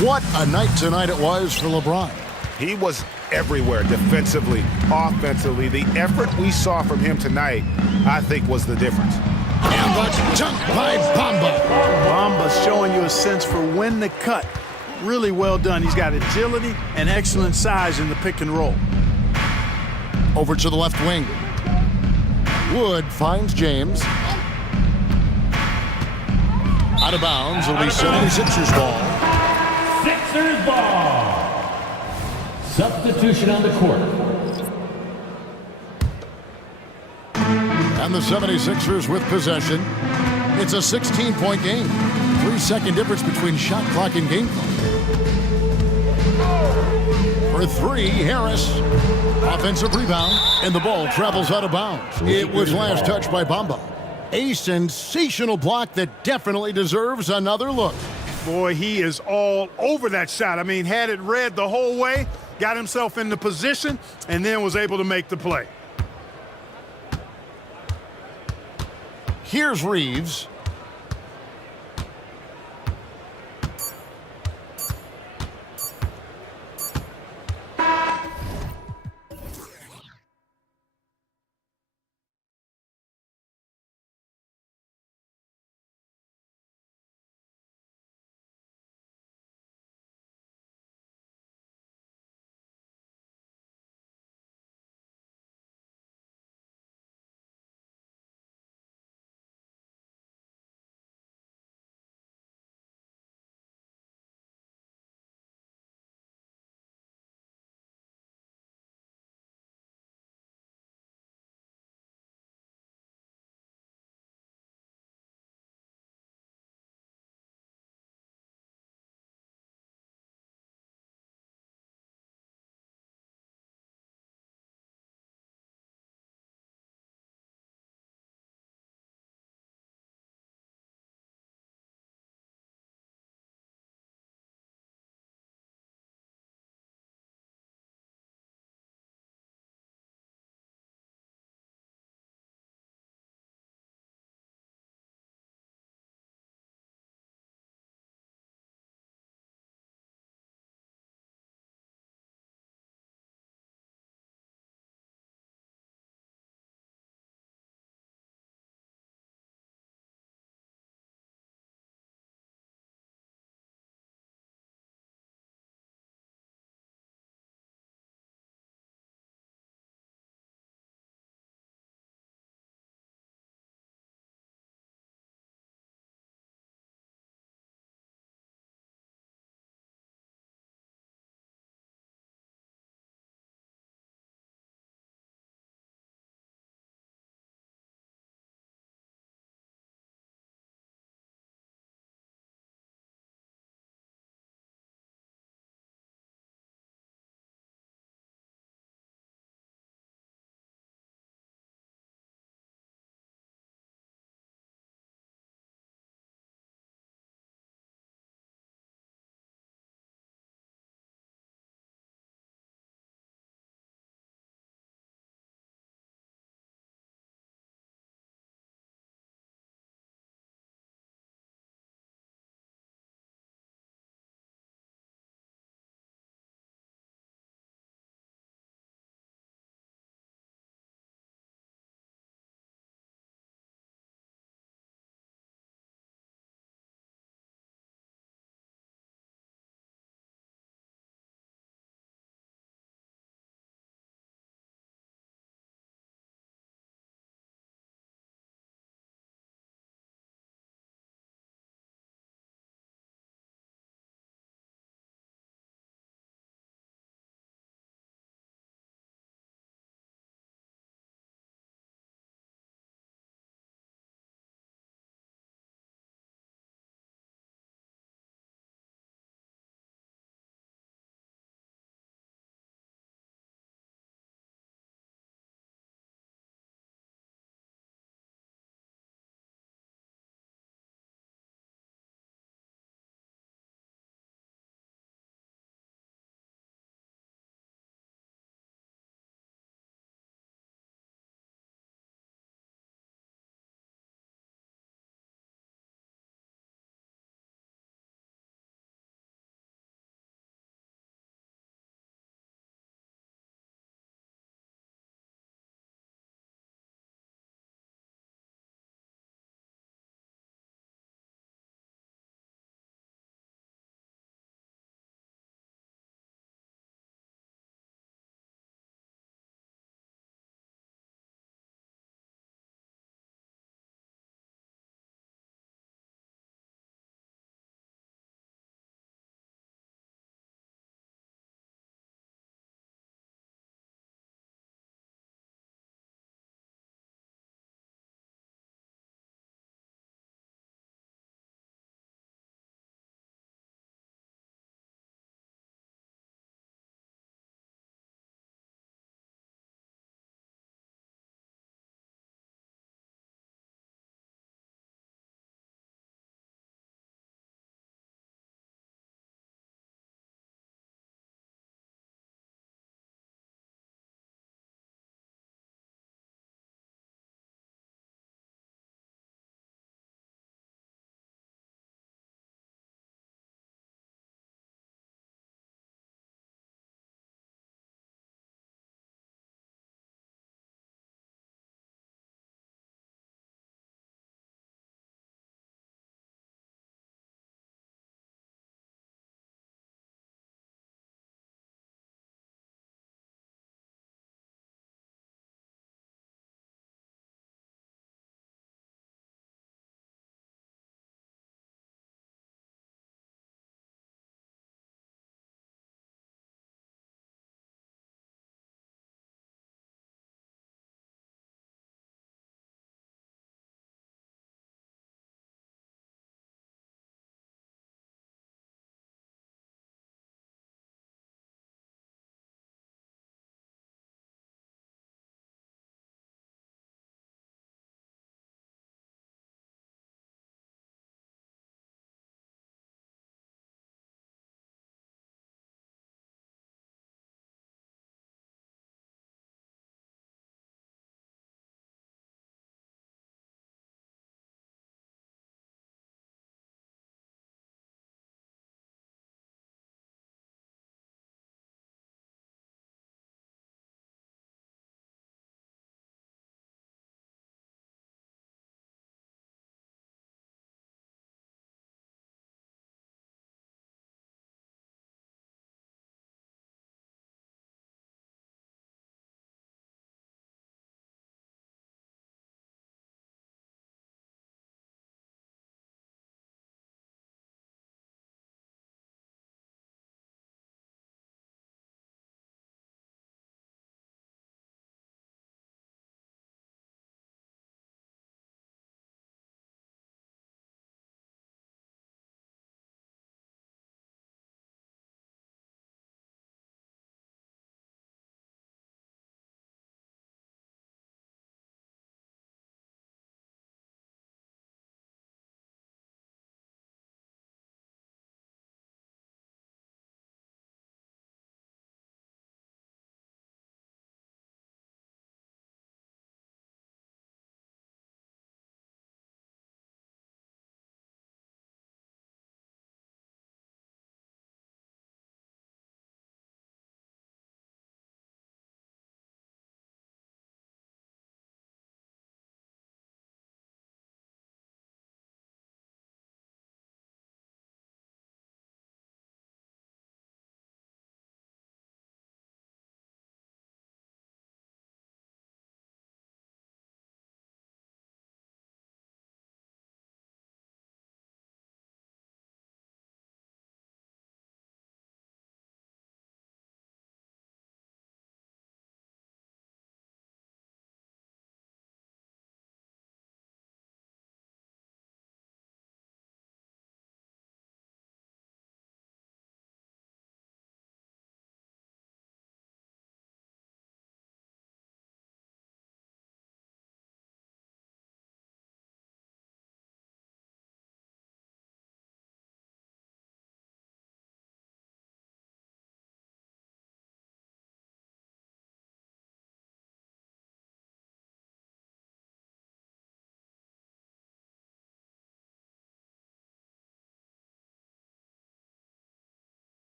What a night tonight it was for LeBron. He was everywhere, defensively, offensively. The effort we saw from him tonight, I think, was the difference. And the dunk by Bamba. Bamba's showing you a sense for when to cut. Really well done. He's got agility and excellent size in the pick and roll. Over to the left wing. Wood finds James. Out of bounds. It'll be 76ers ball. Sixers ball. Substitution on the court. And the 76ers with possession. It's a 16-point game. 3-second difference between shot clock and game clock. For three, Harris. Offensive rebound, and the ball travels out of bounds. It was last touched by Bamba. A sensational block that definitely deserves another look. Boy, he is all over that shot. I mean, had it read the whole way, got himself in the position, and then was able to make the play. Here's Reeves.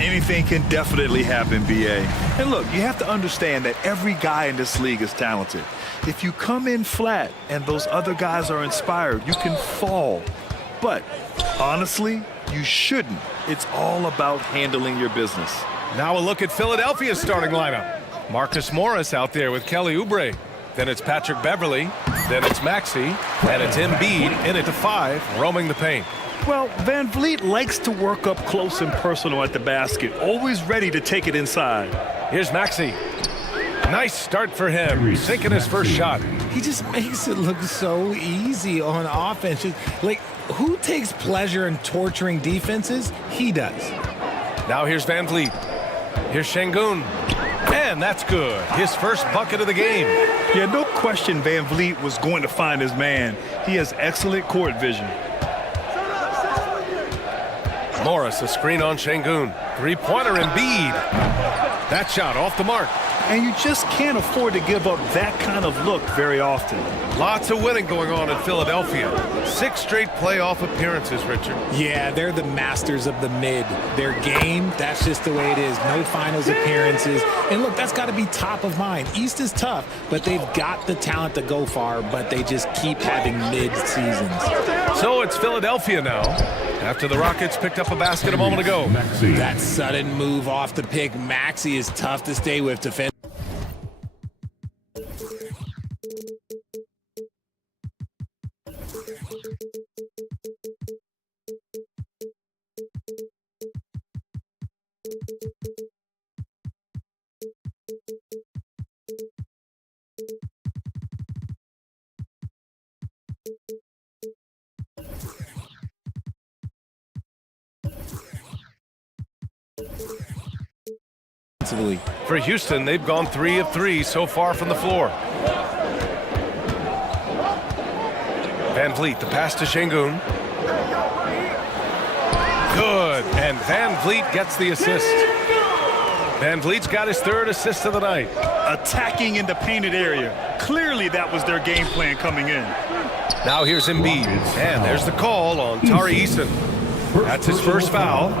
Anything can definitely happen, BA. And look, you have to understand that every guy in this league is talented. If you come in flat and those other guys are inspired, you can fall. But honestly, you shouldn't. It's all about handling your business. Now a look at Philadelphia's starting lineup. Marcus Morris out there with Kelly Oubre. Then it's Patrick Beverley. Then it's Maxey. And it's Embiid in at the 5, roaming the paint. Well, Van Vliet likes to work up close and personal at the basket, always ready to take it inside. Here's Maxey. Nice start for him, sinking his first shot. He just makes it look so easy on offense. Like, who takes pleasure in torturing defenses? He does. Now here's Van Vliet. Here's Şengün. And that's good. His first bucket of the game. Yeah, no question Van Vliet was going to find his man. He has excellent court vision. Morris, a screen on Şengün. Three-pointer Embiid. That shot off the mark. And you just can't afford to give up that kind of look very often. Lots of winning going on in Philadelphia. 6 straight playoff appearances, Richard. Yeah, they're the masters of the mid. Their game, that's just the way it is. No finals appearances. And look, that's got to be top of mind. East is tough, but they've got the talent to go far, but they just keep having mid seasons. So it's Philadelphia now, after the Rockets picked up a basket a moment ago. That sudden move off the pick, Maxey, is tough to stay with defense. For Houston, they've gone 3 of 3 so far from the floor. Van Vliet, the pass to Şengün. Good, and Van Vliet gets the assist. Van Vliet's got his 3rd assist of the night. Attacking in the painted area. Clearly that was their game plan coming in. Now here's Embiid, and there's the call on Tari Eason. That's his first foul.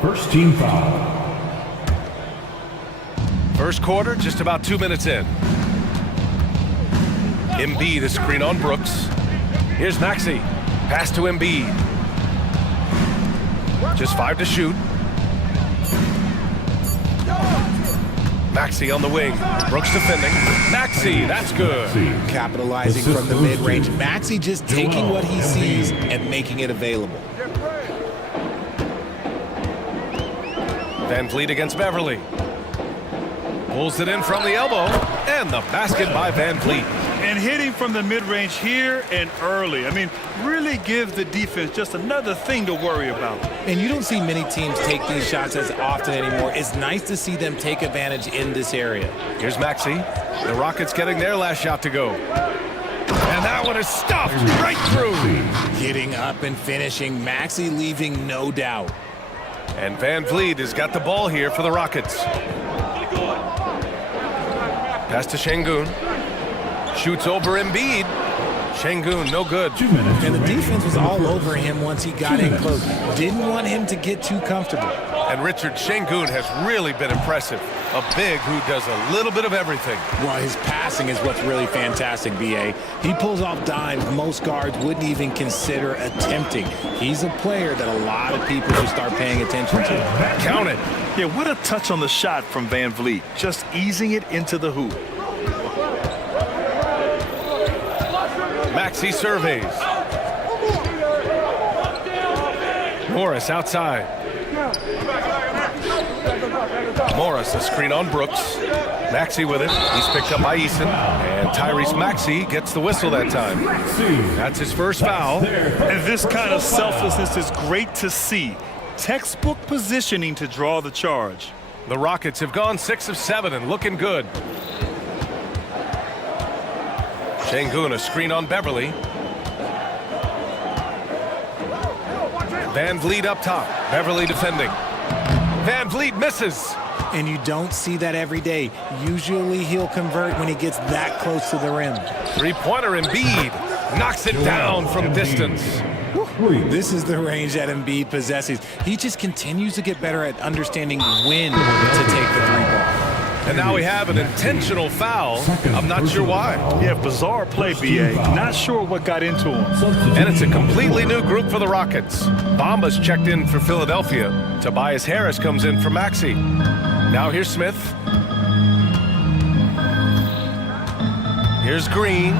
First team foul. First quarter, just about 2 minutes in. Embiid, a screen on Brooks. Here's Maxey. Pass to Embiid. Just 5 to shoot. Maxey on the wing. Brooks defending. Maxey, that's good. Capitalizing from the mid-range. Maxey just taking what he sees and making it available. Van Vliet against Beverley. Pulls it in from the elbow, and the basket by Van Vliet. And hitting from the mid-range here and early. I mean, really give the defense just another thing to worry about. And you don't see many teams take these shots as often anymore. It's nice to see them take advantage in this area. Here's Maxey. The Rockets getting their last shot to go. And that one is stuffed right through. Getting up and finishing. Maxey leaving no doubt. And Van Vliet has got the ball here for the Rockets. Pass to Şengün. Shoots over Embiid. Şengün, no good. 2 minutes. And the defense was all over him once he got in close. Didn't want him to get too comfortable. And Richard, Şengün has really been impressive. A big who does a little bit of everything. Well, his passing is what's really fantastic, BA. He pulls off dimes most guards wouldn't even consider attempting. He's a player that a lot of people should start paying attention to. Count it. Yeah, what a touch on the shot from Van Vliet. Just easing it into the hoop. Maxey surveys. Morris outside. Morris, a screen on Brooks. Maxey with it. He's picked up by Eason. And Tyrese Maxey gets the whistle that time. That's his first foul. And this kind of selflessness is great to see. Textbook positioning to draw the charge. The Rockets have gone 6 of 7 and looking good. Şengün, a screen on Beverley. Van Vliet up top. Beverley defending. Van Vliet misses. And you don't see that every day. Usually he'll convert when he gets that close to the rim. Three-pointer Embiid knocks it down from distance. This is the range that Embiid possesses. He just continues to get better at understanding when to take the three ball. And now we have an intentional foul. I'm not sure why. Yeah, bizarre play, B.A. Not sure what got into him. And it's a completely new group for the Rockets. Bomba's checked in for Philadelphia. Tobias Harris comes in for Maxey. Now here's Smith. Here's Green.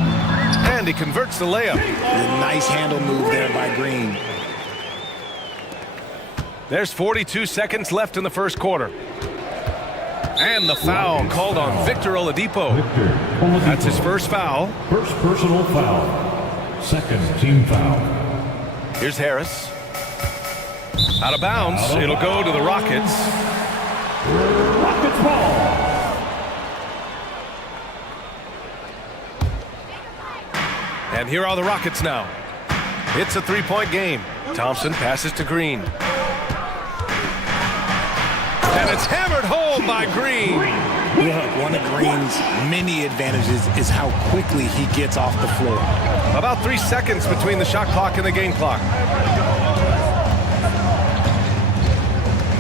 And he converts the layup. A nice handle move there by Green. There's 42 seconds left in the first quarter. And the foul called on Victor Oladipo. That's his first foul. First personal foul. Second team foul. Here's Harris. Out of bounds. It'll go to the Rockets. Rockets ball. And here are the Rockets now. It's a three-point game. Thompson passes to Green. And it's hammered home by Green. Look, one of Green's many advantages is how quickly he gets off the floor. About 3 seconds between the shot clock and the game clock.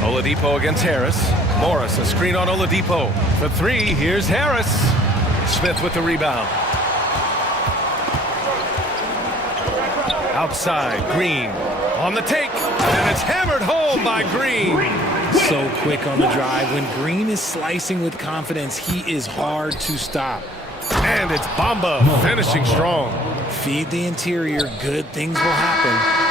Oladipo against Harris. Morris, a screen on Oladipo. For three, here's Harris. Smith with the rebound. Outside, Green on the take. And it's hammered home by Green. So quick on the drive. When Green is slicing with confidence, he is hard to stop. And it's Bamba finishing strong. Feed the interior, good things will happen.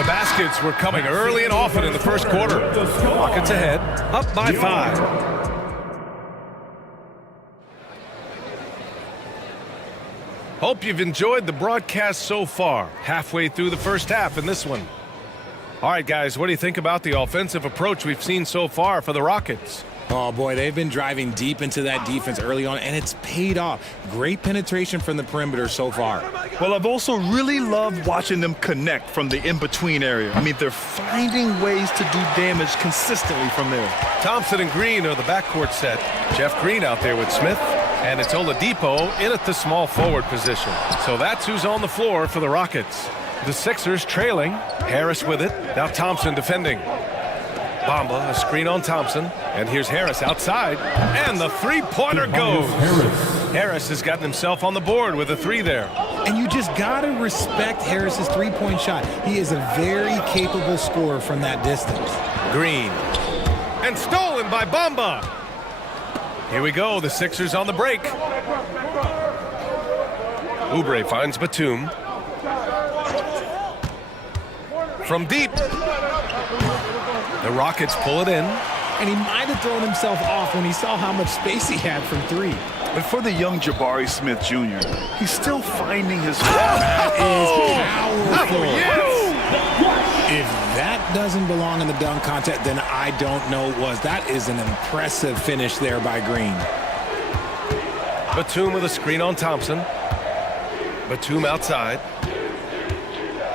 The baskets were coming early and often in the first quarter. Rockets ahead, up by 5. Hope you've enjoyed the broadcast so far. Halfway through the first half in this one. All right, guys, what do you think about the offensive approach we've seen so far for the Rockets? Oh, boy, they've been driving deep into that defense early on, and it's paid off. Great penetration from the perimeter so far. Well, I've also really loved watching them connect from the in-between area. I mean, they're finding ways to do damage consistently from there. Thompson and Green are the backcourt set. Jeff Green out there with Smith. And it's Oladipo in at the small forward position. So that's who's on the floor for the Rockets. The Sixers trailing. Harris with it. Now Thompson defending. Bamba, a screen on Thompson. And here's Harris outside. And the three-pointer goes. Harris has gotten himself on the board with a three there. And you just got to respect Harris's three-point shot. He is a very capable scorer from that distance. Green. And stolen by Bamba. Here we go, the Sixers on the break. Oubre finds Batum. From deep. The Rockets pull it in. And he might have thrown himself off when he saw how much space he had from three. But for the young Jabari Smith Jr., he's still finding his way. That is powerful. Yes. If that doesn't belong in the dunk contest, then I don't know what was. That is an impressive finish there by Green. Batum with a screen on Thompson. Batum outside.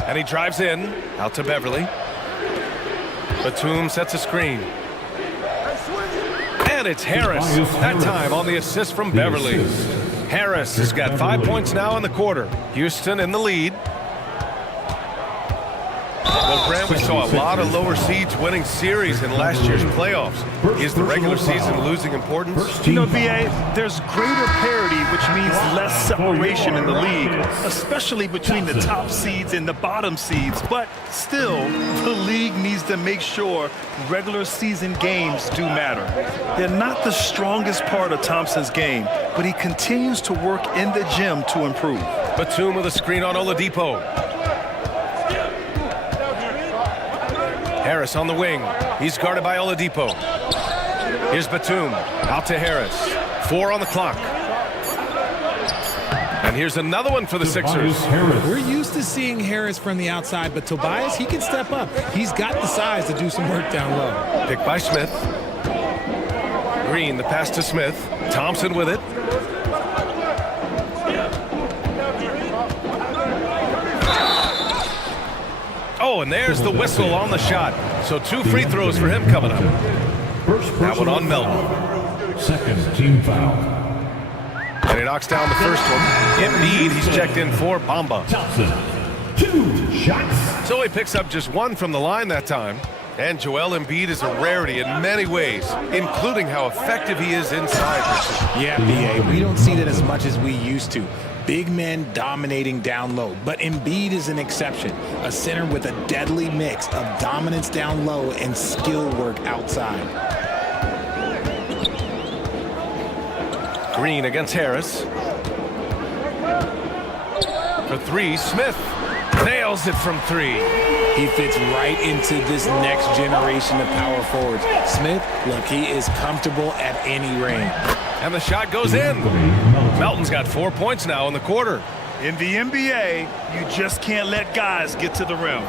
And he drives in, out to Beverly. Batum sets a screen. And it's Harris, that time on the assist from Beverly. Harris has got 5 points now in the quarter. Houston in the lead. Well, Grant, we saw a lot of lower seeds winning series in last year's playoffs. Is the regular season losing importance? You know, B.A., there's greater parity, which means less separation in the league, especially between the top seeds and the bottom seeds. But still, the league needs to make sure regular season games do matter. They're not the strongest part of Thompson's game, but he continues to work in the gym to improve. Batum with a screen on Oladipo. Harris on the wing. He's guarded by Oladipo. Here's Batum. Out to Harris. 4 on the clock. And here's another one for the Sixers. We're used to seeing Harris from the outside, but Tobias, he can step up. He's got the size to do some work down low. Picked by Smith. Green, the pass to Smith. Thompson with it. Oh, and there's the whistle on the shot. So 2 free throws for him coming up. That one on Melton. Second team foul. And he knocks down the first one. Embiid, he's checked in for Bamba. Thompson. 2 shots. So he picks up just one from the line that time. And Joel Embiid is a rarity in many ways, including how effective he is inside. Yeah, BA, we don't see that as much as we used to. Big men dominating down low, but Embiid is an exception. A center with a deadly mix of dominance down low and skill work outside. Green against Harris. For three, Smith nails it from three. He fits right into this next generation of power forwards. Smith, look, he is comfortable at any range. And the shot goes in. Melton's got 4 points now in the quarter. In the NBA, you just can't let guys get to the rim.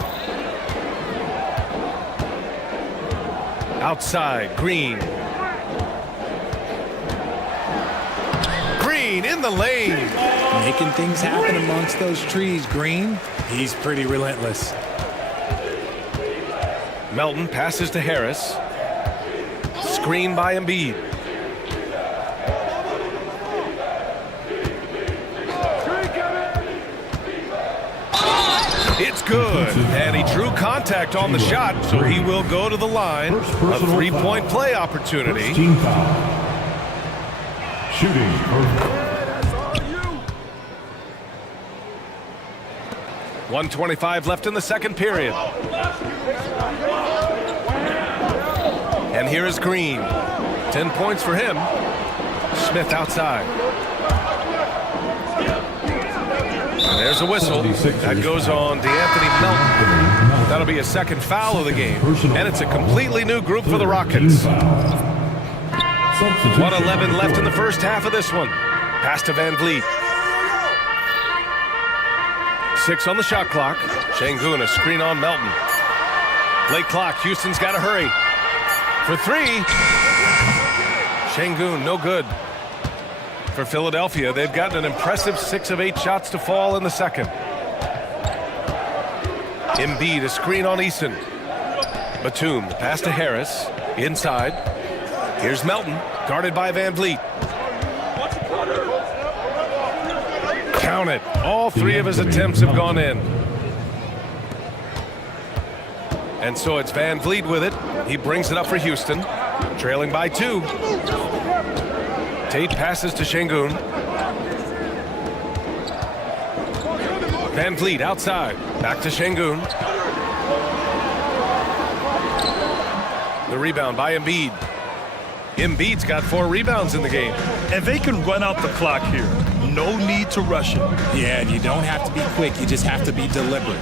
Outside, Green. Green in the lane. Making things happen amongst those trees, Green. He's pretty relentless. Melton passes to Harris. Screen by Embiid. It's good, and he drew contact on the shot, so he will go to the line. A three-point play opportunity. Team foul. Shooting. 1:25 left in the second period. And here is Green. 10 points for him. Smith outside. And there's a whistle. That goes on DeAnthony Melton. That'll be a second foul of the game. And it's a completely new group for the Rockets. 1:11 left in the first half of this one. Pass to Van Vliet. 6 on the shot clock. Şengün, a screen on Melton. Late clock. Houston's got to hurry. For three. Şengün, no good. For Philadelphia, they've gotten an impressive 6 of 8 shots to fall in the second. Embiid, a screen on Eason. Batum, pass to Harris. Inside. Here's Melton, guarded by Van Vliet. Count it. All 3 of his attempts have gone in. And so it's Van Vliet with it. He brings it up for Houston, trailing by 2. Tate passes to Şengün. Van Vliet outside. Back to Şengün. The rebound by Embiid. Embiid's got 4 rebounds in the game. And they can run out the clock here. No need to rush it. Yeah, and you don't have to be quick. You just have to be deliberate.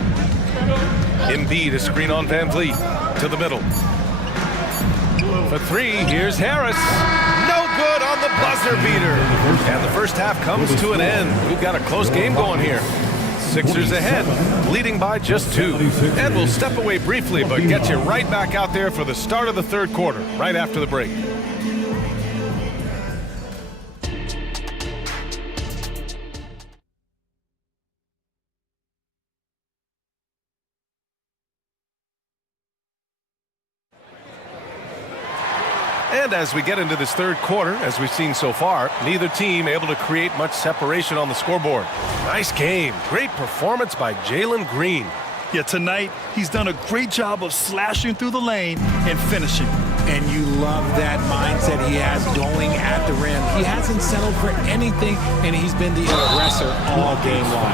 Embiid, a screen on Van Vliet. To the middle. For 3, here's Harris. No good on the buzzer beater. And the first half comes to an end. We've got a close game going here. Sixers ahead, leading by just 2. And we'll step away briefly, but get you right back out there for the start of the third quarter, right after the break. And as we get into this third quarter, as we've seen so far, neither team able to create much separation on the scoreboard. Nice game. Great performance by Jalen Green. Yeah, tonight, he's done a great job of slashing through the lane and finishing. And you love that mindset he has going at the rim. He hasn't settled for anything, and he's been the aggressor all game long.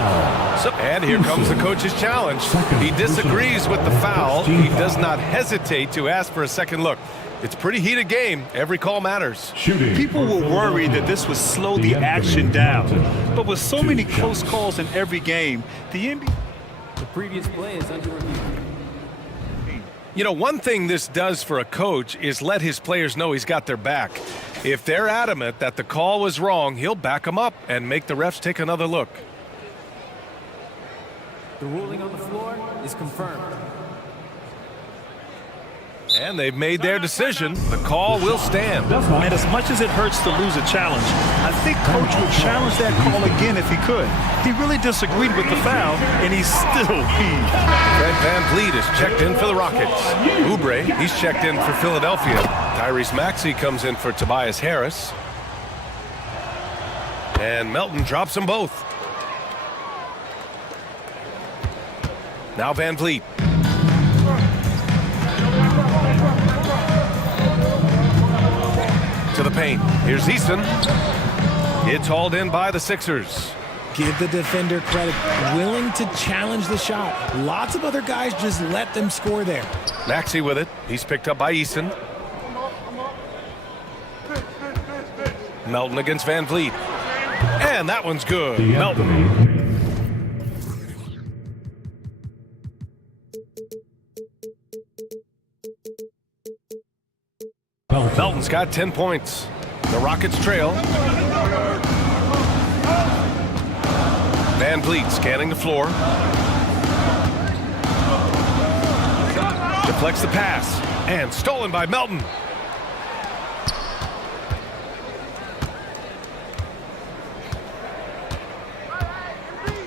And here comes the coach's challenge. He disagrees with the foul. He does not hesitate to ask for a second look. It's a pretty heated game. Every call matters. People were worried that this would slow the action down. But with so many close calls in every game, the NBA... The previous play is under review. You know, one thing this does for a coach is let his players know he's got their back. If they're adamant that the call was wrong, he'll back them up and make the refs take another look. The ruling on the floor is confirmed. And they've made their decision. The call will stand. And as much as it hurts to lose a challenge, I think Coach would challenge that call again if he could. He really disagreed with the foul, and he's still peeved. Fred Van Vliet is checked in for the Rockets. Oubre, he's checked in for Philadelphia. Tyrese Maxey comes in for Tobias Harris. And Melton drops them both. Now Van Vliet. To the paint. Here's Eason. It's hauled in by the Sixers. Give the defender credit. Willing to challenge the shot. Lots of other guys just let them score there. Maxey with it. He's picked up by Eason. Melton against Van Vliet. And that one's good. Melton. Melton's got 10 points. The Rockets trail. Van Vliet scanning the floor. Deflects the pass. And stolen by Melton.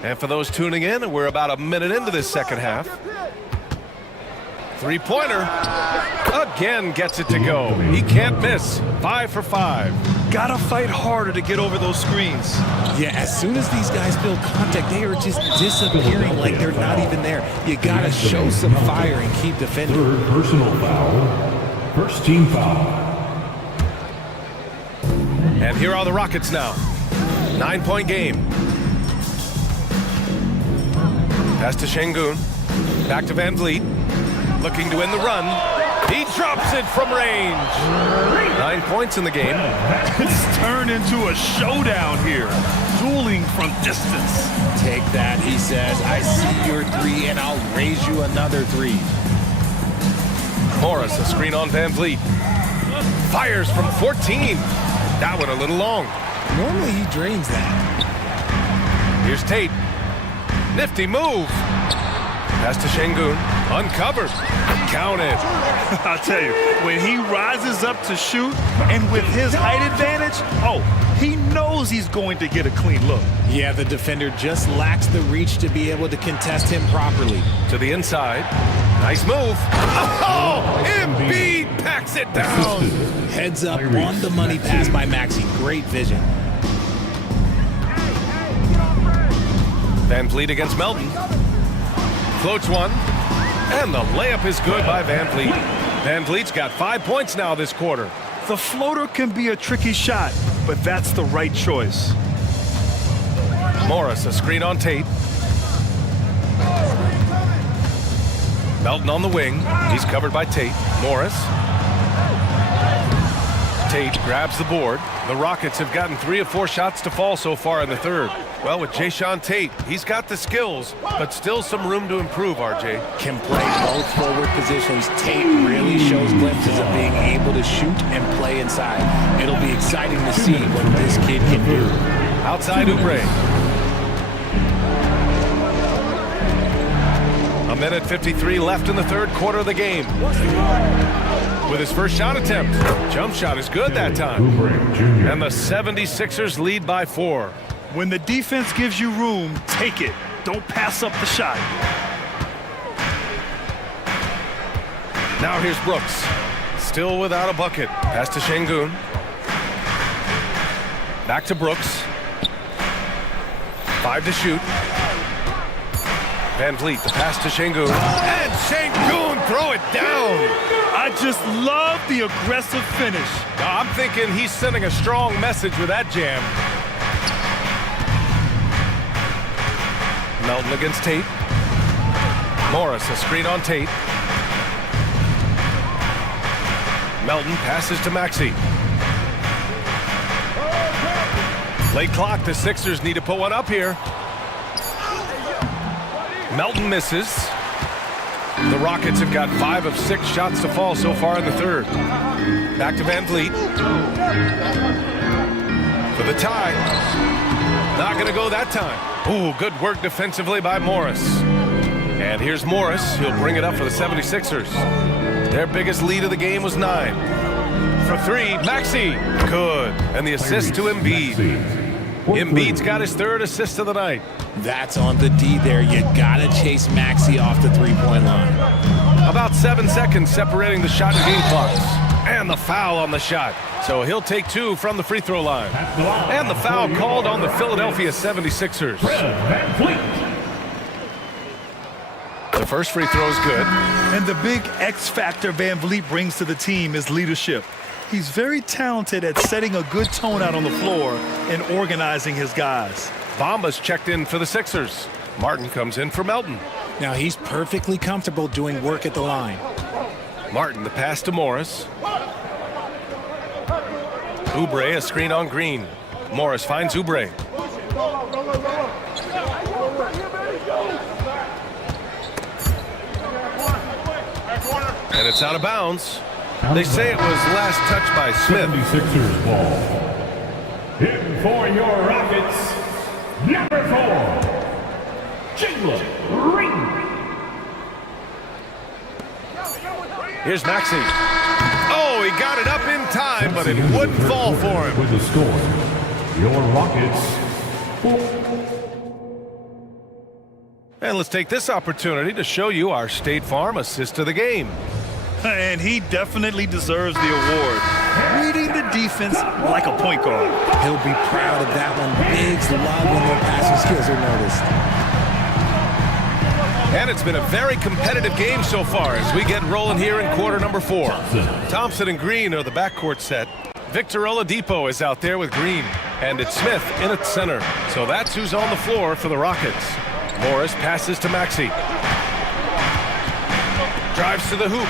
And for those tuning in, we're about a minute into this second half. Three-pointer. Again gets it to go. He can't miss. 5 for 5. Gotta fight harder to get over those screens. Yeah, as soon as these guys build contact, they are just disappearing like they're not even there. You gotta show some fire and keep defending. Third personal foul. First team foul. And here are the Rockets now. 9-point game. Pass to Şengün. Back to Van Vliet. Looking to win the run. He drops it from range. 9 points in the game. It's turned into a showdown here. Dueling from distance. Take that, he says. I see your three, and I'll raise you another three. Morris, a screen on Van Vliet. Fires from 14. That one a little long. Normally he drains that. Here's Tate. Nifty move. Pass to Şengün. Uncovered. Counted. I'll tell you, when he rises up to shoot, and with his height advantage, oh, he knows he's going to get a clean look. Yeah, the defender just lacks the reach to be able to contest him properly. To the inside. Nice move. Oh, Embiid packs it down. Heads up on the money pass by Maxey. Great vision. Van Vliet against Melton. Floats one. And the layup is good by Van Vliet. Van Vliet's got 5 points now this quarter. The floater can be a tricky shot, but that's the right choice. Morris, a screen on Tate. Melton on the wing. He's covered by Tate. Morris. Tate grabs the board. The Rockets have gotten 3 of 4 shots to fall so far in the third. Well, with Jayshawn Tate, he's got the skills, but still some room to improve, RJ. Can play both forward positions. Tate really shows glimpses of being able to shoot and play inside. It'll be exciting to see what this kid can do. Outside Oubre. A minute 53 left in the third quarter of the game. With his first shot attempt. Jump shot is good that time. And the 76ers lead by 4. When the defense gives you room, take it. Don't pass up the shot. Now here's Brooks. Still without a bucket. Pass to Şengün. Back to Brooks. 5 to shoot. Van Vliet, the pass to Şengün. And Şengün throw it down. I just love the aggressive finish. I'm thinking he's sending a strong message with that jam. Melton against Tate. Morris, a screen on Tate. Melton passes to Maxey. Late clock, the Sixers need to put one up here. Melton misses. The Rockets have got 5 of 6 shots to fall so far in the third. Back to Van Vliet. For the tie. Not going to go that time. Ooh, good work defensively by Morris. And here's Morris. He'll bring it up for the 76ers. Their biggest lead of the game was 9. For 3, Maxey. Good. And the assist to Embiid. Embiid's got his 3rd assist of the night. That's on the D there. You gotta chase Maxey off the three-point line. About 7 seconds separating the shot and game clocks. And the foul on the shot. So he'll take 2 from the free throw line. And the foul called on the Philadelphia 76ers. The first free throw is good. And the big X factor Van Vliet brings to the team is leadership. He's very talented at setting a good tone out on the floor and organizing his guys. Bomba's checked in for the Sixers. Martin comes in for Melton. Now he's perfectly comfortable doing work at the line. Martin, the pass to Morris. Oubre, a screen on Green. Morris finds Oubre. And it's out of bounds. They say it was last touched by Smith. 76ers ball. In for your Rockets, number 4, Jalen Green. Here's Maxey. Oh, he got it up in time, but it wouldn't fall for him. With the score, your Rockets 4. And let's take this opportunity to show you our State Farm assist of the game. And he definitely deserves the award. Reading the defense like a point guard. He'll be proud of that one. Bigs love when their passing skills are noticed. And it's been a very competitive game so far as we get rolling here in quarter number 4. Thompson and Green are the backcourt set. Victor Oladipo is out there with Green. And it's Smith in at center. So that's who's on the floor for the Rockets. Morris passes to Maxey. Drives to the hoop.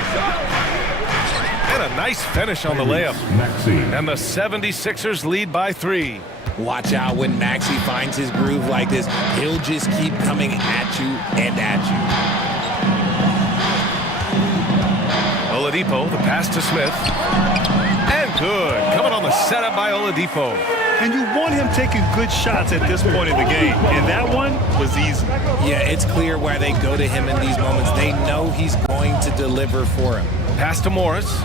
And a nice finish on the layup. And the 76ers lead by 3. Watch out when Maxey finds his groove like this. He'll just keep coming at you and at you. Oladipo, the pass to Smith. And good. Coming on the setup by Oladipo. And you want him taking good shots at this point in the game. And that one was easy. Yeah, it's clear why they go to him in these moments. They know he's going to deliver for him. Pass to Morris.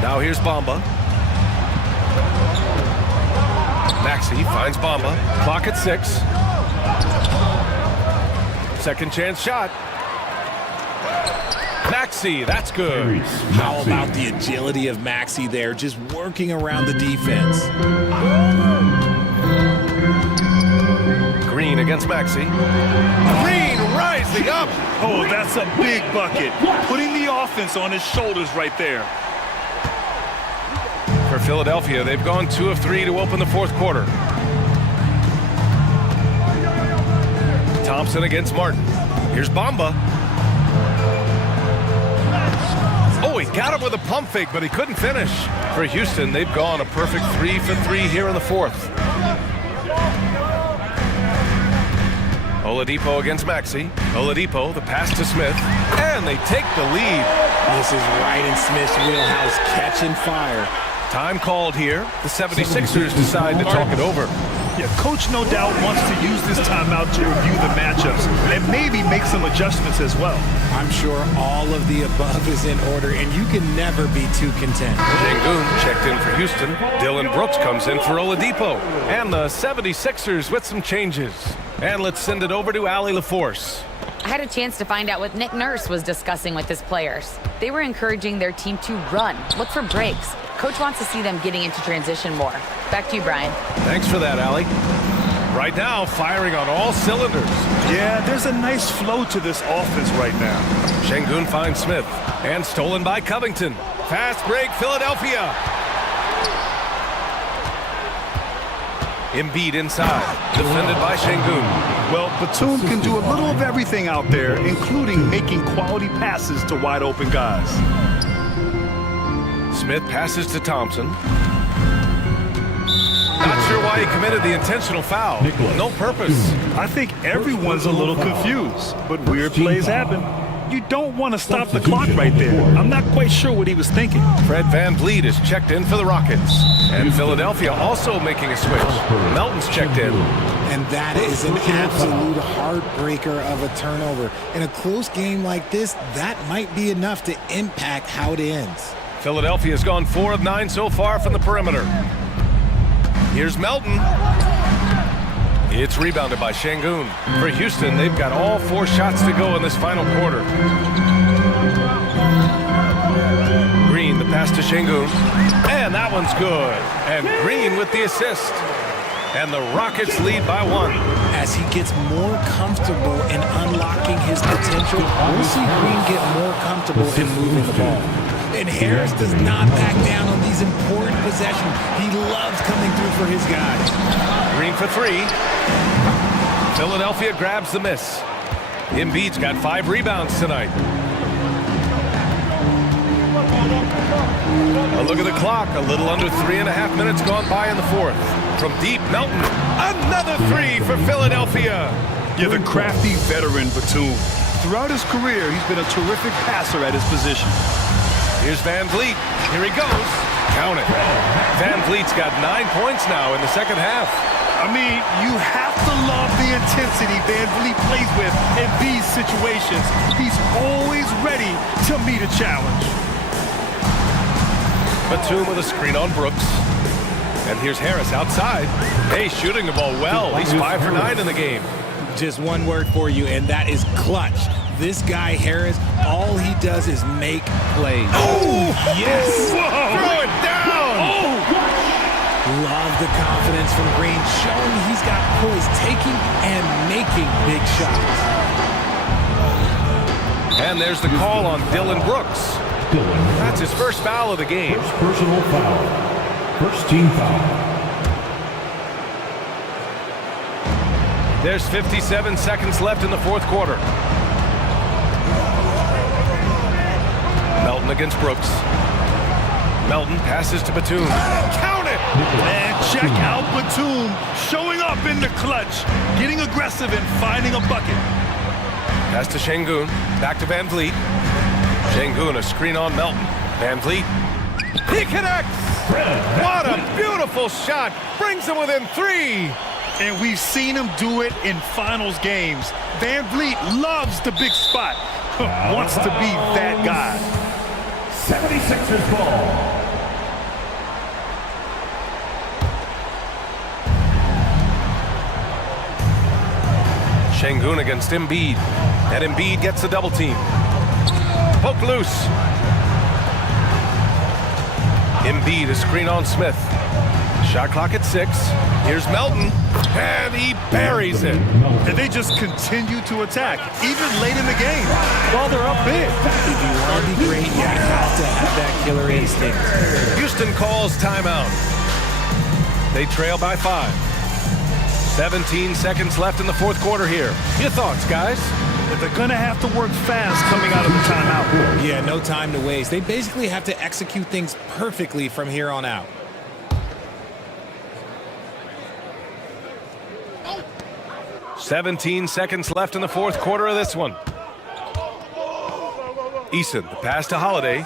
Now here's Bamba. Maxey finds Bamba. Clock at 6. Second chance shot. Maxey, that's good. How about the agility of Maxey there, just working around the defense. Green against Maxey. Green rising up. Oh, that's a big bucket. Putting the offense on his shoulders right there. For Philadelphia, they've gone 2 of 3 to open the fourth quarter. Thompson against Martin. Here's Bamba. Oh, he got him with a pump fake, but he couldn't finish. For Houston, they've gone a perfect 3 for 3 here in the fourth. Oladipo against Maxey. Oladipo, the pass to Smith. And they take the lead. This is right in Smith's wheelhouse, catching fire. Time called here. The 76ers decide to talk it over. Yeah, coach no doubt wants to use this timeout to review the matchups and maybe make some adjustments as well. I'm sure all of the above is in order, and you can never be too content. Şengün checked in for Houston. Dylan Brooks comes in for Oladipo. And the 76ers with some changes. And let's send it over to Allie LaForce. I had a chance to find out what Nick Nurse was discussing with his players. They were encouraging their team to run, look for breaks. Coach wants to see them getting into transition more. Back to you, Brian. Thanks for that, Allie. Right now, firing on all cylinders. Yeah, there's a nice flow to this offense right now. Şengün finds Smith. And stolen by Covington. Fast break, Philadelphia. Embiid inside. Defended by Şengün. Well, Batum can do a little of everything out there, including making quality passes to wide open guys. Smith passes to Thompson. Not sure why he committed the intentional foul. No purpose. I think everyone's a little confused, but weird plays happen. You don't want to stop the clock right there. I'm not quite sure what he was thinking. Fred VanVleet is checked in for the Rockets. And Philadelphia also making a switch. Melton's checked in. And that is an absolute heartbreaker of a turnover. In a close game like this, that might be enough to impact how it ends. Philadelphia's gone 4 of 9 so far from the perimeter. Here's Melton. It's rebounded by Şengün. For Houston, they've got all 4 shots to go in this final quarter. Green, the pass to Şengün. And that one's good. And Green with the assist. And the Rockets lead by 1. as he gets more comfortable in unlocking his potential, we'll see Green get more comfortable in moving the ball. And Harris does not back down on these important possessions. He loves coming through for his guys. Green for three. Philadelphia grabs the miss. Embiid's got 5 rebounds tonight. A look at the clock. A little under 3.5 minutes gone by in the fourth. From deep, Melton. Another 3 for Philadelphia. Yeah, the crafty veteran Batum. Throughout his career, he's been a terrific passer at his position. Here's Van Vliet. Here he goes. Count it. Van Vliet's got 9 points now in the second half. I mean, you have to love the intensity Van Vliet plays with in these situations. He's always ready to meet a challenge. Batum with a screen on Brooks. And here's Harris outside. Hey, shooting the ball well. He's 5 for 9 in the game. Just one word for you, and that is clutch. This guy, Harris, all he does is make plays. Oh, yes! Whoa. Throw it down! Oh. Love the confidence from Green, showing he's got poise, taking and making big shots. And there's the call on Dylan Brooks. That's his first foul of the game. First personal foul. First team foul. There's 57 seconds left in the fourth quarter. Melton against Brooks. Melton passes to Batum. Count it! And check out Batum showing up in the clutch, getting aggressive and finding a bucket. Pass to Şengün. Back to Van Vliet. Şengün, a screen on Melton. Van Vliet. He connects! What a beautiful shot! Brings him within 3. And we've seen him do it in finals games. Van Vliet loves the big spot. Wants to be that guy. 76ers ball. Şengün against Embiid. And Embiid gets the double team. Poke loose. Embiid, a screen on Smith. Shot clock at 6. Here's Melton. And he buries it. And they just continue to attack, even late in the game, while they're up big. If you want to be great, you have to have that killer instinct. Houston calls timeout. They trail by 5. 17 seconds left in the fourth quarter here. Your thoughts, guys? They're going to have to work fast coming out of the timeout. Yeah, no time to waste. They basically have to execute things perfectly from here on out. "17 seconds left in the fourth quarter of this one. Eason, the pass to Holiday.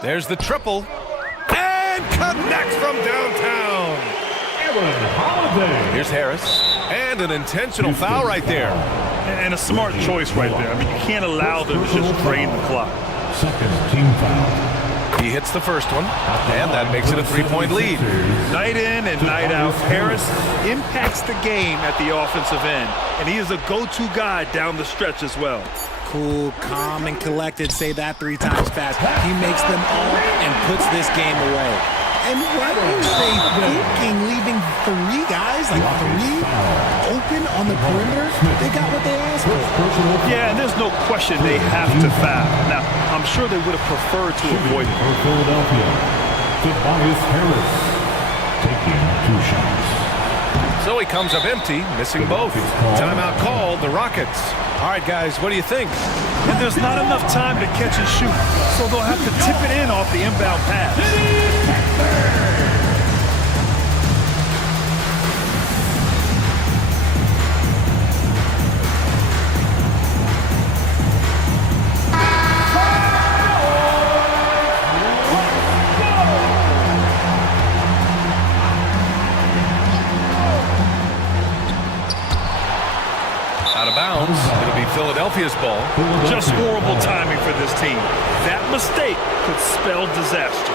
There's the triple. And connects from downtown. Here's Harris. And an intentional foul right there. And a smart choice right there. I mean, you can't allow them to just drain the clock. Second team foul. He hits the first one, and that makes it a 3-point lead. Night in and night out, Harris impacts the game at the offensive end, and he is a go-to guy down the stretch as well. Cool, calm, and collected. Say that 3 times fast. He makes them all and puts this game away. And what were they thinking, leaving 3 guys, like 3 open on the perimeter? They got what they asked for. Yeah, and there's no question they have to foul. Now, I'm sure they would have preferred to avoid it. For Philadelphia, Tobias Harris taking 2 shots. So he comes up empty, missing both. Timeout called, the Rockets. All right, guys, what do you think? And there's not enough time to catch and shoot, so they'll have to tip it in off the inbound pass. Out of bounds. It'll be Philadelphia's ball. Just horrible timing for this team. That mistake could spell disaster.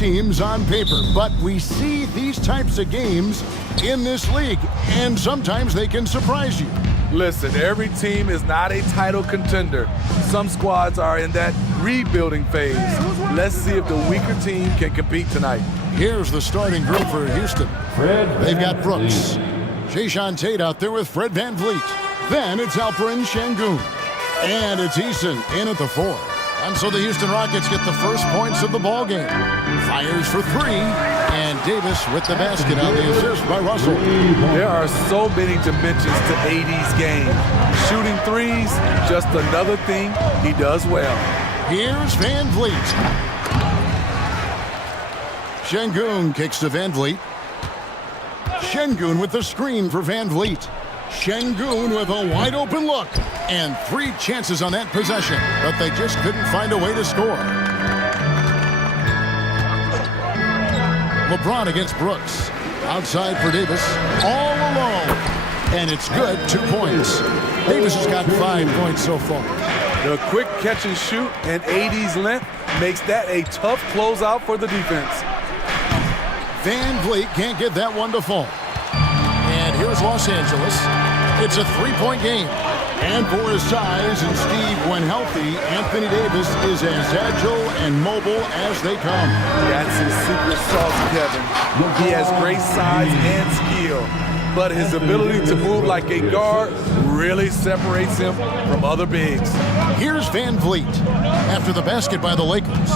teams on paper, but we see these types of games in this league, and sometimes they can surprise you. Listen, every team is not a title contender. Some squads are in that rebuilding phase. Let's see if the weaker team can compete tonight. Here's the starting group for Houston. They've got Brooks. Jayshawn Tate out there with Fred VanVleet. Then it's Alperen Şengün. And it's Eason in at the 4. And so the Houston Rockets get the first points of the ball game. Fires for 3, and Davis with the basket on the assist by Russell. There are so many dimensions to AD's game. Shooting threes, just another thing he does well. Here's VanVleet. Şengün kicks to VanVleet. Şengün with the screen for VanVleet. Şengün with a wide open look. And 3 chances on that possession, but they just couldn't find a way to score. LeBron against Brooks. Outside for Davis. All alone. And it's good, 2 points. Davis has got 5 points so far. The quick catch and shoot and AD's length makes that a tough closeout for the defense. VanVleet can't get that one to fall. And here's Los Angeles. It's a 3-point game. And for his size and speed when healthy, Anthony Davis is as agile and mobile as they come. That's his secret sauce, Kevin. He has great size and skill, but his ability to move like a guard really separates him from other bigs. Here's VanVleet after the basket by the Lakers.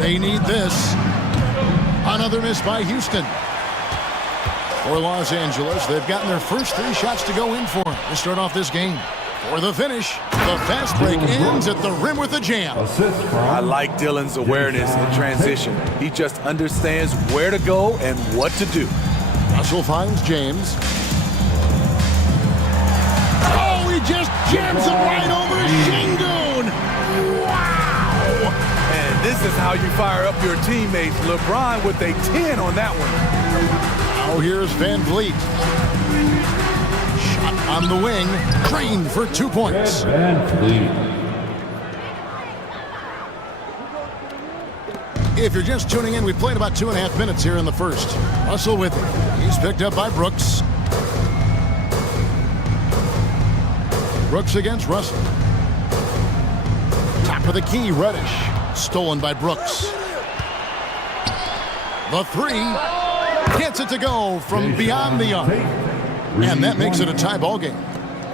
They need this. Another miss by Houston. For Los Angeles, they've gotten their first 3 shots to go in for to start off this game. For the finish, the fast break ends at the rim with a jam. I like Dillon's awareness in transition. He just understands where to go and what to do. Russell finds James. Oh, he just jams it right over Şengün. Wow! And this is how you fire up your teammates. LeBron with a 10 on that one. Now here's VanVleet. Shot on the wing, trained for 2 points. If you're just tuning in, we played about 2.5 minutes here in the first. Russell with it. He's picked up by Brooks. Brooks against Russell. Top of the key, Reddish. Stolen by Brooks. The 3. Gets it to go from beyond the arc. And that makes it a tie ball game.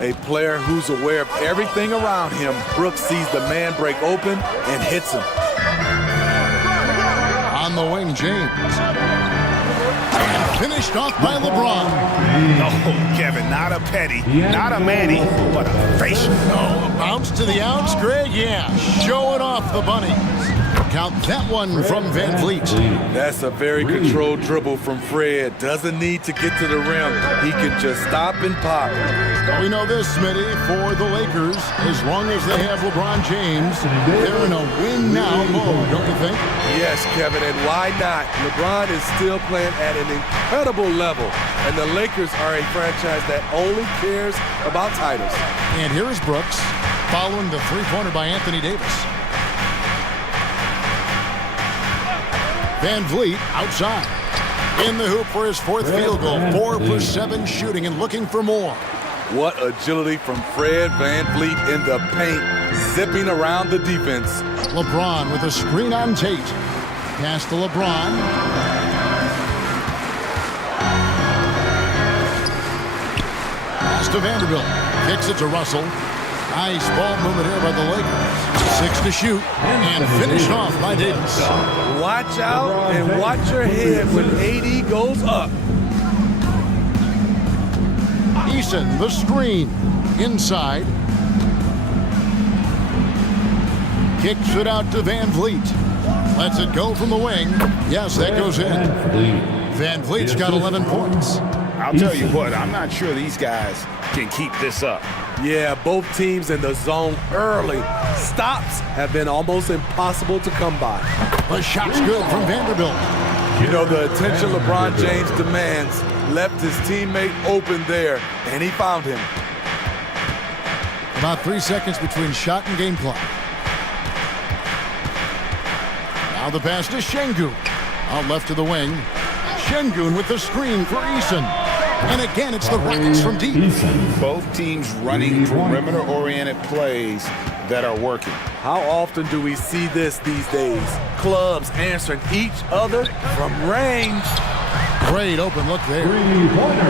A player who's aware of everything around him. Brooks sees the man break open and hits him. On the wing, James. And finished off by LeBron. Oh, Kevin, not a petty, not a Manny, but a facial. Oh, a bounce to the outs, Greg. Yeah, showing off the bunny. Count that one from VanVleet. That's a very controlled dribble from Fred. Doesn't need to get to the rim. He can just stop and pop. We know this, Smitty, for the Lakers, as long as they have LeBron James, they're in a win-now mode, don't you think? Yes, Kevin, and why not? LeBron is still playing at an incredible level, and the Lakers are a franchise that only cares about titles. And here's Brooks, following the three-pointer by Anthony Davis. VanVleet outside. In the hoop for his 4th field goal. 4 for 7 shooting and looking for more. What agility from Fred VanVleet in the paint, zipping around the defense. LeBron with a screen on Tate. Pass to LeBron. Pass to Vanderbilt. Kicks it to Russell. Nice ball movement here by the Lakers. 6 to shoot and finished off by Davis. Watch out and watch your head when AD goes up. Eason, the screen. Inside. Kicks it out to VanVleet. Lets it go from the wing. Yes, that goes in. VanVleet's got 11 points. I'll tell you what, I'm not sure these guys can keep this up. Yeah, both teams in the zone early. Stops have been almost impossible to come by. The shot's good from Vanderbilt. You know, the attention LeBron James demands left his teammate open there, and he found him. About 3 seconds between shot and game clock. Now the pass to Şengün. Out left to the wing. Şengün with the screen for Eason. And again, it's the Rockets from deep. Both teams running perimeter-oriented plays that are working. How often do we see this these days? Clubs answering each other from range. Great open look there.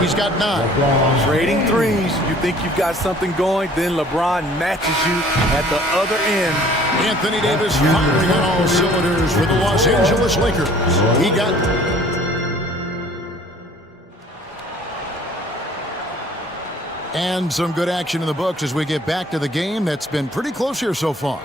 He's got 9. Trading threes. You think you've got something going, then LeBron matches you at the other end. Anthony Davis firing on all cylinders for the Los Angeles Lakers. He got... And some good action in the books as we get back to the game that's been pretty close here so far.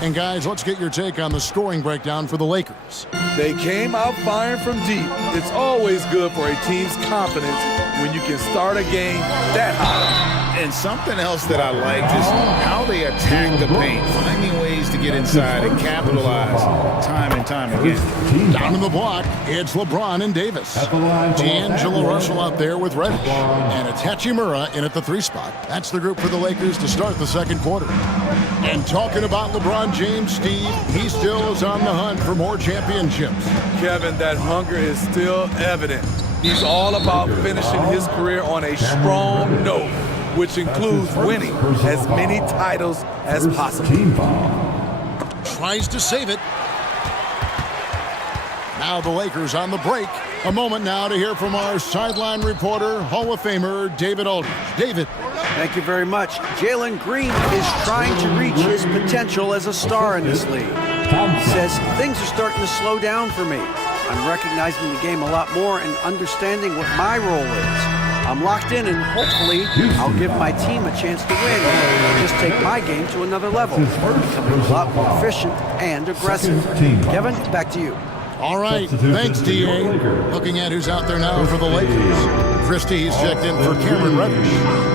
And guys, let's get your take on the scoring breakdown for the Lakers. They came out firing from deep. It's always good for a team's confidence when you can start a game that high. And something else that I liked is how they attack the paint, finding ways to get inside and capitalize time and time again. Down in the block, it's LeBron and Davis. D'Angelo Russell out there with Reddish. And it's Hachimura in at the 3 spot. That's the group for the Lakers to start the second quarter. And talking about LeBron James, Steve, he still is on the hunt for more championships. Kevin, that hunger is still evident. He's all about finishing his career on a strong note, which includes winning as many titles as possible. Tries to save it. Now the Lakers on the break. A moment now to hear from our sideline reporter, Hall of Famer David Aldridge. David. Thank you very much. Jalen Green is trying to reach his potential as a star in this league. He says things are starting to slow down for me. I'm recognizing the game a lot more and understanding what my role is. I'm locked in and hopefully I'll give my team a chance to win and just take my game to another level. Becoming a lot more efficient and aggressive. Kevin, back to you. All right, thanks, D.A. Looking at who's out there now for the Lakers. Christie's checked in for Cameron Reddish.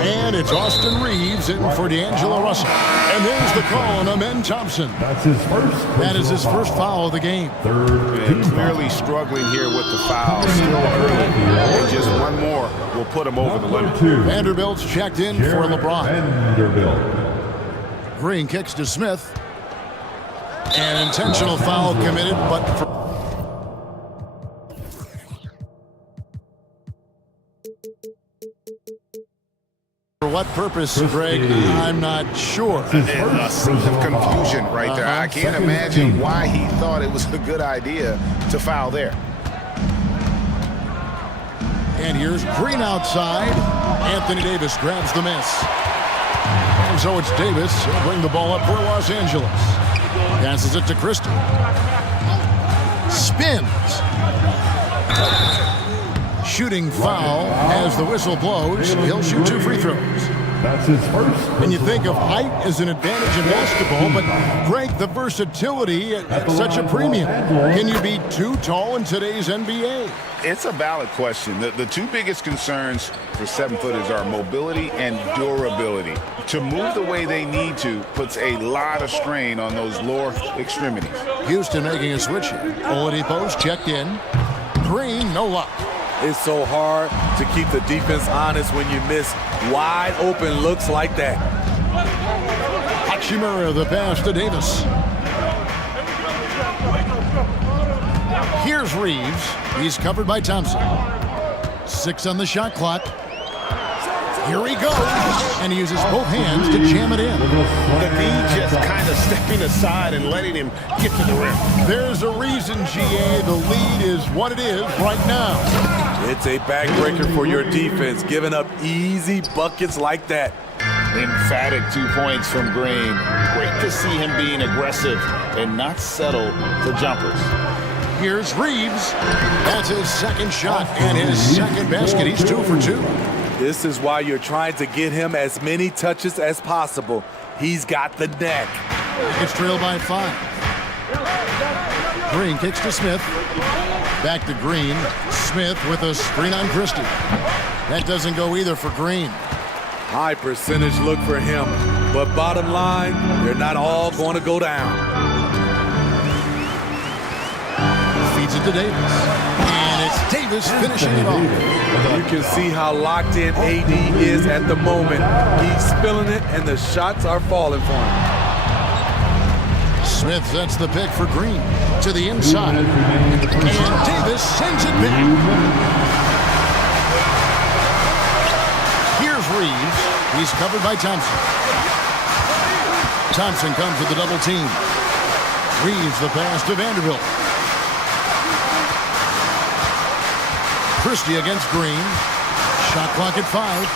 And it's Austin Reeves in for D'Angelo Russell. And there's the call on Amen Thompson. That's his first. That is his first foul of the game. Clearly struggling here with the foul. Still early. And just one more will put him over the limit. Vanderbilt's checked in for LeBron. Vanderbilt. Green kicks to Smith. An intentional foul committed, but for what purpose, Greg? I'm not sure. A scene of confusion right there. I can't imagine why he thought it was a good idea to foul there. And here's Green outside. Anthony Davis grabs the miss. And so it's Davis. He'll bring the ball up for Los Angeles. Passes it to Christie. Spins. Shooting foul as the whistle blows. He'll shoot 2 free throws. That's his first. And you think of height as an advantage in basketball, but Greg, the versatility at such a premium. Can you be too tall in today's NBA? It's a valid question. The 2 biggest concerns for 7-footers are mobility and durability. To move the way they need to puts a lot of strain on those lower extremities. Houston making a switch here. Oladipo's checked in. Green, no luck. It's so hard to keep the defense honest when you miss wide open looks like that. Hachimura, the pass to Davis. Here's Reeves. He's covered by Thompson. 6 on the shot clock. Here he goes, and he uses both hands to jam it in. The D just kind of stepping aside and letting him get to the rim. There's a reason, GA, the lead is what it is right now. It's a backbreaker for your defense, giving up easy buckets like that. Emphatic 2 points from Green. Great to see him being aggressive and not settle for jumpers. Here's Reeves. That's his second shot and his second basket. He's 2 for 2. This is why you're trying to get him as many touches as possible. He's got the neck. It's trailed by 5. Green kicks to Smith. Back to Green. Smith with a screen on Christie. That doesn't go either for Green. High percentage look for him. But bottom line, they're not all going to go down. Feeds it to Davis. And it's Davis finishing it off. You can see how locked in AD is at the moment. He's spilling it, and the shots are falling for him. Smith sets the pick for Green. To the inside. And Davis sends it back. Here's Reeves. He's covered by Thompson. Thompson comes with the double team. Reeves the pass to Vanderbilt. Christie against Green. Shot clock at 5.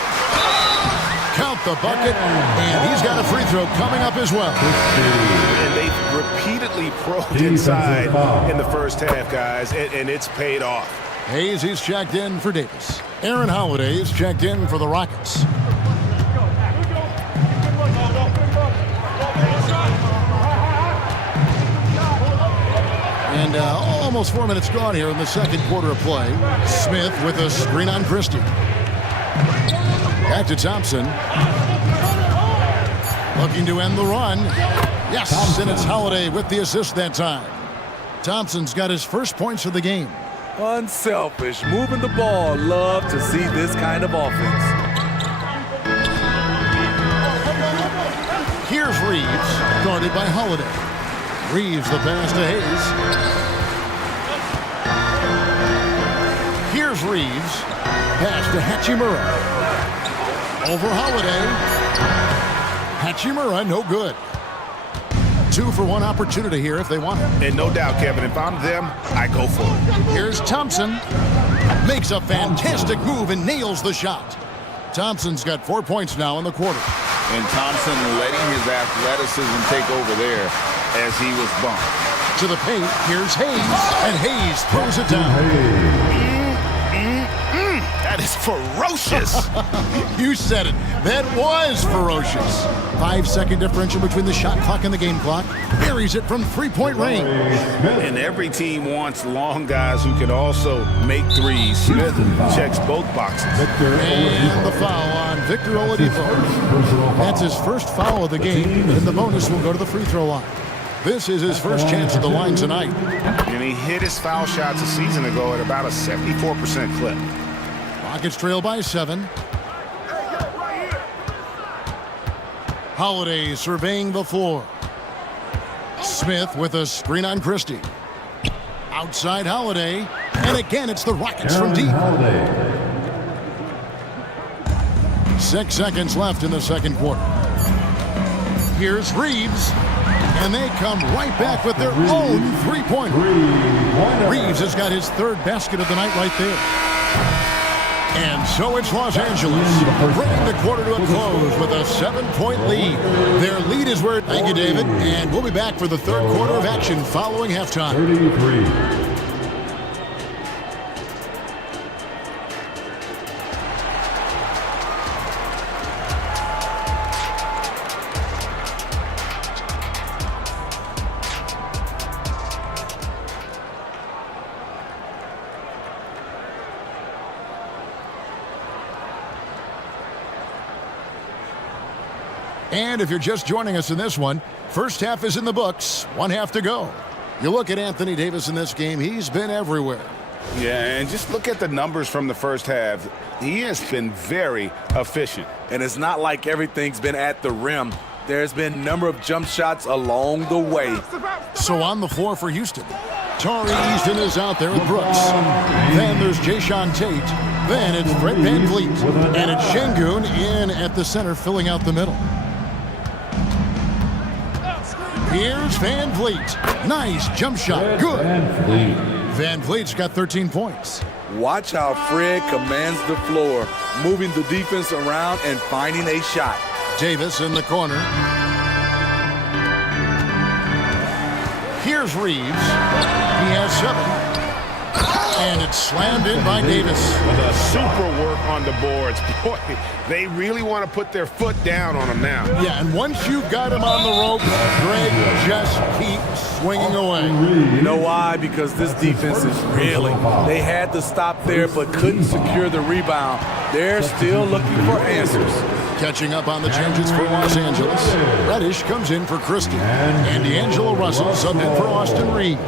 Count the bucket, and he's got a free throw coming up as well. And they repeatedly probed inside in the first half, guys, and it's paid off. Hayes, he's checked in for Davis. Aaron Holiday is checked in for the Rockets. And almost 4 minutes gone here in the second quarter of play. Smith with a screen on Christie. Back to Thompson. Looking to end the run. Yes, and it's Holiday with the assist that time. Thompson's got his first points of the game. Unselfish, moving the ball. Love to see this kind of offense. Here's Reeves, guarded by Holiday. Reeves the pass to Hayes. Here's Reeves. Pass to Hachimura. Over Holiday. Hachimura, no good. 2 for 1 opportunity here if they want it. And no doubt, Kevin, if I'm them, I go for it. Here's Thompson. Makes a fantastic move and nails the shot. Thompson's got 4 points now in the quarter. And Thompson letting his athleticism take over there as he was bumped. To the paint, here's Hayes, and Hayes throws it down. That is ferocious. You said it. That was ferocious. 5-second differential between the shot clock and the game clock. Buries it from three-point range. And every team wants long guys who can also make threes. Smith checks both boxes. And the foul on Victor Oladipo. That's his first foul of the game, and the bonus will go to the free throw line. This is his first chance at the line tonight. And he hit his foul shots a season ago at about a 74% clip. Rockets trail by 7. Holiday surveying the floor. Smith with a screen on Christie. Outside Holiday. And again, it's the Rockets from deep. 6 seconds left in the second quarter. Here's Reeves. And they come right back with their own three-pointer. Reeves has got his third basket of the night right there. And so it's Los Angeles, bringing the quarter to a close with a 7-point lead. Their lead is where... Thank you, David. And we'll be back for the third quarter of action following halftime. 33. And if you're just joining us in this one, first half is in the books, 1 half to go. You look at Anthony Davis in this game, he's been everywhere. Yeah, and just look at the numbers from the first half. He has been very efficient. And it's not like everything's been at the rim. There's been a number of jump shots along the way. So on the floor for Houston, Tari Easton is out there with Brooks. Then there's Jayshawn Tate. Then it's Fred VanVleet. And it's Şengün in at the center, filling out the middle. Here's VanVleet. Nice jump shot. Good. VanVleet's got 13 points. Watch how Fred commands the floor, moving the defense around and finding a shot. Davis in the corner. Here's Reeves. He has 7. And it's slammed in by Davis. Super work on the boards. Boy, they really want to put their foot down on him now. Yeah, and once you've got him on the rope, Greg just keeps swinging away. You know why? Because this defense is reeling. They had to stop there but couldn't secure the rebound. They're still looking for answers. Catching up on the changes for Los Angeles. Reddish comes in for Christie. And D'Angelo Russell subbed in for Austin Reeves.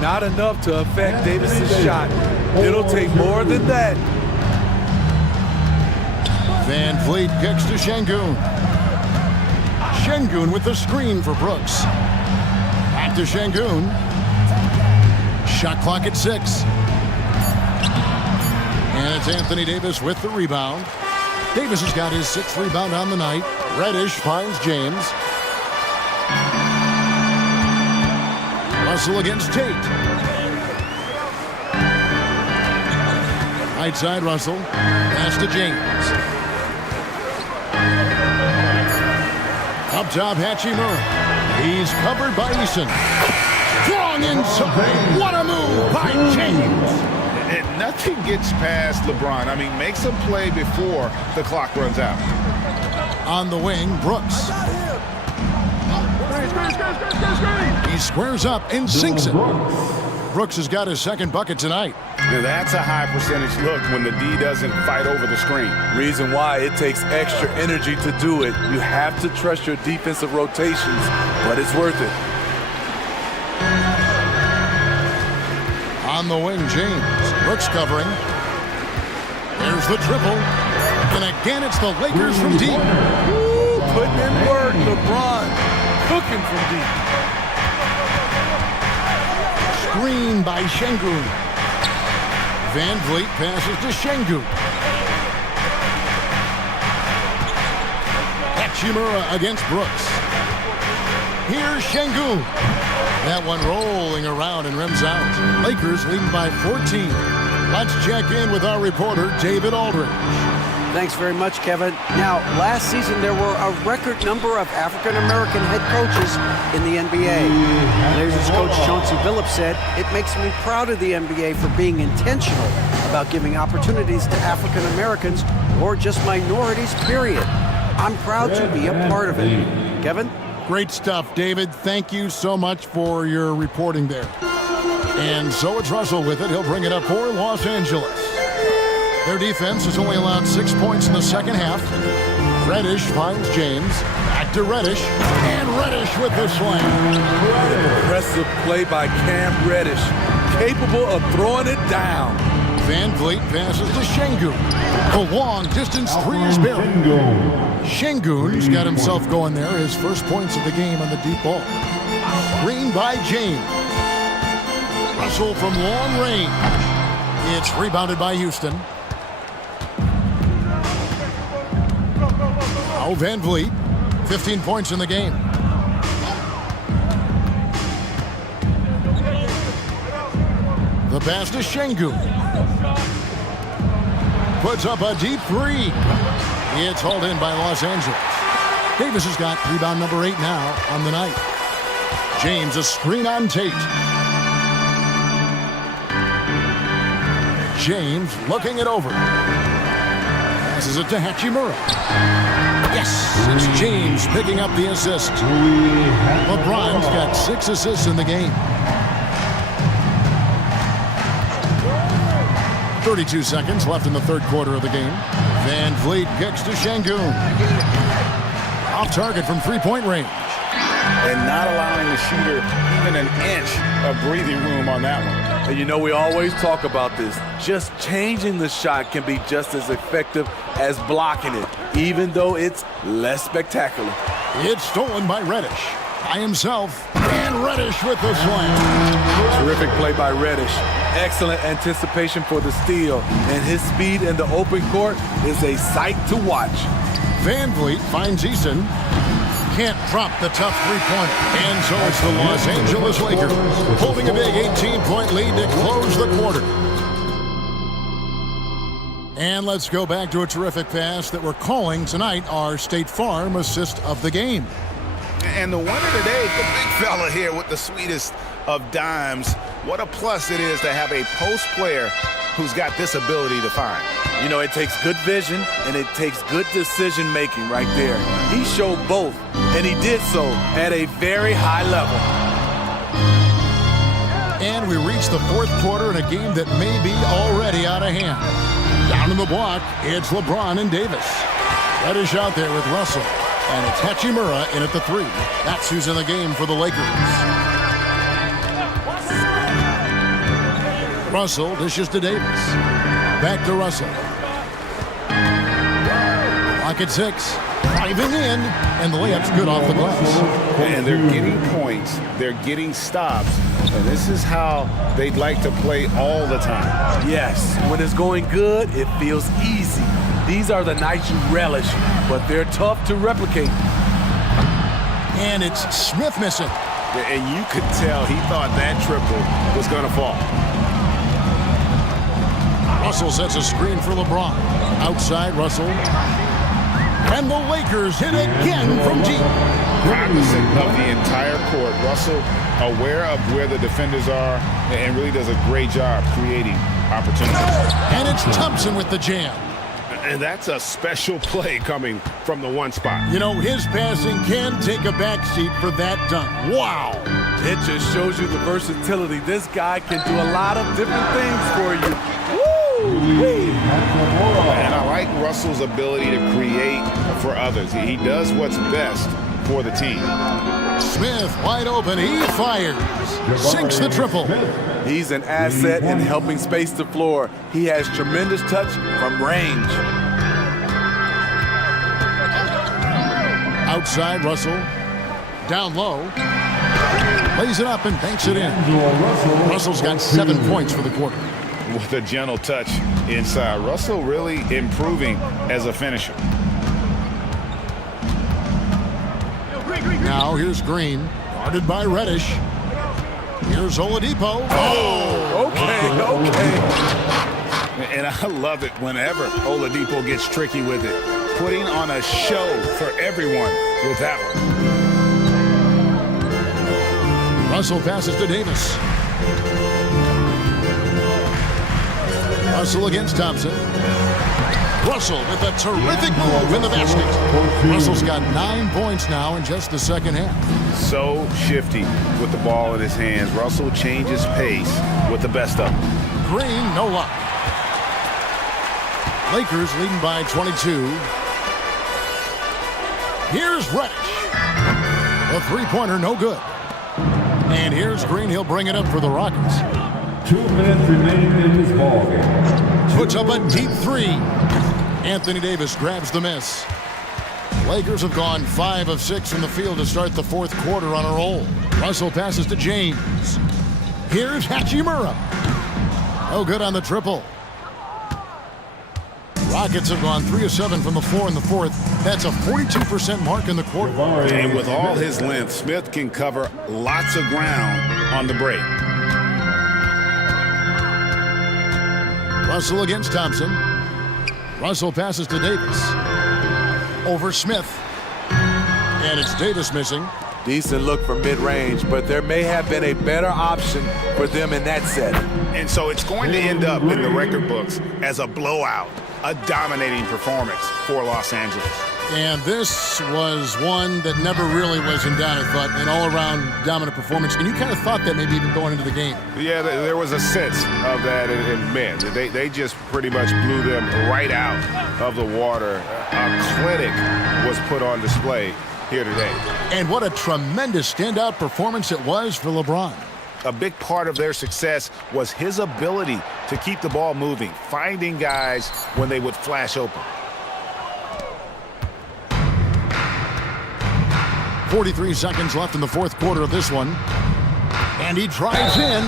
Not enough to affect Davis's shot. It'll take more than that. VanVleet kicks to Şengün. Şengün with the screen for Brooks. Back to Şengün. Shot clock at 6. And it's Anthony Davis with the rebound. Davis has got his 6th rebound on the night. Reddish finds James. Russell against Tate. Right side Russell. Pass to James. Up top Hachimura. He's covered by Eason. Strong inside. What a move by James. And nothing gets past LeBron. I mean, makes a play before the clock runs out. On the wing, Brooks. He squares up and sinks it. Brooks has got his 2nd bucket tonight. Now that's a high percentage look when the D doesn't fight over the screen. Reason why it takes extra energy to do it. You have to trust your defensive rotations, but it's worth it. On the wing, James. Brooks covering. There's the triple. And again, it's the Lakers from deep. Ooh, putting in work, LeBron. Cooking from deep. Screen by Şengün. Van Vliet passes to Şengün. Hachimura against Brooks. Here's Şengün. That one rolling around and rims out. Lakers leading by 14. Let's check in with our reporter, David Aldridge. Thanks very much, Kevin. Now, last season there were a record number of African-American head coaches in the NBA. Blazers coach Chauncey Billups said, "It makes me proud of the NBA for being intentional about giving opportunities to African-Americans or just minorities, period. I'm proud to be a part of it." Kevin? Great stuff, David. Thank you so much for your reporting there. And so it's Russell with it. He'll bring it up for Los Angeles. Their defense has only allowed 6 points in the 2nd half. Reddish finds James. Back to Reddish. And Reddish with the slam. Impressive play by Cam Reddish. Capable of throwing it down. Van Vliet passes to Şengün. The long distance 3 is buried. Şengün's got himself going there. His first points of the game on the deep ball. Screen by James. Russell from long range. It's rebounded by Houston. Now Van Vliet, 15 points in the game. The pass to Şengün. Puts up a deep 3. It's hauled in by Los Angeles. Davis has got rebound number 8 now on the night. James, a screen on Tate. James looking it over. Passes it to Hachimura. Yes, it's James picking up the assist. LeBron's got 6 assists in the game. 32 seconds left in the 3rd quarter of the game. Van Vliet kicks to Şengün. Off target from 3-point range. And not allowing the shooter even an inch of breathing room on that one. And you know, we always talk about this. Just changing the shot can be just as effective as blocking it, even though it's less spectacular. It's stolen by Reddish. By himself. And Reddish with the slam. Terrific play by Reddish. Excellent anticipation for the steal. And his speed in the open court is a sight to watch. Van Vliet finds Eason. Can't drop the tough 3-pointer. And so it's the Los Angeles Lakers holding a big 18-point lead to close the quarter. And let's go back to a terrific pass that we're calling tonight our State Farm assist of the game. And the winner today, the big fella here with the sweetest of dimes. What a plus it is to have a post player who's got this ability to find. You know, it takes good vision and it takes good decision making right there. He showed both, and he did so at a very high level. And we reach the 4th quarter in a game that may be already out of hand. Down in the block, it's LeBron and Davis. Reddish out there with Russell. And it's Hachimura in at the 3. That's who's in the game for the Lakers. Russell dishes to Davis. Back to Russell. Clock at 6. driving in, and the layup's good off the glass. And they're getting points, they're getting stops, and this is how they'd like to play all the time. Yes, when it's going good, it feels easy. These are the nights you relish, but they're tough to replicate. And it's Smith missing. And you could tell he thought that triple was going to fall. Russell sets a screen for LeBron. Outside, Russell. And the Lakers hit again from deep. Cognizant of the entire court. Russell aware of where the defenders are and really does a great job creating opportunities. And it's Thompson with the jam. And that's a special play coming from the one spot. You know, his passing can take a backseat for that dunk. Wow. It just shows you the versatility. This guy can do a lot of different things for you. Woo! And I like Russell's ability to create for others. He does what's best for the team. Smith wide open. He fires. Sinks the triple. He's an asset in helping space the floor. He has tremendous touch from range. Outside, Russell. Down low. Lays it up and banks it in. Russell's got 7 points for the quarter. With a gentle touch inside. Russell really improving as a finisher. Now here's Green, guarded by Reddish. Here's Oladipo. Oh, okay. And I love it whenever Oladipo gets tricky with it. Putting on a show for everyone with that one. Russell passes to Davis. Russell against Thompson. Russell with a terrific move in the basket. Russell's got 9 points now in just the second half. So shifty with the ball in his hands. Russell changes pace with the best of them. Green, no luck. Lakers leading by 22. Here's Reddish. The three-pointer, no good. And here's Green. He'll bring it up for the Rockets. 2 minutes remaining in this ballgame. Puts up a deep three. Anthony Davis grabs the miss. Lakers have gone 5 of 6 in the field to start the fourth quarter on a roll. Russell passes to James. Here's Hachimura. No good on the triple. Rockets have gone 3 of 7 from the floor in the fourth. That's a 42% mark in the quarter. And with all his length, Smith can cover lots of ground on the break. Russell against Thompson. Russell passes to Davis. Over Smith. And it's Davis missing. Decent look from mid-range, but there may have been a better option for them in that set. And so it's going to end up in the record books as a blowout, a dominating performance for Los Angeles. And this was one that never really was in doubt, I thought, an all-around dominant performance. And you kind of thought that maybe even going into the game. Yeah, there was a sense of that in men. They just pretty much blew them right out of the water. A clinic was put on display here today. And what a tremendous standout performance it was for LeBron. A big part of their success was his ability to keep the ball moving, finding guys when they would flash open. 43 seconds left in the fourth quarter of this one. And he drives in.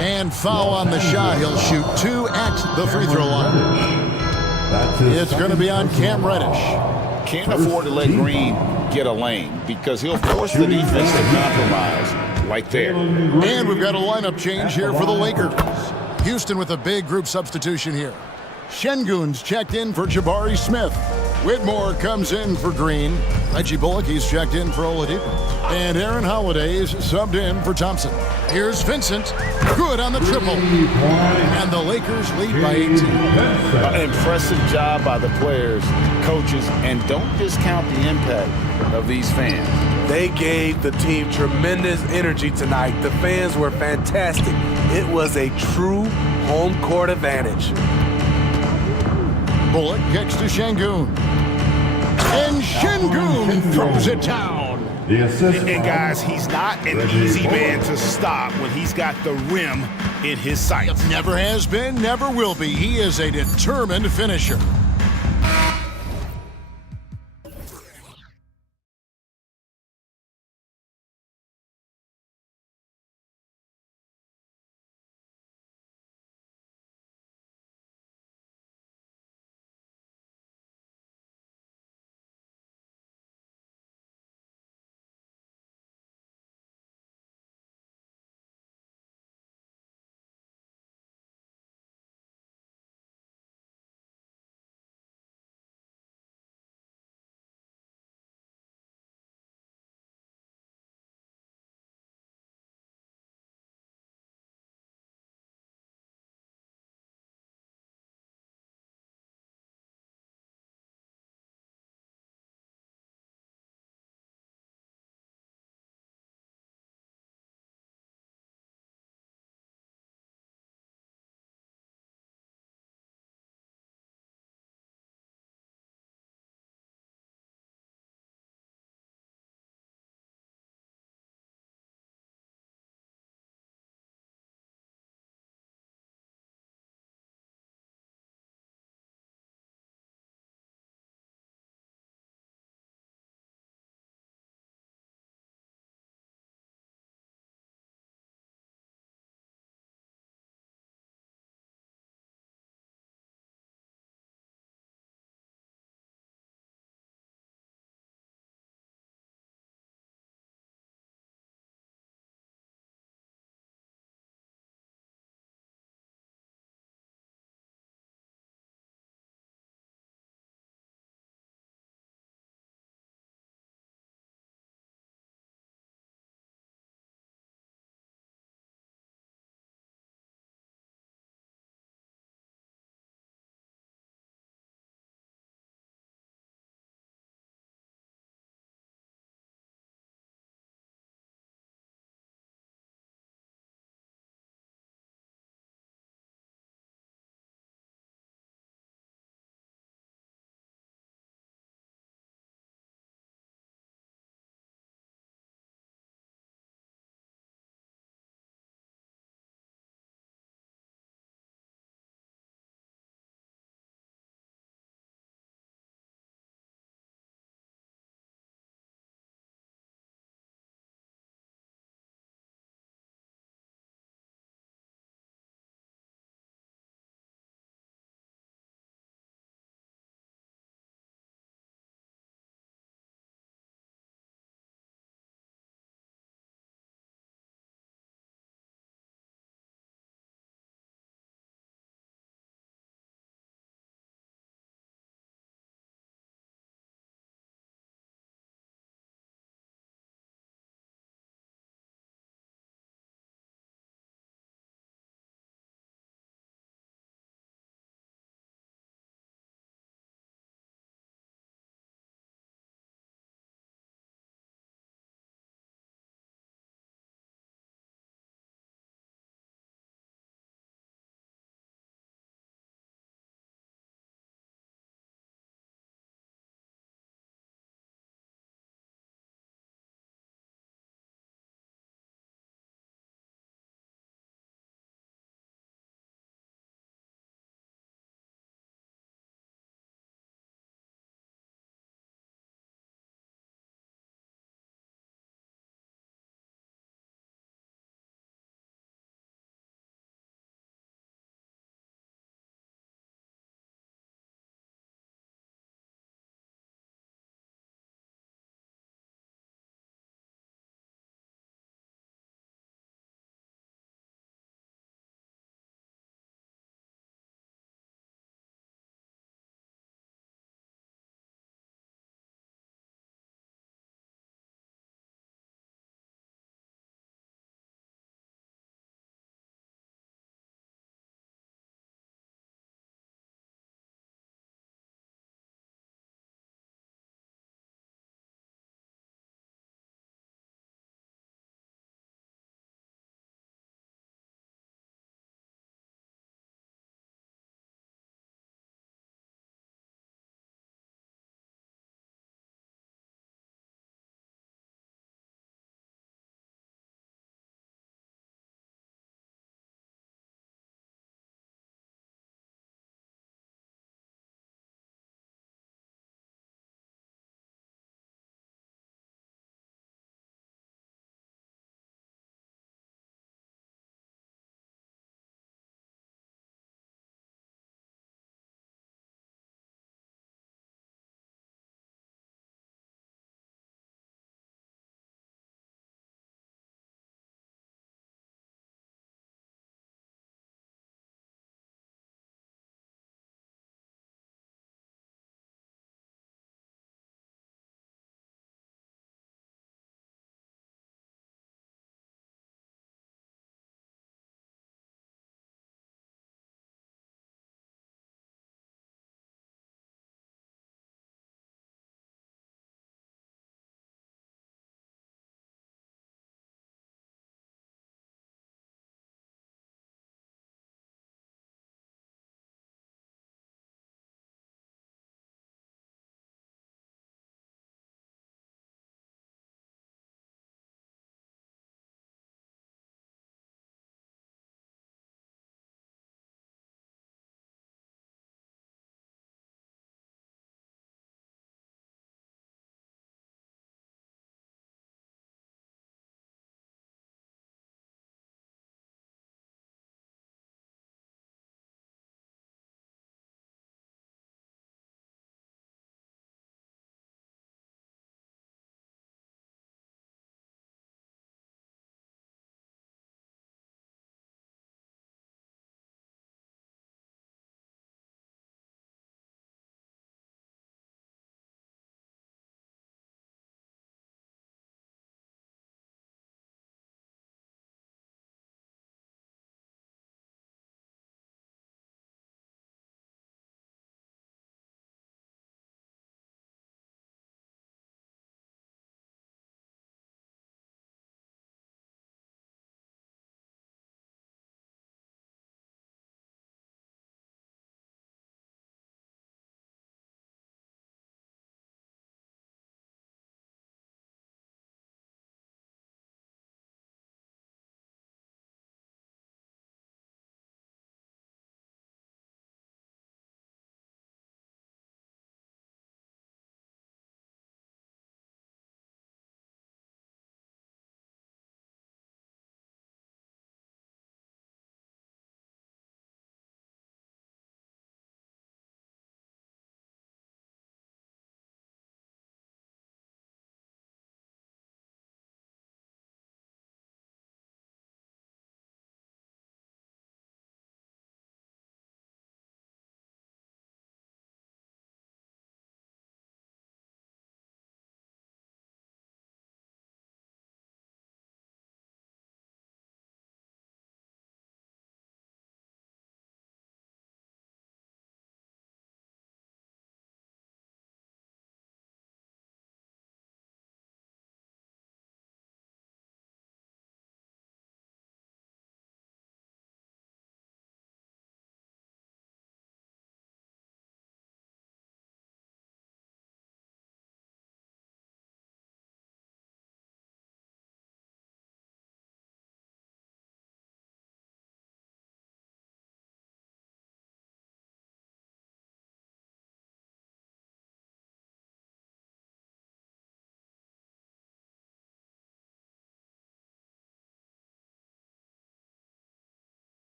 And foul on the shot. He'll shoot 2 at the free throw line. It's going to be on Cam Reddish. Can't afford to let Green get a lane because he'll force the defense to compromise like there. And we've got a lineup change here for the Lakers. Houston with a big group substitution here. Şengün's checked in for Jabari Smith. Whitmore comes in for Green. Reggie Bullock, he's checked in for Oladipo. And Aaron Holiday's subbed in for Thompson. Here's Vincent. Good on the triple. And the Lakers lead by 18. Impressive job by the players, coaches, and don't discount the impact of these fans. They gave the team tremendous energy tonight. The fans were fantastic. It was a true home court advantage. Bullock kicks to Şengün. And Şengün throws it down. And guys, he's not an easy man to stop when he's got the rim in his sights. Never has been, never will be. He is a determined finisher.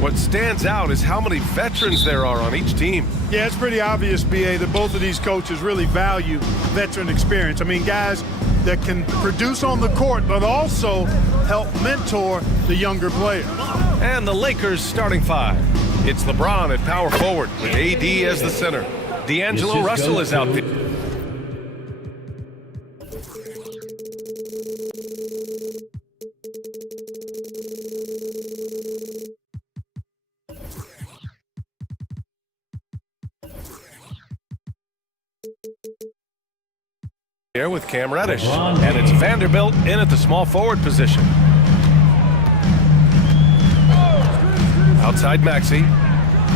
What stands out is how many veterans there are on each team. Yeah, it's pretty obvious, B.A., that both of these coaches really value veteran experience. I mean, guys that can produce on the court, but also help mentor the younger players. And the Lakers starting five. It's LeBron at power forward with AD as the center. D'Angelo Russell is out there. Here with Cam Reddish, and it's Vanderbilt in at the small forward position. Outside Maxey,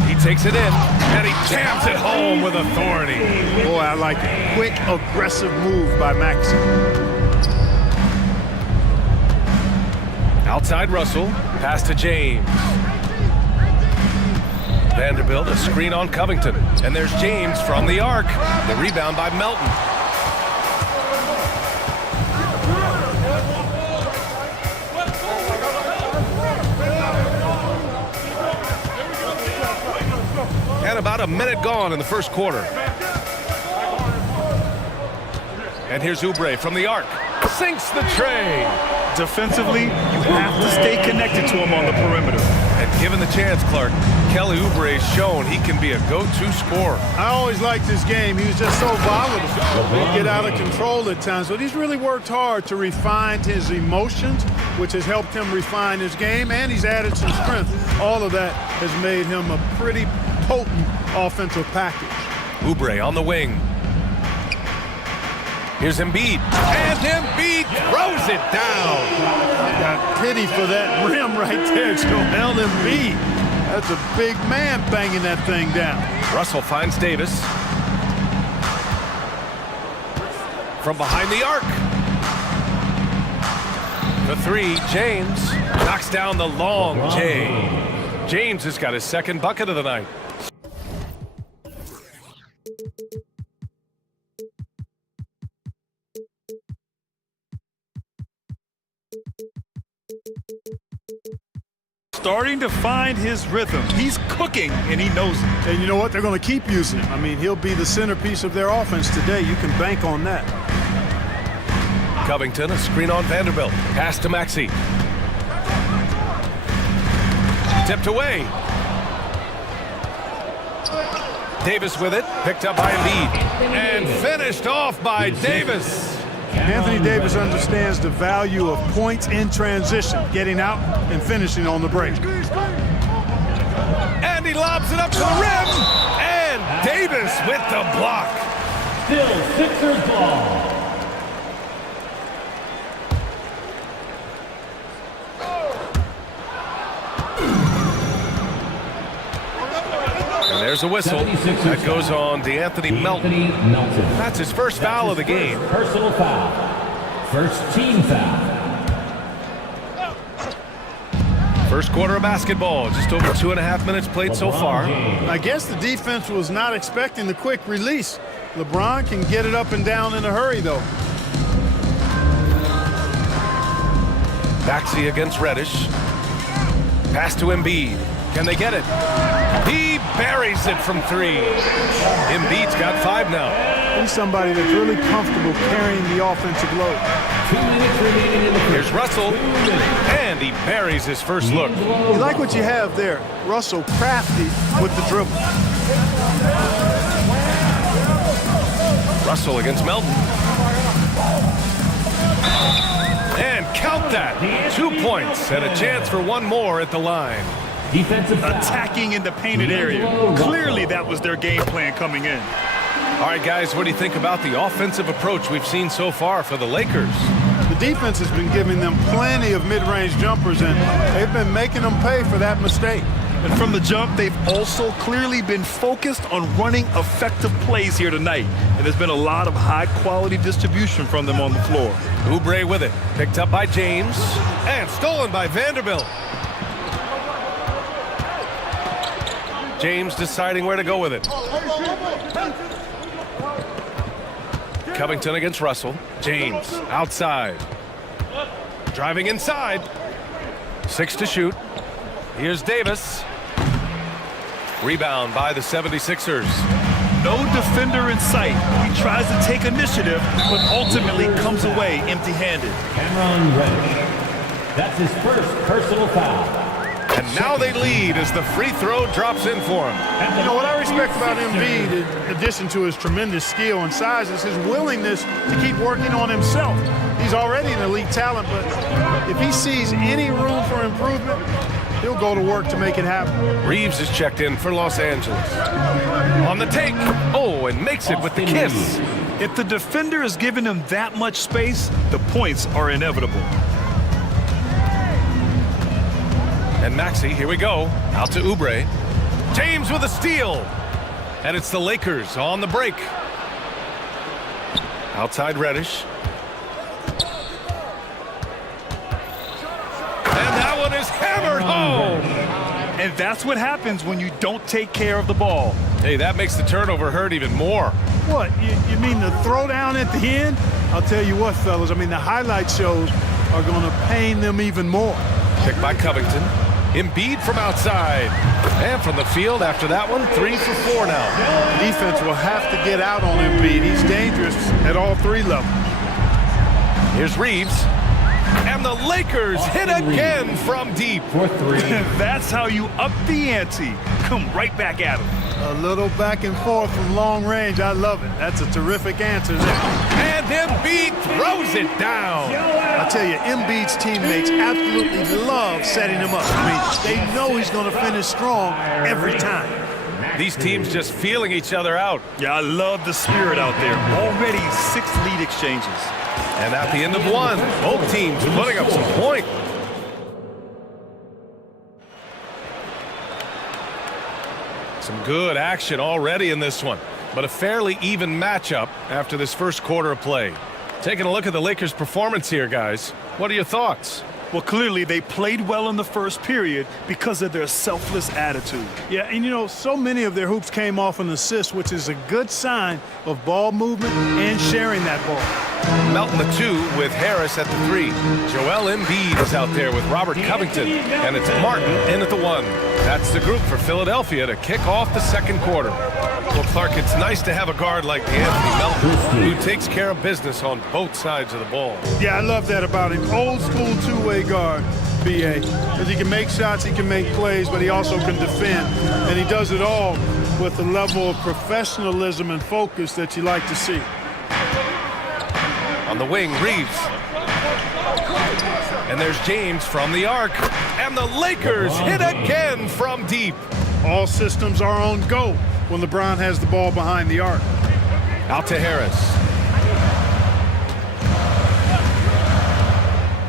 he takes it in, and he jams it home with authority. Boy, I like it. Quick, aggressive move by Maxey. Outside Russell, pass to James. Vanderbilt, a screen on Covington, and there's James from the arc. The rebound by Melton. And about a minute gone in the first quarter. And here's Oubre from the arc. Sinks the tray. Defensively, you have to stay connected to him on the perimeter. And given the chance, Clark, Kelly Oubre has shown he can be a go-to scorer. I always liked his game. He was just so volatile. He'd get out of control at times, but he's really worked hard to refine his emotions, which has helped him refine his game, and he's added some strength. All of that has made him a pretty potent offensive package. Oubre on the wing. Here's Embiid, and Embiid throws it down. I got pity for that rim right there, Joel Embiid. That's a big man banging that thing down. Russell finds Davis. From behind the arc. The three, James knocks down the long J. James has got his second bucket of the night. Starting to find his rhythm. He's cooking, and he knows it. And you know what? They're going to keep using him. I mean, he'll be the centerpiece of their offense today. You can bank on that. Covington, a screen on Vanderbilt. Pass to Maxey. Tipped away. Davis with it. Picked up by Embiid. And finished off by Davis. Anthony Davis understands the value of points in transition, getting out and finishing on the break. And he lobs it up to the rim. And Davis with the block. Still Sixers ball. There's a whistle that goes on D'Anthony Melton. That's his first foul of the game. Personal foul. First team foul. First quarter of basketball, just over 2.5 minutes played so far. I guess the defense was not expecting the quick release. LeBron can get it up and down in a hurry, though. Maxey against Reddish. Pass to Embiid. Can they get it? He buries it from three. Embiid's got 5 now. He's somebody that's really comfortable carrying the offensive load. 2 minutes remaining in the first. Here's Russell, and he buries his first look. You like what you have there. Russell crafty with the dribble. Russell against Melton. And count that. 2 points and a chance for one more at the line. Defensive foul. Attacking in the painted area. Clearly that was their game plan coming in. All right, guys, what do you think about the offensive approach we've seen so far for the Lakers? The defense has been giving them plenty of mid-range jumpers, and they've been making them pay for that mistake. And from the jump, they've also clearly been focused on running effective plays here tonight. And there's been a lot of high-quality distribution from them on the floor. Oubre with it. Picked up by James. And stolen by Vanderbilt. James deciding where to go with it. Covington against Russell. James outside. Driving inside. 6 to shoot. Here's Davis. Rebound by the 76ers. No defender in sight. He tries to take initiative, but ultimately comes away empty-handed. Cameron Reddish. That's his first personal foul. And now they lead as the free throw drops in for him. You know, what I respect about Embiid, in addition to his tremendous skill and size, is his willingness to keep working on himself. He's already an elite talent, but if he sees any room for improvement, he'll go to work to make it happen. Reeves is checked in for Los Angeles. On the take. Oh, and makes it with the kiss. If the defender is giving him that much space, the points are inevitable. And Maxey, here we go. Out to Oubre. James with a steal. And it's the Lakers on the break. Outside Reddish. And that one is hammered home. And that's what happens when you don't take care of the ball. Hey, that makes the turnover hurt even more. What, you mean the throwdown at the end? I'll tell you what, fellas, I mean, the highlight shows are going to pain them even more. Picked by Covington. Embiid from outside. And from the field after that one, 3 for 4 now. Defense will have to get out on Embiid. He's dangerous at all three levels. Here's Reeves. And the Lakers hit again from deep. For 3. That's how you up the ante. Come right back at him. A little back and forth from long range. I love it. That's a terrific answer there. And Embiid throws it down. I tell you, Embiid's teammates absolutely love setting him up. I mean, they know he's going to finish strong every time. These teams just feeling each other out. Yeah, I love the spirit out there. Already 6 lead exchanges. And at the end of one, both teams putting up some point. Some good action already in this one, but a fairly even matchup after this first quarter of play. Taking a look at the Lakers' performance here, guys. What are your thoughts? Well, clearly they played well in the first period because of their selfless attitude. Yeah, and you know, so many of their hoops came off an assist, which is a good sign of ball movement and sharing that ball. Melton the 2 with Harris at the 3. Joel Embiid is out there with Robert Covington, and it's Martin in at the 1. That's the group for Philadelphia to kick off the second quarter. Well, Clark, it's nice to have a guard like Anthony Melton who takes care of business on both sides of the ball. Yeah, I love that about him. Old school two-way guard, BA. Because he can make shots, he can make plays, but he also can defend. And he does it all with a level of professionalism and focus that you like to see. On the wing, Reeves. And there's James from the arc. And the Lakers hit again from deep. All systems are on go when LeBron has the ball behind the arc. Out to Harris.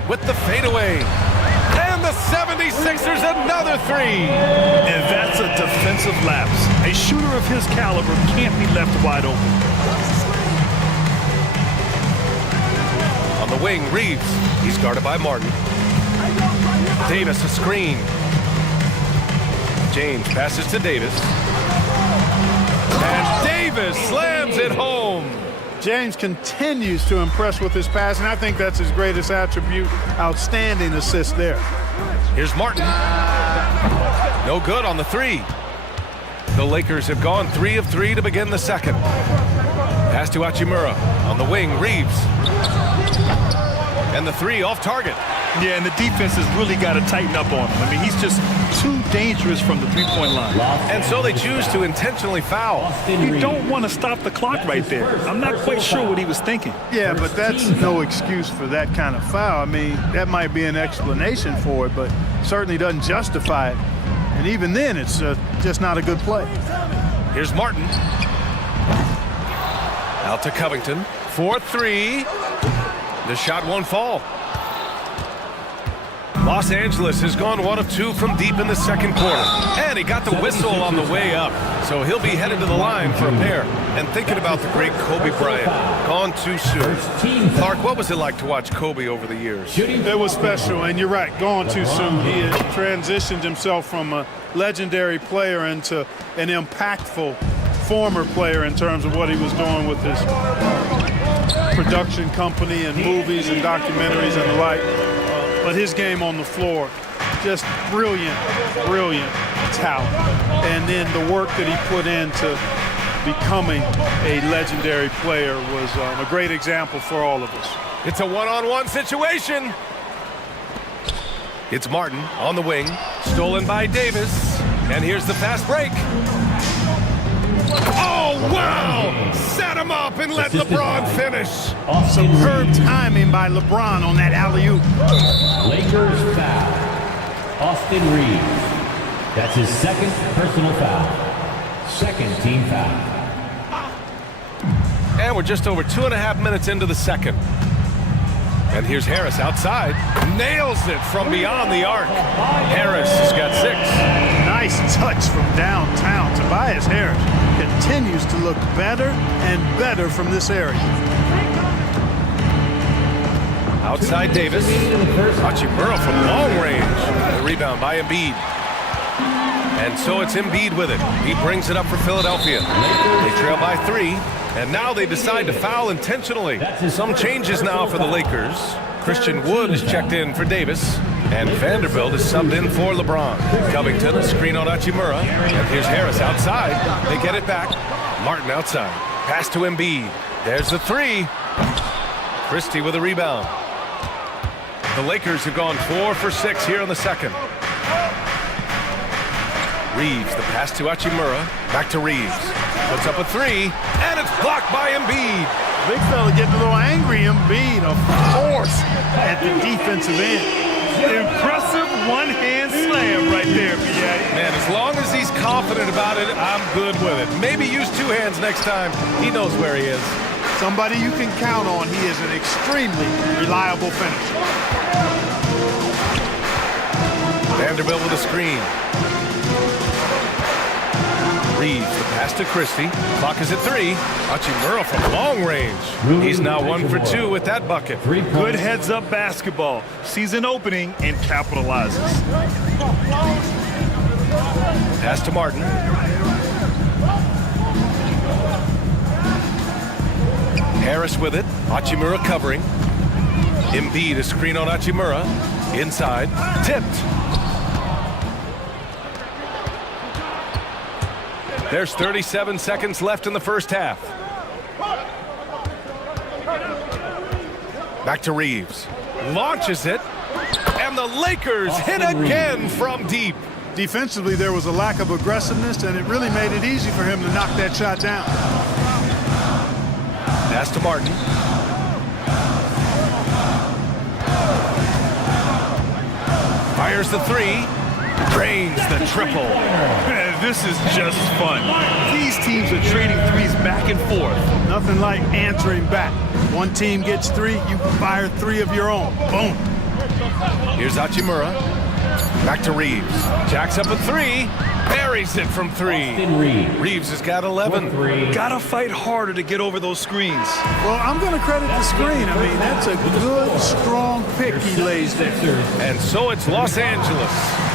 With the fadeaway. And the 76ers another 3. And that's a defensive lapse. A shooter of his caliber can't be left wide open. On the wing, Reeves. He's guarded by Martin. Davis a screen. James passes to Davis. And Davis slams it home. James continues to impress with his pass, and I think that's his greatest attribute. Outstanding assist there. Here's Martin. No good on the 3. The Lakers have gone 3 of 3 to begin the second. Pass to Hachimura. On the wing, Reeves. And the 3 off target. Yeah, and the defense has really got to tighten up on him. I mean, he's just too dangerous from the three-point line. And so they choose to intentionally foul. You don't want to stop the clock right there. I'm not quite sure what he was thinking. Yeah, but that's no excuse for that kind of foul. I mean, that might be an explanation for it, but certainly doesn't justify it. And even then, it's just not a good play. Here's Martin. Out to Covington. 4-3. The shot won't fall. Los Angeles has gone 1 of 2 from deep in the second quarter. And he got the whistle on the way up. So he'll be headed to the line for a pair. And thinking about the great Kobe Bryant, gone too soon. Clark, what was it like to watch Kobe over the years? It was special, and you're right, gone too soon. He had transitioned himself from a legendary player into an impactful former player in terms of what he was doing with his production company and movies and documentaries and the like. But his game on the floor, just brilliant, brilliant talent. And then the work that he put into becoming a legendary player was a great example for all of us. It's a one-on-one situation. It's Martin on the wing, stolen by Davis. And here's the fast break. Oh, wow! Set him up and let LeBron finish. Superb timing by LeBron on that alley-oop. Lakers foul. Austin Reeves. That's his second personal foul. Second team foul. And we're just over 2.5 minutes into the second. And here's Harris outside. Nails it from beyond the arc. Harris has got 6. Nice touch from downtown. Tobias Harris continues to look better and better from this area. Outside Davis. Hachimura from long range. The rebound by Embiid. And so it's Embiid with it. He brings it up for Philadelphia. They trail by 3. And now they decide to foul intentionally. Some changes now for the Lakers. Christian Wood is checked in for Davis. And Vanderbilt is subbed in for LeBron. Covington, a screen on Hachimura. And here's Harris outside. They get it back. Martin outside. Pass to Embiid. There's the 3. Christie with a rebound. The Lakers have gone 4 for 6 here in the second. Reeves, the pass to Hachimura. Back to Reeves. Puts up a 3, and it's blocked by Embiid. Big fella getting a little angry. Embiid, of course, at the defensive end. Impressive one-hand slam right there, PA. Man, as long as he's confident about it, I'm good with it. Maybe use 2 hands next time. He knows where he is. Somebody you can count on. He is an extremely reliable finisher. Vanderbilt with a screen. Reeves, the pass to Christie. Clock is at 3. Hachimura from long range. He's now 1 for 2 with that bucket. Good heads-up basketball. Season opening and capitalizes. Pass to Martin. Harris with it. Hachimura covering. Embiid, a screen on Hachimura. Inside. Tipped. There's 37 seconds left in the first half. Back to Reeves. Launches it. And the Lakers hit again from deep. Defensively, there was a lack of aggressiveness, and it really made it easy for him to knock that shot down. Pass to Martin. Fires the 3. Drains the triple. This is just fun. These teams are trading threes back and forth. Nothing like answering back. One team gets 3, you fire 3 of your own. Boom. Here's Hachimura. Back to Reeves. Jacks up a 3. Buries it from 3. Reeves has got 11. Gotta fight harder to get over those screens. Well, I'm going to credit the screen. I mean, that's a good, strong pick he lays there. And so it's Los Angeles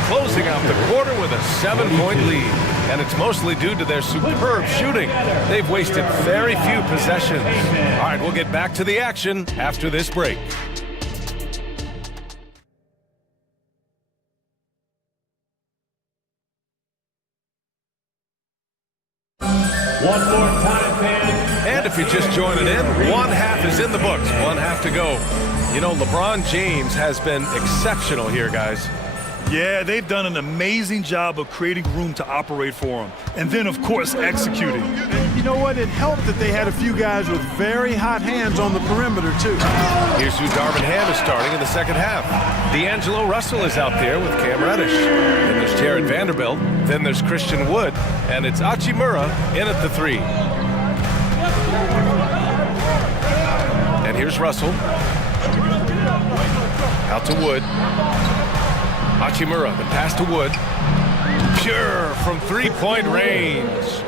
closing out the quarter with a 7-point lead. And it's mostly due to their superb shooting. They've wasted very few possessions. All right, we'll get back to the action after this break. One more time, fans. And if you're just joining in, 1 half is in the books, 1 half to go. You know, LeBron James has been exceptional here, guys. Yeah, they've done an amazing job of creating room to operate for him. And then, of course, executing. And you know what? It helped that they had a few guys with very hot hands on the perimeter, too. Here's who Darvin Ham is starting in the second half. D'Angelo Russell is out there with Cam Reddish. Then there's Jared Vanderbilt. Then there's Christian Wood. And it's Hachimura in at the 3. And here's Russell. Out to Wood. Hachimura, the pass to Wood. Pure from 3-point range.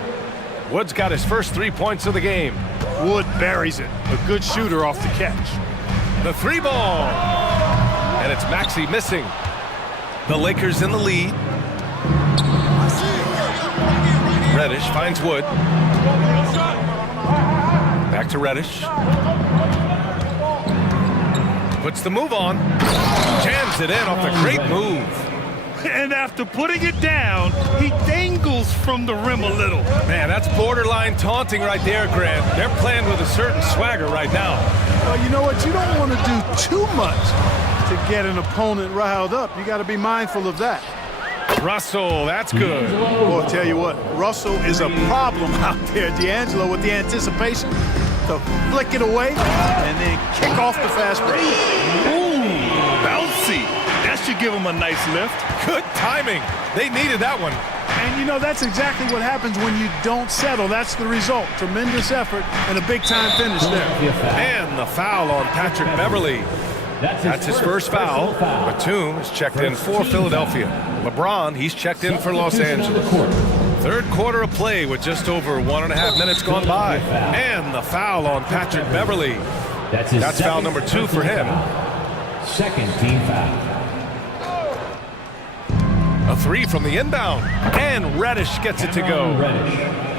Wood's got his first 3 points of the game. Wood buries it. A good shooter off the catch. The 3 ball. And it's Maxey missing. The Lakers in the lead. Reddish finds Wood. Back to Reddish. Puts the move on. Jams it in off the great move. And after putting it down, he dangles from the rim a little. Man, that's borderline taunting right there, Grant. They're playing with a certain swagger right now. Well, you know what? You don't want to do too much to get an opponent riled up. You got to be mindful of that. Russell, that's good. Boy, I'll tell you what, Russell is a problem out there. D'Angelo with the anticipation to flick it away and then kick off the fast break. Ooh, bouncy. That should give him a nice lift. Good timing. They needed that one. And you know, that's exactly what happens when you don't settle. That's the result. Tremendous effort and a big-time finish there. And the foul on Patrick Beverly. That's his first foul. Batum is checked in for Philadelphia. LeBron, he's checked in for Los Angeles. Third quarter of play with just over 1.5 minutes gone by. And the foul on Patrick Beverly. That's foul number 2 for him. Second team foul. A 3 from the inbound. And Reddish gets it to go.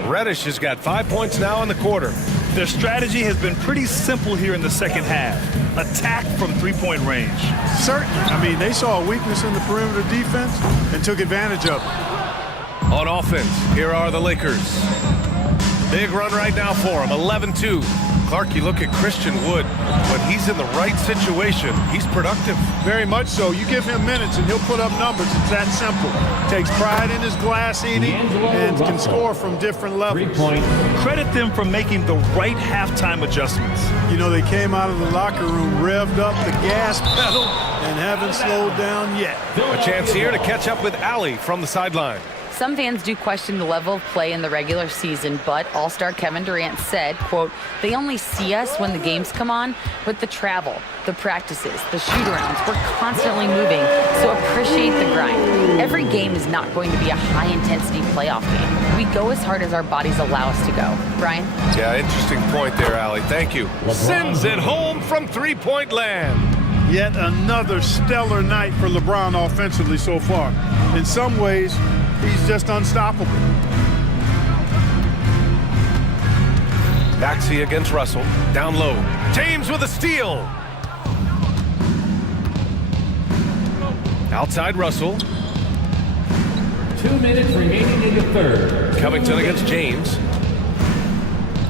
Reddish has got 5 points now in the quarter. Their strategy has been pretty simple here in the second half. Attack from three-point range. Certainly. I mean, they saw a weakness in the perimeter defense and took advantage of it. On offense, here are the Lakers. Big run right now for them, 11-2. Clark, you look at Christian Wood. When he's in the right situation, he's productive. Very much so. You give him minutes and he'll put up numbers. It's that simple. Takes pride in his glass eating and can score from different levels. Credit them for making the right halftime adjustments. You know, they came out of the locker room, revved up the gas pedal, and haven't slowed down yet. A chance here to catch up with Allie from the sideline. Some fans do question the level of play in the regular season, but All-Star Kevin Durant said, quote, "They only see us when the games come on, but the travel, the practices, the shoot-arounds, we're constantly moving, so appreciate the grind. Every game is not going to be a high-intensity playoff game. We go as hard as our bodies allow us to go." Brian? Yeah, interesting point there, Allie. Thank you. Sends it home from three-point land. Yet another stellar night for LeBron offensively so far. In some ways, he's just unstoppable. Baxi against Russell. Down low. James with a steal. Outside Russell. 2 minutes remaining in the third. Covington against James.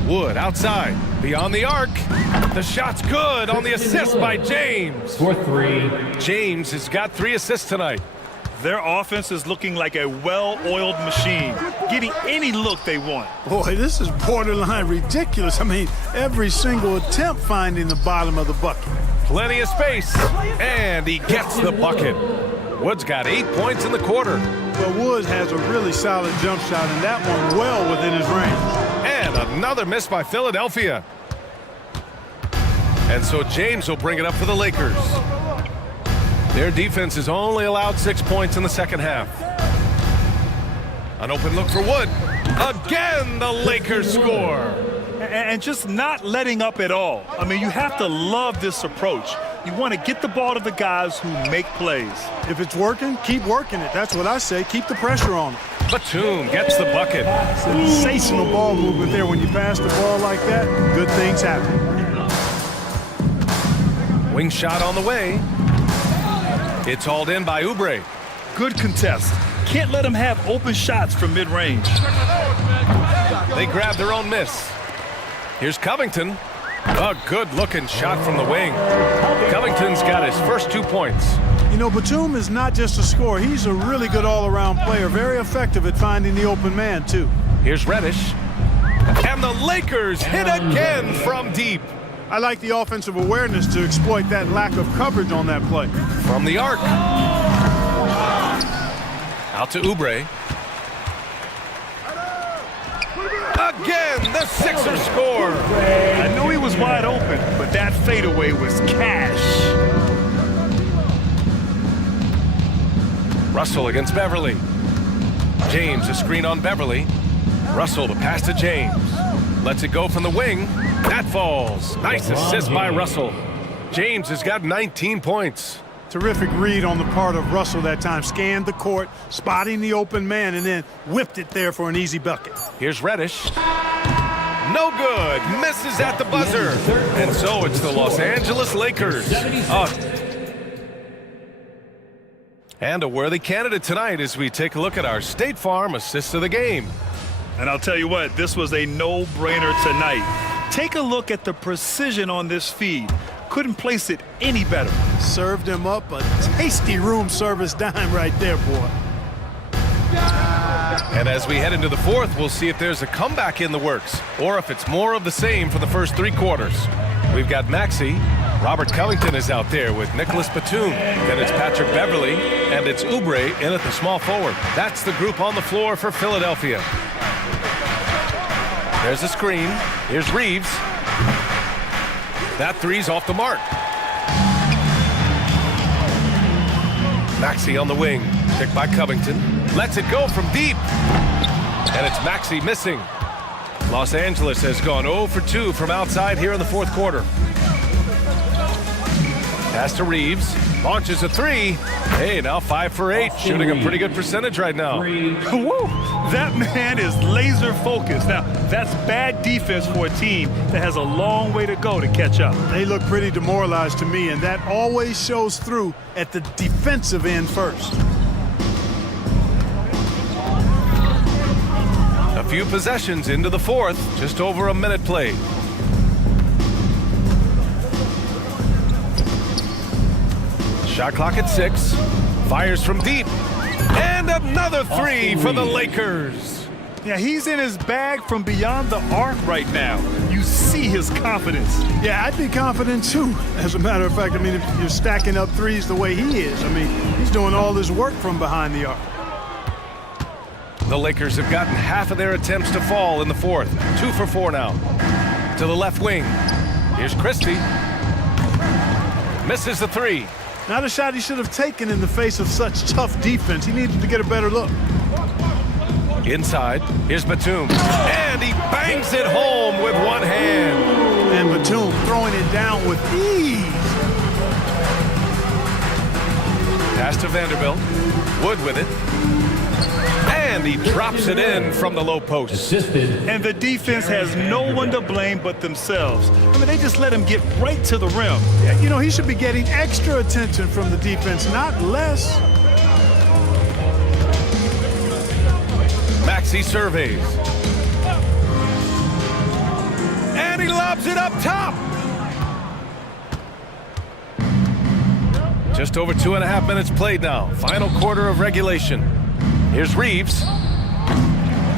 Wood outside. Beyond the arc. The shot's good on the assist by James. For 3. James has got 3 assists tonight. Their offense is looking like a well-oiled machine, getting any look they want. Boy, this is borderline ridiculous. I mean, every single attempt finding the bottom of the bucket. Plenty of space, and he gets the bucket. Wood's got 8 points in the quarter. But Woods has a really solid jump shot, and that one well within his range. And another miss by Philadelphia. And so James will bring it up for the Lakers. Their defense has only allowed 6 points in the second half. An open look for Wood. Again, the Lakers score. And just not letting up at all. I mean, you have to love this approach. You want to get the ball to the guys who make plays. If it's working, keep working it. That's what I say. Keep the pressure on it. Batum gets the bucket. Sensational ball movement there. When you pass the ball like that, good things happen. Wing shot on the way. It's hauled in by Oubre. Good contest. Can't let them have open shots from mid-range. They grab their own miss. Here's Covington. A good-looking shot from the wing. Covington's got his first 2 points. You know, Batum is not just a scorer. He's a really good all-around player. Very effective at finding the open man, too. Here's Reddish. And the Lakers hit again from deep. I like the offensive awareness to exploit that lack of coverage on that play. From the arc. Out to Oubre. Again, the Sixers score. I knew he was wide open, but that fadeaway was cash. Russell against Beverly. James, a screen on Beverly. Russell, the pass to James. Lets it go from the wing. That falls. Nice assist by Russell. James has got 19 points. Terrific read on the part of Russell that time. Scanned the court, spotting the open man, and then whipped it there for an easy bucket. Here's Reddish. No good. Misses at the buzzer. And so it's the Los Angeles Lakers. And a worthy candidate tonight as we take a look at our State Farm assist of the game. And I'll tell you what, this was a no-brainer tonight. Take a look at the precision on this feed. Couldn't place it any better. Served him up a tasty room service dime right there, boy. And as we head into the fourth, we'll see if there's a comeback in the works or if it's more of the same for the first 3 quarters. We've got Maxey. Robert Covington is out there with Nicholas Batum. Then it's Patrick Beverly, and it's Oubre in at the small forward. That's the group on the floor for Philadelphia. There's a screen. Here's Reeves. That three's off the mark. Maxey on the wing. Picked by Covington. Lets it go from deep. And it's Maxey missing. Los Angeles has gone 0 for 2 from outside here in the fourth quarter. Pass to Reeves. Launches a three. Hey, now 5 for 8. Shooting a pretty good percentage right now. Woo! That man is laser focused. Now, that's bad defense for a team that has a long way to go to catch up. They look pretty demoralized to me, and that always shows through at the defensive end first. A few possessions into the fourth. Just over a minute played. Shot clock at 6. Fires from deep. And another three for the Lakers. Yeah, he's in his bag from beyond the arc right now. You see his confidence. Yeah, I'd be confident too. As a matter of fact, I mean, if you're stacking up threes the way he is, I mean, he's doing all this work from behind the arc. The Lakers have gotten half of their attempts to fall in the fourth. 2 for 4 now. To the left wing. Here's Christie. Misses the three. Not a shot he should have taken in the face of such tough defense. He needed to get a better look. Inside, here's Batum. And he bangs it home with one hand. And Batum throwing it down with ease. Pass to Vanderbilt. Wood with it. And he drops it in from the low post. And the defense has no one to blame but themselves. I mean, they just let him get right to the rim. Yeah, you know, he should be getting extra attention from the defense, not less. Maxey surveys. And he lobs it up top. Just over 2.5 minutes played now. Final quarter of regulation. Here's Reeves.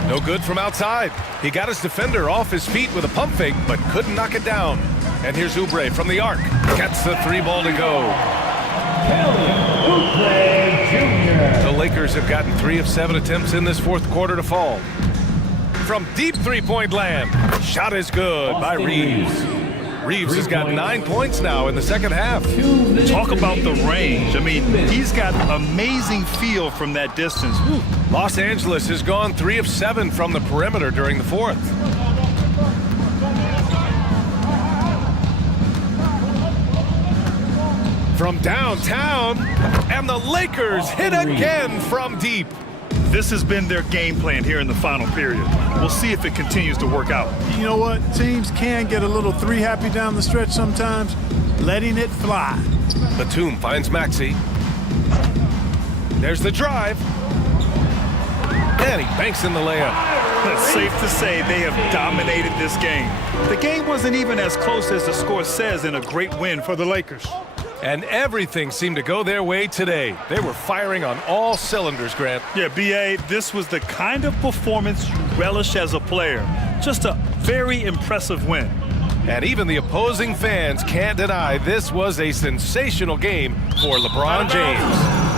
No good from outside. He got his defender off his feet with a pump fake, but couldn't knock it down. And here's Oubre from the arc. Gets the 3 ball to go. The Lakers have gotten 3 of 7 attempts in this fourth quarter to fall. From deep three-point land. Shot is good by Reeves. Reeves has got 9 points now in the second half. Talk about the range. I mean, he's got amazing feel from that distance. Woo. Los Angeles has gone 3 of 7 from the perimeter during the fourth. From downtown, and the Lakers hit again from deep. This has been their game plan here in the final period. We'll see if it continues to work out. You know what? Teams can get a little three-happy down the stretch sometimes. Letting it fly. Batum finds Maxey. There's the drive. And he banks in the layup. It's safe to say they have dominated this game. The game wasn't even as close as the score says in a great win for the Lakers. And everything seemed to go their way today. They were firing on all cylinders, Grant. Yeah, B.A., this was the kind of performance you relish as a player. Just a very impressive win. And even the opposing fans can't deny this was a sensational game for LeBron James.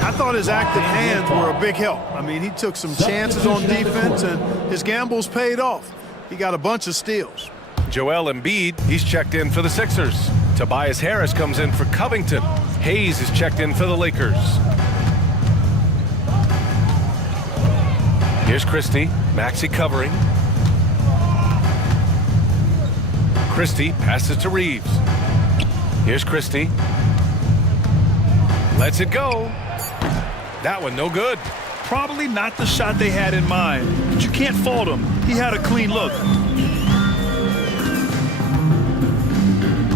I thought his active hands were a big help. I mean, he took some chances on defense, and his gambles paid off. He got a bunch of steals. Joel Embiid, he's checked in for the Sixers. Tobias Harris comes in for Covington. Hayes is checked in for the Lakers. Here's Christie. Maxey covering. Christie passes to Reeves. Here's Christie. Lets it go. That one no good. Probably not the shot they had in mind, but you can't fault him. He had a clean look.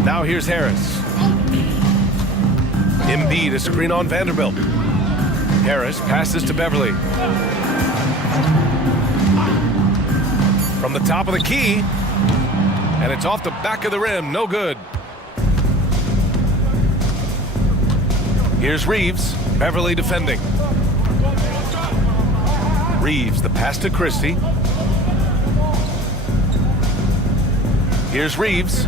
Now here's Harris. Embiid, a screen on Vanderbilt. Harris passes to Beverly. From the top of the key, and it's off the back of the rim, no good. Here's Reeves, Beverly defending. Reeves, the pass to Christie. Here's Reeves.